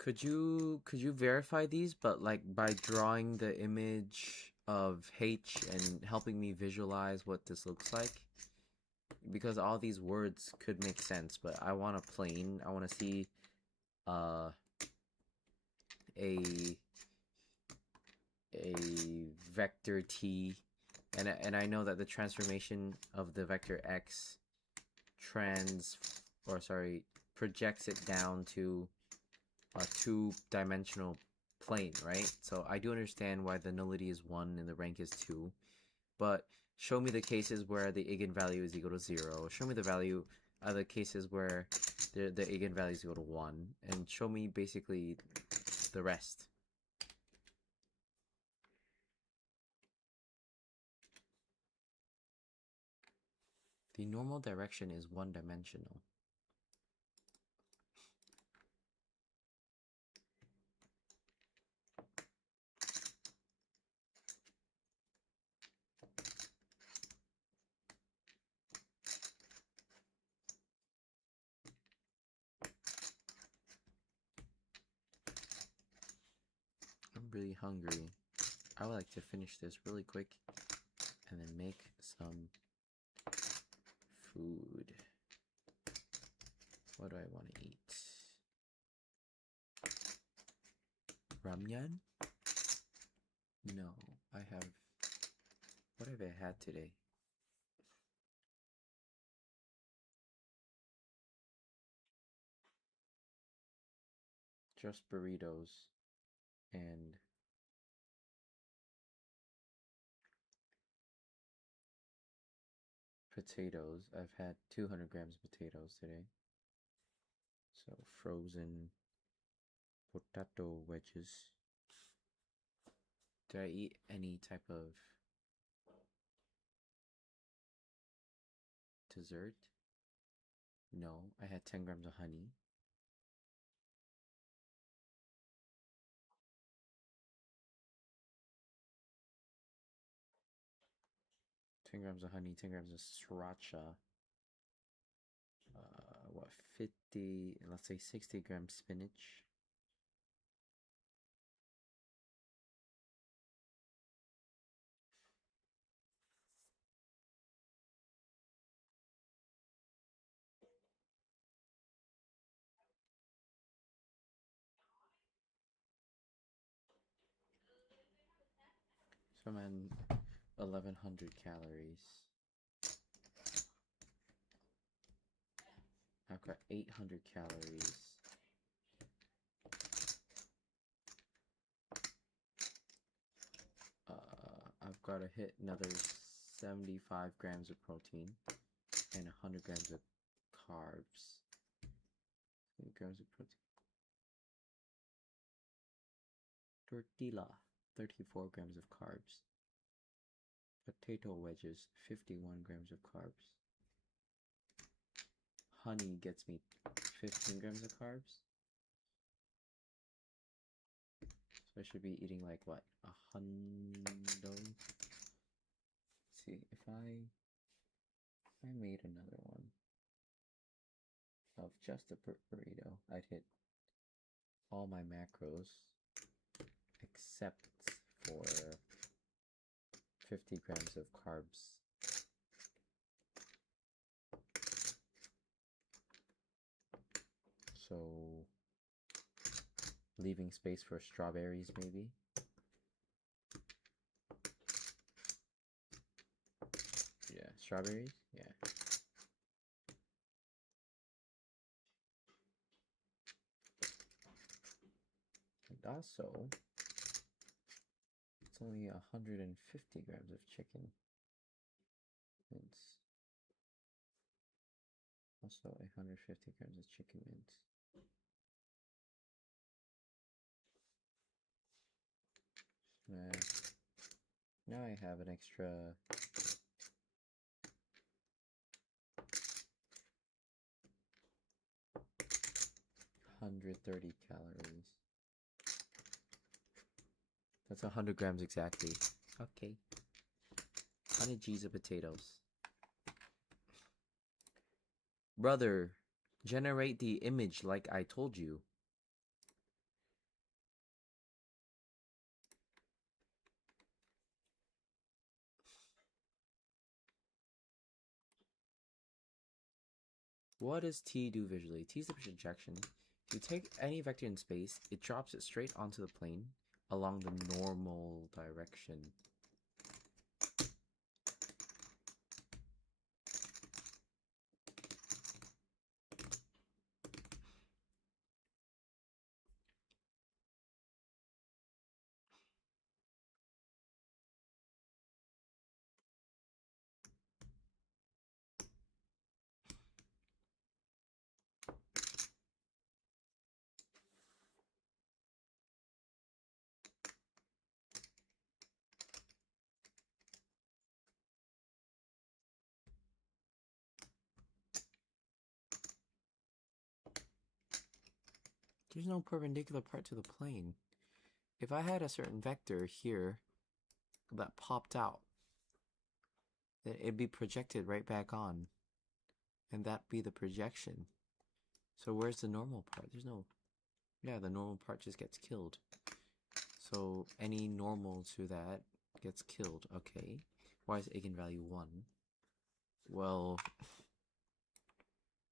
Could you verify these, but like by drawing the image of H and helping me visualize what this looks like? Because all these words could make sense, but I want a plane. I want to see a vector T, and I know that the transformation of the vector X projects it down to a two-dimensional plane, right? So I do understand why the nullity is 1 and the rank is 2, but show me the cases where the eigenvalue is equal to 0. Show me the value of the cases where the eigenvalue is equal to 1, and show me basically the rest. The normal direction is one-dimensional. I'm really hungry. I would like to finish this really quick and then make some food. What do I want to eat? Ramyun? No, I have... What have I had today? Just burritos and potatoes. I've had 200 grams of potatoes today. So frozen potato wedges. Did I eat any type of dessert? No, I had 10 grams of honey. $10 grams of honey, 10 grams of sriracha. What, 50, let's say 60 grams spinach. So I'm at 1100 calories. I've got 800 calories. I've got to hit another 75 grams of protein and 100 grams of carbs. 100 grams of protein. Tortilla, 34 grams of carbs. Potato wedges, 51 grams of carbs. Honey gets me 15 grams of carbs. So I should be eating like what, 100? Let's see, if I made another one of just a burrito, I'd hit all my macros except for 50 grams of carbs. So leaving space for strawberries maybe. Yeah, strawberries? Yeah. And also, it's only 150 grams of chicken. Mince. Also 150 grams of chicken mince. Now I have an extra 130 calories. That's 100 grams exactly. Okay. 100 G's of potatoes. Brother, generate the image like I told you. What does T do visually? T is the projection. If you take any vector in space, it drops it straight onto the plane along the normal direction. There's no perpendicular part to the plane. If I had a certain vector here that popped out, then it'd be projected right back on. And that'd be the projection. So where's the normal part? There's no... Yeah, the normal part just gets killed. So any normal to that gets killed. Okay. Why is eigenvalue 1? Well,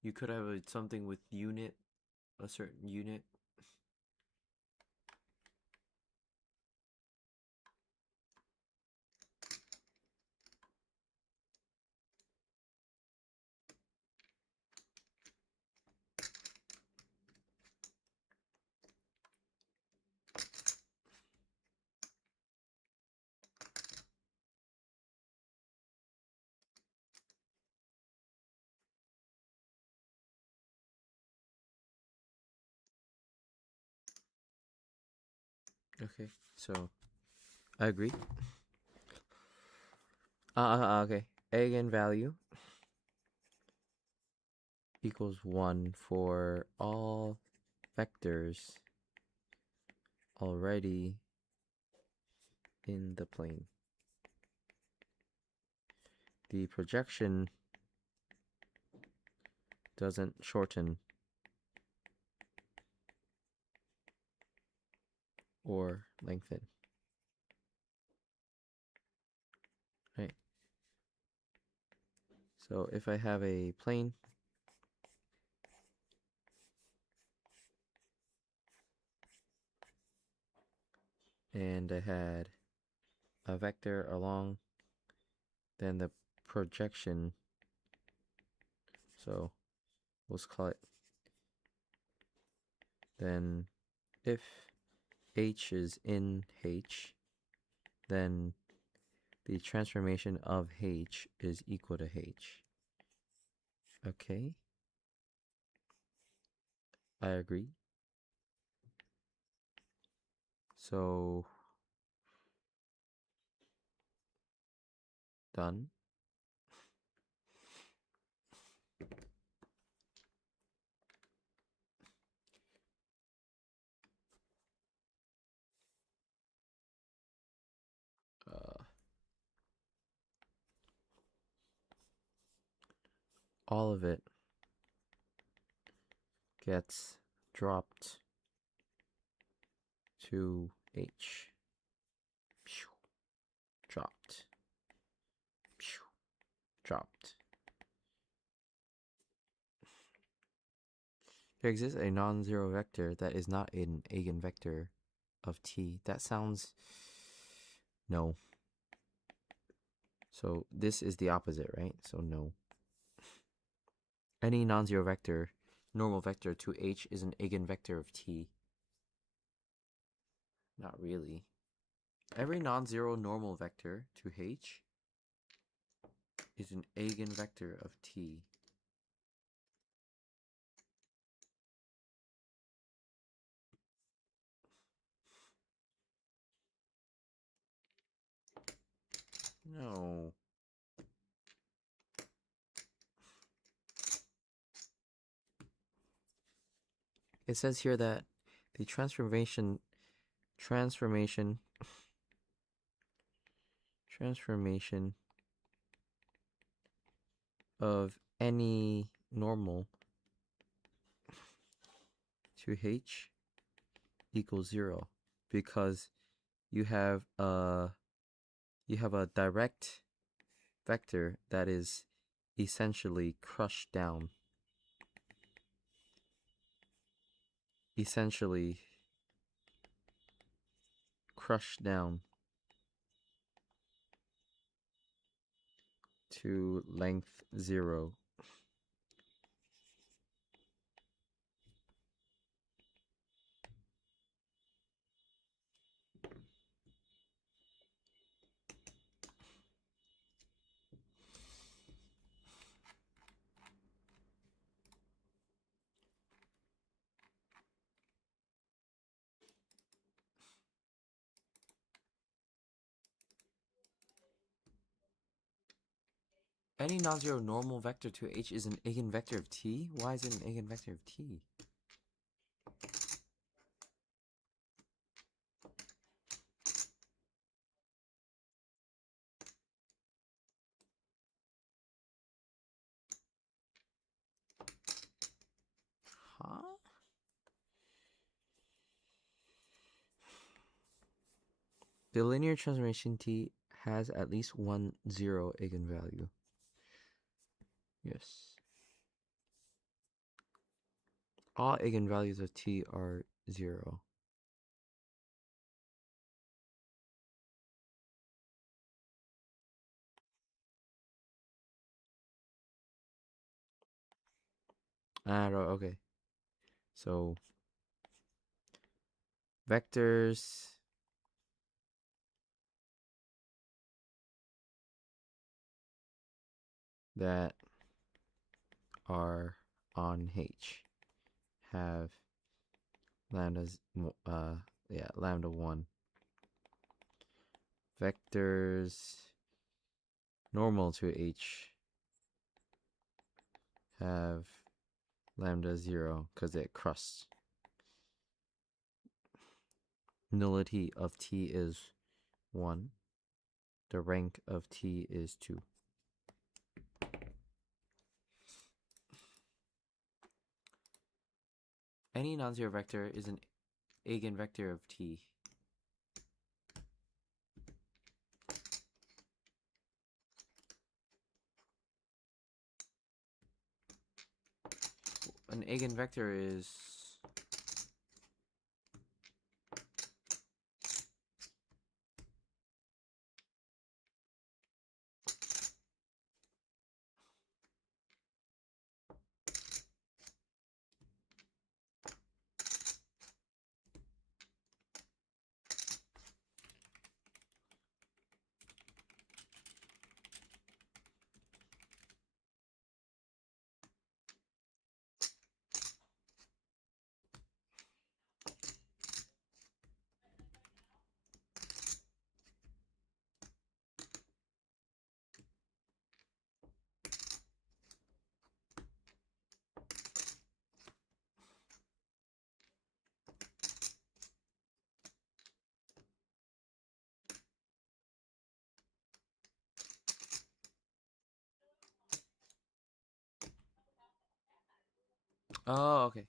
you could have something with unit, a certain unit. Okay, so I agree. Okay. Eigenvalue equals 1 for all vectors already in the plane. The projection doesn't shorten or lengthen. Right. So if I have a plane and I had a vector along, then the projection, so let's call it, then if H is in H, then the transformation of H is equal to H. Okay. I agree. So, done. All of it gets dropped to H. Dropped. Dropped. There exists a non-zero vector that is not an eigenvector of T. That sounds... No. So this is the opposite, right? So no. Any non-zero vector, normal vector to H is an eigenvector of T. Not really. Every non-zero normal vector to H is an eigenvector of T. No. It says here that the transformation of any normal to H equals 0 because you have a direct vector that is essentially crushed down. Essentially crushed down to length 0. Any non-zero normal vector to H is an eigenvector of T? Why is it an eigenvector of T? The linear transformation T has at least one zero eigenvalue. Yes. All eigenvalues of T are 0. Okay. So vectors that are on H have lambda 1. Vectors normal to H have lambda 0 because it crusts. Nullity of T is 1. The rank of T is 2. Any non-zero vector is an eigenvector of T. An eigenvector is oh, okay.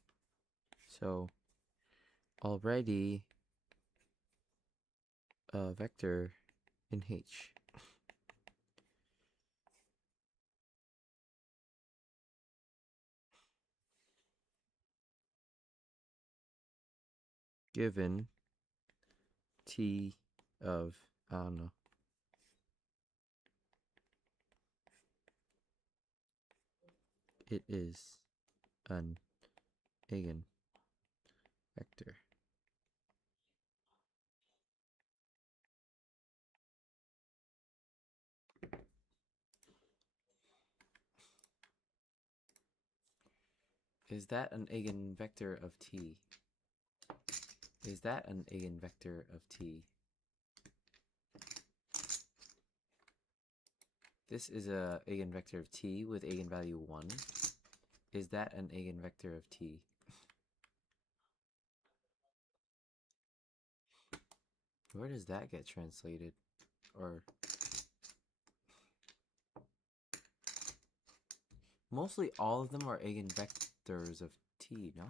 So already a vector in H. Given T of, I don't know, it is an eigenvector. Is that an eigenvector of T? Is that an eigenvector of T? This is a eigenvector of T with eigenvalue 1. Is that an eigenvector of T? Where does that get translated? Or mostly all of them are eigenvectors of T, no?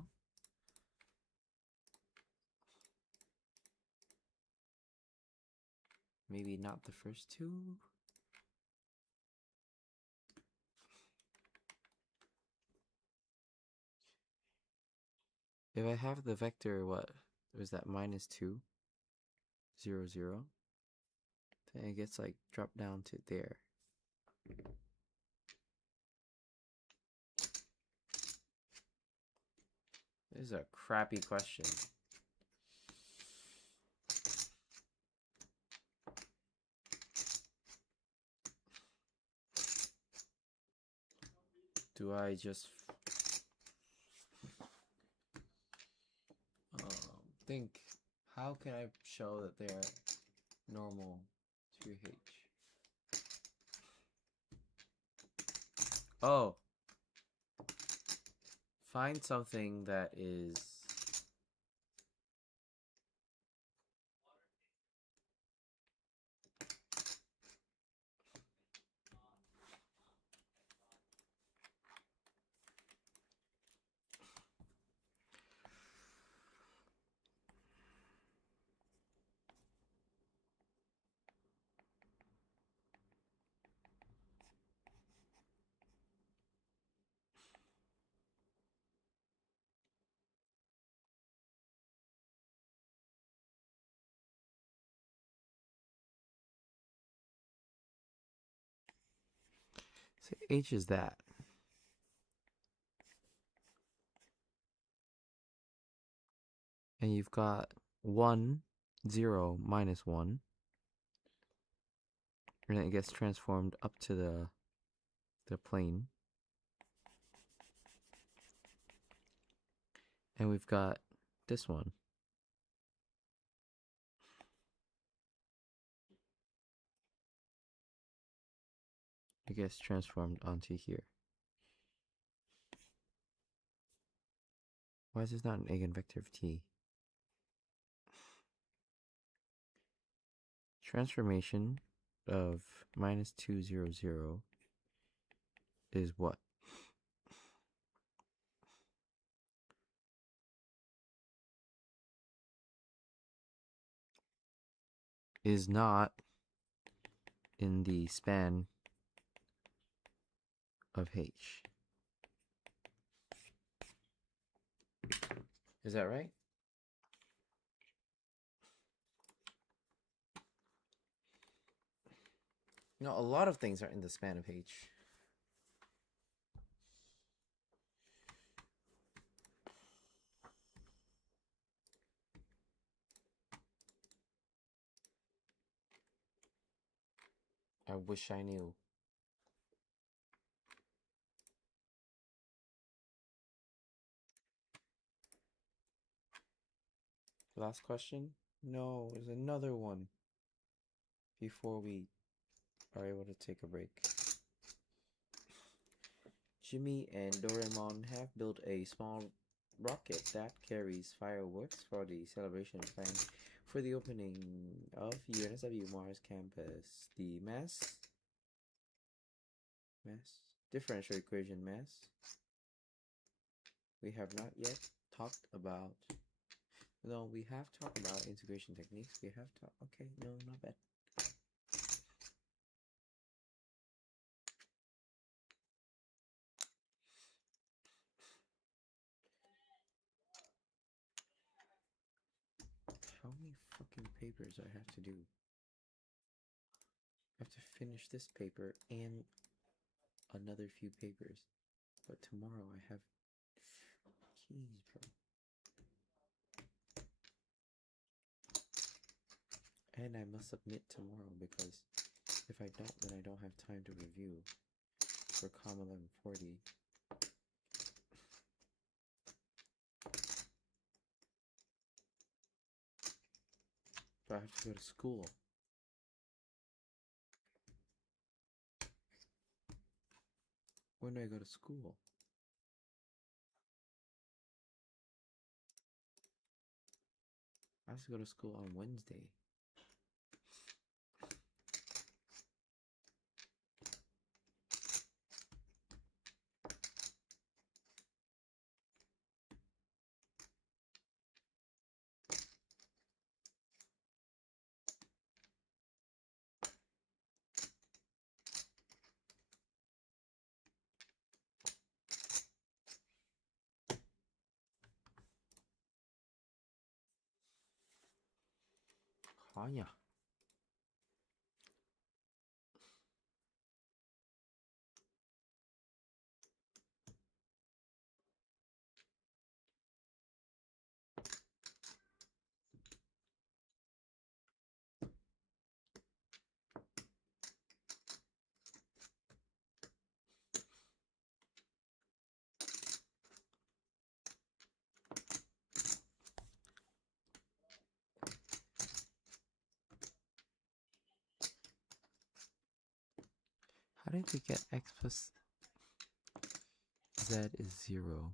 Maybe not the first two? If I have the vector, what? Was that -2? 0, 0? Then it gets like dropped down to there. This is a crappy question. Do I just think, how can I show that they're normal to H? Oh. Find something that is So h is that. And you've got 1, 0, minus 1. And it gets transformed up to the plane. And we've got this one. It gets transformed onto here. Why is this not an eigenvector of t? Transformation of minus 2, 0, 0 is what? Is not in the span of h. Is that right? No, a lot of things are in the span of h. I wish I knew. Last question? No, there's another one before we are able to take a break. Jimmy and Doraemon have built a small rocket that carries fireworks for the celebration planned for the opening of UNSW Mars campus. The mass differential equation mass we have not yet talked about. No, we have talked about integration techniques. We have talked. Okay, no, not bad. How many fucking papers I have to do? I have to finish this paper and another few papers. But tomorrow I have keys, bro. And I must submit tomorrow because if I don't, then I don't have time to review for COM 1140. So I have to go to school. When do I go to school? I have to go to school on Wednesday. Hanya. How did we get x plus z is 0?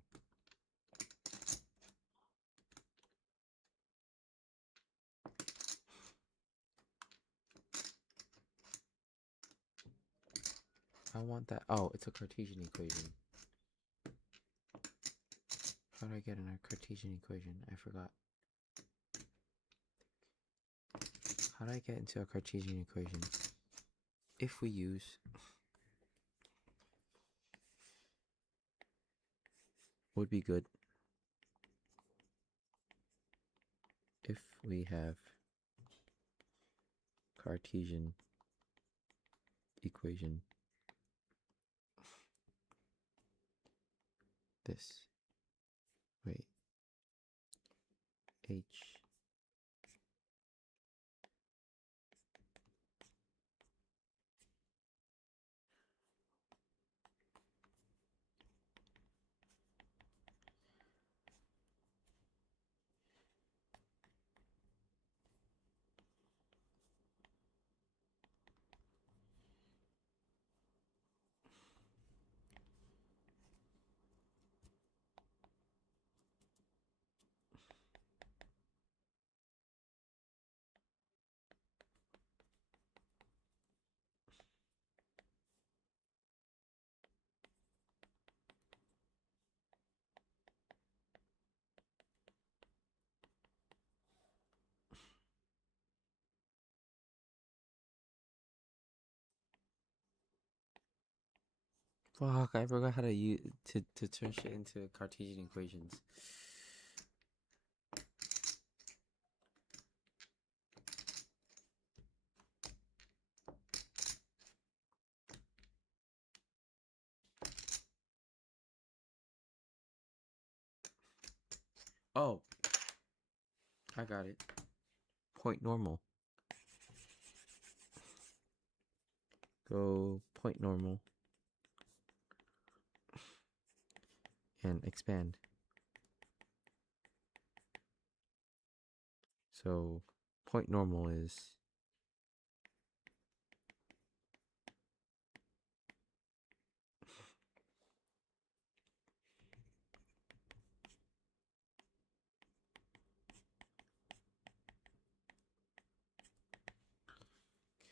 I want that. Oh, it's a Cartesian equation. How do I get in a Cartesian equation? I forgot. How do I get into a Cartesian equation? If we use would be good if we have Cartesian equation this. Wait. H. Fuck, I forgot how to use to turn shit into Cartesian equations. Oh, I got it. Point normal. Go point normal. And expand. So point normal is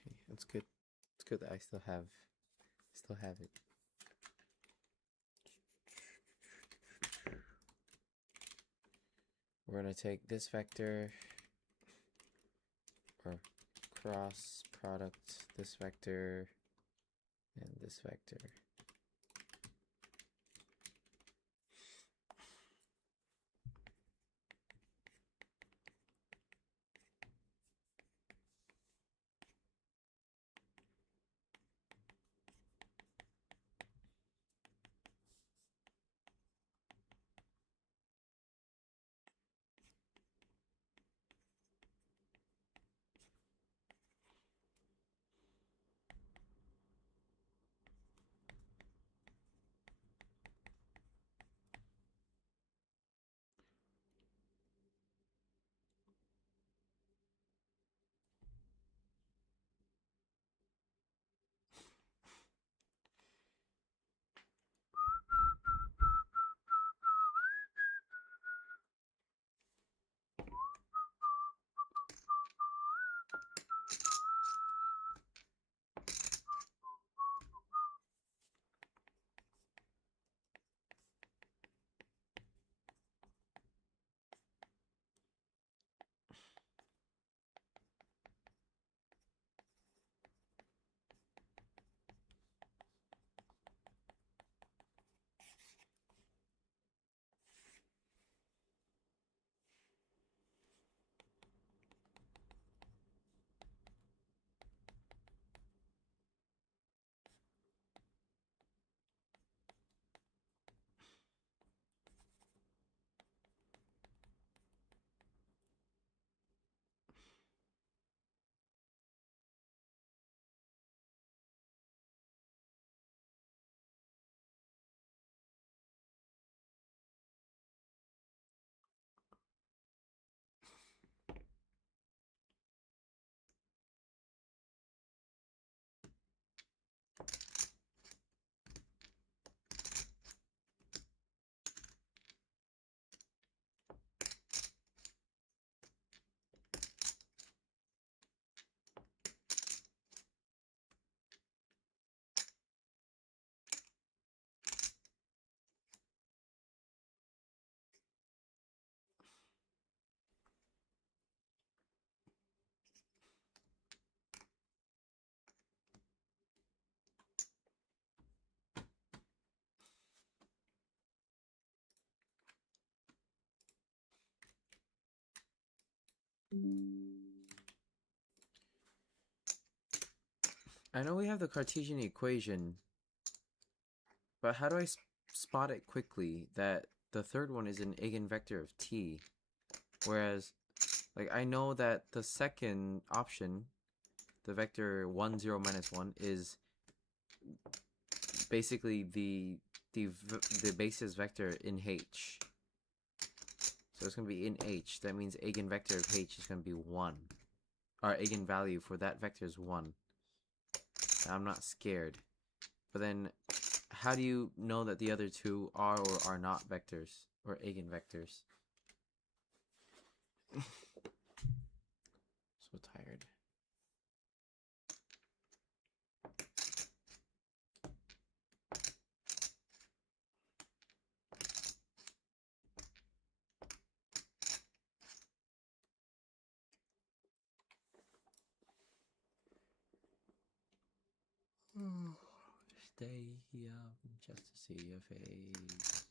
okay, that's good. It's good that I still have it. We're gonna take this vector or cross product this vector and this vector. I know we have the Cartesian equation, but how do I spot it quickly that the third one is an eigenvector of t, whereas like I know that the second option, the vector 1 0 minus 1, is basically the basis vector in H. So it's going to be in H. That means eigenvector of H is going to be 1. Or eigenvalue for that vector is 1. I'm not scared. But then, how do you know that the other two are or are not vectors or eigenvectors? So tired. Stay here just to see your face.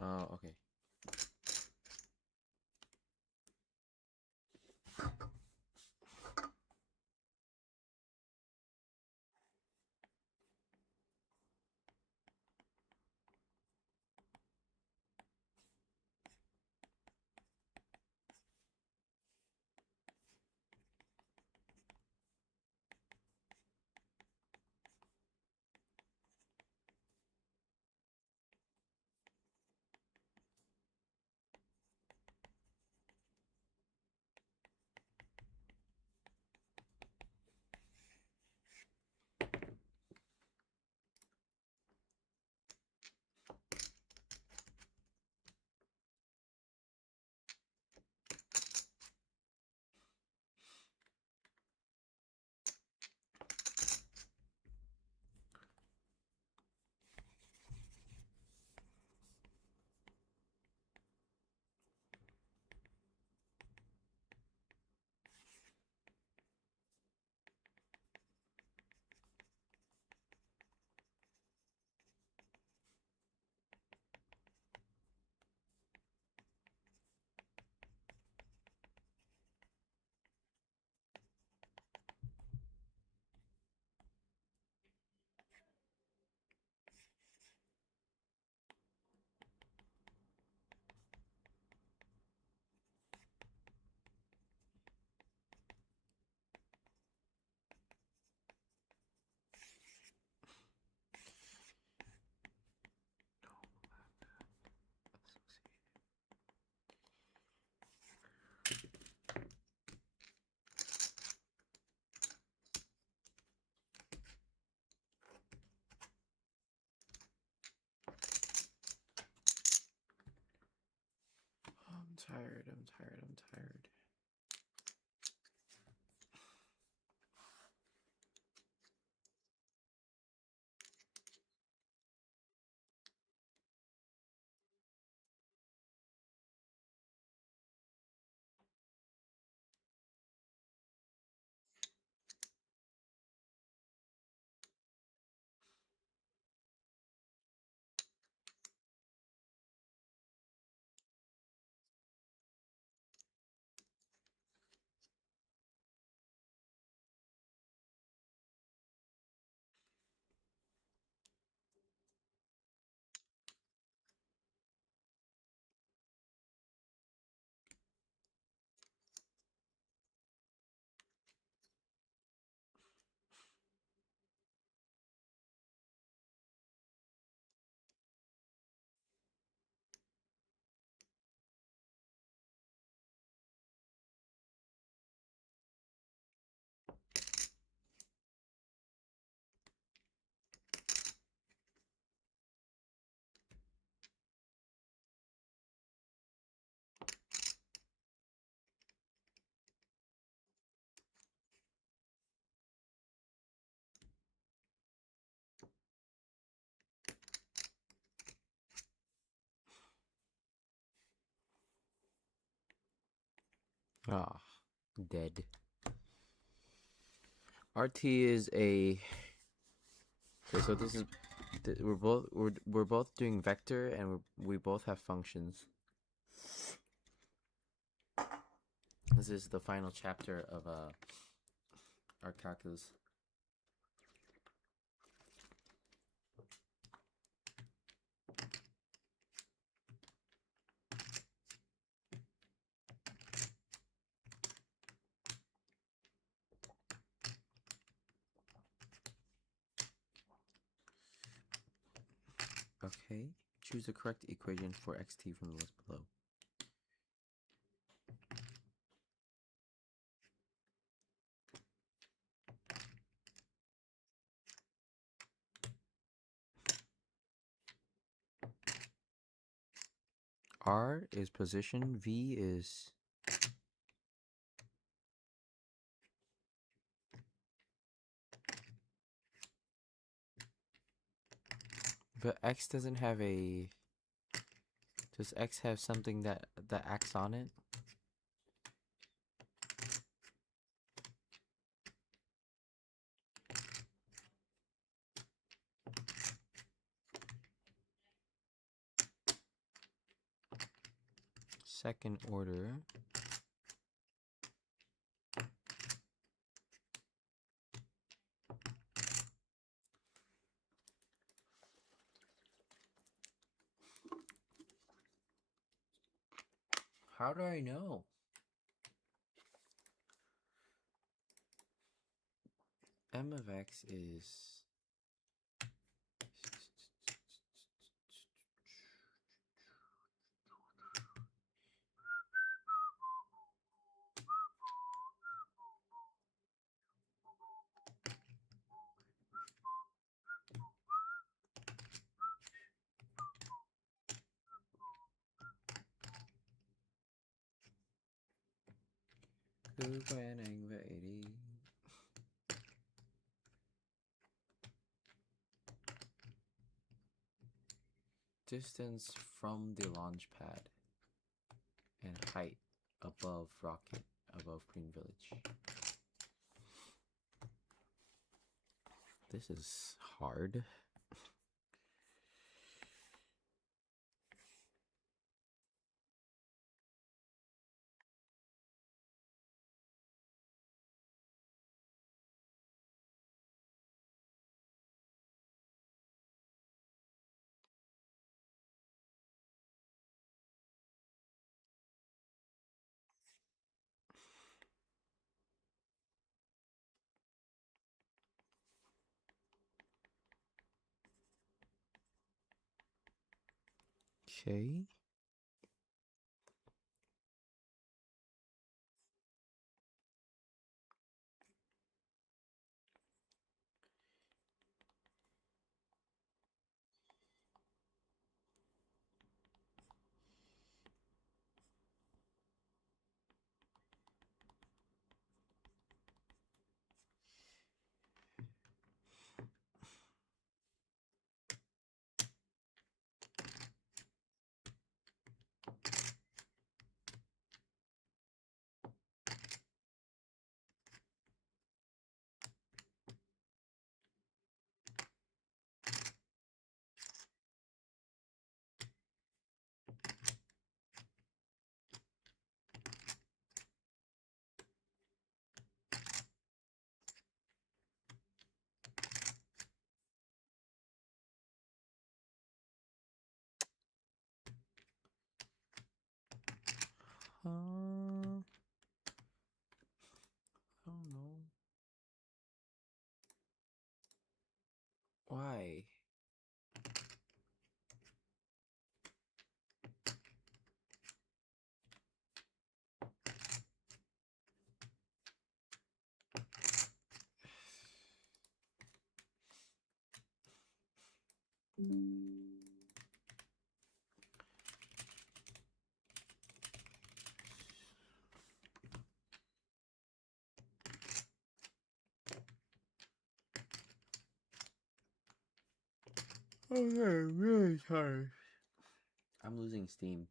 Oh, okay. I'm tired, I'm tired, I'm tired. Ah, dead. RT is a. Okay, so this is we're both doing vector and we both have functions. This is the final chapter of our calculus. Okay, choose the correct equation for xt from the list below. R is position, V is but X doesn't have a. Does X have something that acts on it? Second order. How do I know? M of X is Kubanang 80. Distance from the launch pad and height above rocket, above Green Village. This is hard. Okay. I don't know. Why? Okay, really tired. I'm losing steam.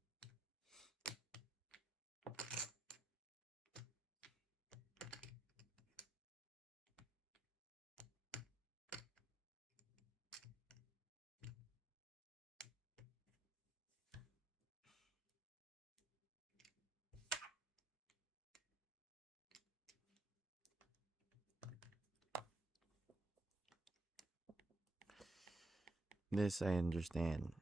This I understand.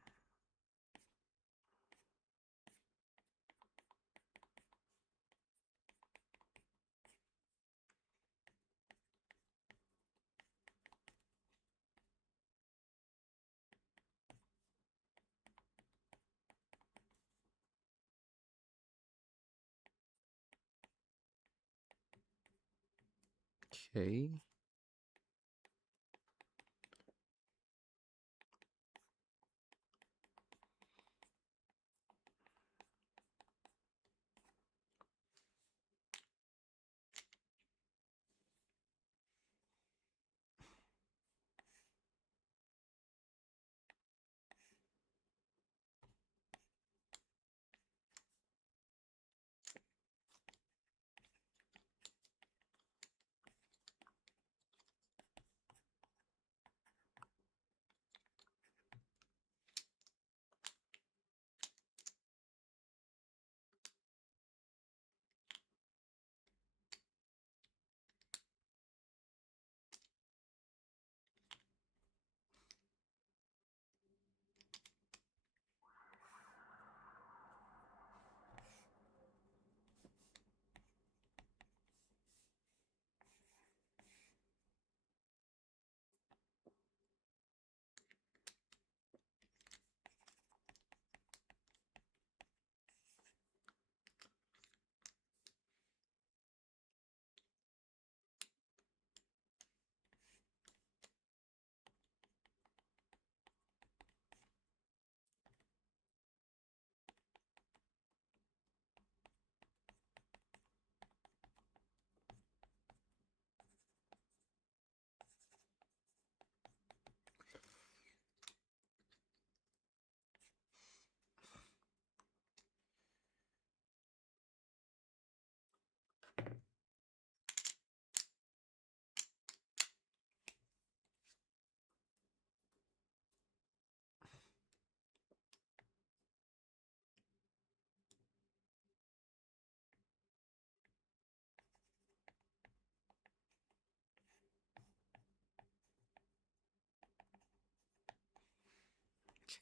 Okay.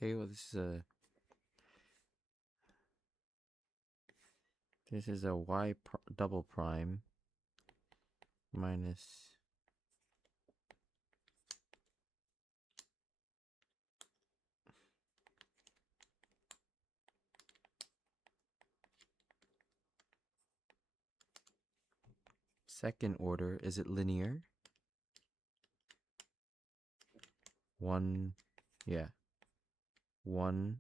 Okay, well this is a double prime minus second order. Is it linear? 1, yeah. 1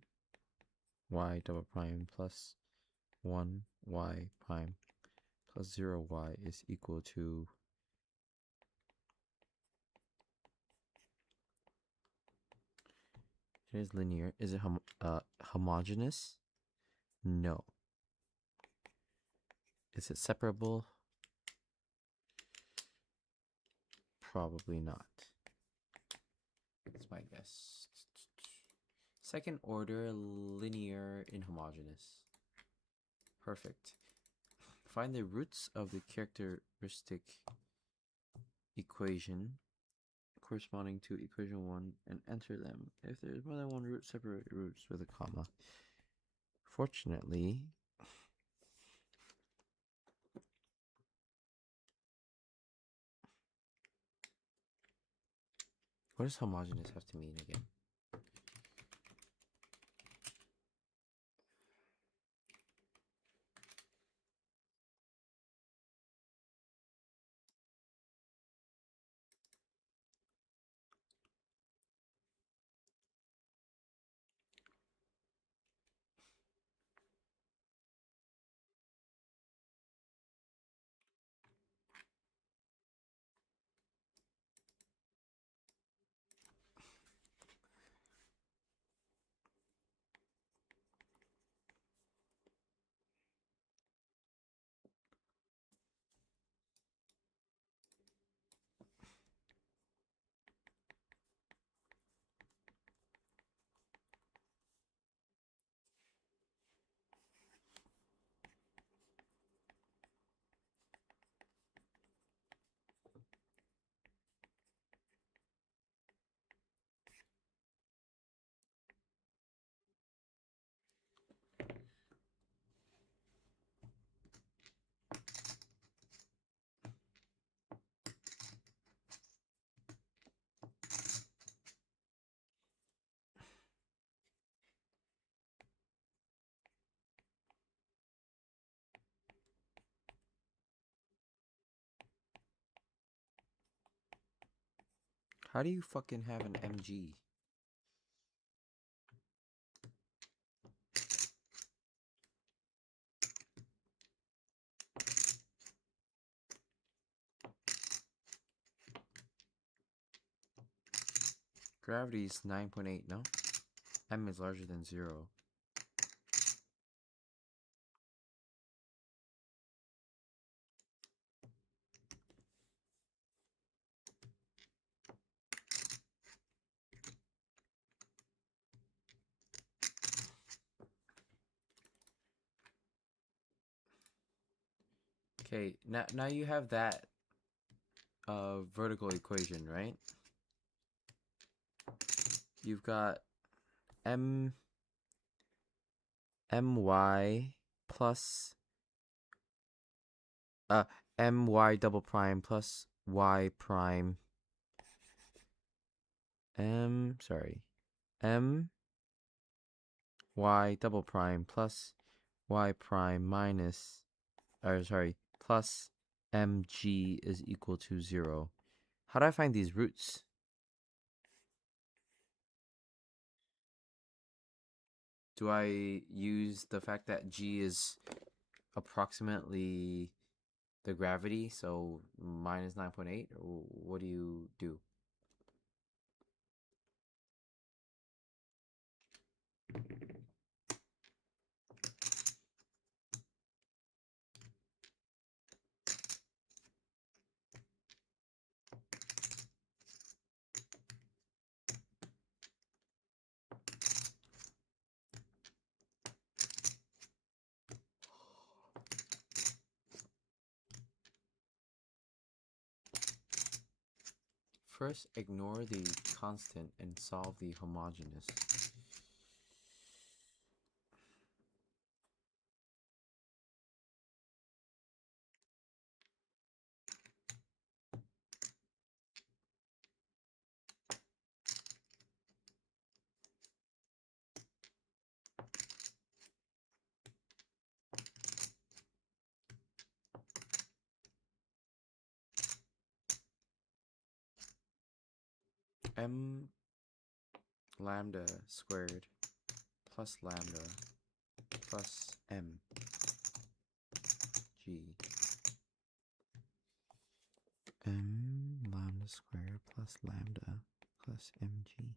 y double prime plus 1 y prime plus 0 y is equal to it is linear. Is it homogeneous? No. Is it separable? Probably not. That's my guess. Second order, linear, inhomogeneous. Perfect. Find the roots of the characteristic equation corresponding to equation 1 and enter them. If there is more than one root, separate roots with a comma. Fortunately, what does homogeneous have to mean again? How do you fucking have an MG? Gravity is 9.8, no? M is larger than 0. Okay, now you have that vertical equation, right? You've got my plus my double prime plus y prime my double prime plus y prime minus plus mg is equal to 0. How do I find these roots? Do I use the fact that g is approximately the gravity, so minus 9.8, or what do you do? First, ignore the constant and solve the homogeneous. M lambda squared plus lambda plus m g. M lambda squared plus lambda plus mg.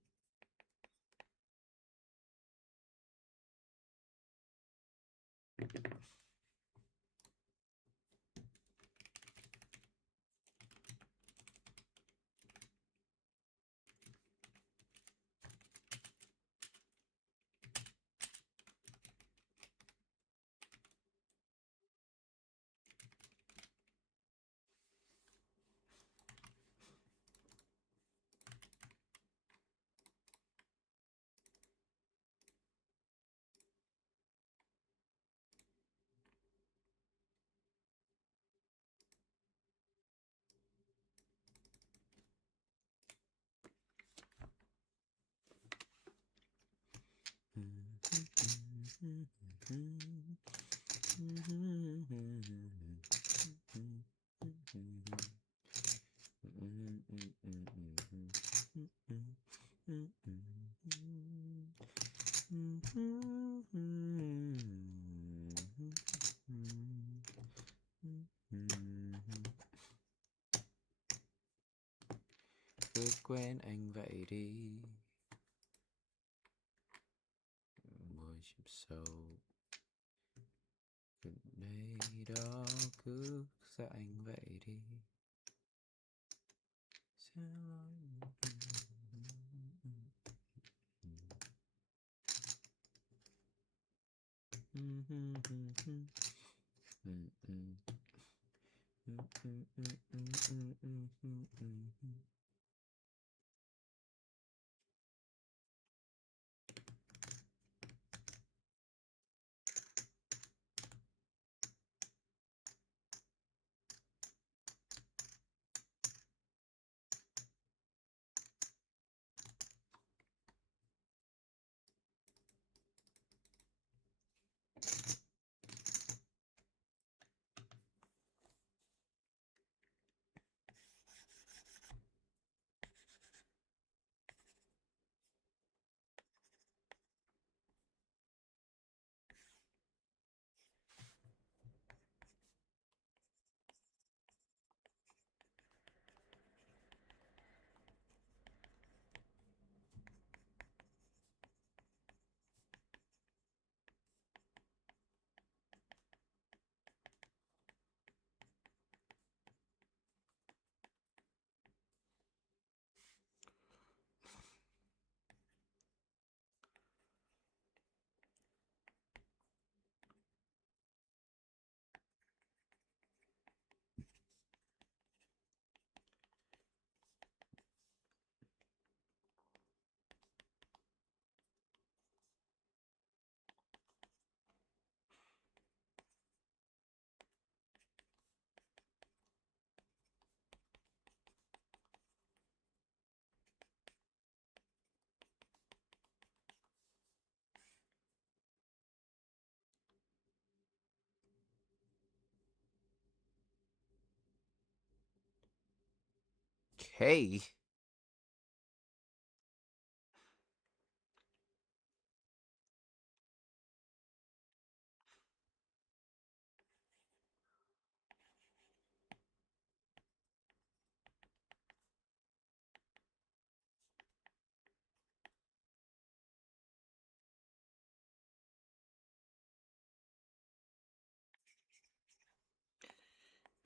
Ước quen anh vậy đi, môi chìm sâu gần đây đó, cứ xa anh vậy đi. Sẽ Hey.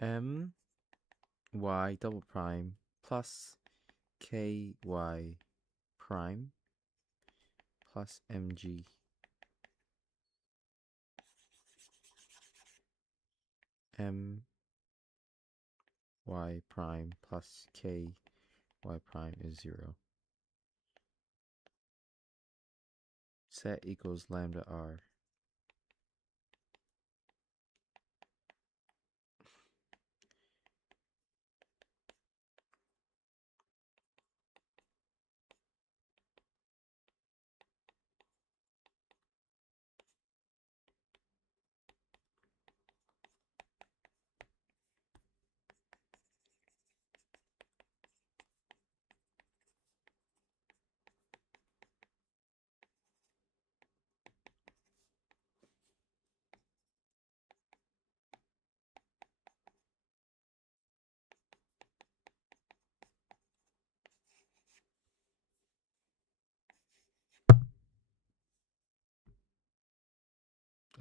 M y double prime plus k y prime plus mg m y prime plus k y prime is 0. Set equals lambda r.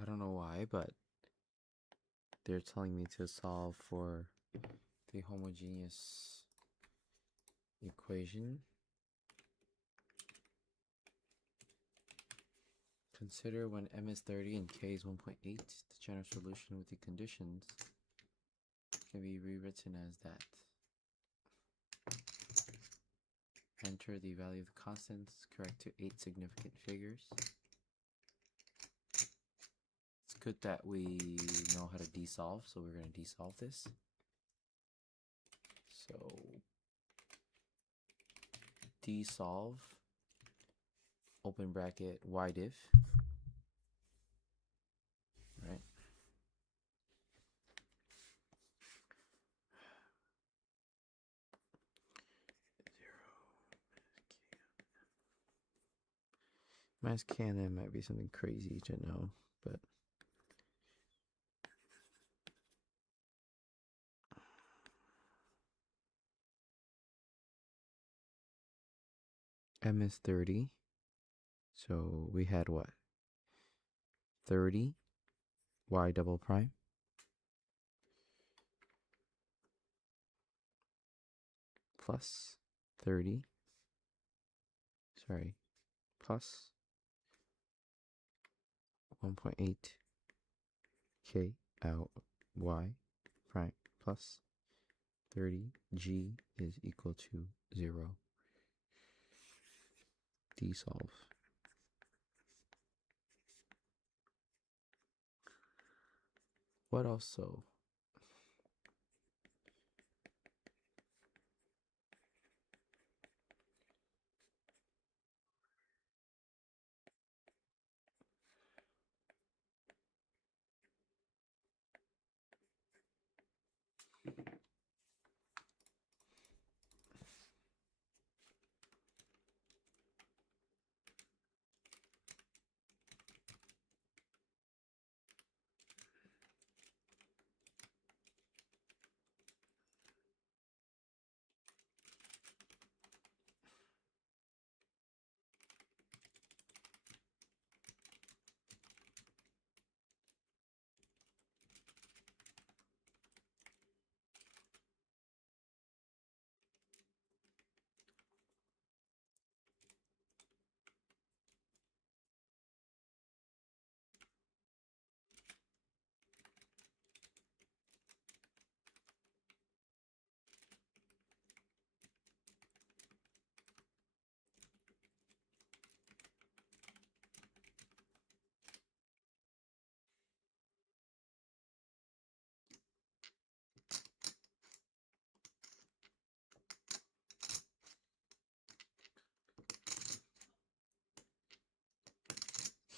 I don't know why, but they're telling me to solve for the homogeneous equation. Consider when m is 30 and k is 1.8, the general solution with the conditions can be rewritten as that. Enter the value of the constants, correct to 8 significant figures. It's good that we know how to desolve, so we're going to desolve this. So, desolve, open bracket, ydiff, right? Minus k and m might be something crazy to know, but m is 30, so we had what? 30 y double prime plus 30, sorry, plus 1.8 k out y prime plus 30 g is equal to 0. Desolve. What also?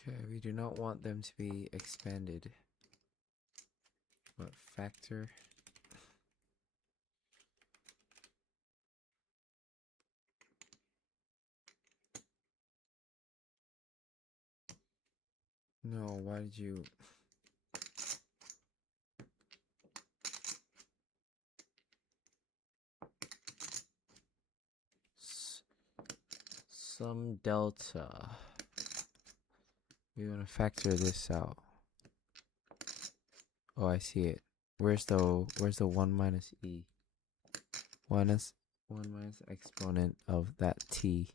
Okay, we do not want them to be expanded. What factor? No, why did you... Some delta. We want to factor this out. Oh, I see it. Where's the 1 minus e? 1 minus exponent of that t.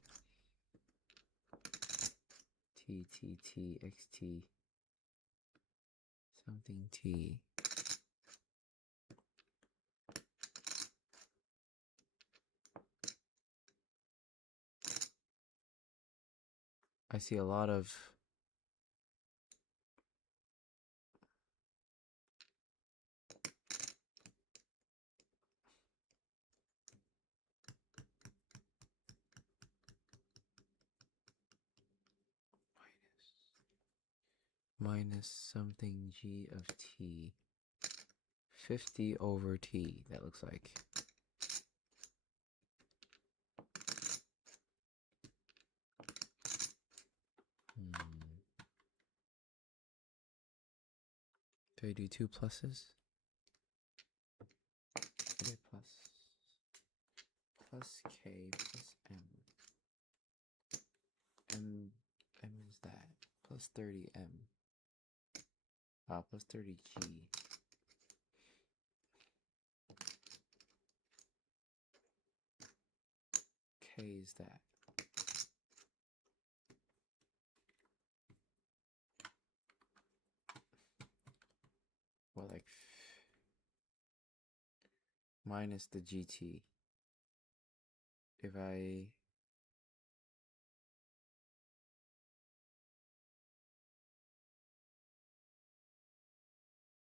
T xt something t. I see a lot of minus something g of t. 50 over t, that looks like. Do I do 2 pluses? K plus k plus m. M is that. Plus 30m. Plus 30g. K is that. Well, like minus the GT. If I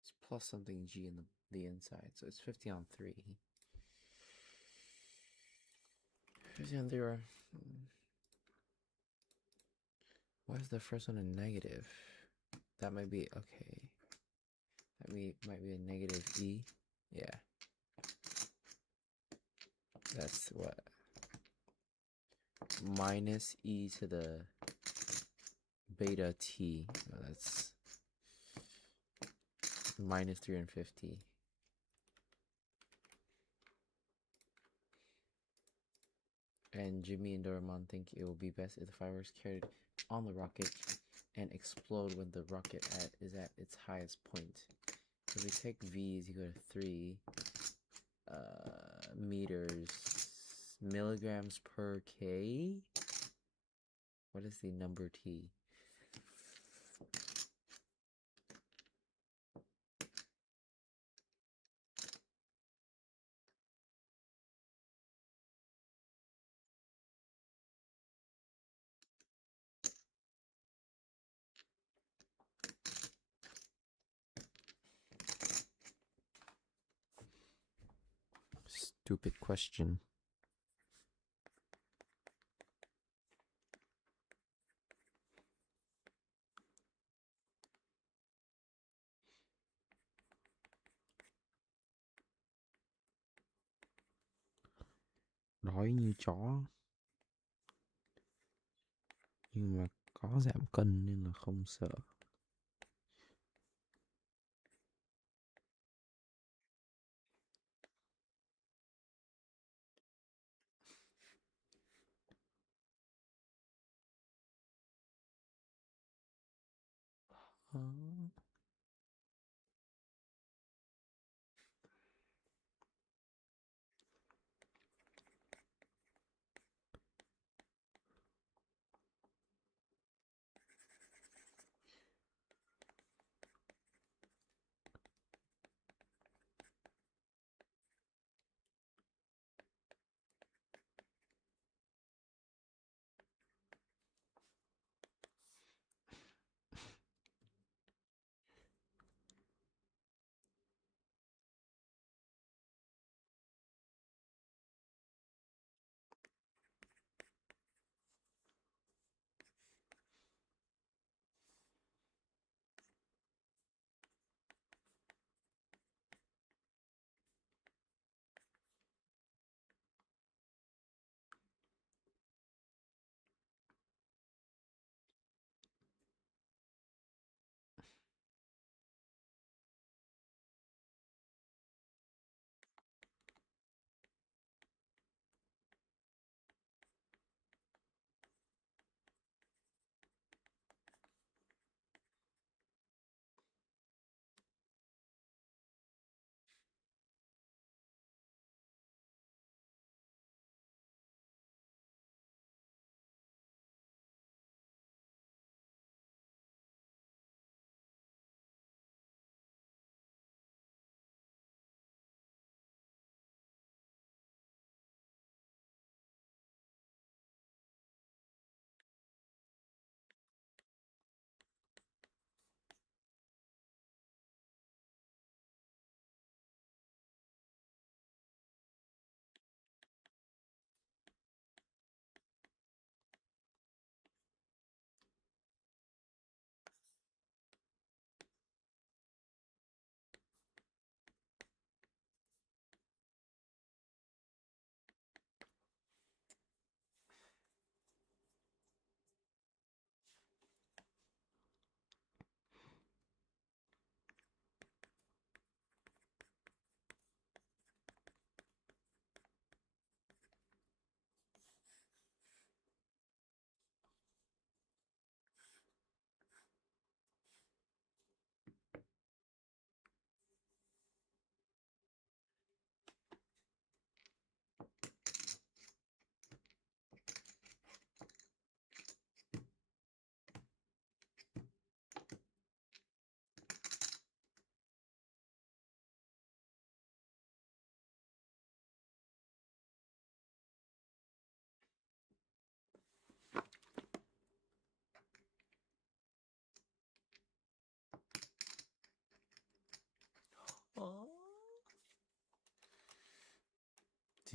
it's plus something G in the inside, so it's 50 on 3. 50 on 0. Why is the first one a negative? That might be okay. That might be a negative E. Yeah. That's what? Minus e to the beta t. No, that's minus 350. And Jimmy and Doraemon think it will be best if the fireworks carried on the rocket and explode when the rocket is at its highest point. So we take V is equal to 3 milligrams per K. What is the number T? Stupid question. Đói như chó. Nhưng mà có giảm cân nên là không sợ.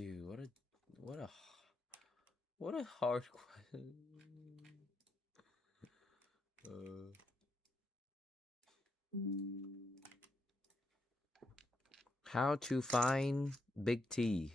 Dude, what a hard question. How to find Big T?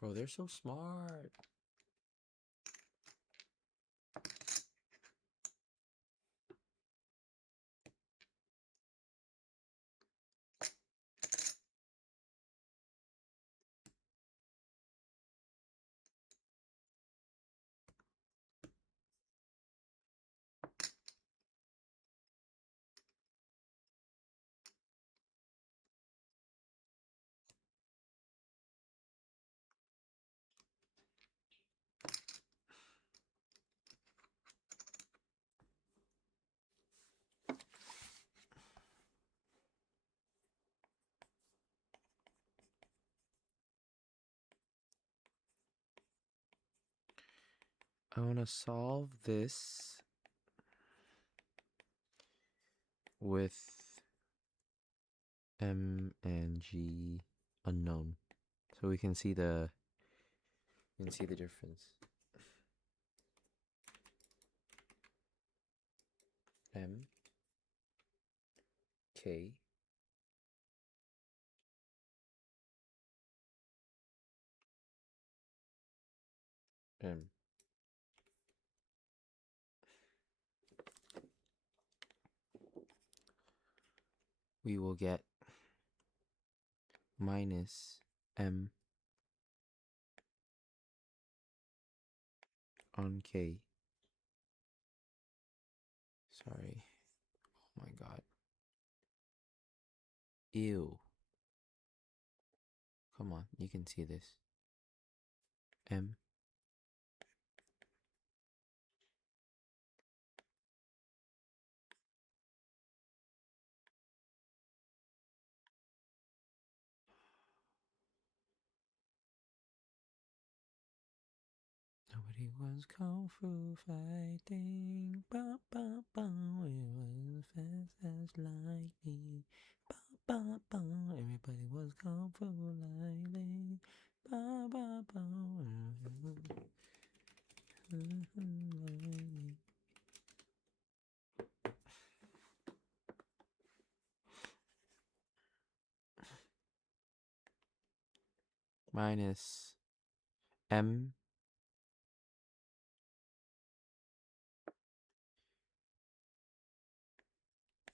Bro, they're so smart. I want to solve this with M and G unknown, so we can see the difference. M K M. We will get minus M on K. Sorry. Oh my god. Ew. Come on, you can see this. M Nobody was kung fu fighting. Ba ba ba. It was fast as lightning. Ba ba ba. Everybody was kung fu minus m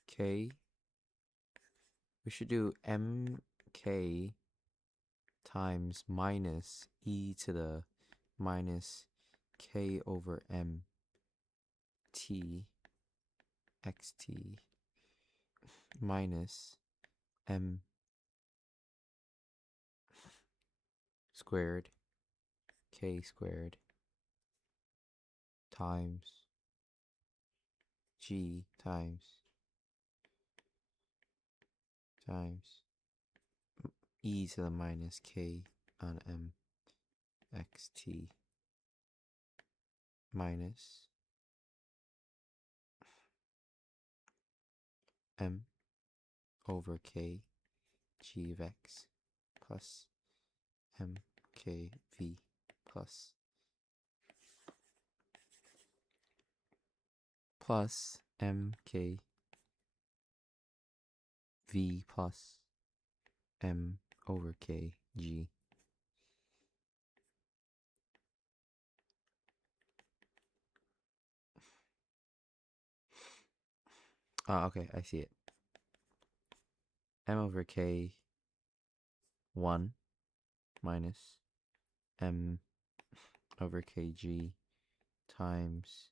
k. We should do mk times minus e to the minus k over m t xt minus m squared k squared times g times e to the minus k on m xt minus m over k g of x plus mkv plus mkv plus m over k g. Okay, I see it. M over k 1 minus m over kg times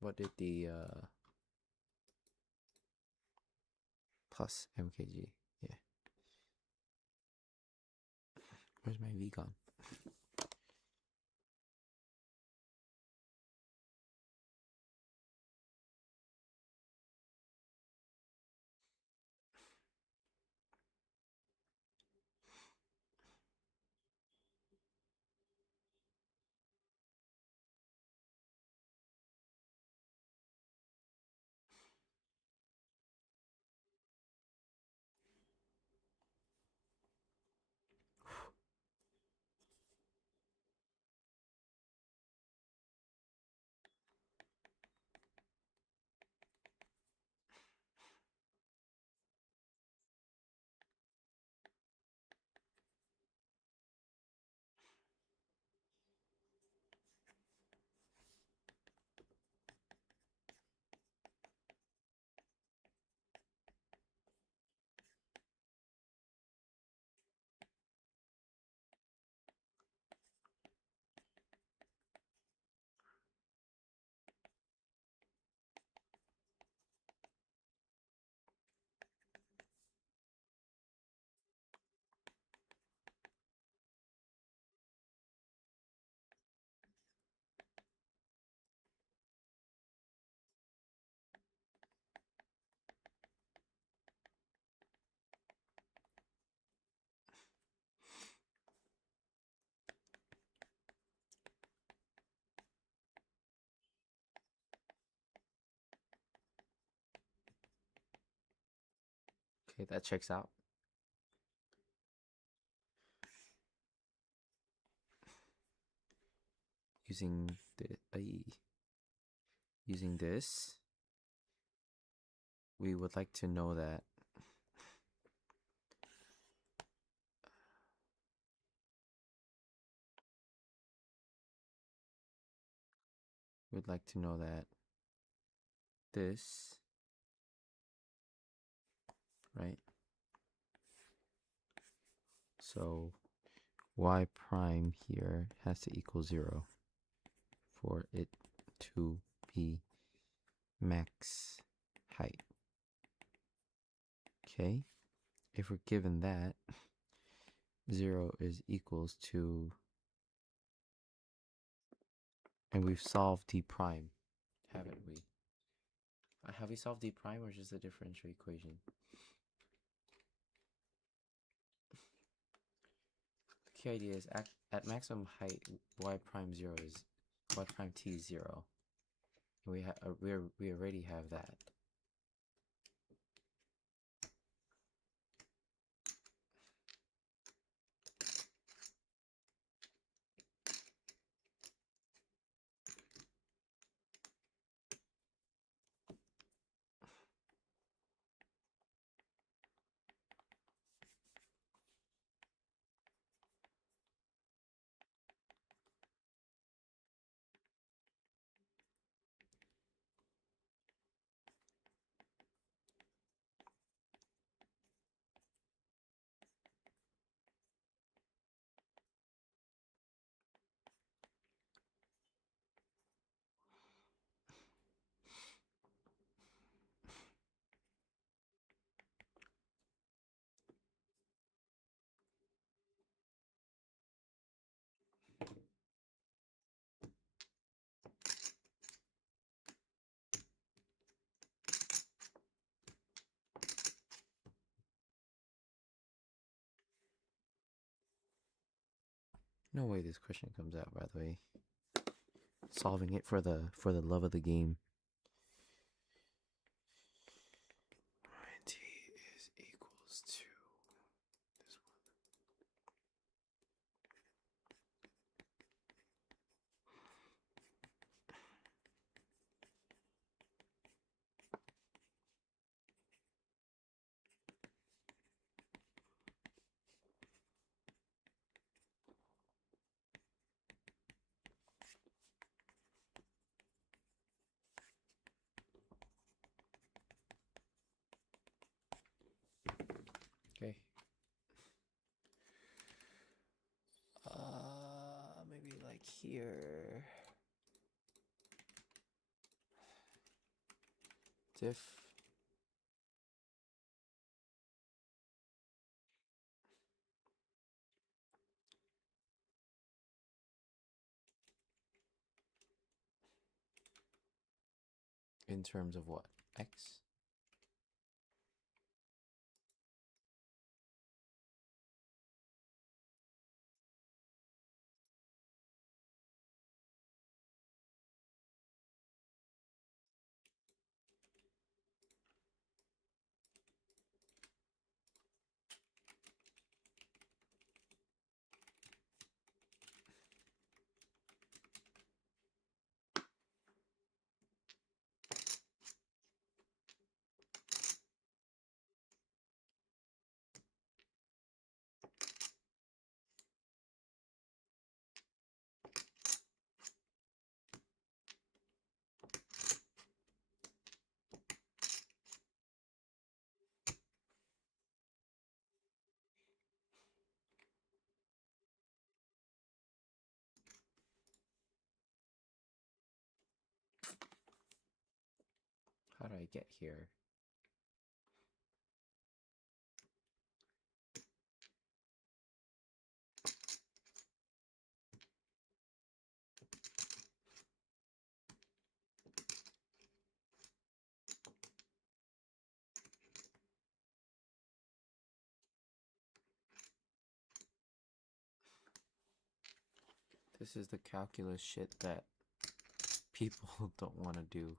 what did the plus mkg, yeah. Where's my v gone? Okay, that checks out. Using this, we would like to know that this, right? So y prime here has to equal 0 for it to be max height. Okay, if we're given that 0 is equals to, and we've solved d prime, haven't we? Have we solved d prime or just a differential equation? The key idea is at maximum height, y prime 0 is y prime t is 0. And we already have that. No way this question comes out, by the way. Solving it for the love of the game. T is equals to this one. Okay. Maybe like here. Diff. In terms of what? X? How did I get here? This is the calculus shit that people don't want to do.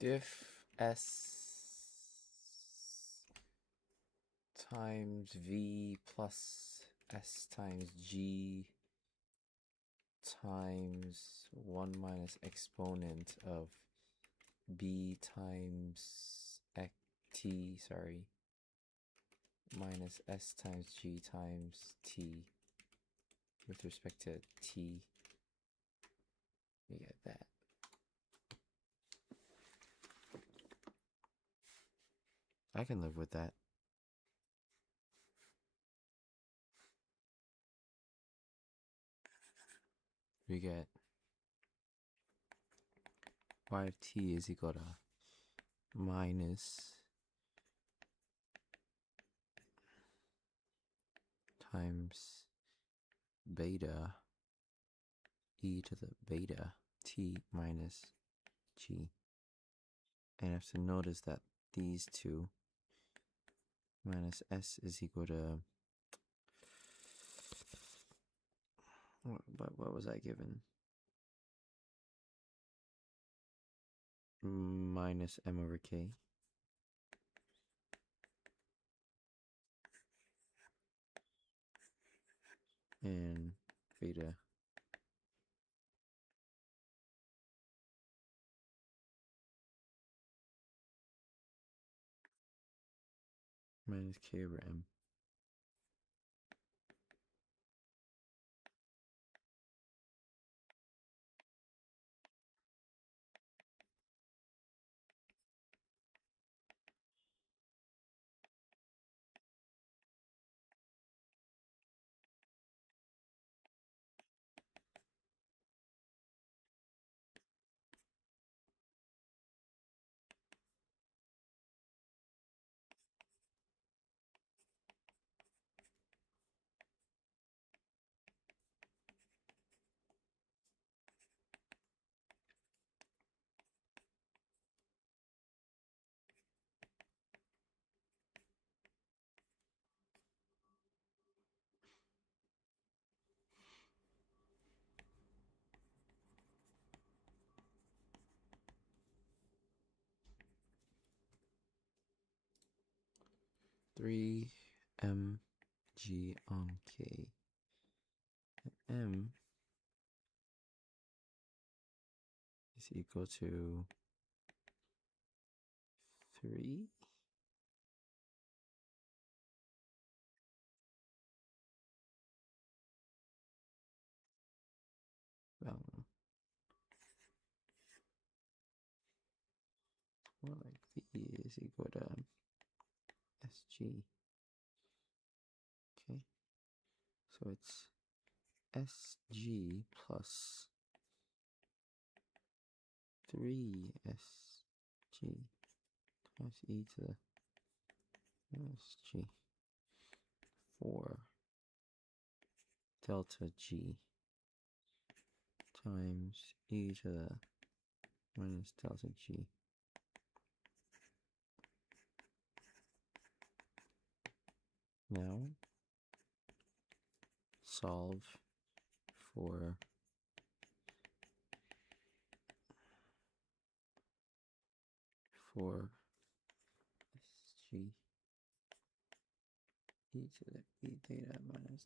Diff S times V plus S times G times 1 minus exponent of B times T, sorry, minus S times G times T with respect to T. You get that. I can live with that. We get y of t is equal to minus times beta e to the beta t minus g. And I have to notice that these two minus s is equal to what was I given? minus m over k. And beta minus k over m. Three m g on k. M is equal to 3. Well, more like V is equal to SG. Okay, so it's SG plus 3SG times e to the SG 4 delta G times e to the minus delta G. Now solve for SG e to the e theta minus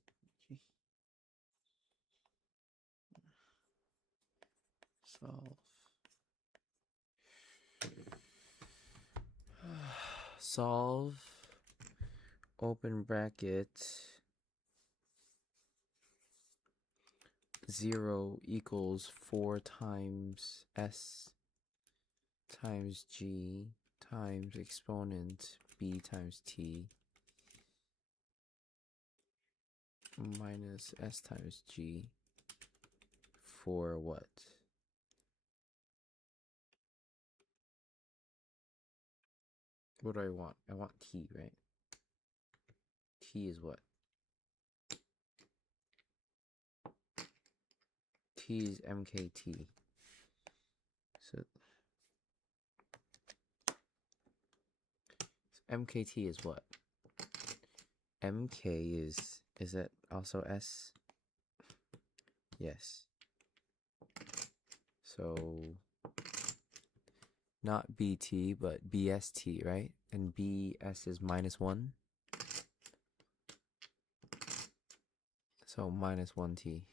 G. Solve. Solve, open bracket, 0 equals 4 times S times G times exponent B times T minus S times G for what? What do I want? I want T, right? T is what? T is MKT. So MKT is what? MK is that also S? Yes. So not BT, but BST, right? And BS is -1. So -1T.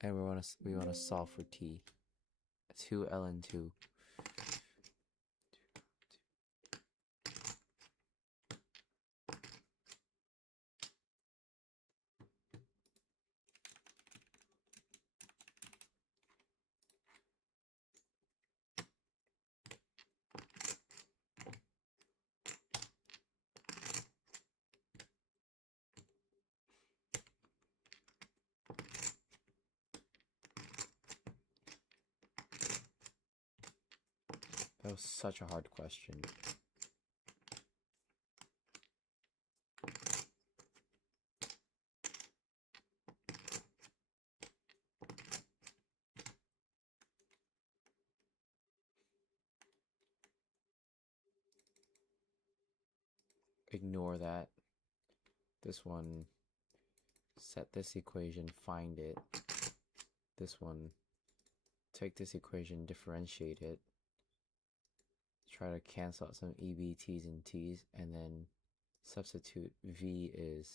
And we want to solve for T. 2 ln 2. That was such a hard question. Ignore that. This one, set this equation, find it. this one, take this equation, differentiate it, try to cancel out some EBTs and T's, and then substitute V is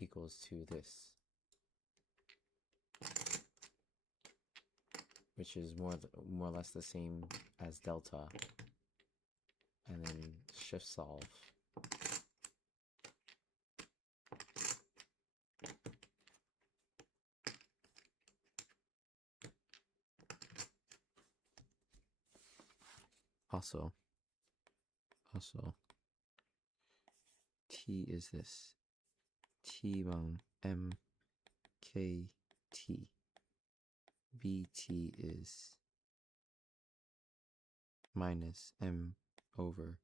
equals to this, which is more or less the same as delta, and then shift solve. Also, T is this. T bằng M K T. BT is minus M over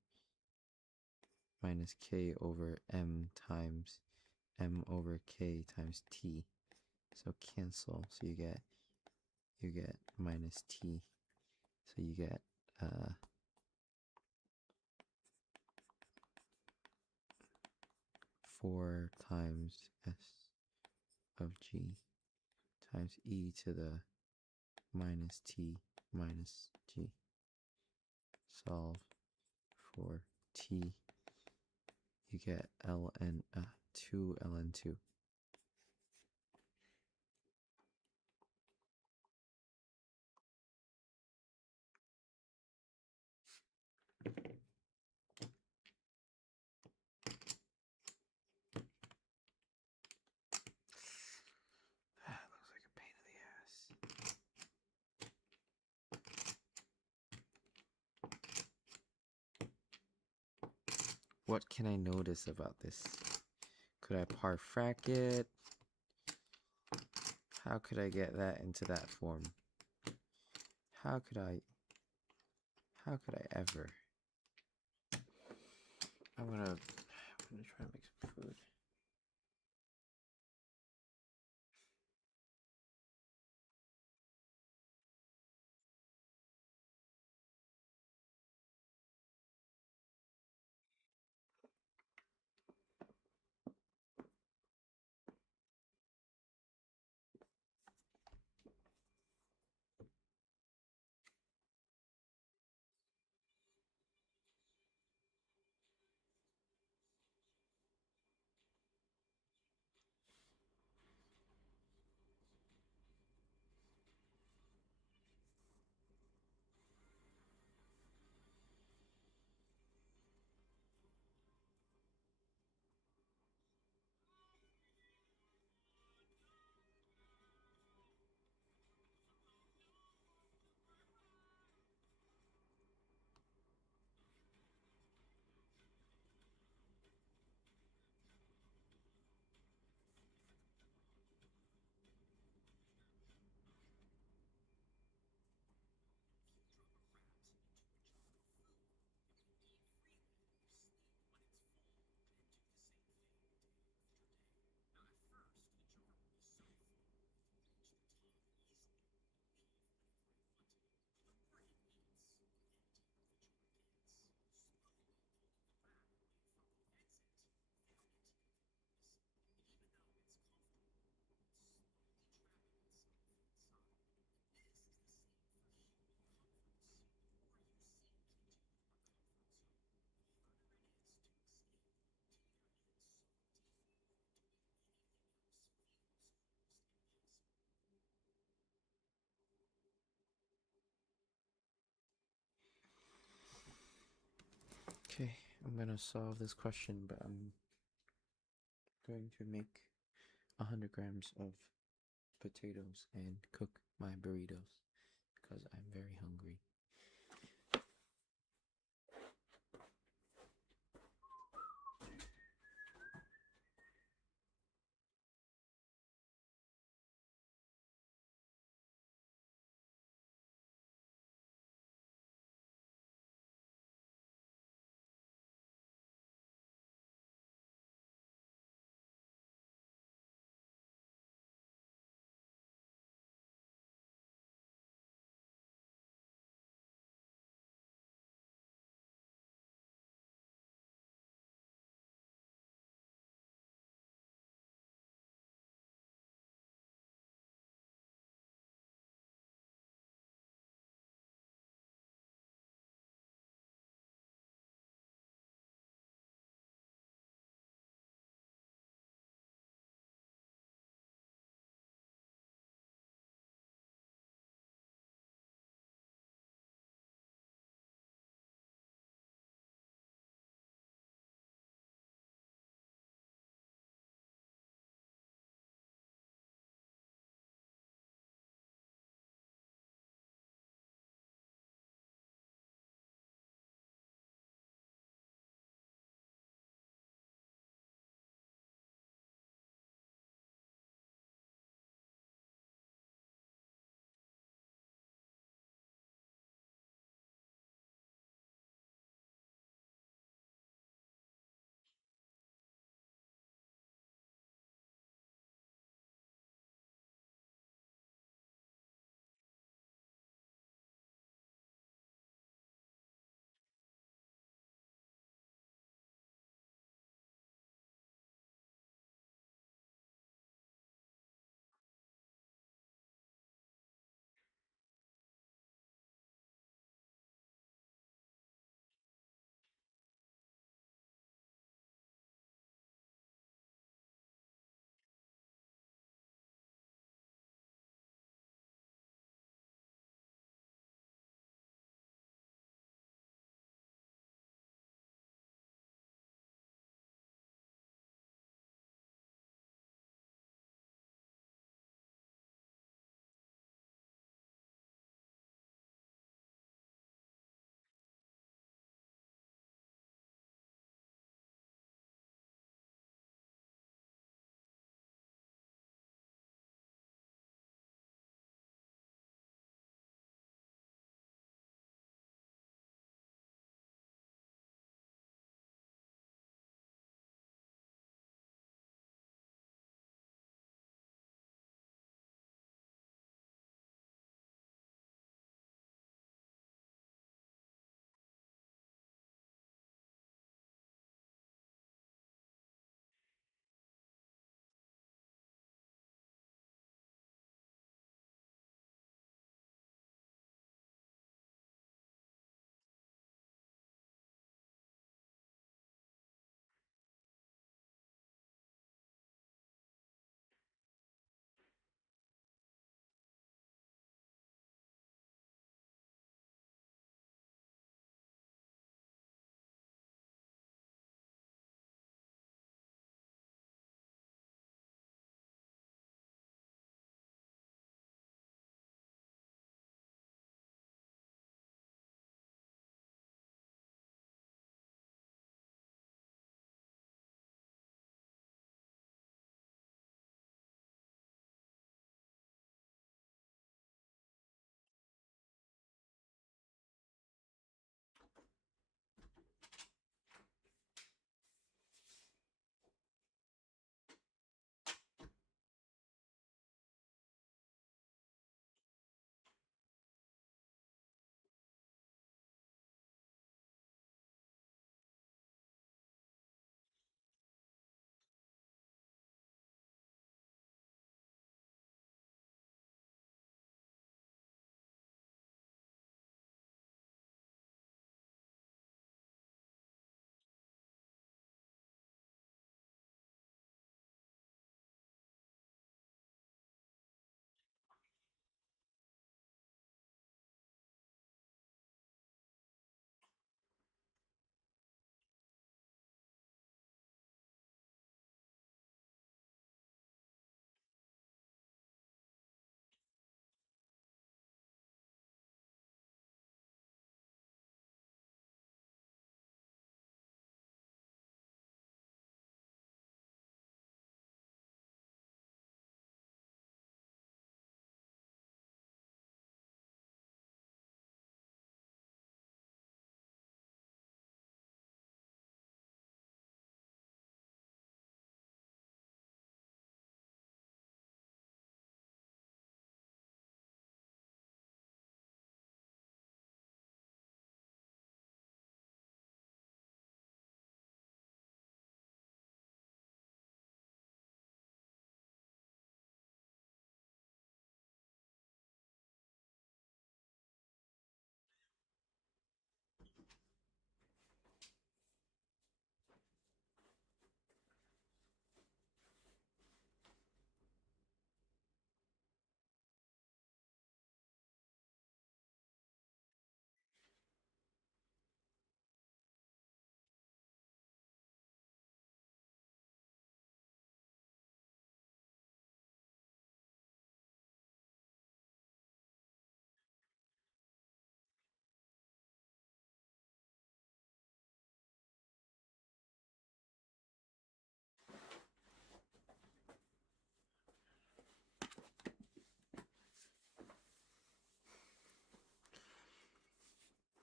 minus K over M times M over K times T. So cancel. So you get minus T. So you get 4 times S of G times e to the minus T minus G. Solve for T. You get ln 2 ln 2. That looks like a pain in the ass. What can I notice about this? Could I par frac it? How could I get that into that form? How could I ever? I'm gonna try to make some food. Okay, I'm gonna solve this question, but I'm going to make 100 grams of potatoes and cook my burritos because I'm very hungry.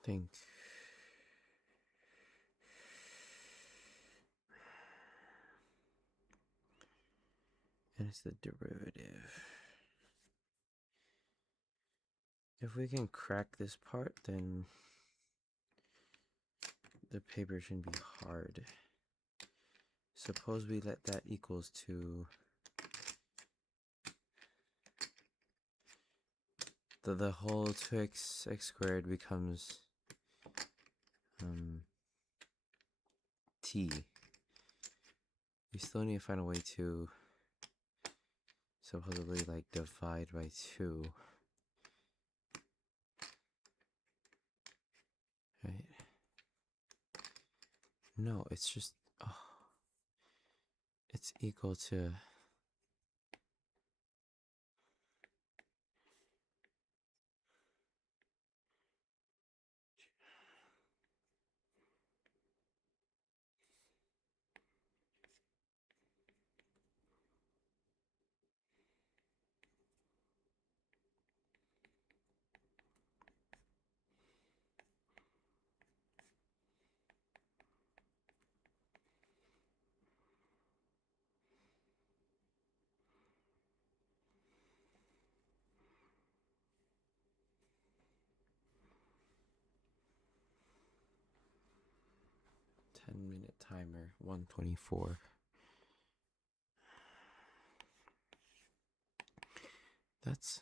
think. And it's the derivative. If we can crack this part, then the paper shouldn't be hard. Suppose we let that equals to the whole 2x squared becomes t. We still need to find a way to supposedly like divide by 2. Right? No, it's just it's equal to minute timer 124. That's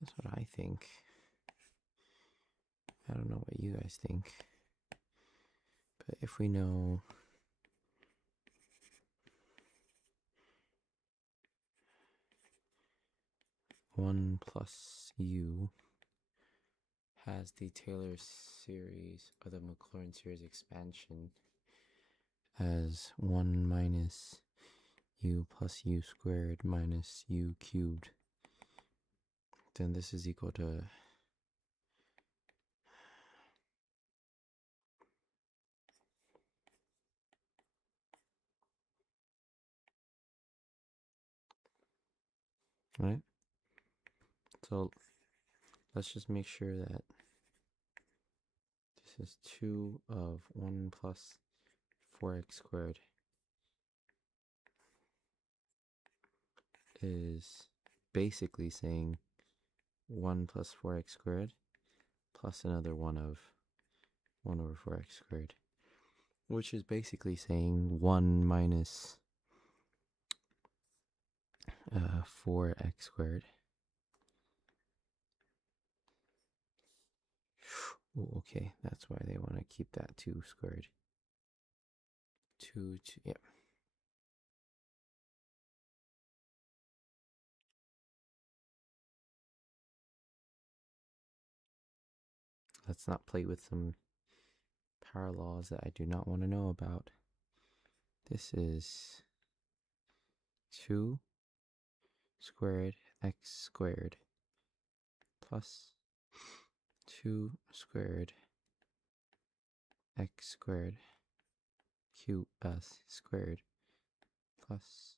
that's what I think. I don't know what you guys think. But if we know one plus u has the Taylor series or the Maclaurin series expansion as 1 minus u plus u squared minus u cubed, then this is equal to right? So let's just make sure that this is 2 of 1 plus 4x squared is basically saying 1 plus 4x squared plus another 1 of 1 over 4x squared, which is basically saying 1 minus 4x squared. Ooh, okay, that's why they want to keep that 2 squared. 2, yeah. Let's not play with some power laws that I do not want to know about. This is 2 squared x squared plus 2 squared x squared squared plus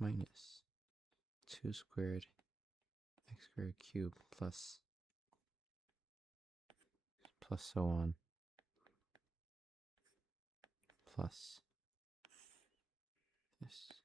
minus 2 squared x squared cubed plus so on plus this.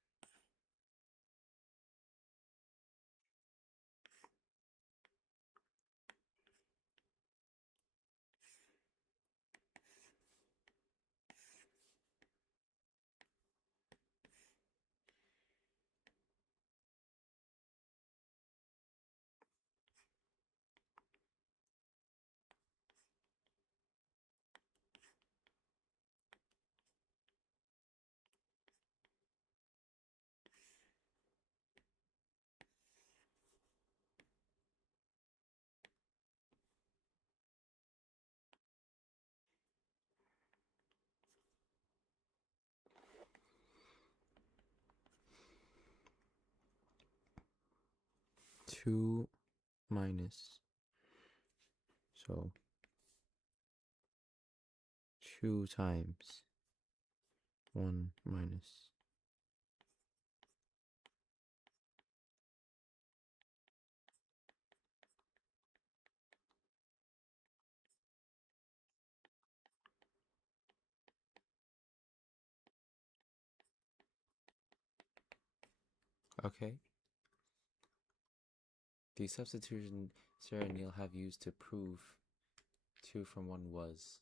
Two minus, so 2 times 1 minus Okay. The substitution Sarah and Neil have used to prove 2 from 1 was.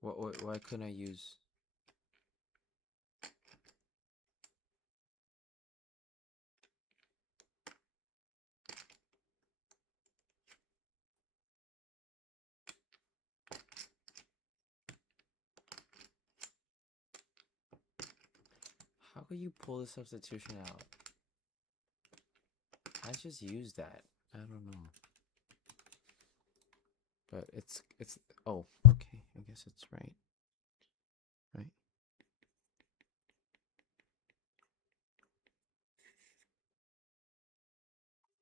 Why couldn't I use? How could you pull the substitution out? I just used that. I don't know. But it's oh, okay. I guess it's right. Right?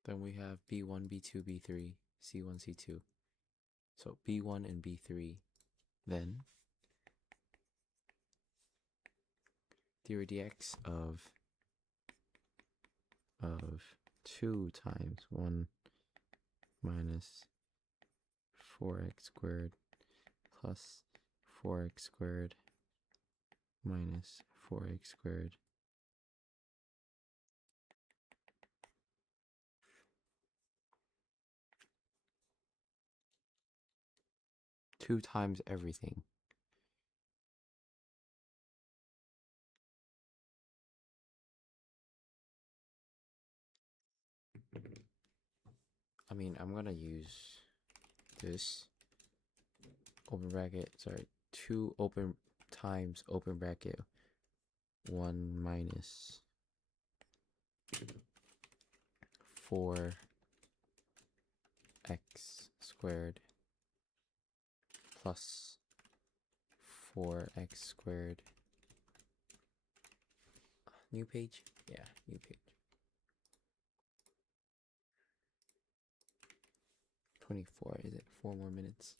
Then we have B1, B2, B3, C1, C2. So B1 and B3. Then theory dx of 2 times 1 minus 4x squared plus 4x squared minus 4x squared two times everything. I mean, I'm gonna use this open bracket, sorry, 2 open times open bracket 1 minus 4x squared plus 4x squared. New page? Yeah, new page. 24, is it? 4 more minutes.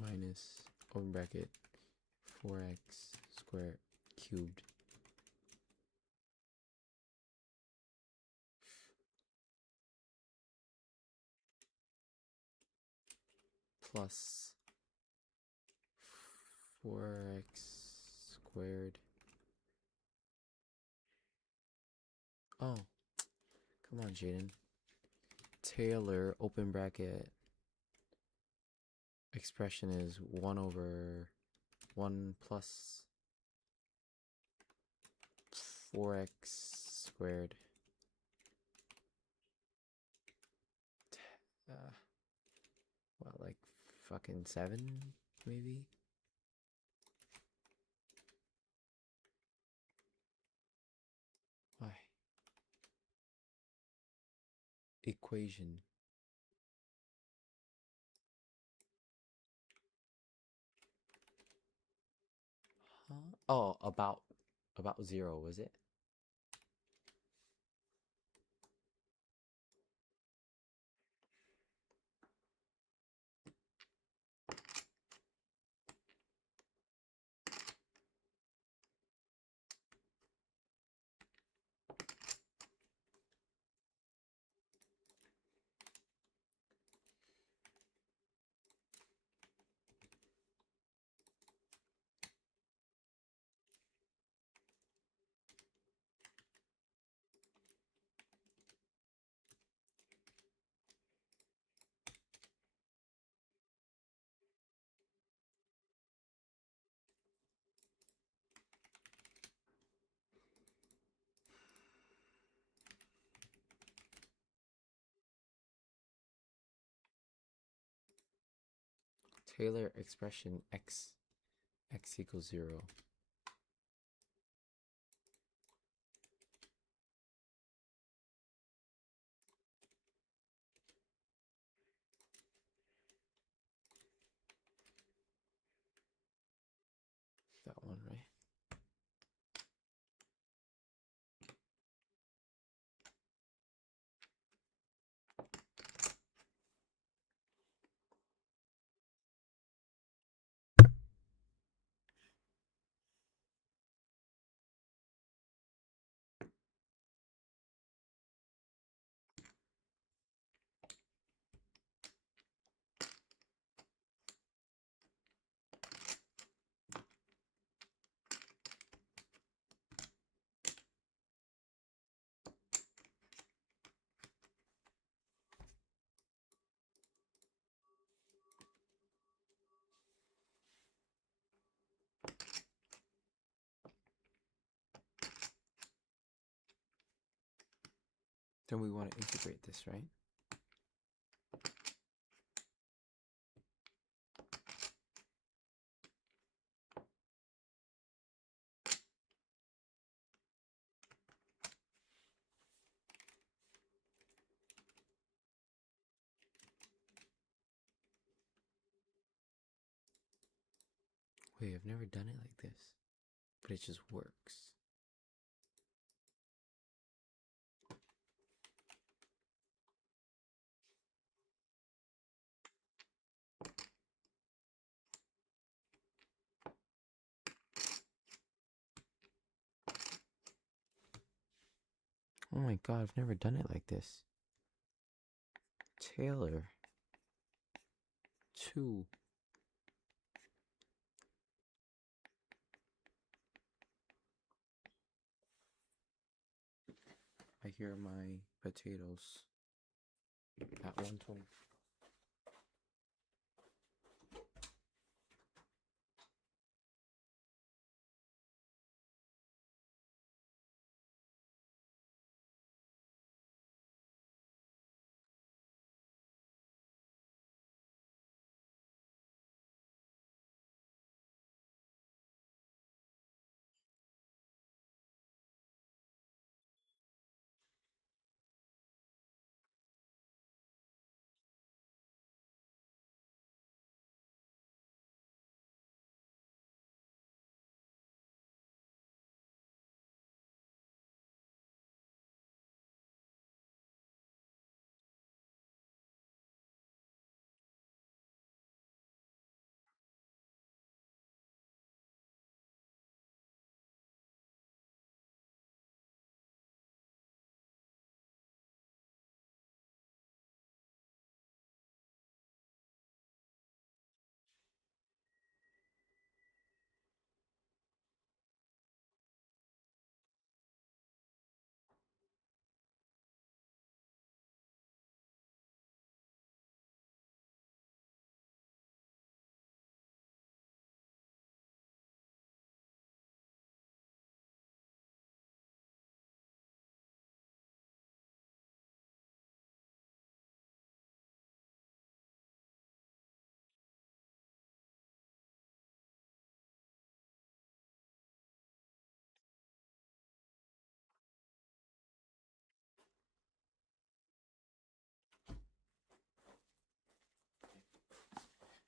Minus open bracket 4x squared cubed plus 4x squared. Oh, come on, Jaden. Taylor open bracket expression is 1 over 1 plus 4x squared. What, like fucking 7, maybe? Why? Equation. Huh? Oh, about 0, was it? Taylor expression x equals 0. That one, right? And we want to integrate this, right? Wait, I've never done it like this, but it just works. Oh my god, I've never done it like this. Taylor 2. I hear my potatoes at 120.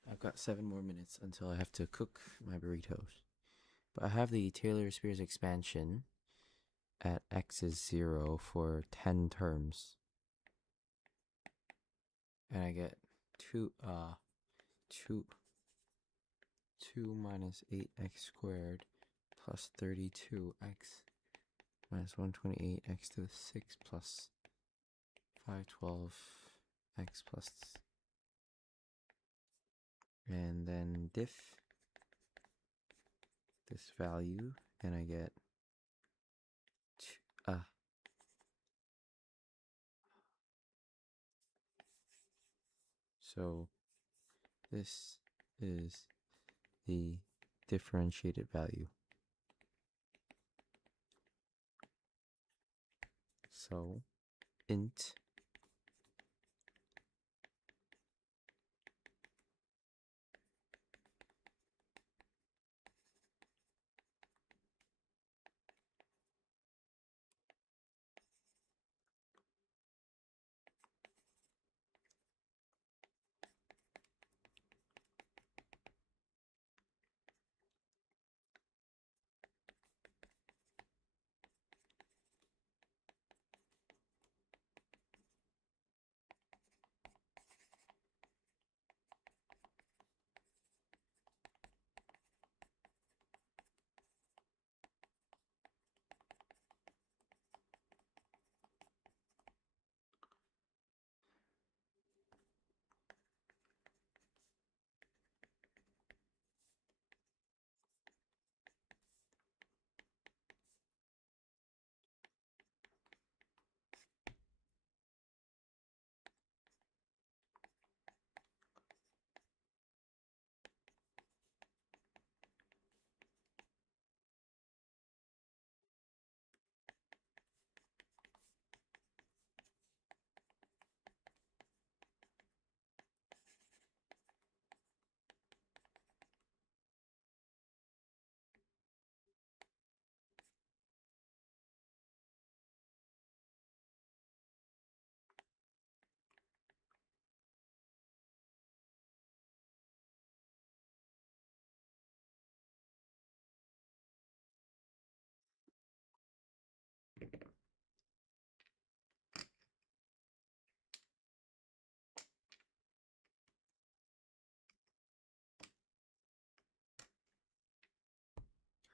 I've got 7 more minutes until I have to cook my burritos. But I have the Taylor Spears expansion at x is 0 for 10 terms. And I get 2 minus 8x squared plus 32x minus 128x to the 6 plus 512x plus, and then diff this value, and I get so this is the differentiated value. So int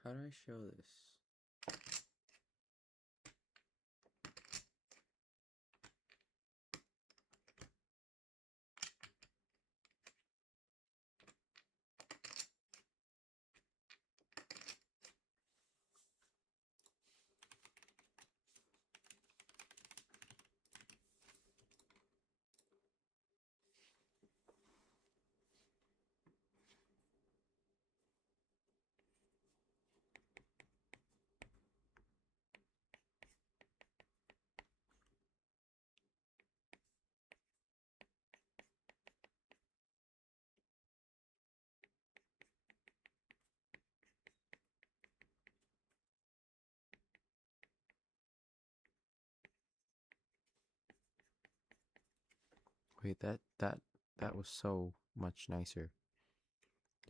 How do I show this? Wait, that was so much nicer.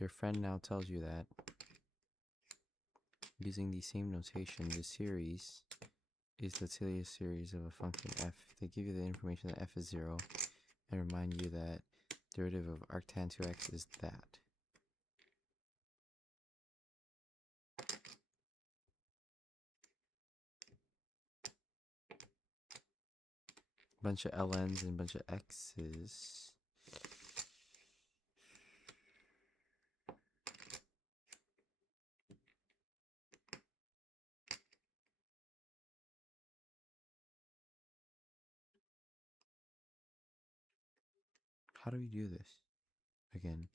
Your friend now tells you that using the same notation, the series is the Taylor series of a function f. They give you the information that f is 0 and remind you that derivative of arctan 2x is that. Bunch of ln's and bunch of x's. How do we do this again?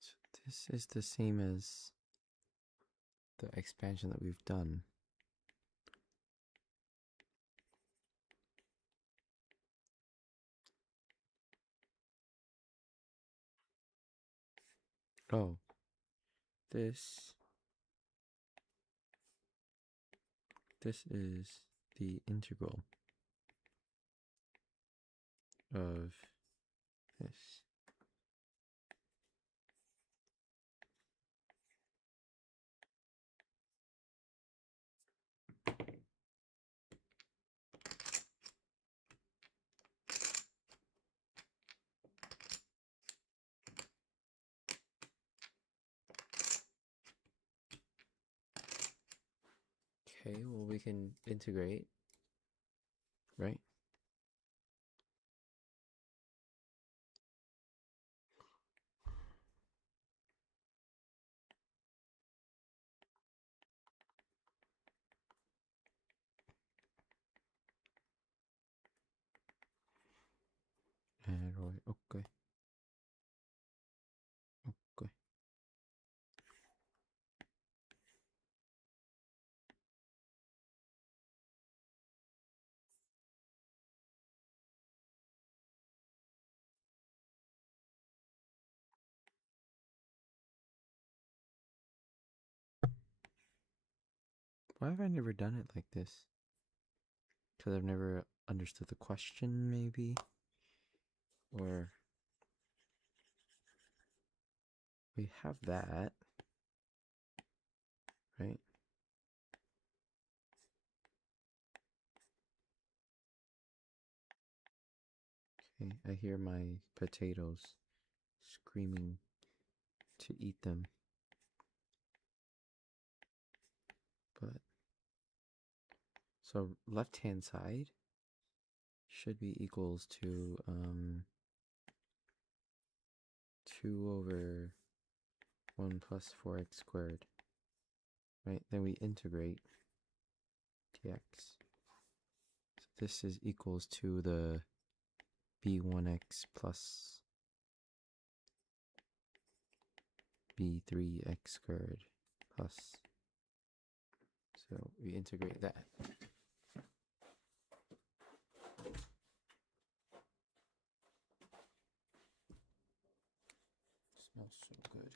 So this is the same as the expansion that we've done. Oh, this is the integral of this. Okay, well we can integrate, right? And okay. Okay. Why have I never done it like this? Because I've never understood the question, maybe? Or we have that, right? Okay, I hear my potatoes screaming to eat them. But so left hand side should be equals to 2 over 1 plus 4x squared, right? Then we integrate dx. So this is equals to the b1x plus b3x squared plus. So we integrate that. Smells so good.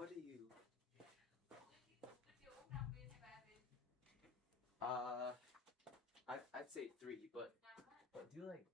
What do you? I'd say 3, but do like.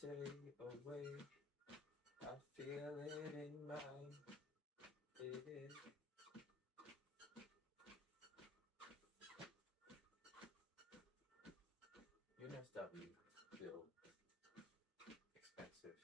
stay away. I feel it in my head. UNSW, Bill. Expensive.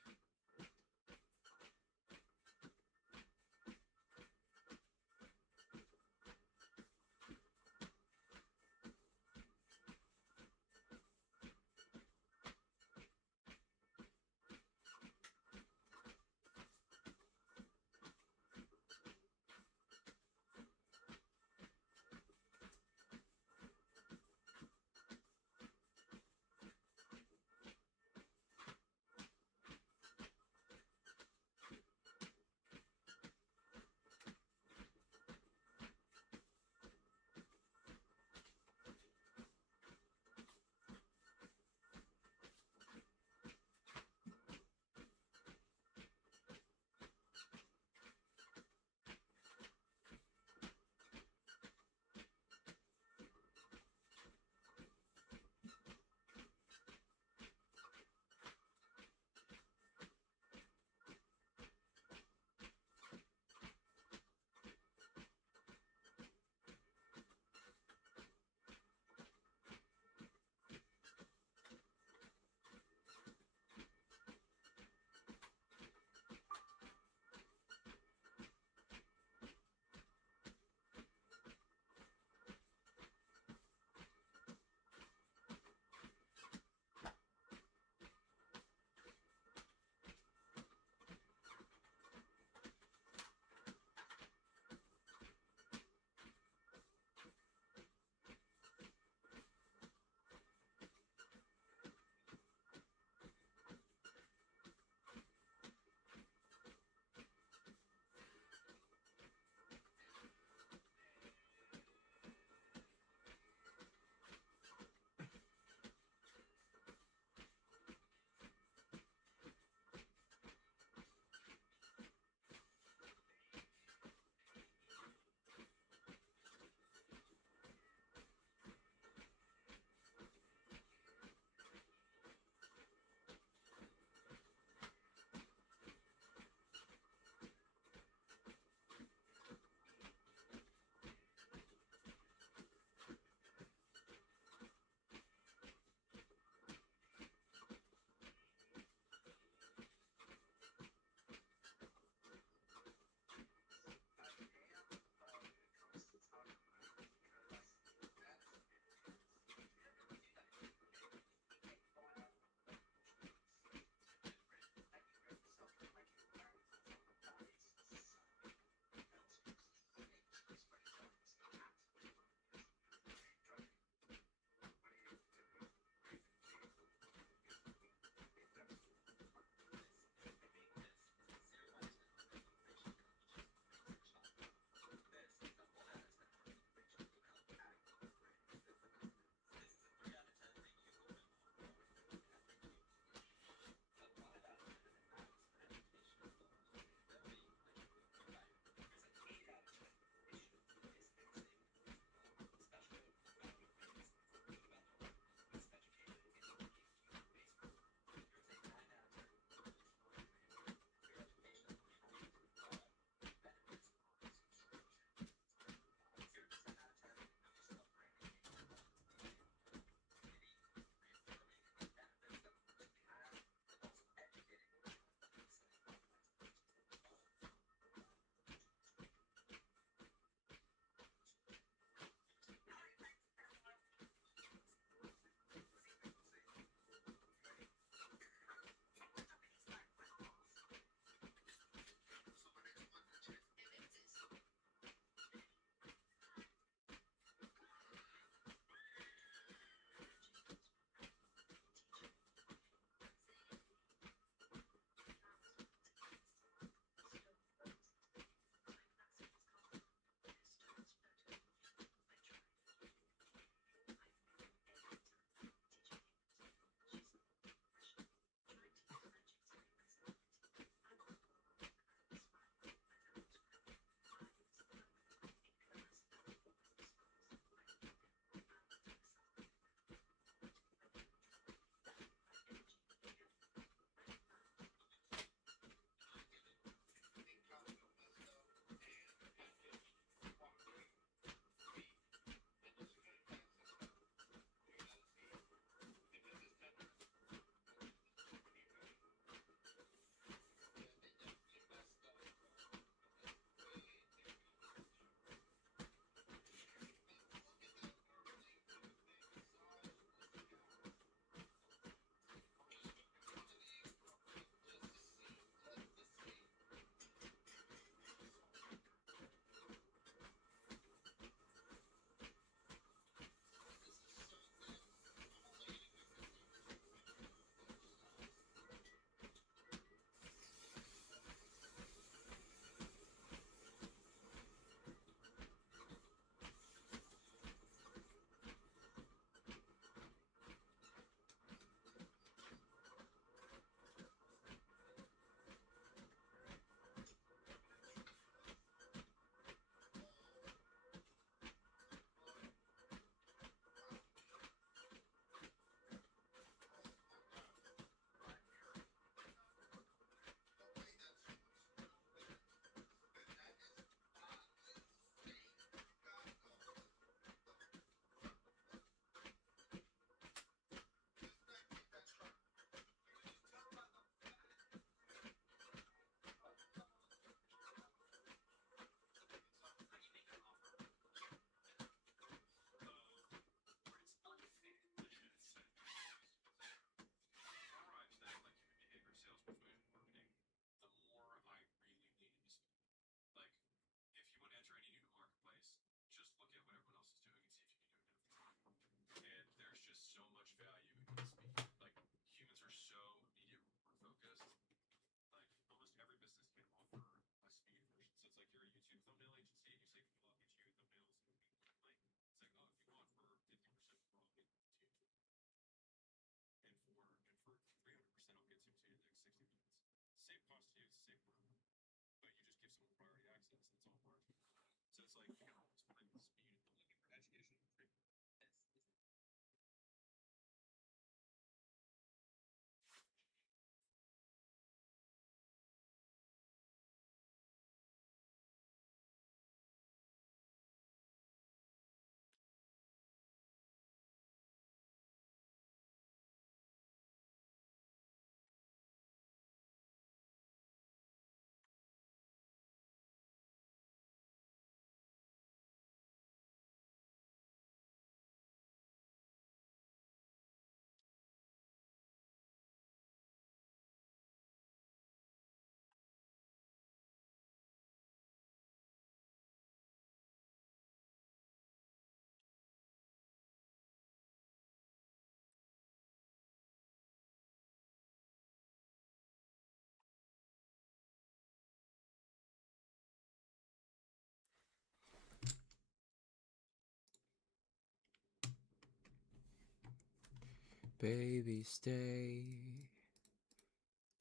baby, stay.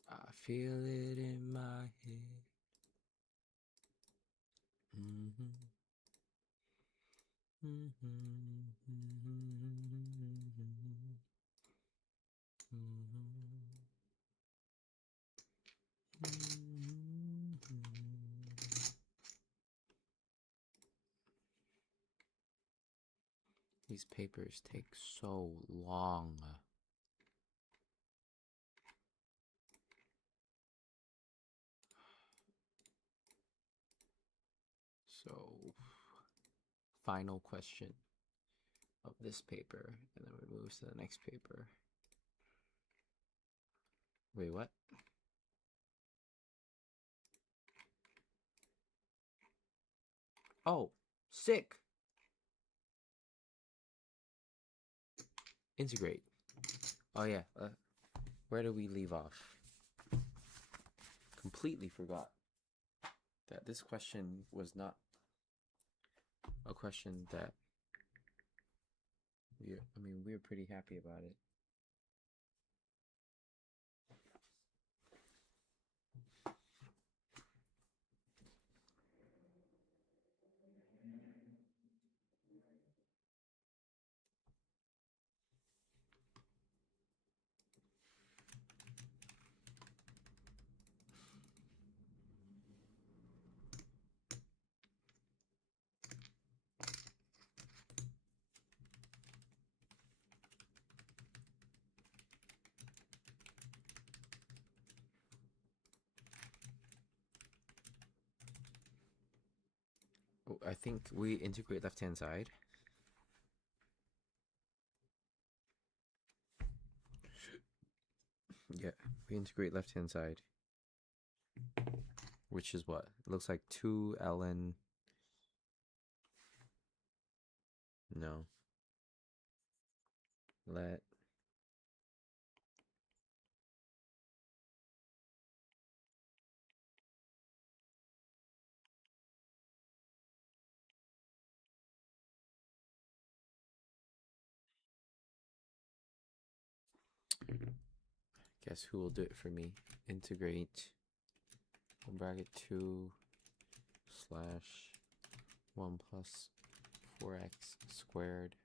I feel it in my head. These papers take so long. So, final question of this paper, and then we move to the next paper. Wait, what? Oh, sick! Integrate. Oh yeah, where do we leave off? Completely forgot that this question was not a question that we were pretty happy about it. Oh, I think we integrate left-hand side. Yeah, we integrate left-hand side. Which is what? It looks like 2 ln. No. Let. Guess who will do it for me? Integrate bracket 2 / 1 plus 4x squared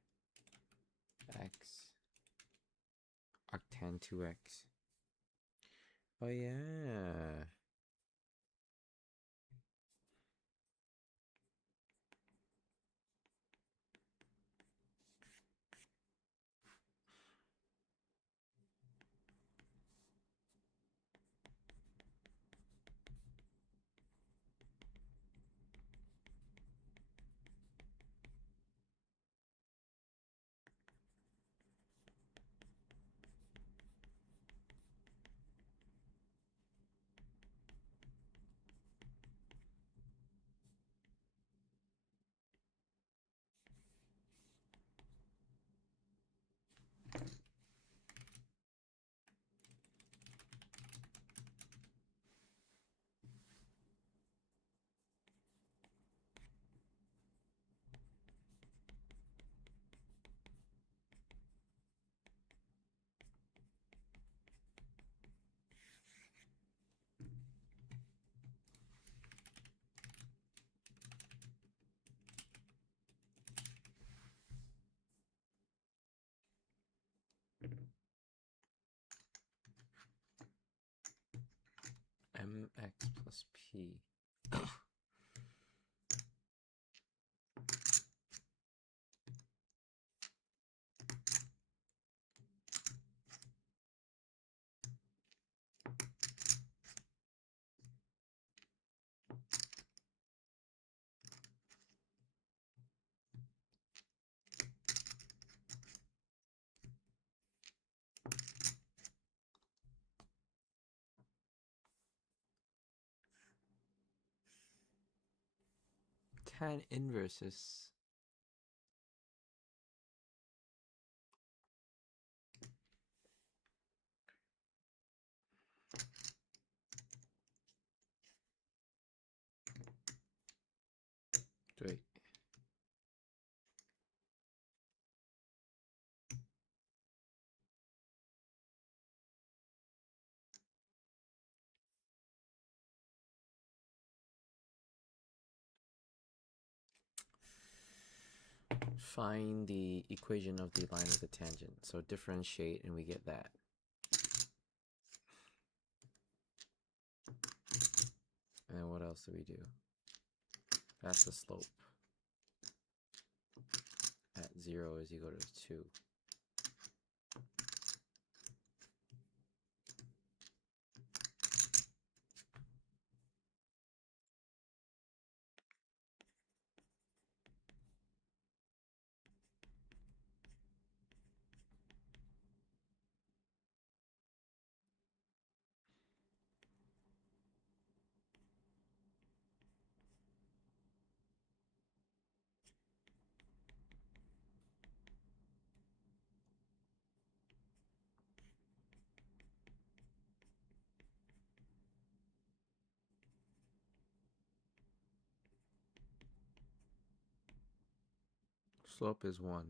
x arctan 2x. Oh yeah. mx plus p. Tan inverses. Wait. find the equation of the line of the tangent. So differentiate and we get that. And then what else do we do? That's the slope. At 0 is equal to 2. Slope is 1.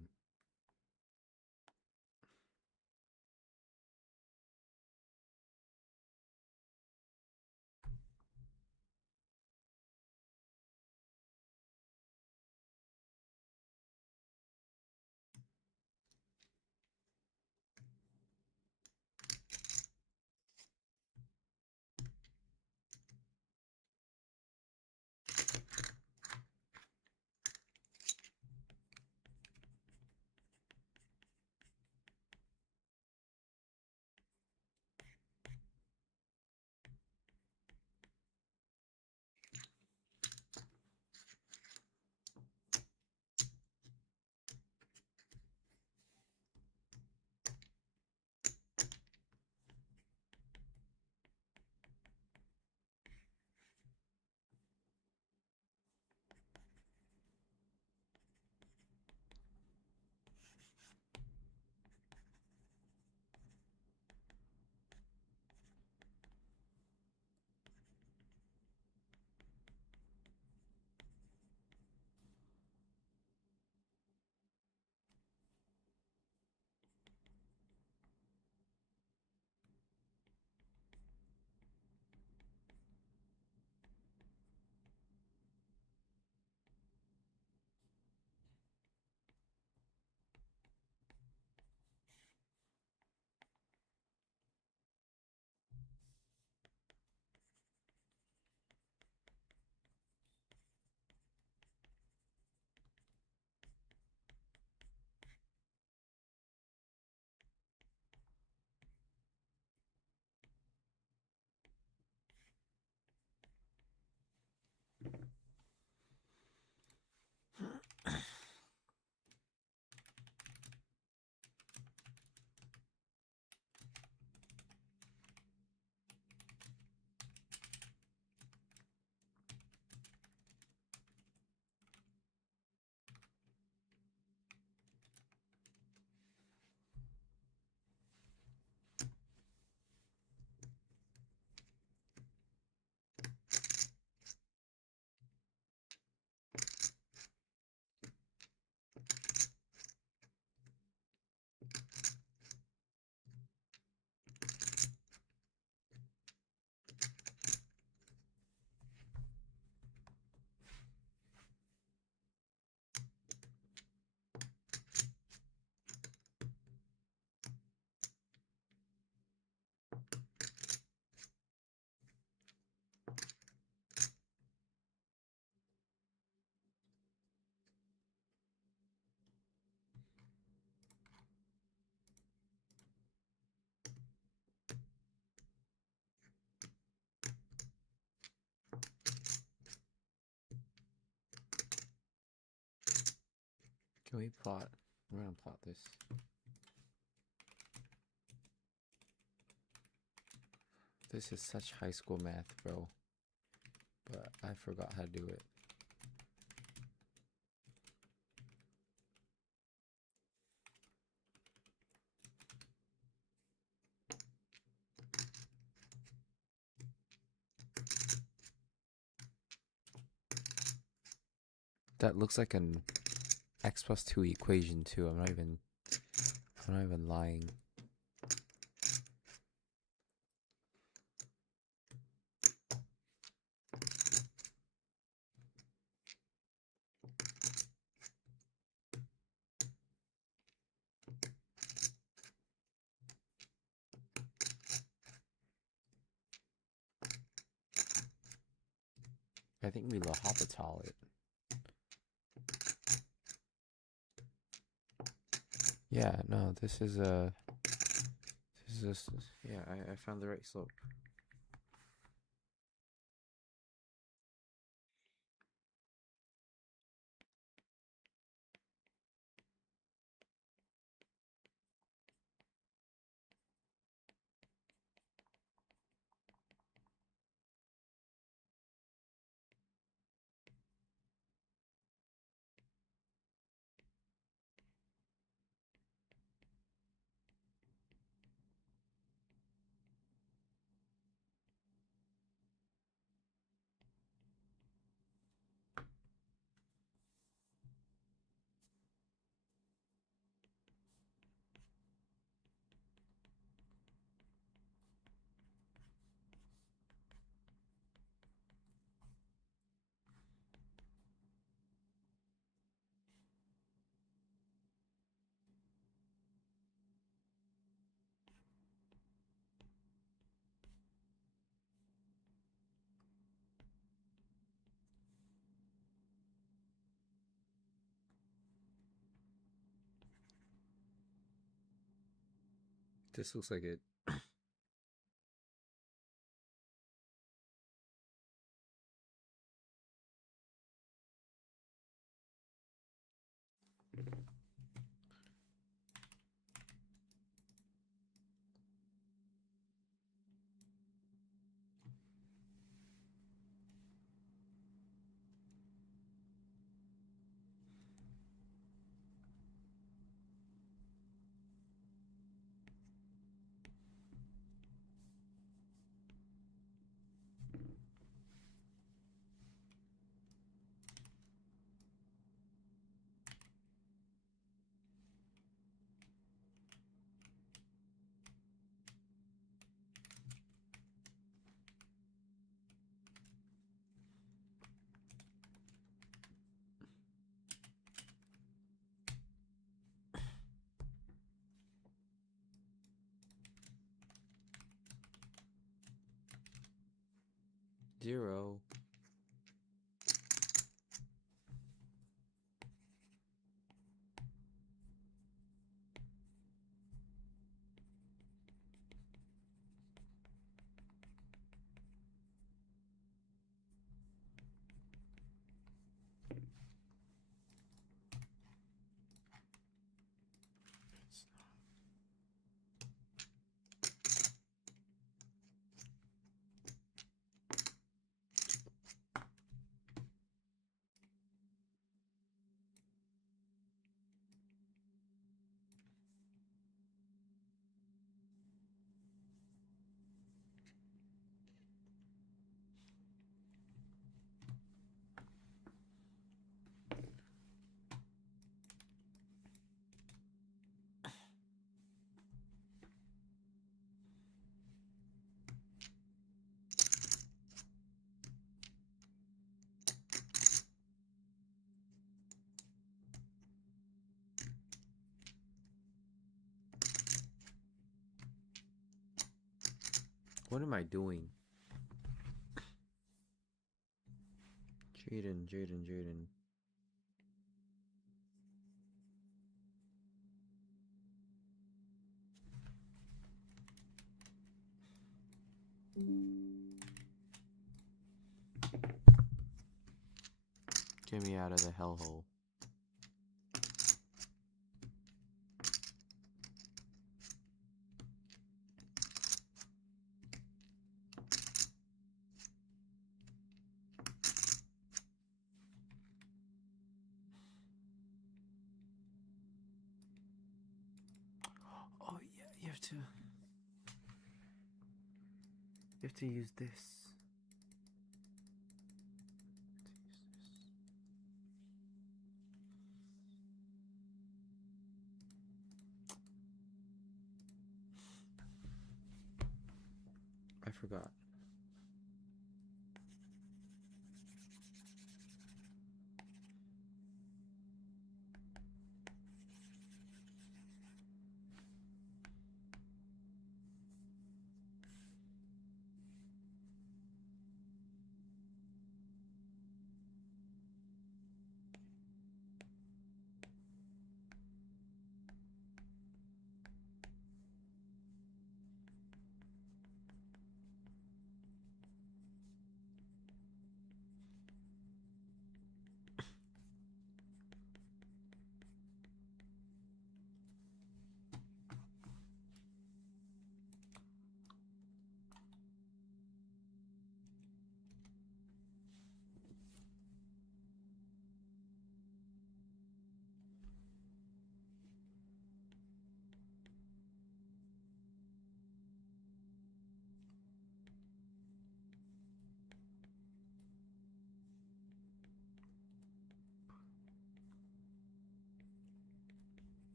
Can we plot? We're gonna plot this. This is such high school math, bro. But I forgot how to do it. That looks like an x plus 2 equation too. I'm not even lying. I think we L'Hopital it. Yeah, no, this is yeah, I found the right slope. This looks like it. Zero. What am I doing? Jaden. Get me out of the hellhole. Oh yeah, you have to use this. I forgot.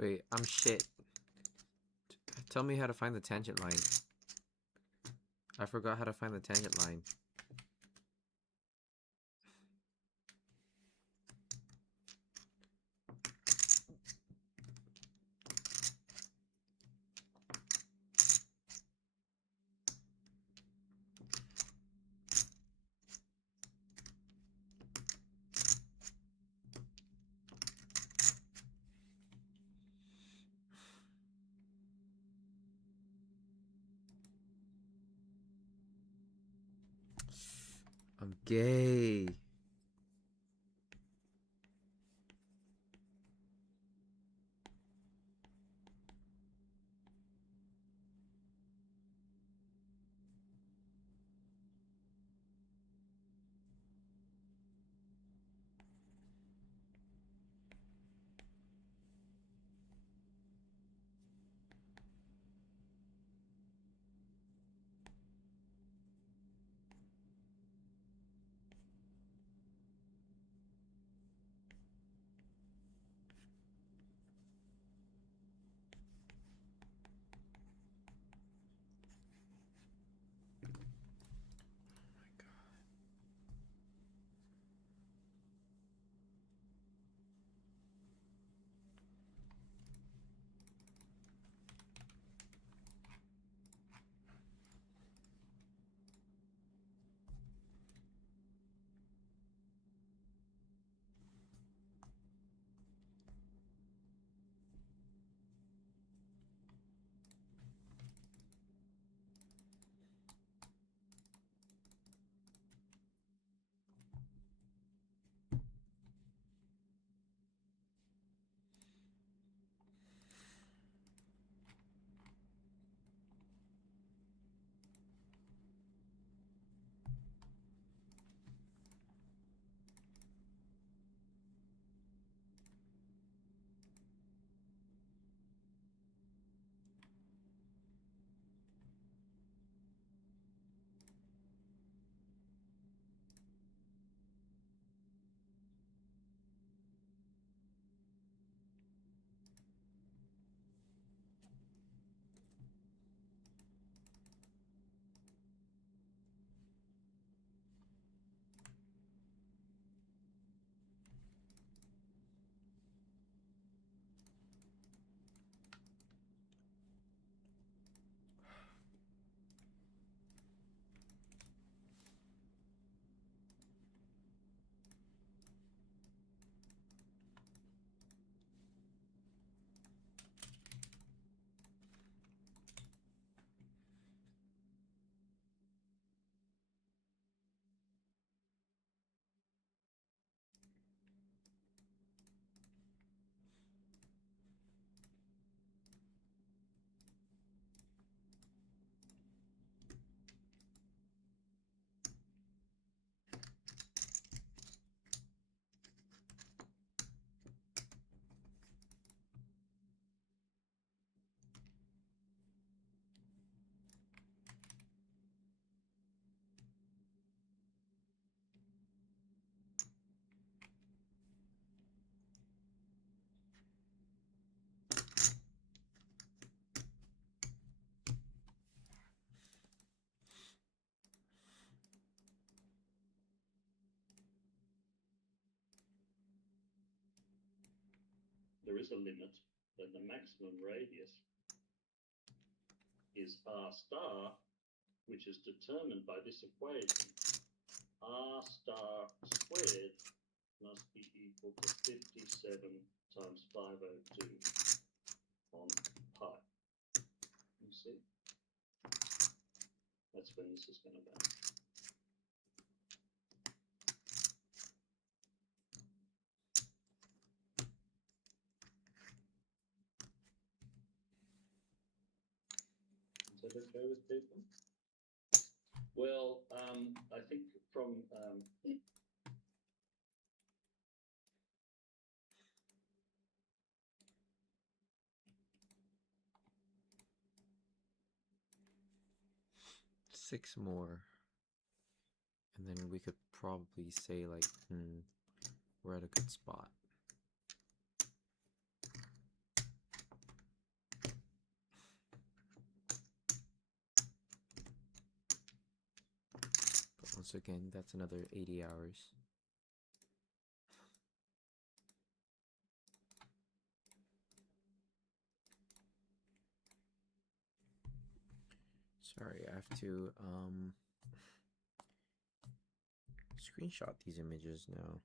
Wait, I'm shit. Tell me how to find the tangent line. I forgot how to find the tangent line. I'm gay. There is a limit, but the maximum radius is r star, which is determined by this equation. R star squared must be equal to 57 times 502 on pi. You see? That's when this is going to bounce. Is that okay with people? Well, I think from six more, and then we could probably say like, we're at a good spot. But once again, that's another 80 hours. Sorry, I have to screenshot these images now.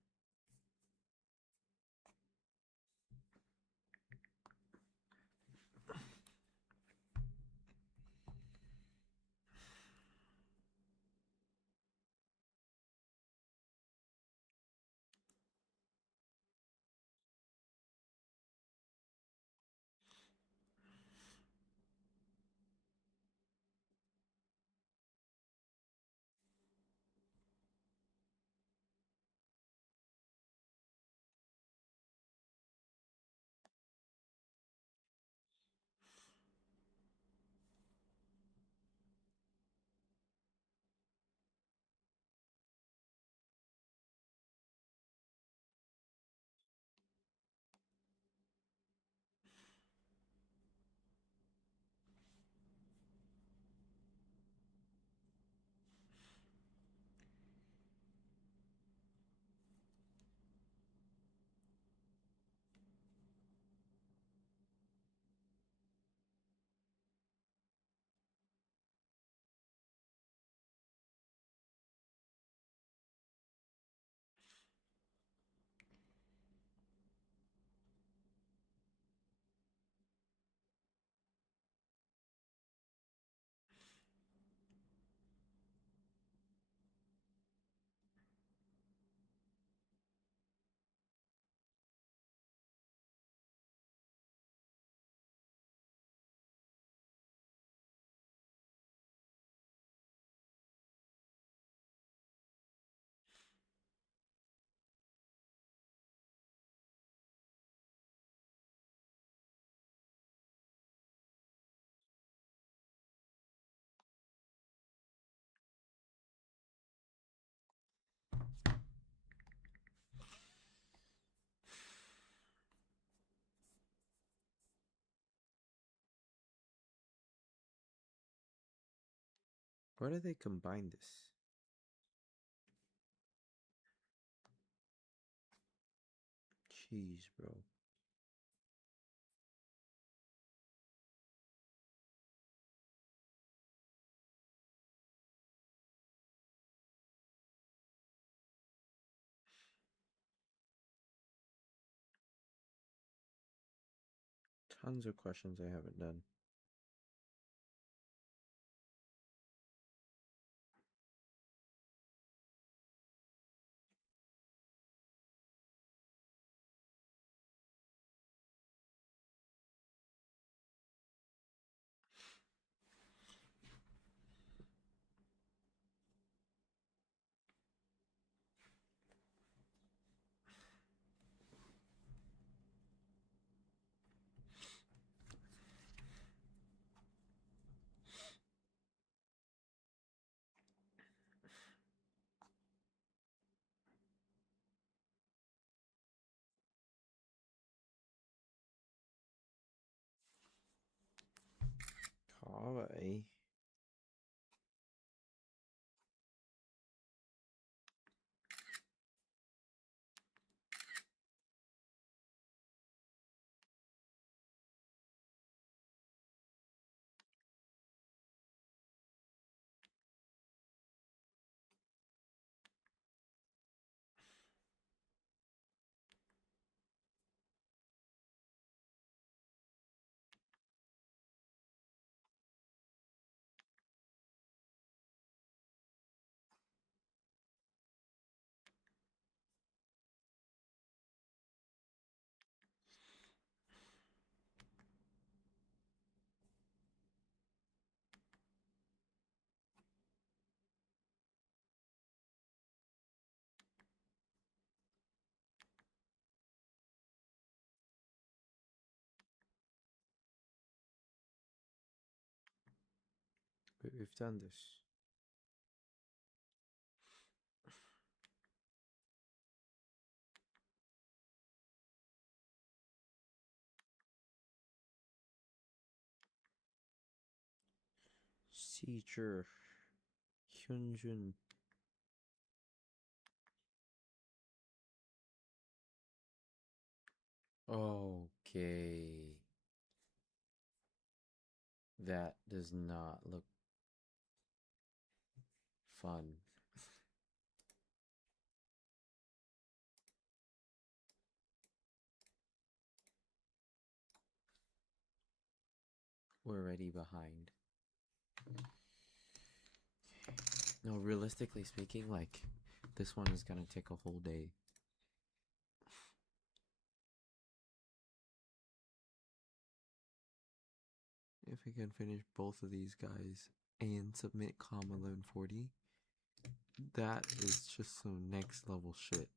Why do they combine this? Jeez, bro. Tons of questions I haven't done. Alright. We've done this. Teacher Hyunjun. Okay. That does not look fun. We're already behind. No, realistically speaking, like, this one is gonna take a whole day. If I can finish both of these guys and submit COM 1140, that is just some next level shit.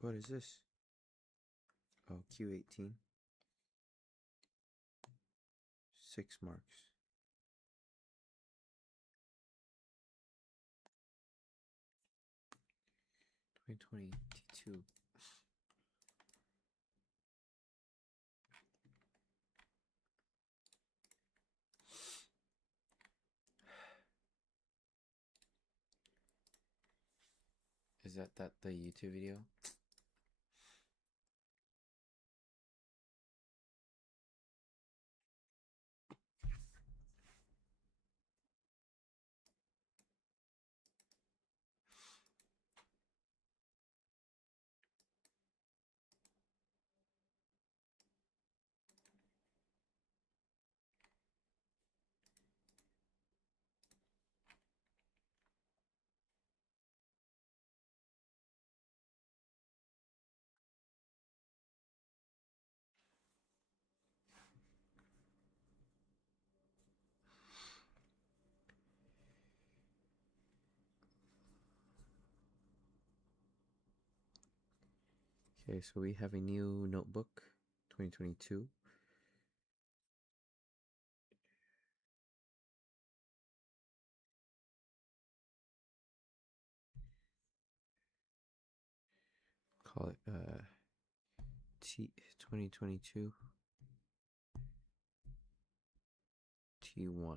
What is this? Oh, Q18. 6 marks. T2. Is that the YouTube video? Okay, so we have a new notebook, 2022. Call it T 2022 T1.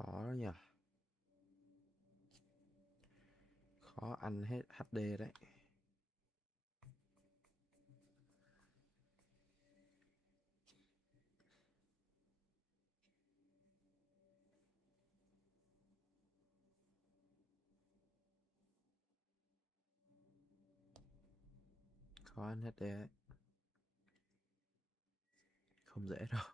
Khó nhỉ. Khó ăn hết HD đấy. Khó ăn HD đấy. Không dễ đâu.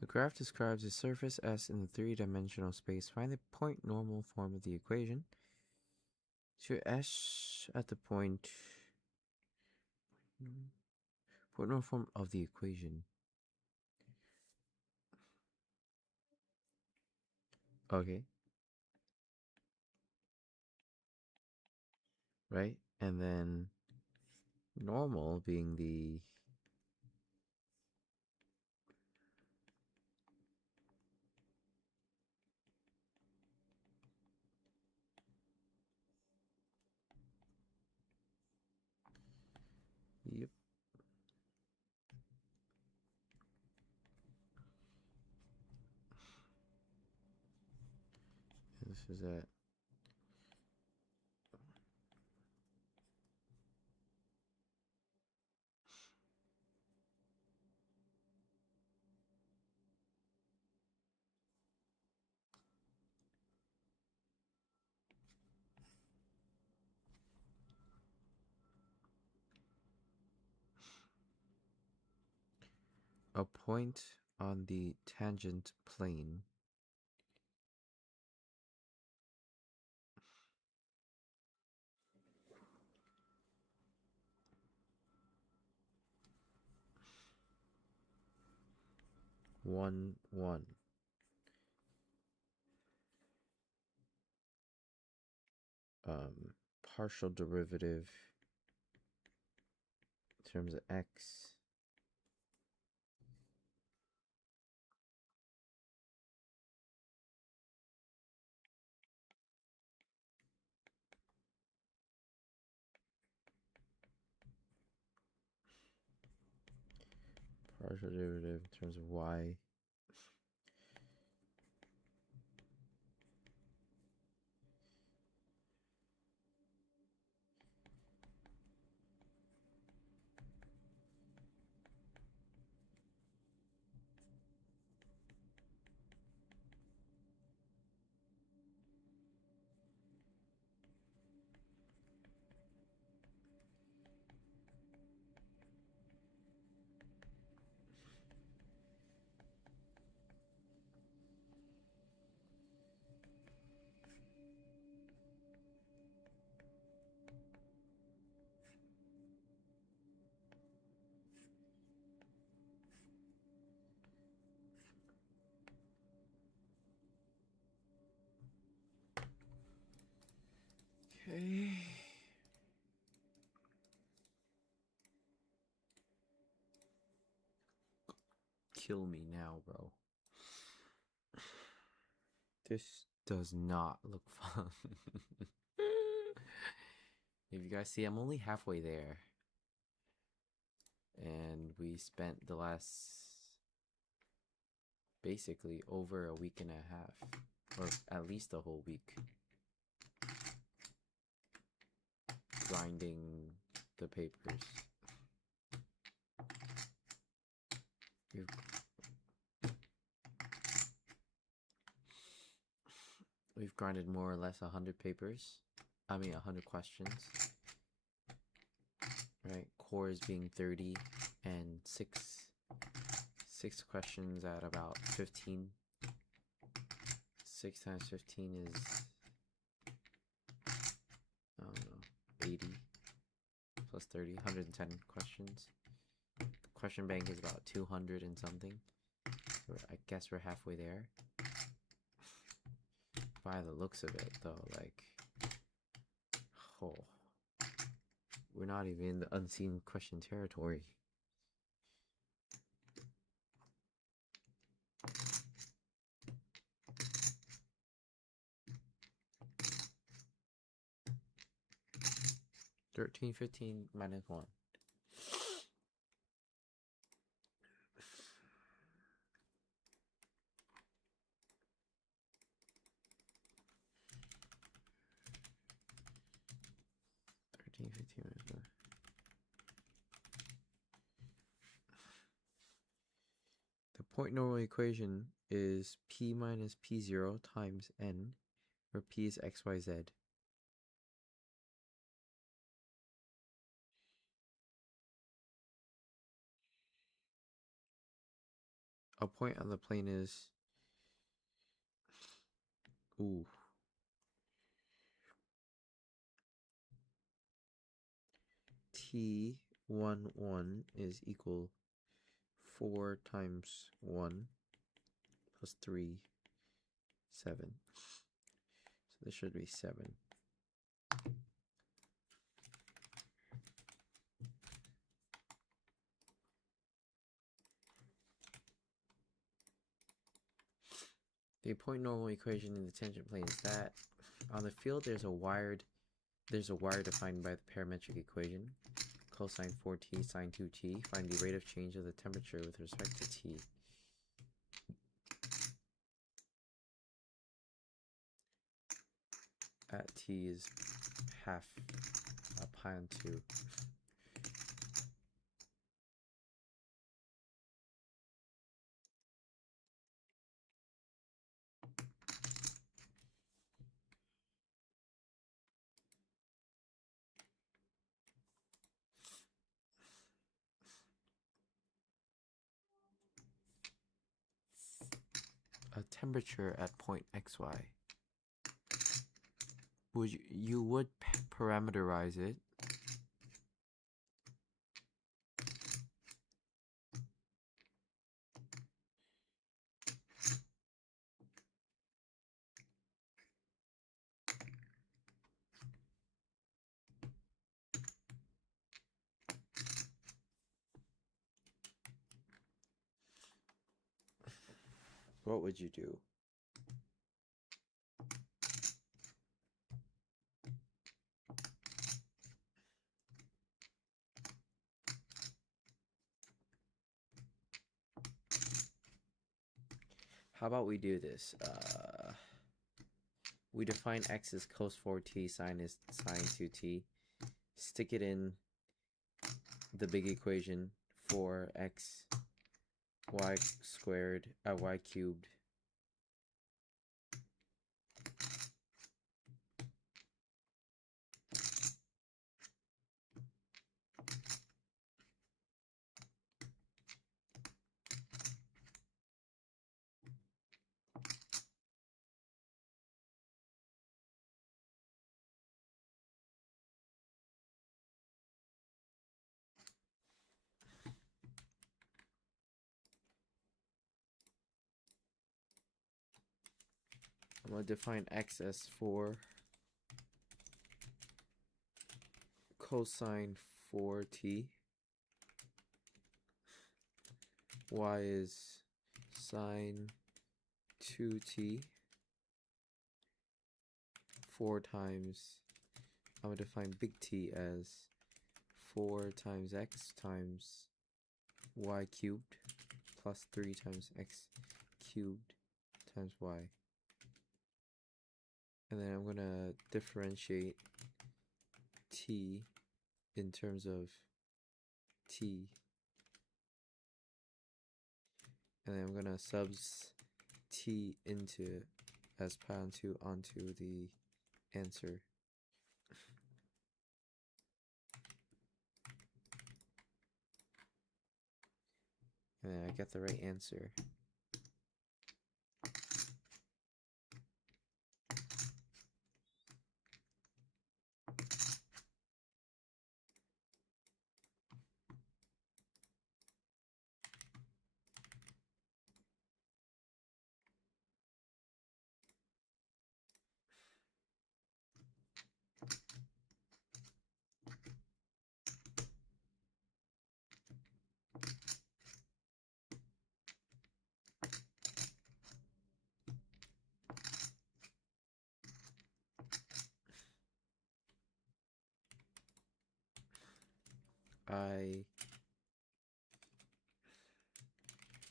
The graph describes a surface S in the three-dimensional space. Find the point normal form of the equation. So S at the point normal form of the equation. Okay. Right? And then normal being the yep. This is at a point on the tangent plane. One. Partial derivative in terms of x partial derivative in terms of y okay. Kill me now, bro. This does not look fun. If you guys see, I'm only halfway there. And we spent the last basically over a week and a half, or at least a whole week, grinding the papers. We've grinded more or less 100 papers. I mean 100 questions. Right, cores being 30 and six questions at about 15. 6 times 15 is, I don't know, 80 plus 30, 110 questions. The question bank is about 200 and something. I guess we're halfway there. By the looks of it, though, like, oh, we're not even in the unseen question territory. $13, $15 minus 1. The point normal equation is p minus p0 times n, where p is x, y, z. a point on the plane is T11 is equal 4 times 1 plus 3, 7. So this should be 7. The point normal equation in the tangent plane is that on the field there's a wire defined by the parametric equation. Cosine 4t sine 2t. Find the rate of change of the temperature with respect to t. At t is half pi on 2. A temperature at point xy. You would parameterize it. What would you do? How about we do this? We define x as cos 4t, sine is sine 2t. Stick it in the big equation 4x y squared y cubed I'm going to define x as 4 cosine 4t. Y is sine 2t. 4 times, I'm going to define big T as 4 times x times y cubed plus 3 times x cubed times y. And then I'm going to differentiate t in terms of t. And then I'm going to subs t into as pi on 2 onto the answer. And then I get the right answer.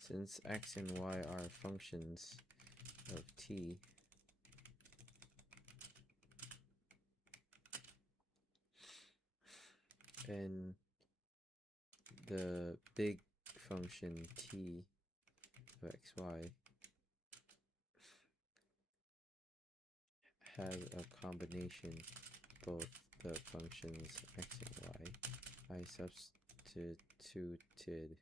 Since x and y are functions of t, and the big function t of xy has a combination both the functions x and y, I substituted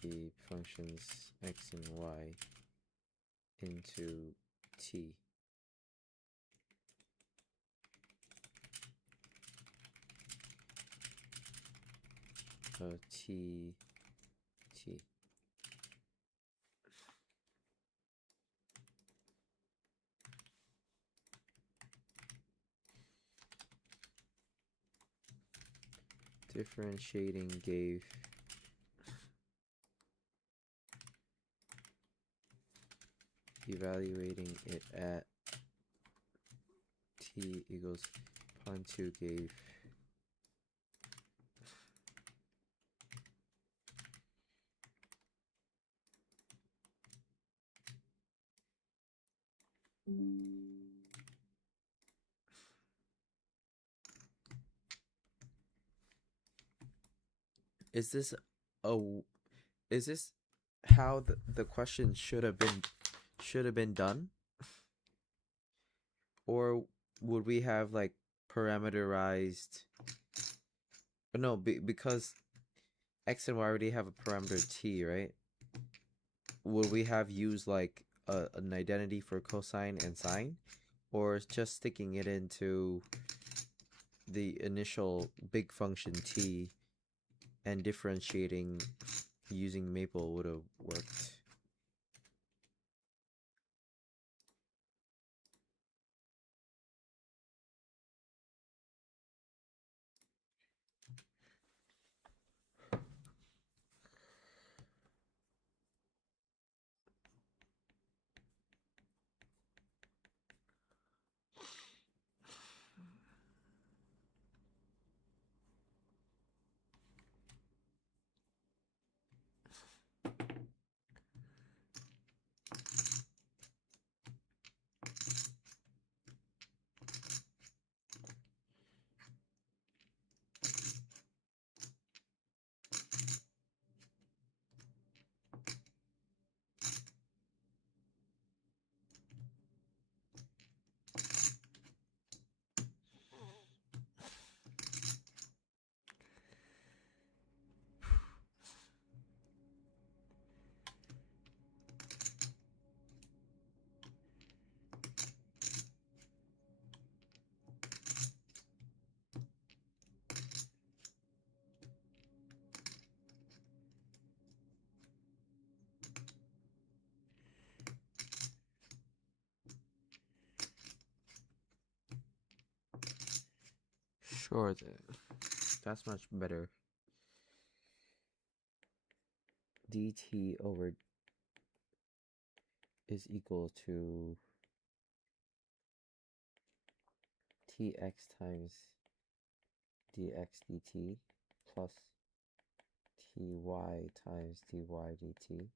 the the functions x and y into t. T. Differentiating gave evaluating it at t equals 0.2 gave Is this how the question should have been done? Or would we have like parameterized? No, because x and y already have a parameter t, right? Would we have used like an identity for cosine and sine, or just sticking it into the initial big function t and differentiating using maple would have worked? Sure, that's much better. dt over is equal to tx times dx dt plus ty times dy dt.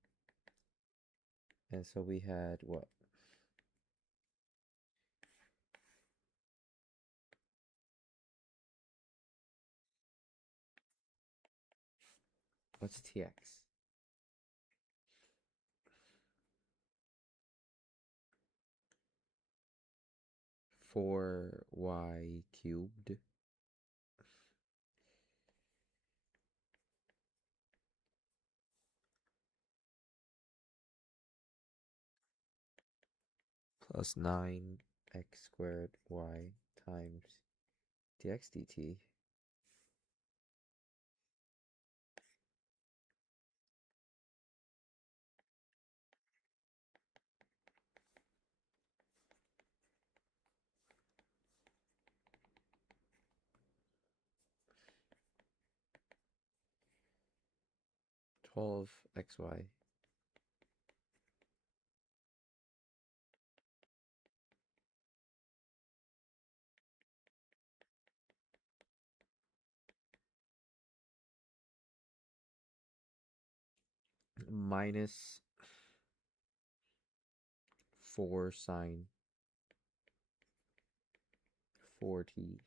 And so we had what? What's tx? 4y cubed plus 9x squared y times dx dt. Twelve xy minus 4 sine 4t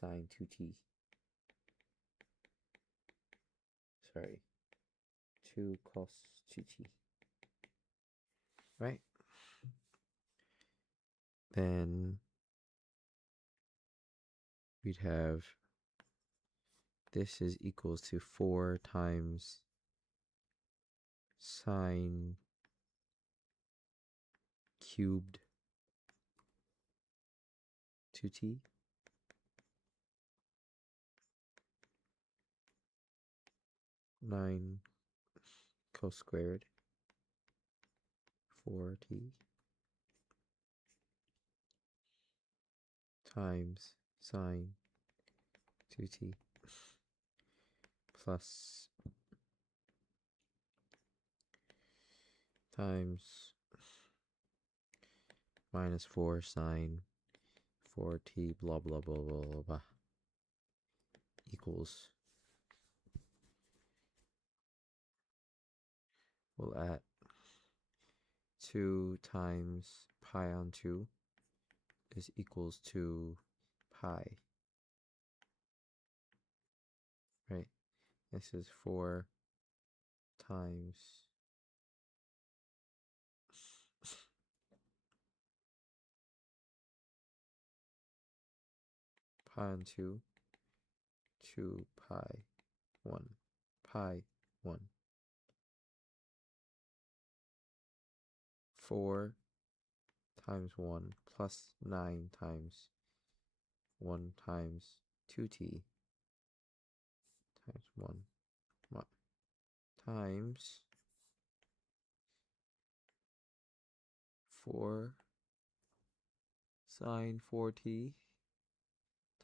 sine 2t. Sorry, 2 cos 2t. Right? Then we'd have this is equals to 4 times sine cubed 2t. Nine cos squared 4t times sine 2t plus times minus 4 sine 4t blah blah blah blah blah blah equals, we'll add 2 times pi on 2 is equals to pi, right? This is 4 times pi on 2 to pi 1 pi 1 4 times 1 plus 9 times 1 times 2t times 1 times 4 sine 4t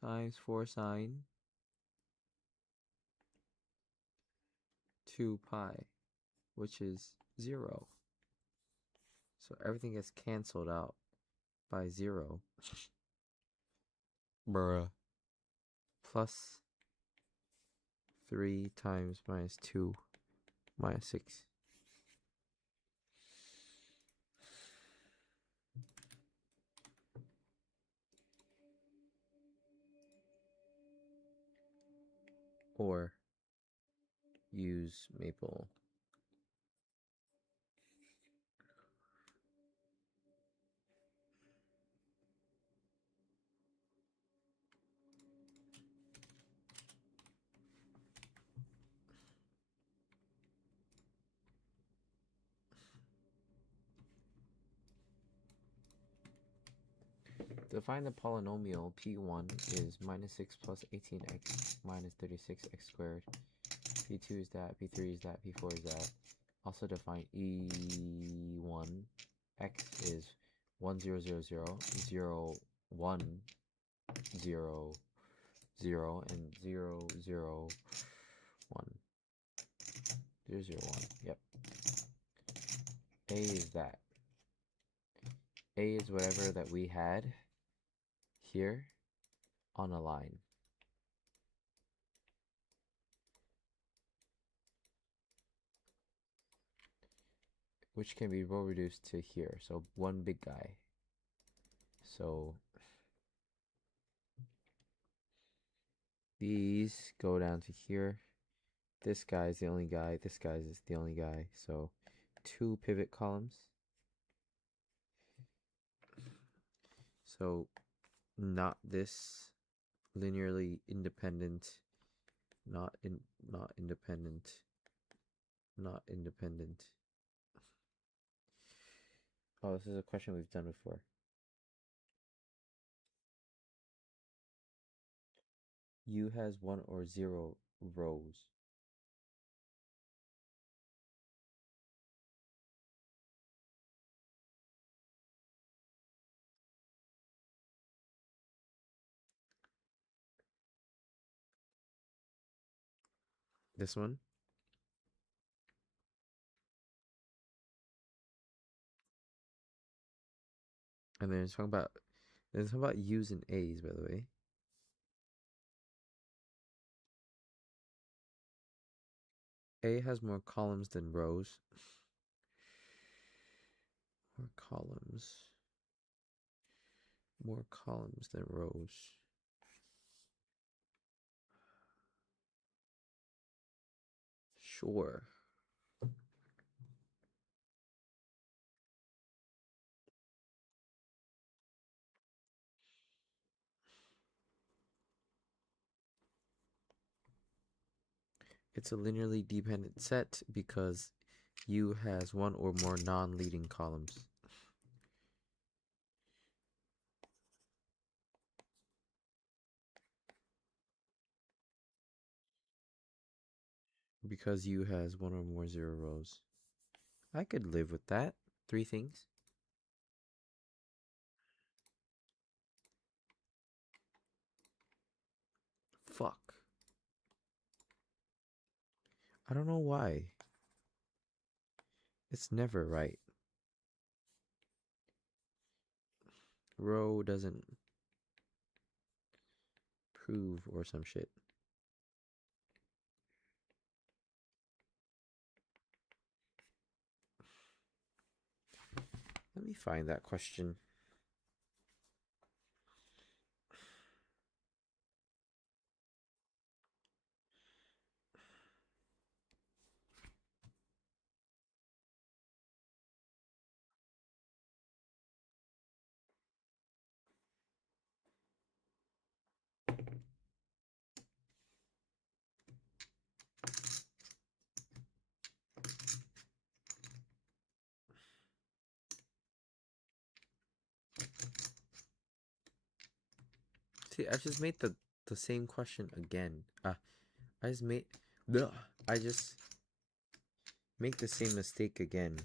times 4 sine 2 pi, which is 0. So everything gets cancelled out by 0. Bruh. Plus 3 times minus 2 minus 6. Or use maple. Define the polynomial P1 is minus 6 plus 18x minus 36x squared. P2 is that, P3 is that, P4 is that. Also define E1. X is 1 0 0 0 0 1 0 0 and 0 0 1 0 0 1. Yep. A is that. A is whatever that we had here on a line. Which can be row reduced to here. So one big guy. So these go down to here. This guy is the only guy. This guy is the only guy. So 2 pivot columns. So not this linearly independent, not independent, not independent. Oh, this is a question we've done before. U has 1 or 0 rows. This one. And then it's talking about U's and A's, by the way. A has more columns than rows. More columns. More columns than rows. Sure. It's a linearly dependent set because U has one or more non-leading columns. Because U has one or more 0 rows. I could live with that. 3 things. Fuck. I don't know why. It's never right. Row doesn't prove or some shit. Let me find that question. See, I just made the same question again. I just made I just make the same mistake again.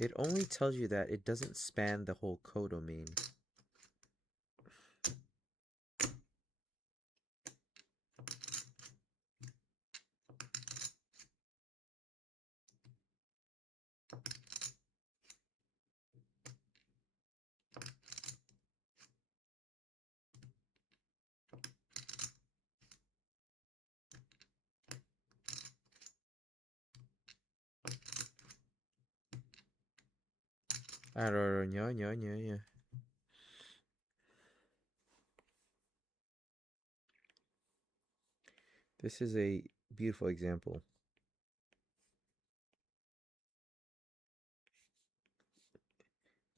It only tells you that it doesn't span the whole codomain. Yeah. This is a beautiful example.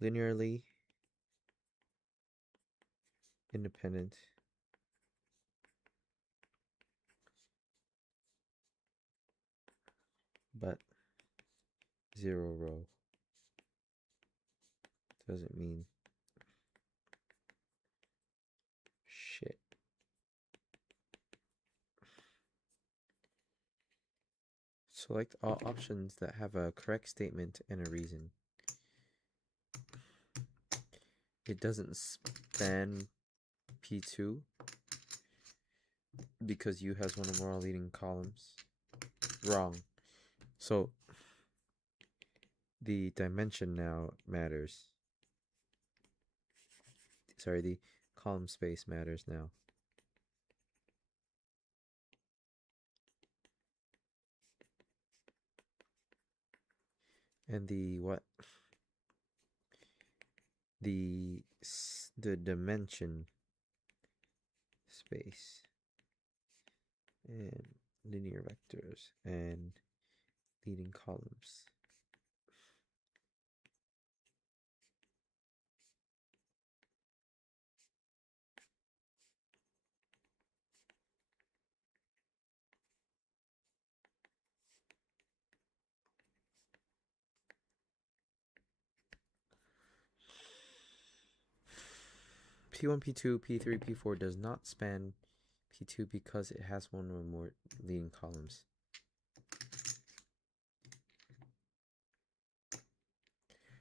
Linearly independent but 0 row doesn't mean shit. Select all options that have a correct statement and a reason. It doesn't span P2 because U has one or more leading columns. Wrong. So the dimension now matters. Sorry, the column space matters now. And the what? The dimension space and linear vectors and leading columns. P1, P2, P3, P4 does not span P2 because it has one or more leading columns.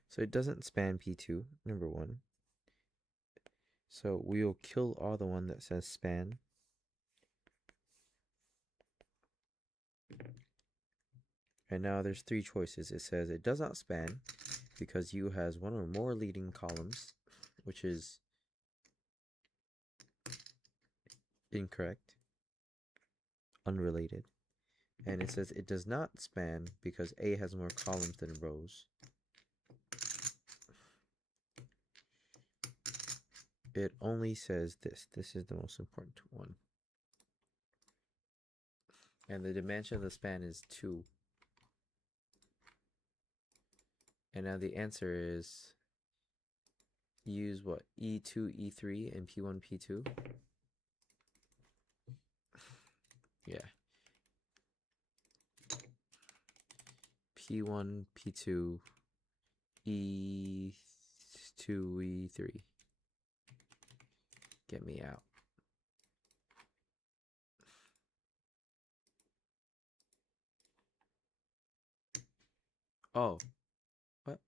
So it doesn't span P2, number 1. So we will kill all the one that says span. And now there's 3 choices. It says it does not span because U has one or more leading columns, which is incorrect, unrelated. And it says it does not span because A has more columns than rows. It only says this. This is the most important one. And the dimension of the span is 2. And now the answer is use what? E2, E3, and P1, P2? Yeah. P1, P2, E2, E3. Get me out. Oh. What?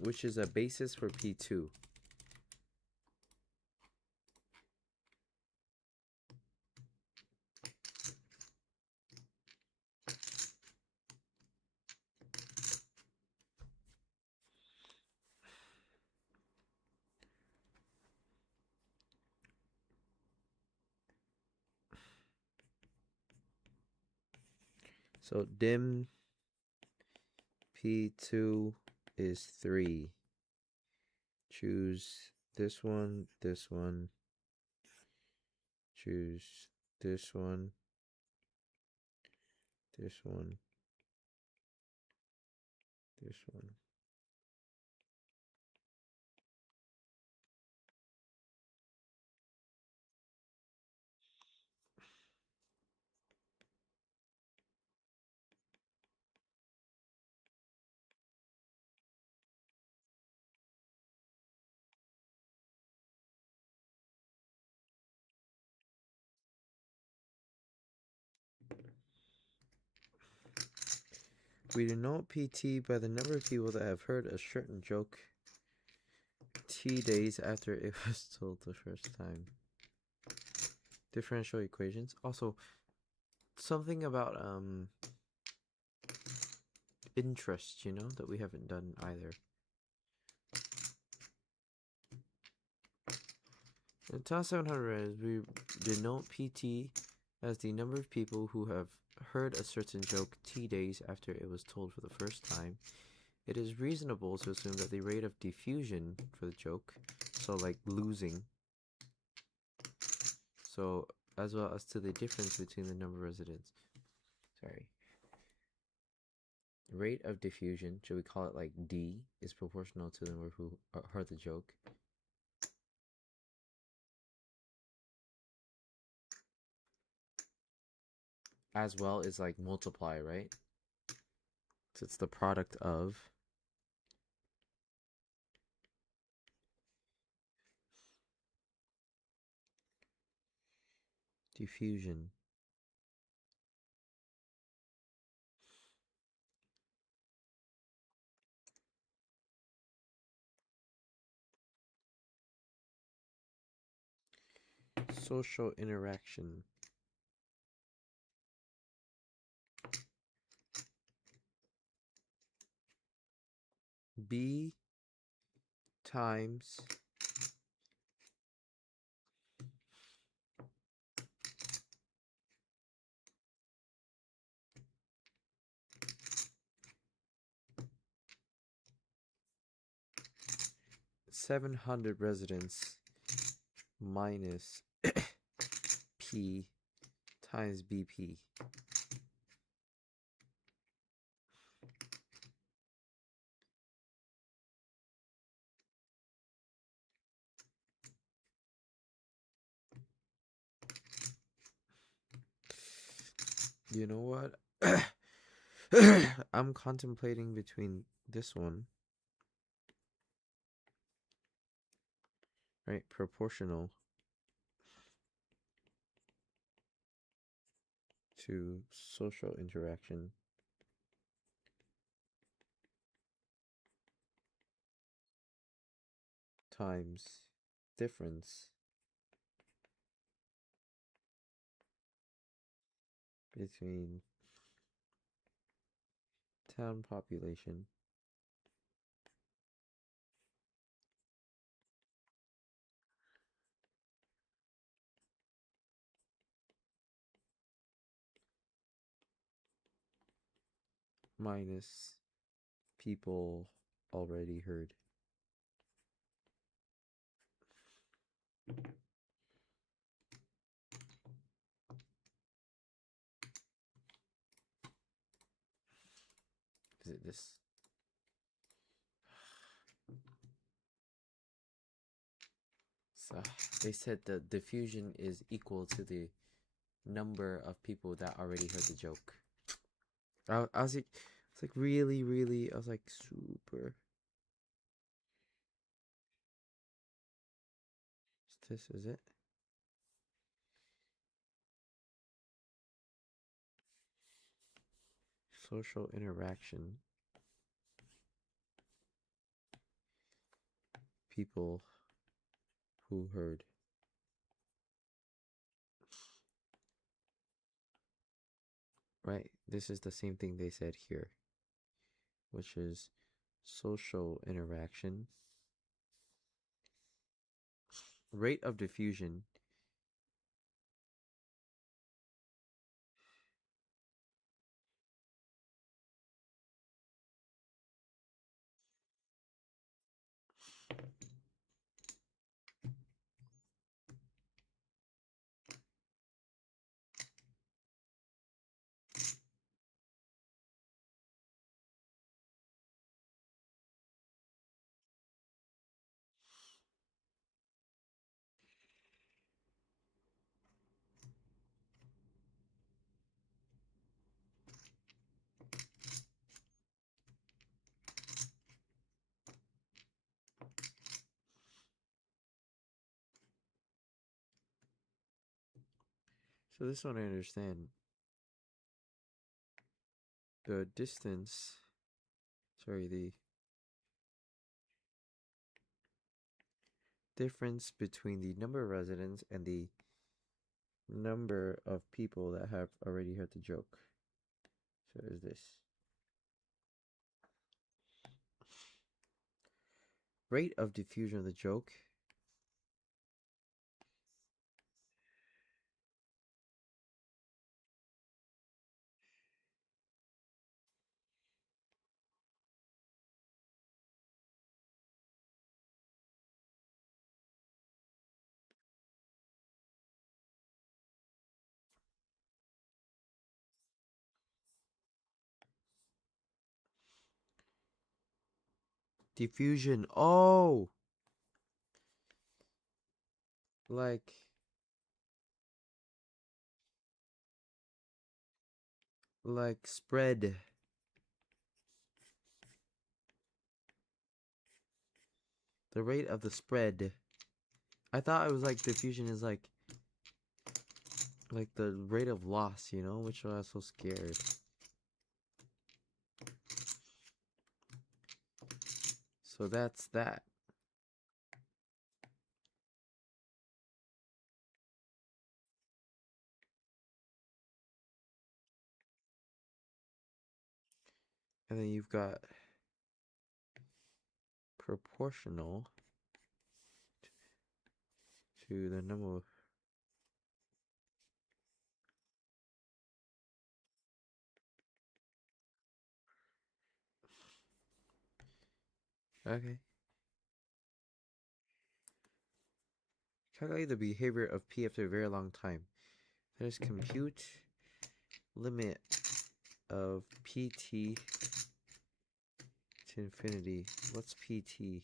Which is a basis for P2. So dim P2 is 3. Choose this one, this one. Choose this one, this one, this one. We denote PT by the number of people that have heard a certain joke T days after it was told the first time. Differential equations. Also, something about interest, you know, that we haven't done either. In TOS 700, we denote PT as the number of people who have heard a certain joke T days after it was told for the first time. It is reasonable to assume that the rate of diffusion for the joke, so like losing, so as well as to the difference between the number of residents. Sorry. Rate of diffusion, should we call it like D, is proportional to the number who heard the joke. As well as like multiply, right? So it's the product of diffusion. Social interaction. B times $700 residents minus P times BP. You know what? I'm contemplating between this one, right? Proportional to social interaction times difference between town population minus people already heard. this. So they said the diffusion is equal to the number of people that already heard the joke. I was like, it's like really, I was like super. This is it. Social interaction. People who heard. Right, this is the same thing they said here, which is social interaction. Rate of diffusion. So this one I understand. The distance, the difference between the number of residents and the number of people that have already heard the joke. So is this. Rate of diffusion of the joke. Diffusion. Oh! Like spread. The rate of the spread. I thought it was like diffusion is like the rate of loss, you know, which I was so scared. So that's that. And then you've got proportional to the number of okay. Calculate the behavior of P after a very long time. That is compute limit of PT to infinity. What's PT?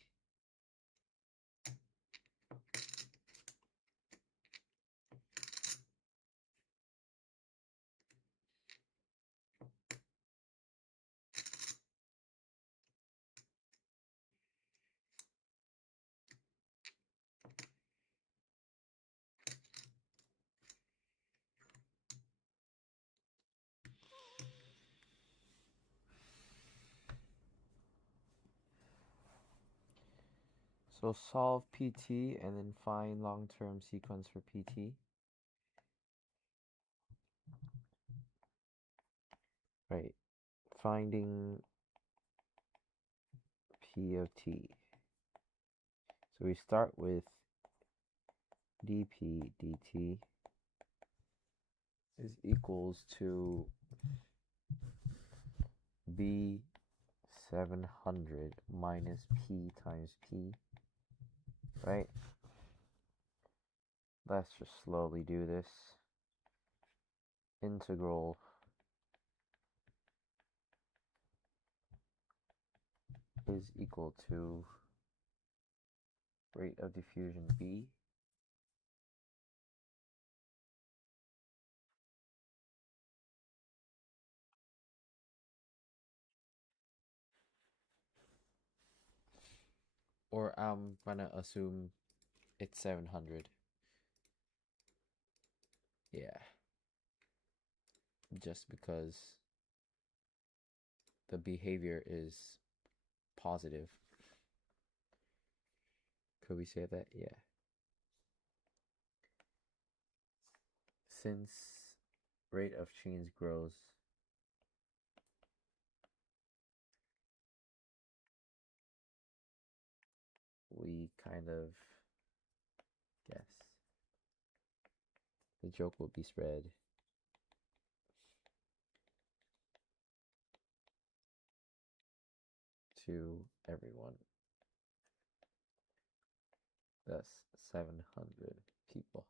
So solve PT and then find long-term sequence for PT. Right. Finding P of T. So we start with dP dt is equals to B 700 minus P times P. Right? Let's just slowly do this. Integral is equal to rate of diffusion B or I'm gonna assume it's 700. Yeah. Just because the behavior is positive. Could we say that? Yeah. Since rate of change grows, we kind of guess the joke will be spread to everyone. Thus, 700 people.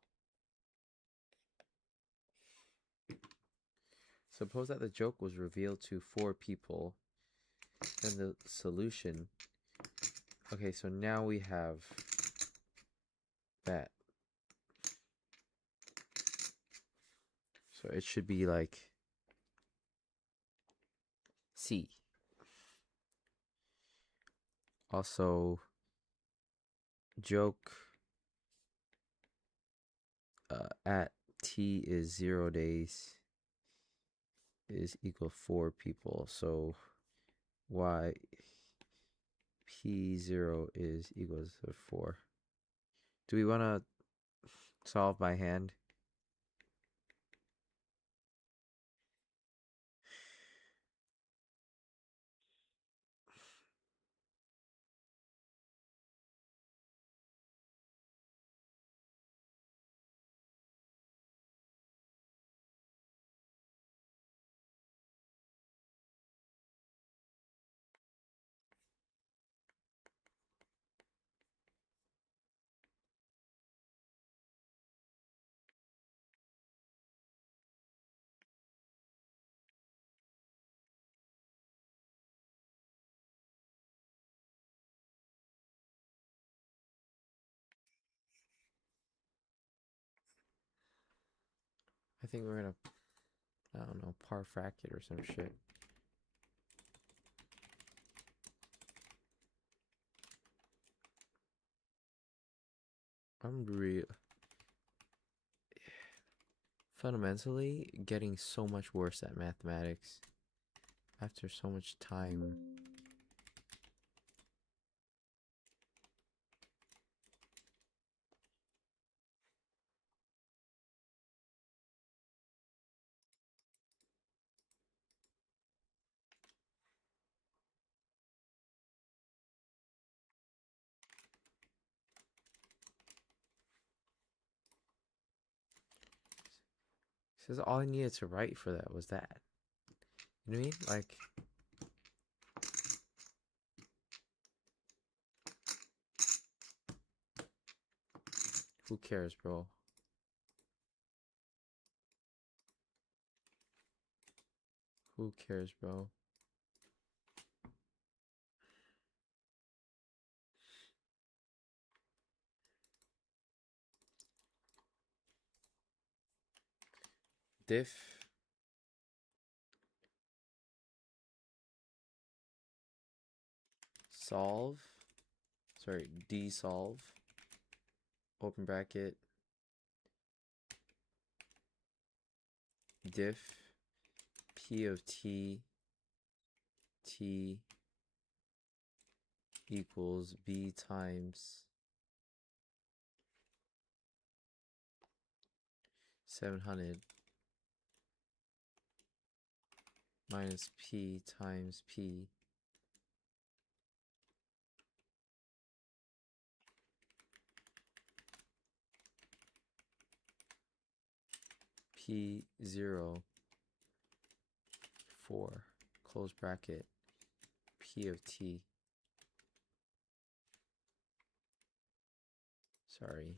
Suppose that the joke was revealed to 4 people, and the solution. Okay, so now we have that. So it should be like C. Also, joke at T is 0 days is equal 4 people. So Y P0 is equals to 4. Do we want to solve by hand? I think we're gonna, I don't know, par frac it or some shit. I'm real. Fundamentally, getting so much worse at mathematics after so much time. Says all I needed to write for that was that. You know what I mean? Like, who cares, bro? Who cares, bro? Diff solve, sorry, desolve, open bracket, diff P of T equals B times 700 minus P times P P0 4 close bracket P of T. Sorry.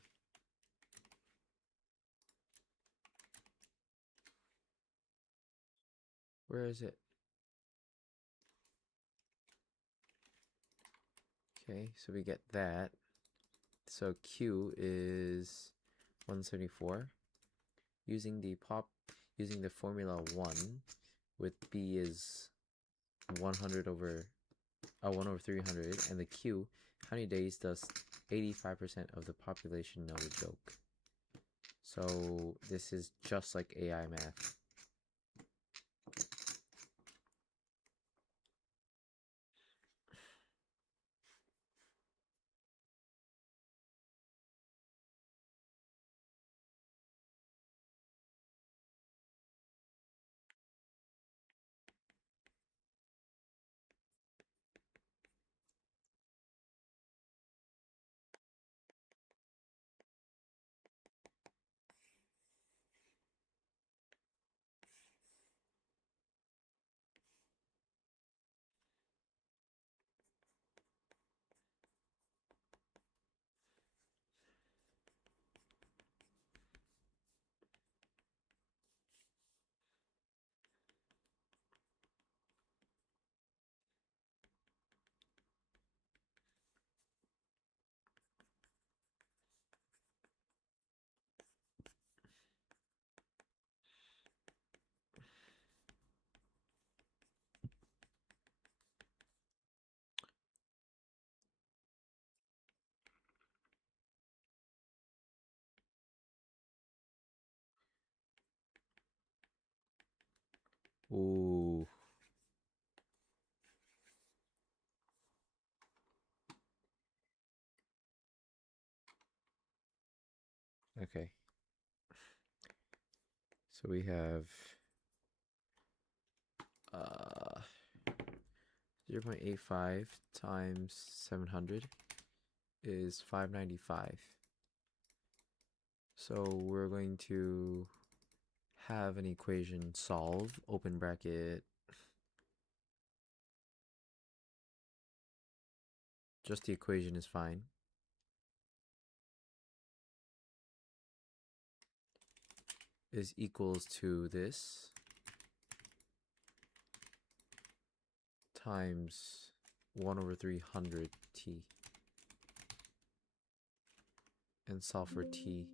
Where is it? Okay, so we get that. So Q is 174. Using the formula 1 with B is 100 over 1 over 300, and the Q, how many days does 85% of the population know the joke? So this is just like AI math. Ooh. Okay. So we have 0.85 times 700 is 595. So we're going to have an equation solve, open bracket, just the equation is fine. Is equals to this times 1 over 300 t, and solve for t.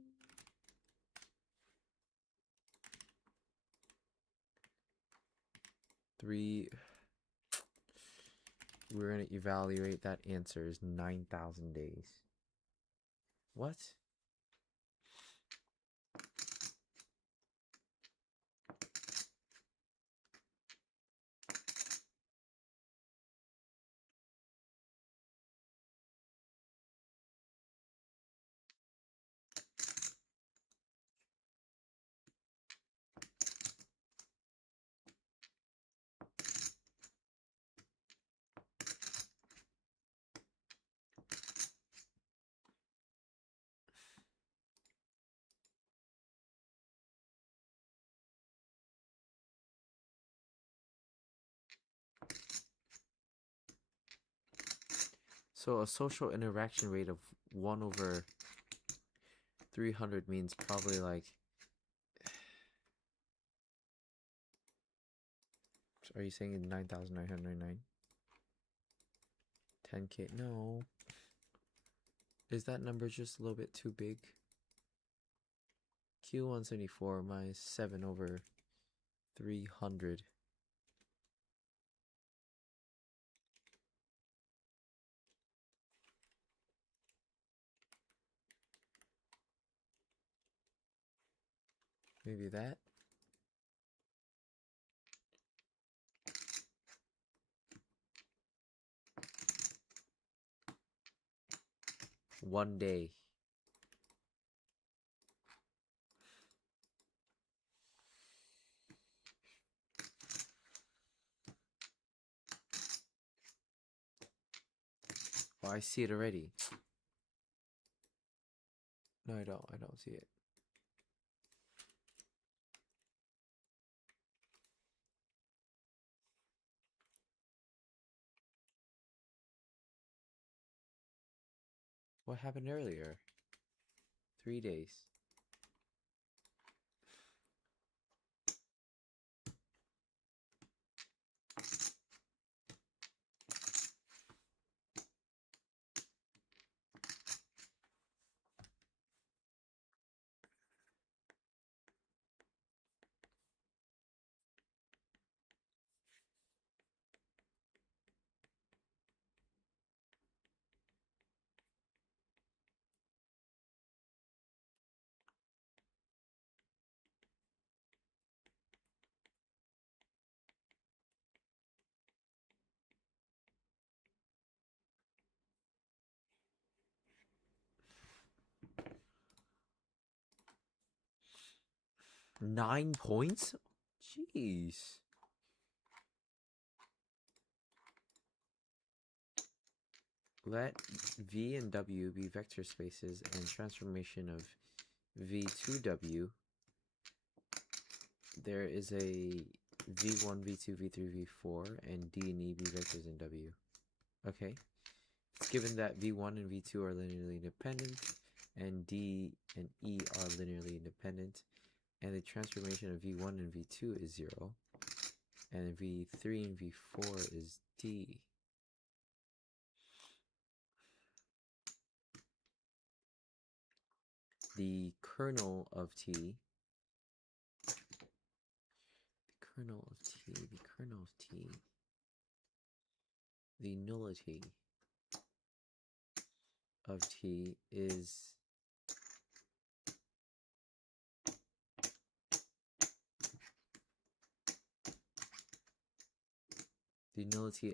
We're going to evaluate that answer is 9,000 days. What? So a social interaction rate of 1 over 300 means probably like... Are you saying 9,999? 10K? No. Is that number just a little bit too big? Q174 minus 7 over 300. Maybe that? One day. Oh, I see it already. No, I don't. I don't see it. What happened earlier? 3 days. 9 points? Jeez. Let V and W be vector spaces and transformation of V to W. There is a V1, V2, V3, V4, and D and E be vectors in W. Okay. It's given that V1 and V2 are linearly independent, and D and E are linearly independent, and the transformation of V1 and V2 is 0, and V3 and V4 is D. The kernel of T, the nullity of T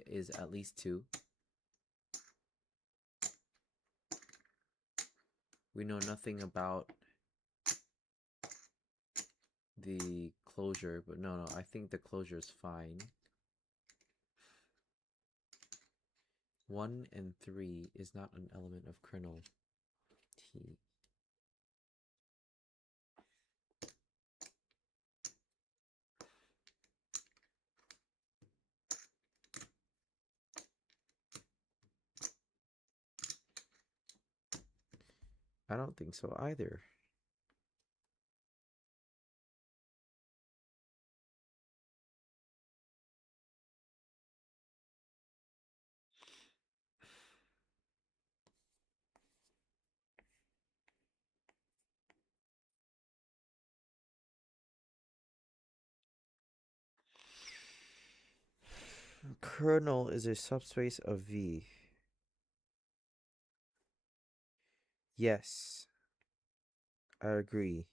is at least 2. We know nothing about the closure, but no, I think the closure is fine. 1 and 3 is not an element of kernel T. I don't think so either. Kernel is a subspace of V. Yes, I agree.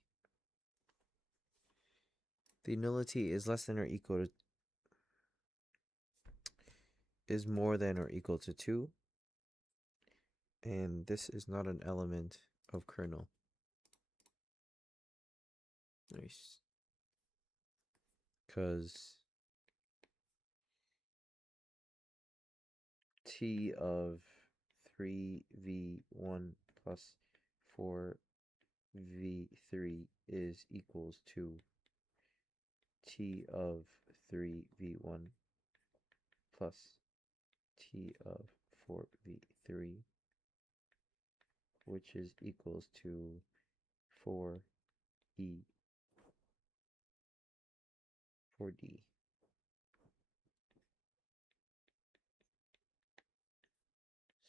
The nullity is less than or equal to, is more than or equal to 2, and this is not an element of kernel. Nice. Because T of 3v1 plus 4v3 is equals to T of 3v1 plus T of 4v3, which is equals to 4D.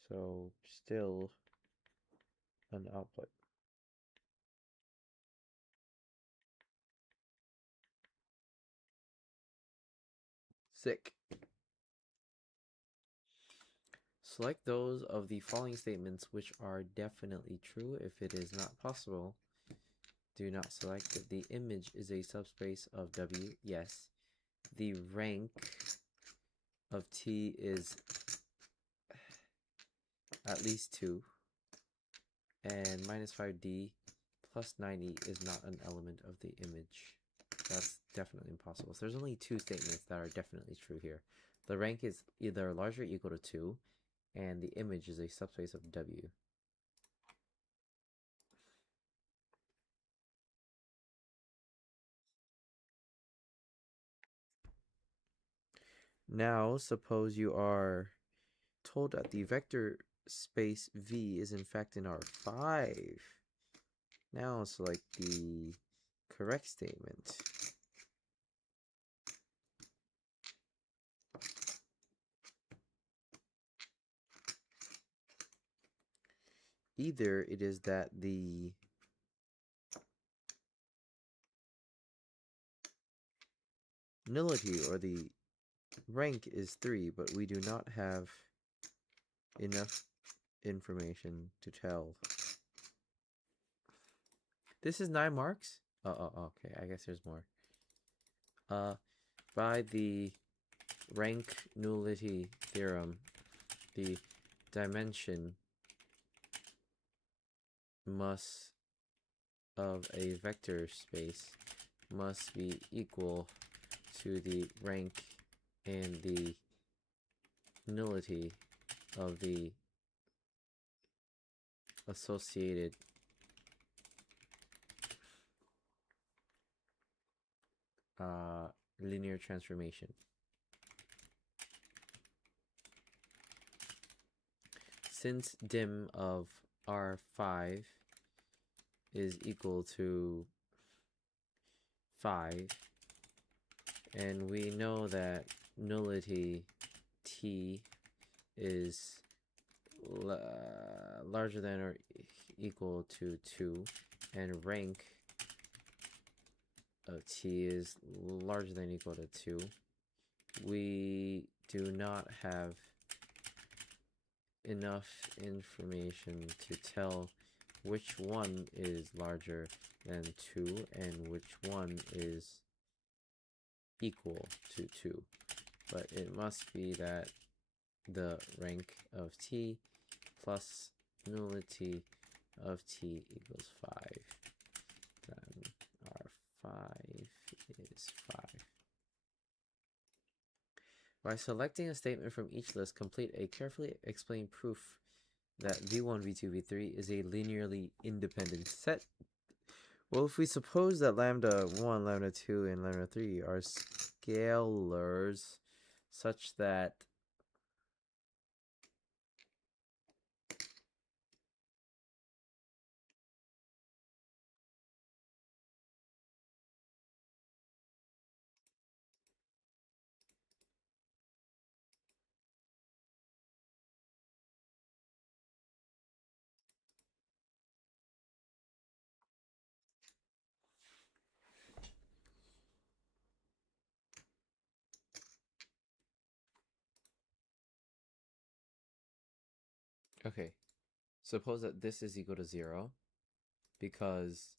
So still an output. Sick. Select those of the following statements which are definitely true. If it is not possible, do not select it. The image is a subspace of W. Yes. The rank of T is at least 2. And minus 5D plus 9E is not an element of the image. That's definitely impossible. So there's only 2 statements that are definitely true here. The rank is either larger or equal to 2, and the image is a subspace of W. Now, suppose you are told that the vector space V is in fact in R5. Now select the correct statement. Either it is that the nullity or the rank is 3, but we do not have enough information to tell. This is 9 marks? Okay, I guess there's more. By the rank nullity theorem, the dimension of a vector space must be equal to the rank and the nullity of the associated linear transformation. Since dim of R5 is equal to 5, and we know that nullity T is larger than or equal to 2, and rank of T is larger than or equal to 2, we do not have enough information to tell which one is larger than 2 and which one is equal to 2. But it must be that the rank of T plus nullity of T equals 5. Then R5 is 5. By selecting a statement from each list, complete a carefully explained proof that V1, V2, V3 is a linearly independent set. Well, if we suppose that lambda 1, lambda 2, and lambda 3 are scalars such that okay, suppose that this is equal to 0 because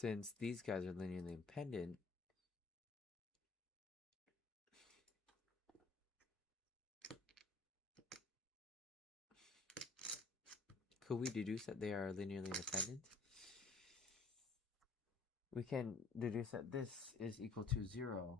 since these guys are linearly independent, could we deduce that they are linearly independent? We can deduce that this is equal to 0.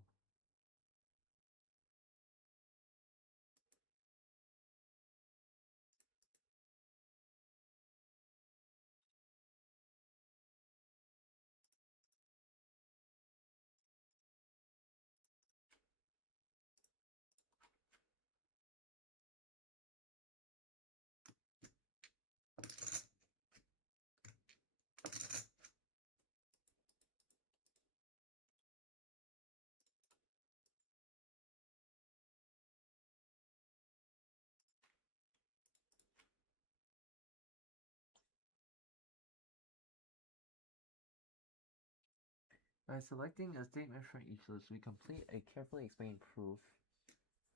By selecting a statement from each list, we complete a carefully explained proof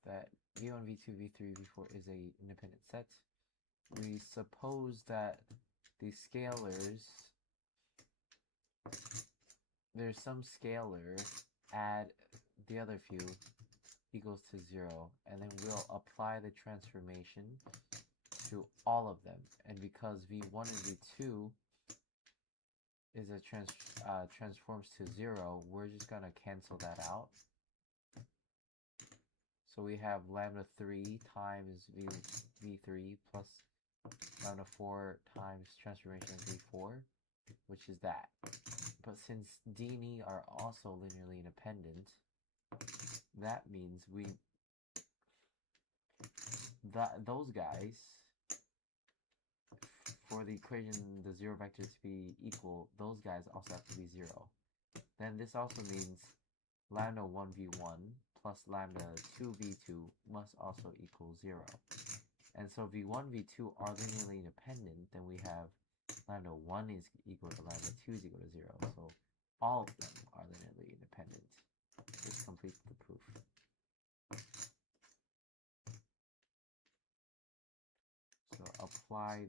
that V1, V2, V3, V4 is a independent set. We suppose that the scalars, there's some scalar, add the other few equals to 0, and then we'll apply the transformation to all of them. And because v1 and v2 is a transforms to 0, we're just gonna cancel that out. So we have lambda 3 times v3 plus lambda 4 times transformation of v4, which is that. But since D and E are also linearly independent, that means those guys, for the equation, the 0 vector to be equal, those guys also have to be 0. Then this also means lambda 1v1 plus lambda 2v2 must also equal 0. And so v1, v2 are linearly independent, then we have lambda 1 is equal to lambda 2 is equal to 0. So all of them are linearly independent. This completes the proof. So apply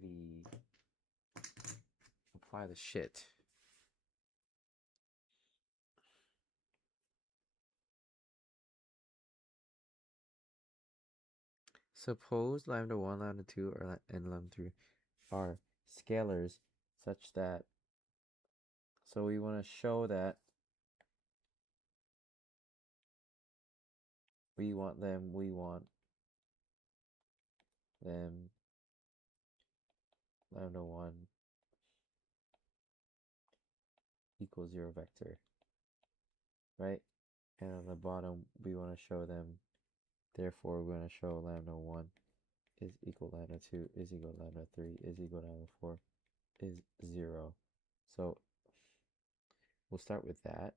the shit. Suppose lambda 1, lambda 2, and lambda 3 are scalars such that, so we want to show that we want them lambda 1 equals 0 vector, right? And on the bottom we want to show them, therefore we're going to show lambda 1 is equal to lambda 2 is equal to lambda 3 is equal to lambda 4 is 0. So we'll start with that.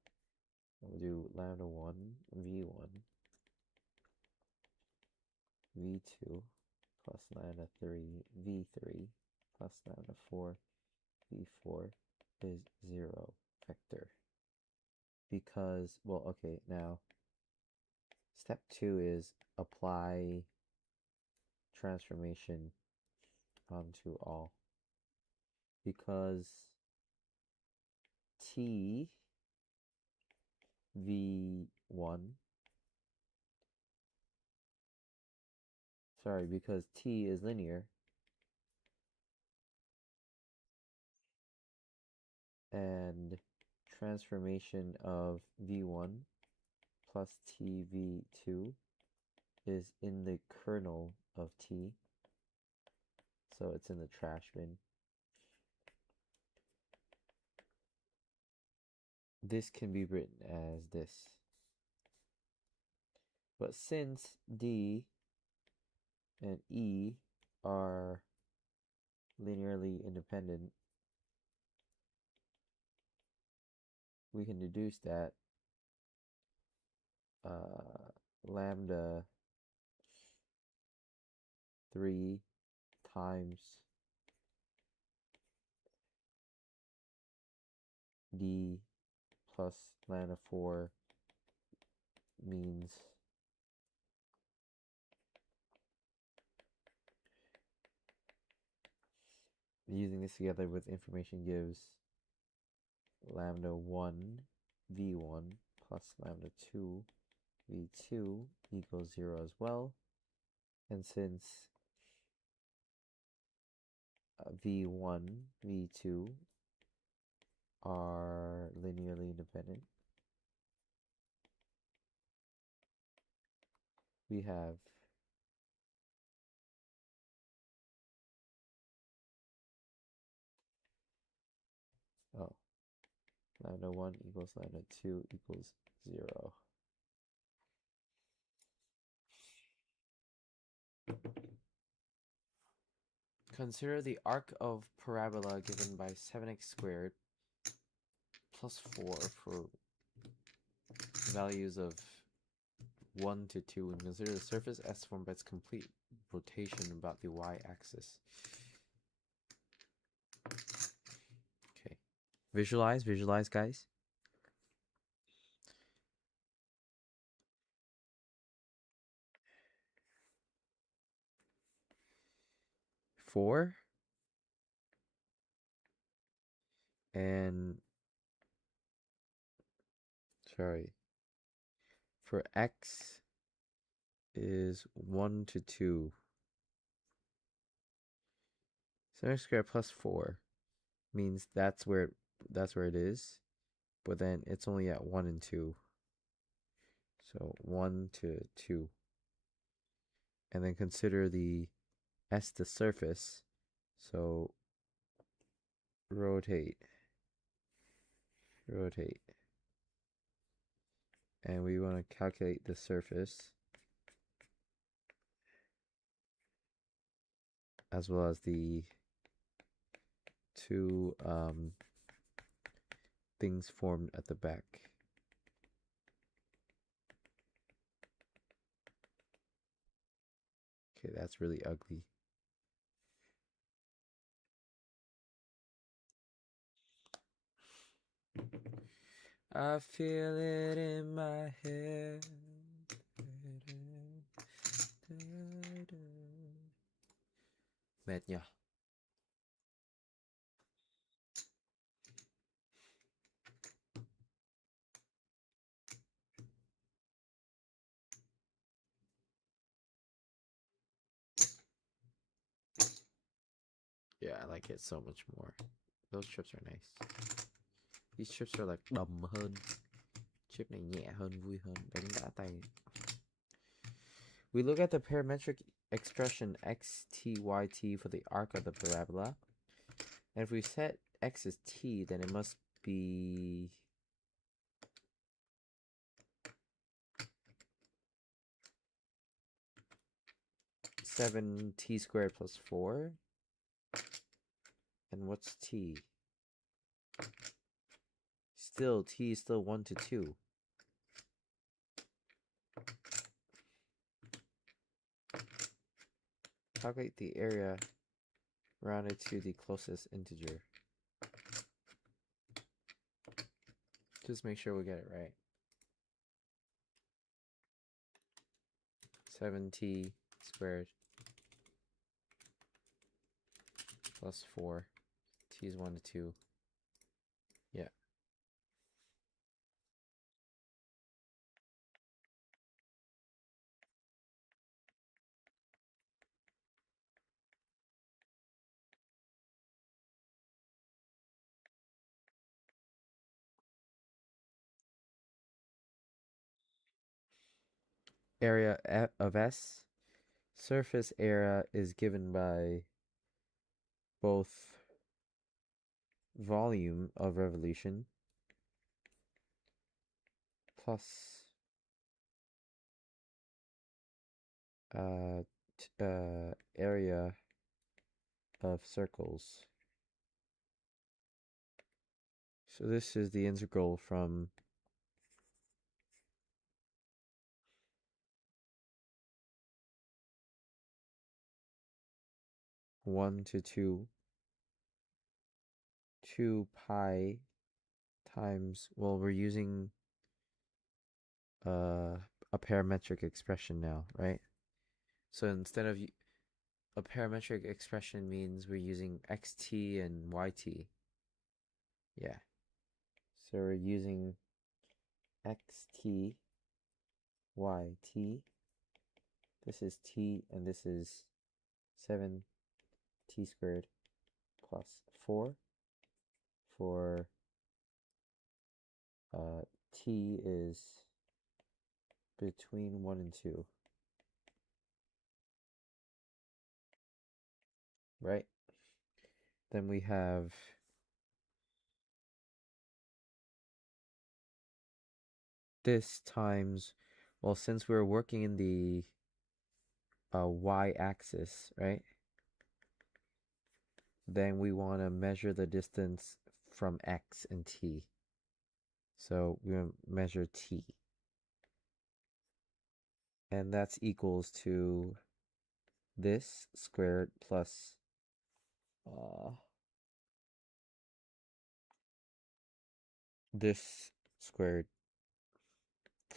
We'll do lambda 1 v1 v2 plus lambda 3 v3 plus lambda 4 v4 is 0 vector. Because, well, okay, now step 2 is apply transformation onto all. Because t v1, sorry, because t is linear, and transformation of v1 plus t v2 is in the kernel of t, so it's in the trash bin. This can be written as this. But since D and E are linearly independent, we can deduce that lambda 3 times D plus lambda 4 means using this together with information gives lambda 1 v1 plus lambda 2 v2 equals 0 as well. And since v1, v2 are linearly independent, we have lambda 1 equals lambda 2 equals 0. Consider the arc of parabola given by 7x squared plus 4 for values of 1 to 2, and consider the surface S formed by its complete rotation about the y-axis. Okay. Visualize, guys. Four And sorry, for x is 1 to 2. So x squared plus 4 means that's where it is, but then it's only at 1 and 2. So 1 to 2. And then consider the S the surface. So rotate. And we want to calculate the surface as well as the two things formed at the back. Okay, that's really ugly. I feel it in my head. Mệt nhỉ? Yeah, I like it so much more. Those chips are nice. These chips are like đầm hơn. Chip này nhẹ hơn, vui hơn, đánh đã tay. We look at the parametric expression x, t, y, t for the arc of the parabola. And if we set x as t, then it must be 7t squared plus 4. And what's t? Still, t is still 1 to 2. Calculate the area rounded to the closest integer. Just make sure we get it right. 7t squared plus 4. T is 1 to 2. Yeah. Area of S. Surface area is given by both volume of revolution plus area of circles. So this is the integral from one to 2 pi times, well, we're using a parametric expression now, right? So instead of a parametric expression means we're using xt and yt. Yeah. So we're using xt, yt. This is t and this is 7t squared plus 4 for t is between 1 and 2. Right? Then we have this times, well, since we're working in the y-axis, right? Then we want to measure the distance from x and t. So we're going to measure t. And that's equals to this squared plus this squared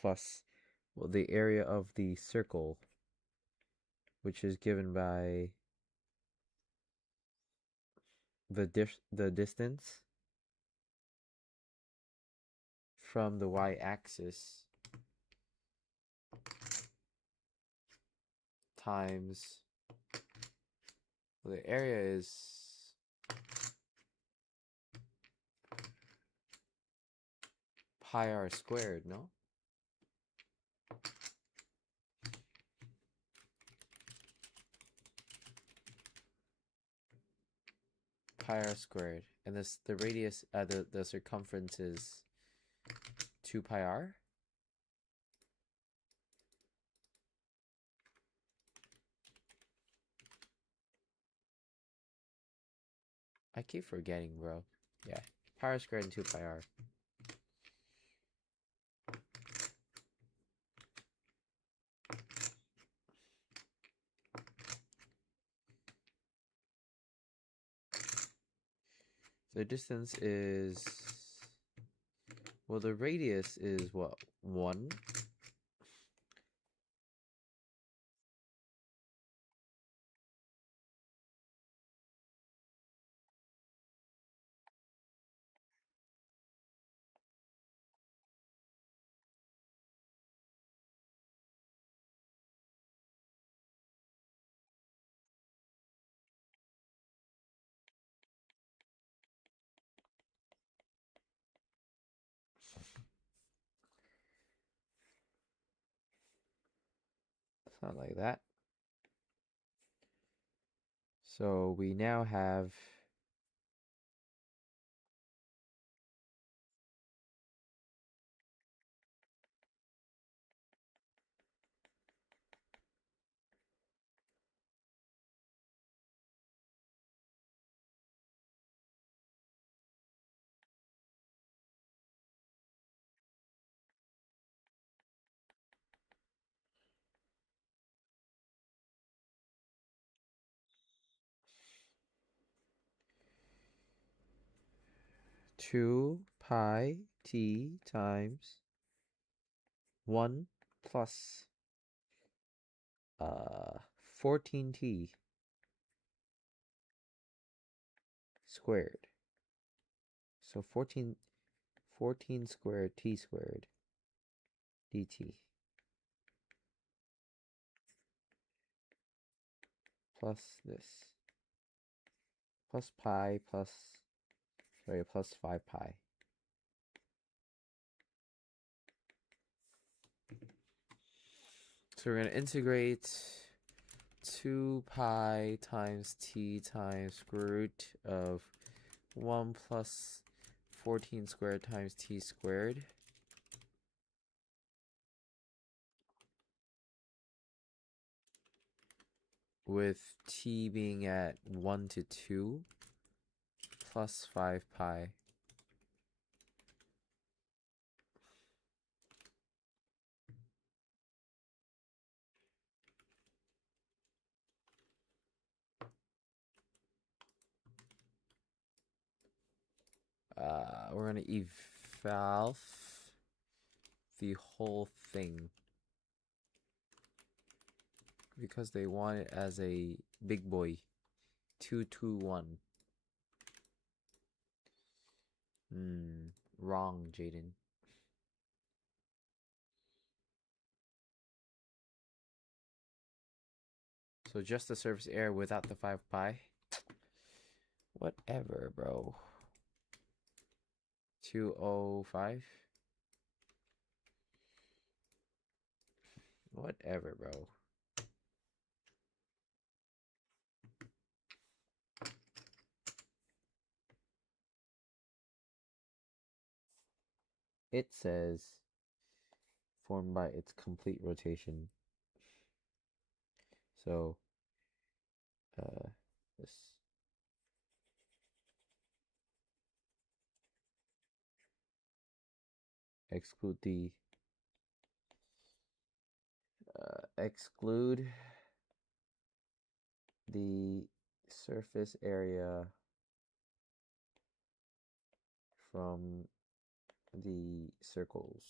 plus, well, the area of the circle, which is given by the distance from the y-axis times, well, the area is pi r squared, no? Pi r squared, and this the radius, the circumference is 2 pi r. I keep forgetting, bro. Yeah, pi r squared and 2 pi r. The distance is, well, the radius is what, 1? It's not like that. So we now have two pi t times 1 plus 14t squared. So 14 squared t squared dt plus this plus pi plus, sorry, plus 5 pi. So we're going to integrate 2 pi times t times square root of 1 plus 14 squared times t squared with t being at 1 to 2 plus 5 pi. We're going to eval the whole thing because they want it as a big boy. 2, 2, 1. Wrong, Jaden. So just the surface area without the 5 pi? Whatever, bro. 205? Whatever, bro. It says formed by its complete rotation. So, this exclude the surface area from the circles.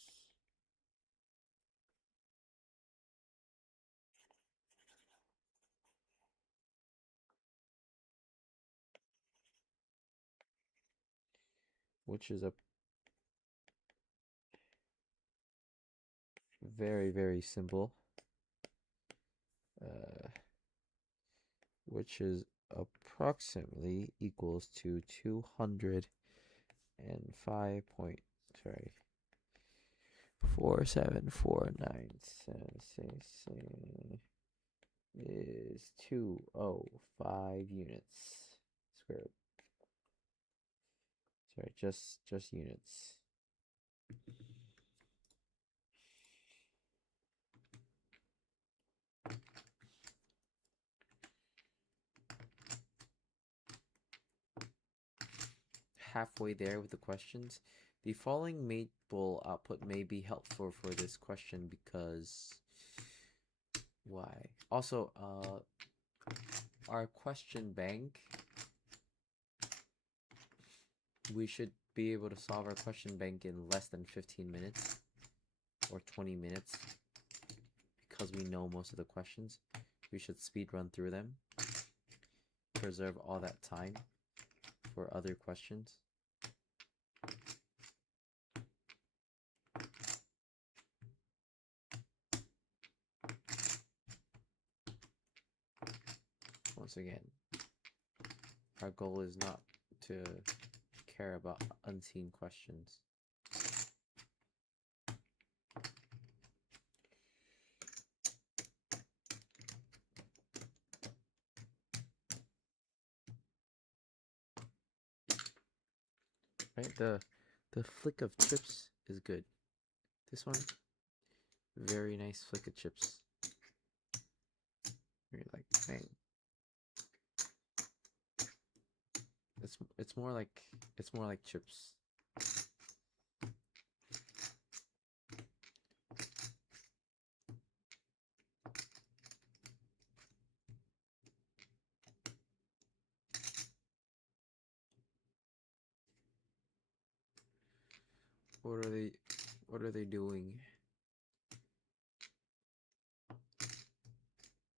Which is a very, very simple. Which is approximately equals to 205 point, sorry, 4749766 is 205 units squared. Sorry, just units. Halfway there with the questions. The following maple output may be helpful for this question because why? Also, our question bank, we should be able to solve our question bank in less than 15 minutes or 20 minutes because we know most of the questions. We should speed run through them, preserve all that time for other questions. Once again, our goal is not to care about unseen questions. Right, the flick of chips is good. This one, very nice flick of chips. You're like, dang. It's more like chips. What are they doing?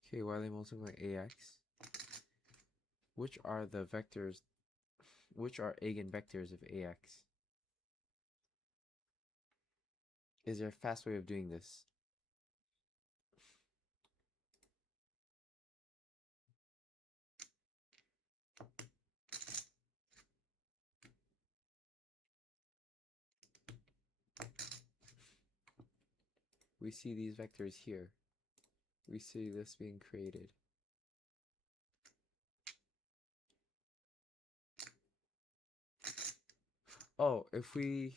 Okay, why are they multiplying AX? Which are the vectors? Which are eigenvectors of AX? Is there a fast way of doing this? We see these vectors here. We see this being created. Oh, if we...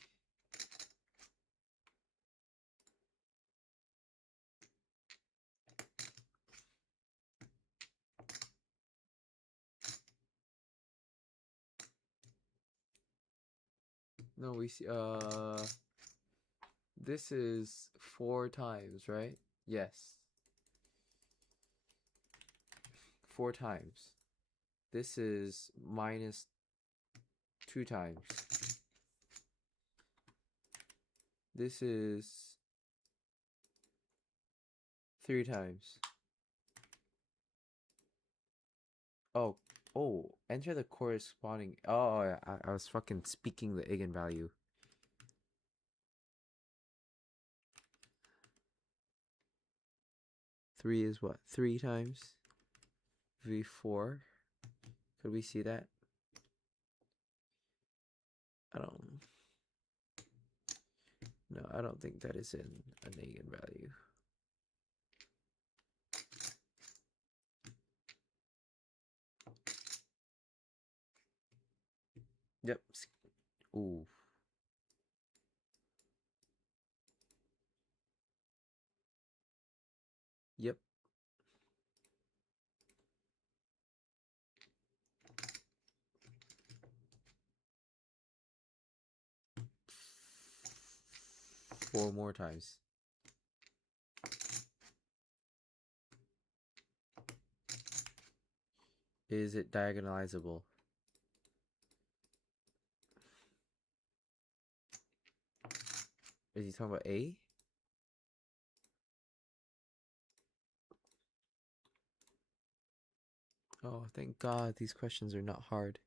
No, we see, this is 4 times, right? Yes. 4 times. This is minus 2 times. This is 3 times. Oh, enter the corresponding... Oh, yeah, I was fucking speaking the eigenvalue. Three is what? 3 times V4. Could we see that? No, I don't think that is in an eigenvalue. Yep. Ooh. Yep. Four more times. Is it diagonalizable? Is he talking about A? Oh, thank God these questions are not hard.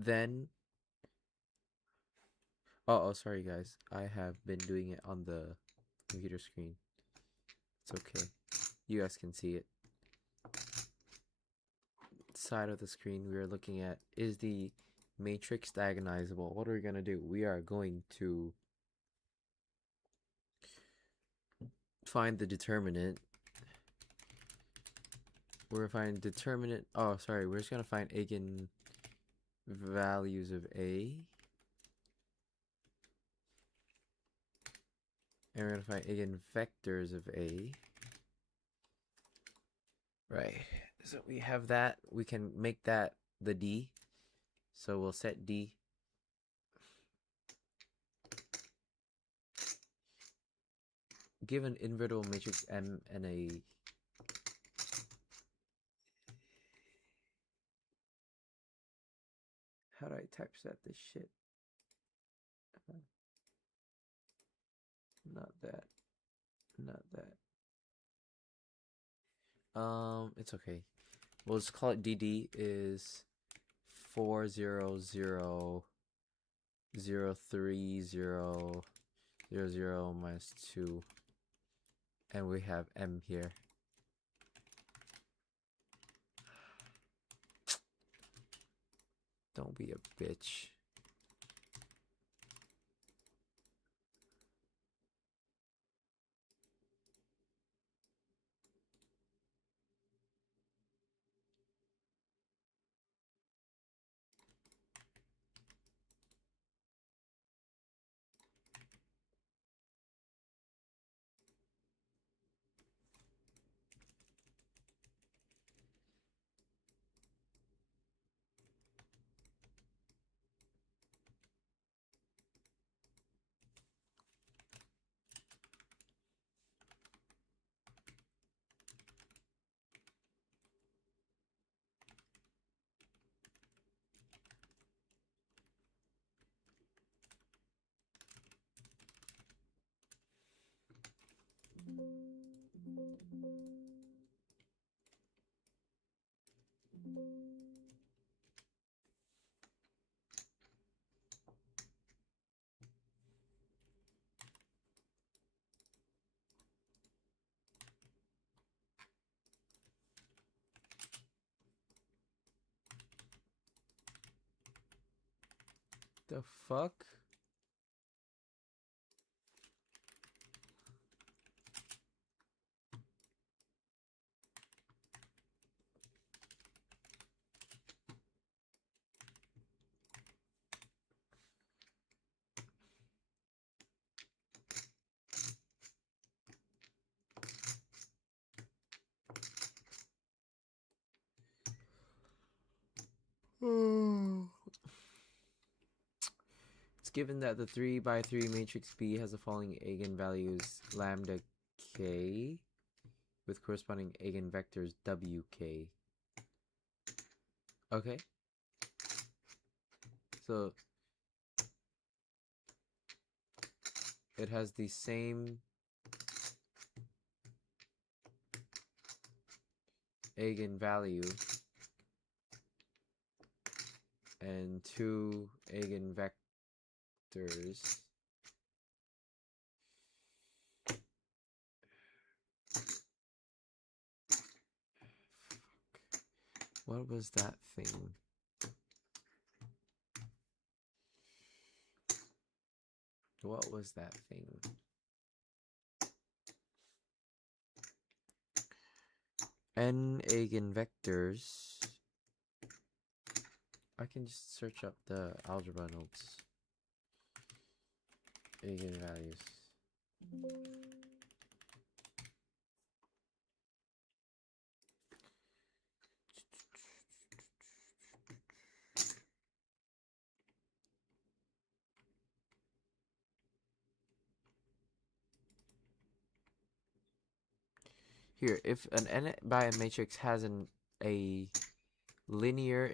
then oh, sorry guys, I have been doing it on the computer screen. It's okay, you guys can see it. Side of the screen we are looking at is the matrix diagonizable. What are we gonna do? We are going to find the determinant. We're gonna find determinant. Oh, sorry. We're just gonna find eigen values of A, and we're gonna find eigenvectors of A. Right. So we have that. We can make that the D. So we'll set D. Give an invertible matrix M and a how do I typeset this shit? Not that. Not that. It's okay. We'll just call it DD is 4003030 minus 2, and we have M here. Don't be a bitch. The fuck? It's given that the 3 by 3 matrix B has the following eigenvalues lambda k with corresponding eigenvectors wk. Okay. So it has the same eigenvalue and 2 eigenvectors. What was that thing? What was that thing? N eigenvectors. I can just search up the algebra notes. Eigenvalues. Here, if an n by a matrix has a linear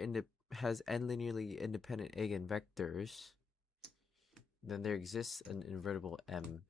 has n linearly independent eigenvectors, then there exists an invertible M.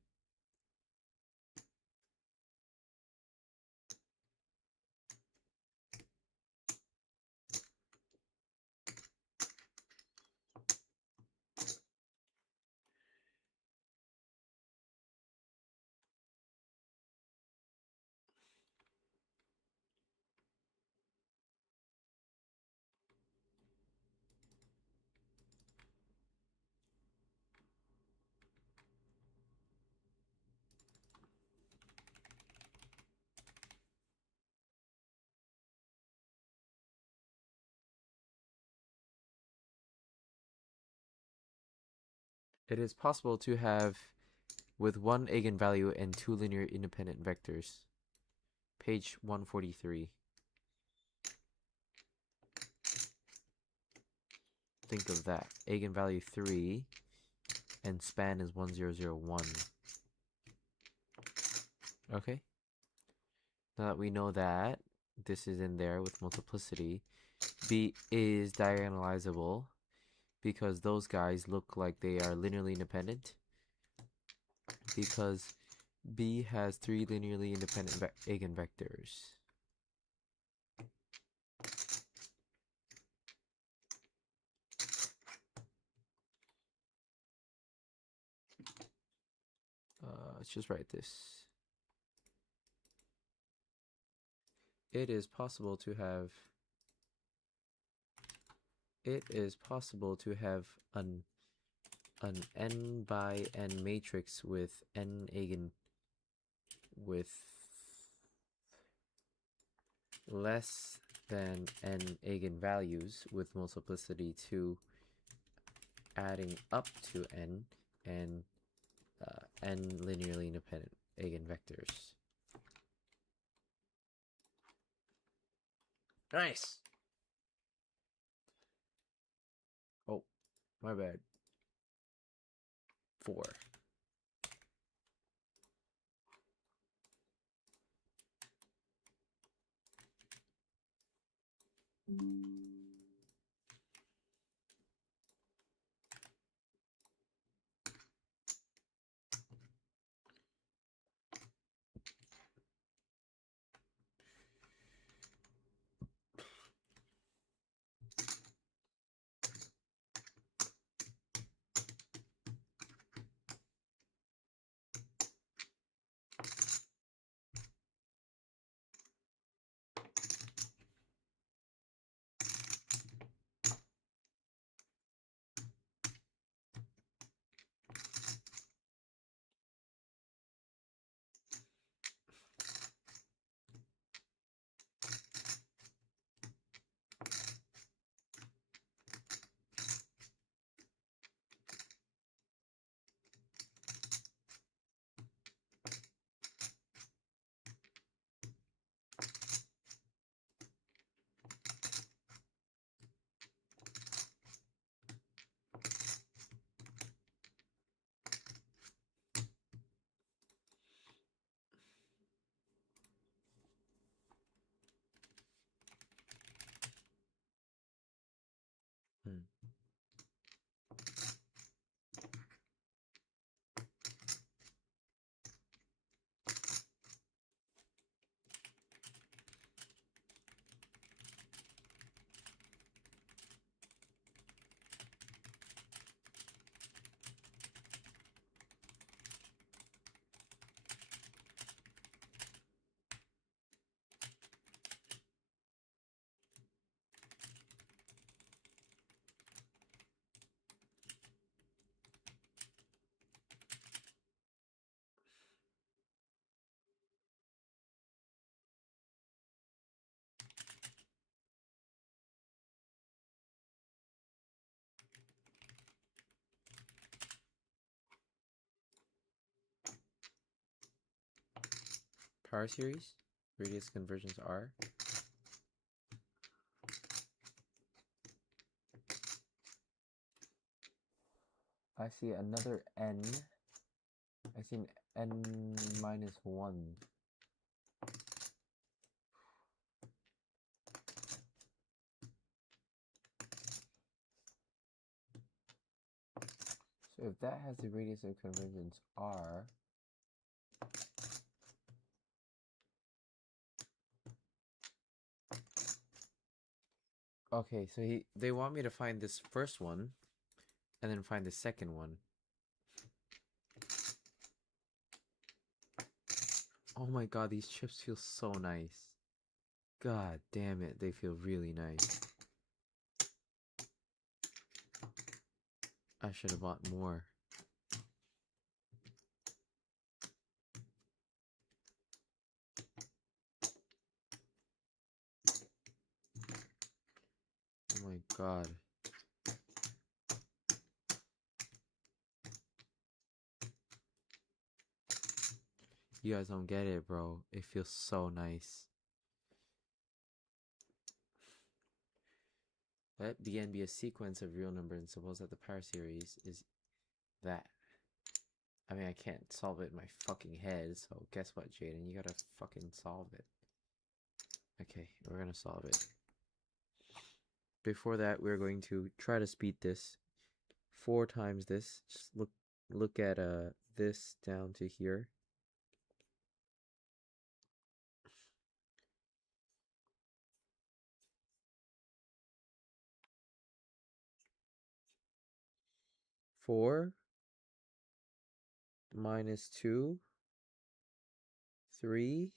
It is possible to have with one eigenvalue and two linear independent vectors. Page 143. Think of that. Eigenvalue 3 and span is 1001. Okay? Now that we know that this is in there with multiplicity, B is diagonalizable because those guys look like they are linearly independent, because B has 3 linearly independent eigenvectors. Let's just write this. It is possible to have an n by n matrix with less than n eigenvalues with multiplicity 2 adding up to n and n linearly independent eigenvectors. Nice! Oh, my bad. 4. Power series, radius convergence R. I see another n. I see an n minus 1. So if that has the radius of convergence R, okay, so they want me to find this first one and then find the second one. Oh my god, these chips feel so nice. God damn it, they feel really nice. I should have bought more. Oh my god. You guys don't get it, bro. It feels so nice. Let Bn be a sequence of real numbers and suppose that the power series is that. I mean, I can't solve it in my fucking head, so guess what, Jaden? You gotta fucking solve it. Okay, we're gonna solve it. Before that, we're going to try to speed this 4 times this. Just look at this down to here. Four minus 2, 3.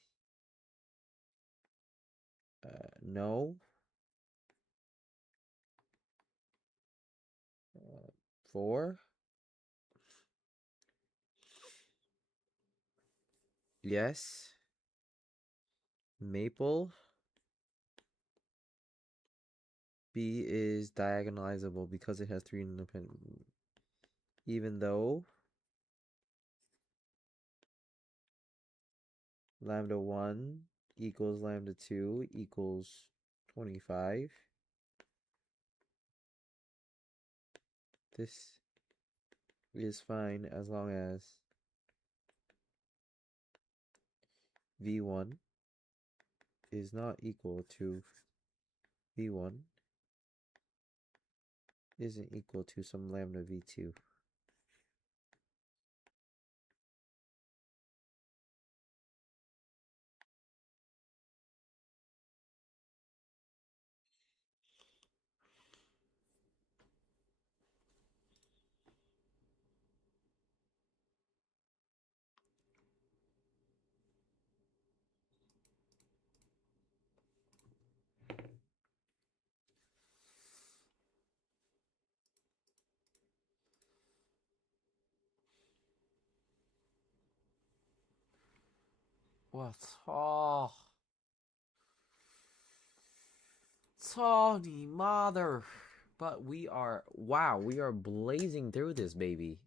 No. 4. Yes. Maple. B is diagonalizable because it has 3 independent. Even though lambda 1 equals lambda 2 equals 25. This is fine as long as V1 is not equal to V1 isn't equal to some lambda V2. What? Oh. Tony mother. But we are, wow, we are blazing through this, baby.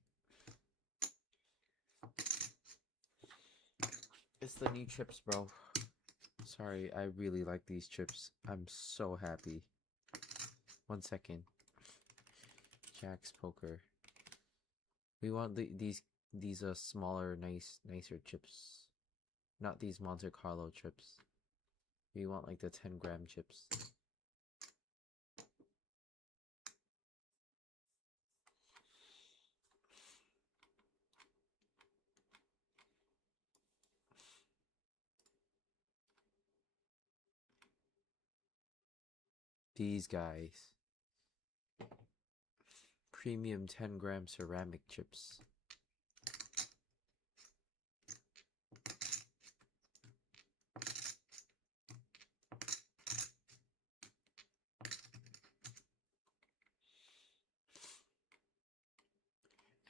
It's the new chips, bro. Sorry, I really like these chips. I'm so happy. 1 second. Jack's Poker. We want these smaller, nicer chips. Not these Monte Carlo chips. We want like the 10-gram chips. These guys. Premium 10-gram ceramic chips.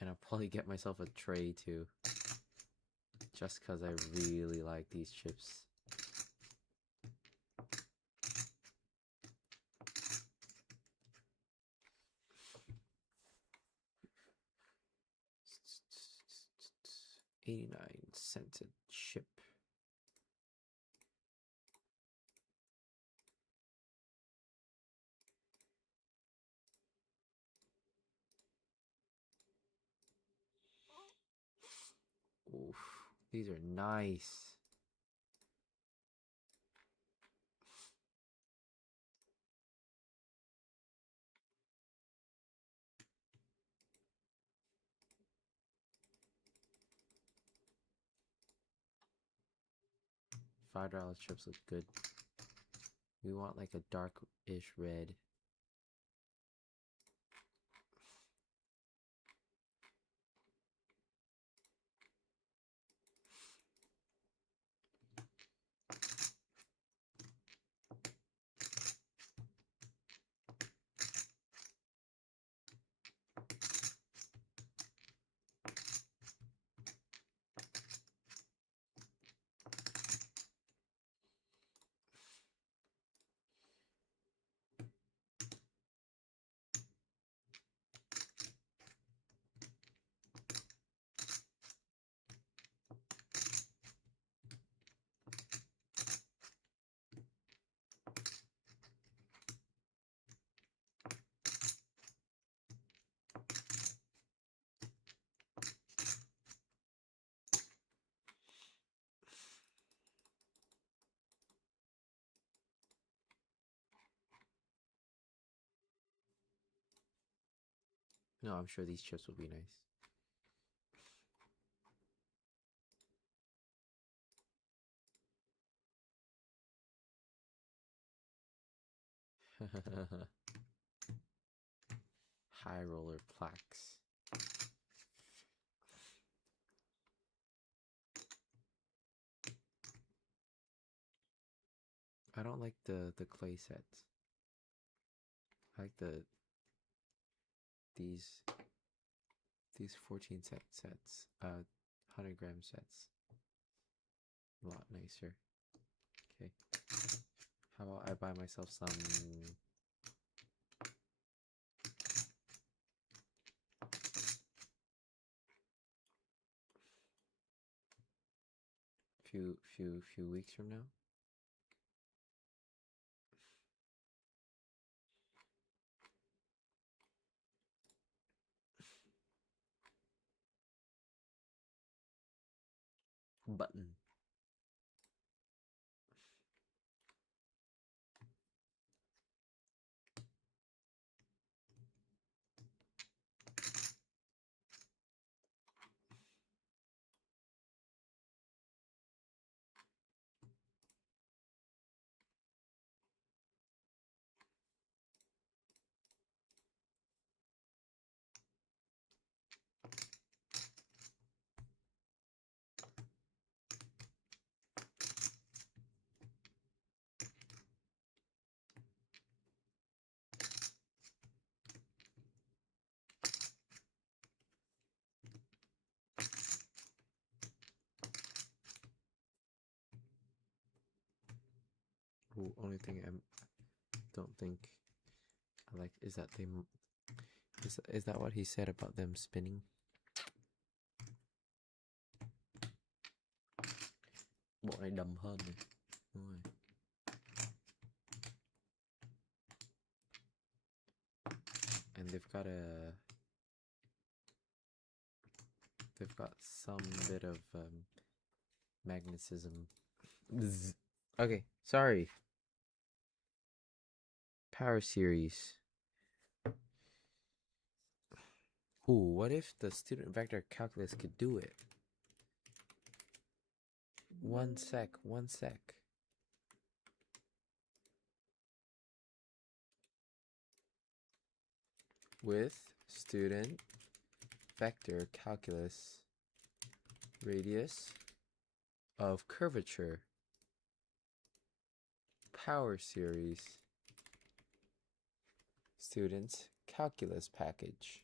And I'll probably get myself a tray too. Just because I really like these chips. $0.89 a chip. Oof, these are nice. $5 chips look good. We want like a dark-ish red. No, I'm sure these chips will be nice. High roller plaques. I don't like the clay sets. I like these 14 sets, 100-gram sets. A lot nicer. Okay. How about I buy myself some few weeks from now? Button. Ooh, only thing I don't think I like is that they is that what he said about them spinning? Bộ này đầm hơn này. Đúng rồi. And they've got some bit of magnetism. Bzz. Okay, sorry. Power series. Ooh, what if the student vector calculus could do it? One sec. With student vector calculus radius of curvature power series students calculus package.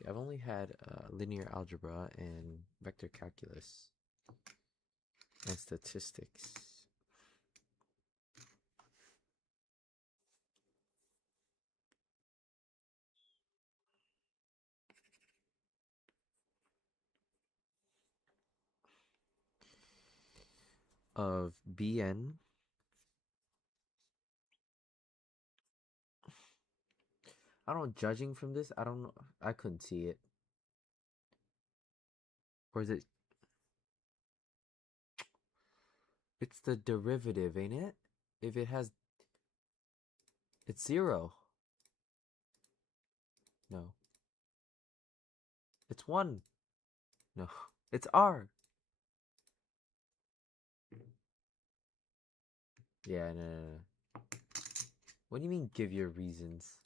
Yeah, I've only had linear algebra and vector calculus and statistics. Of Bn I don't know, judging from this, I don't know, I couldn't see it. Or is it? It's the derivative, ain't it? If it has, it's 0. No. It's 1. No. It's R. Yeah, no. What do you mean give your reasons?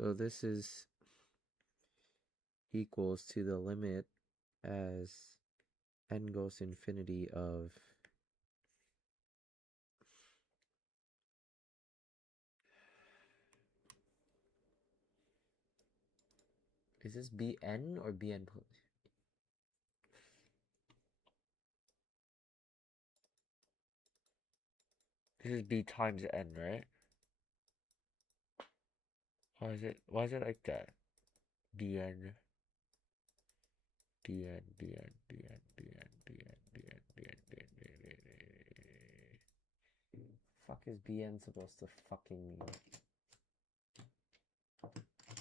So this is equals to the limit as n goes to infinity of is this Bn or Bn plus? This is b times n, right? Why is it like that? Bn bn bn bn bn bn bn bn bn. Fuck is bn supposed to fucking mean?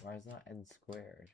Why is not n squared?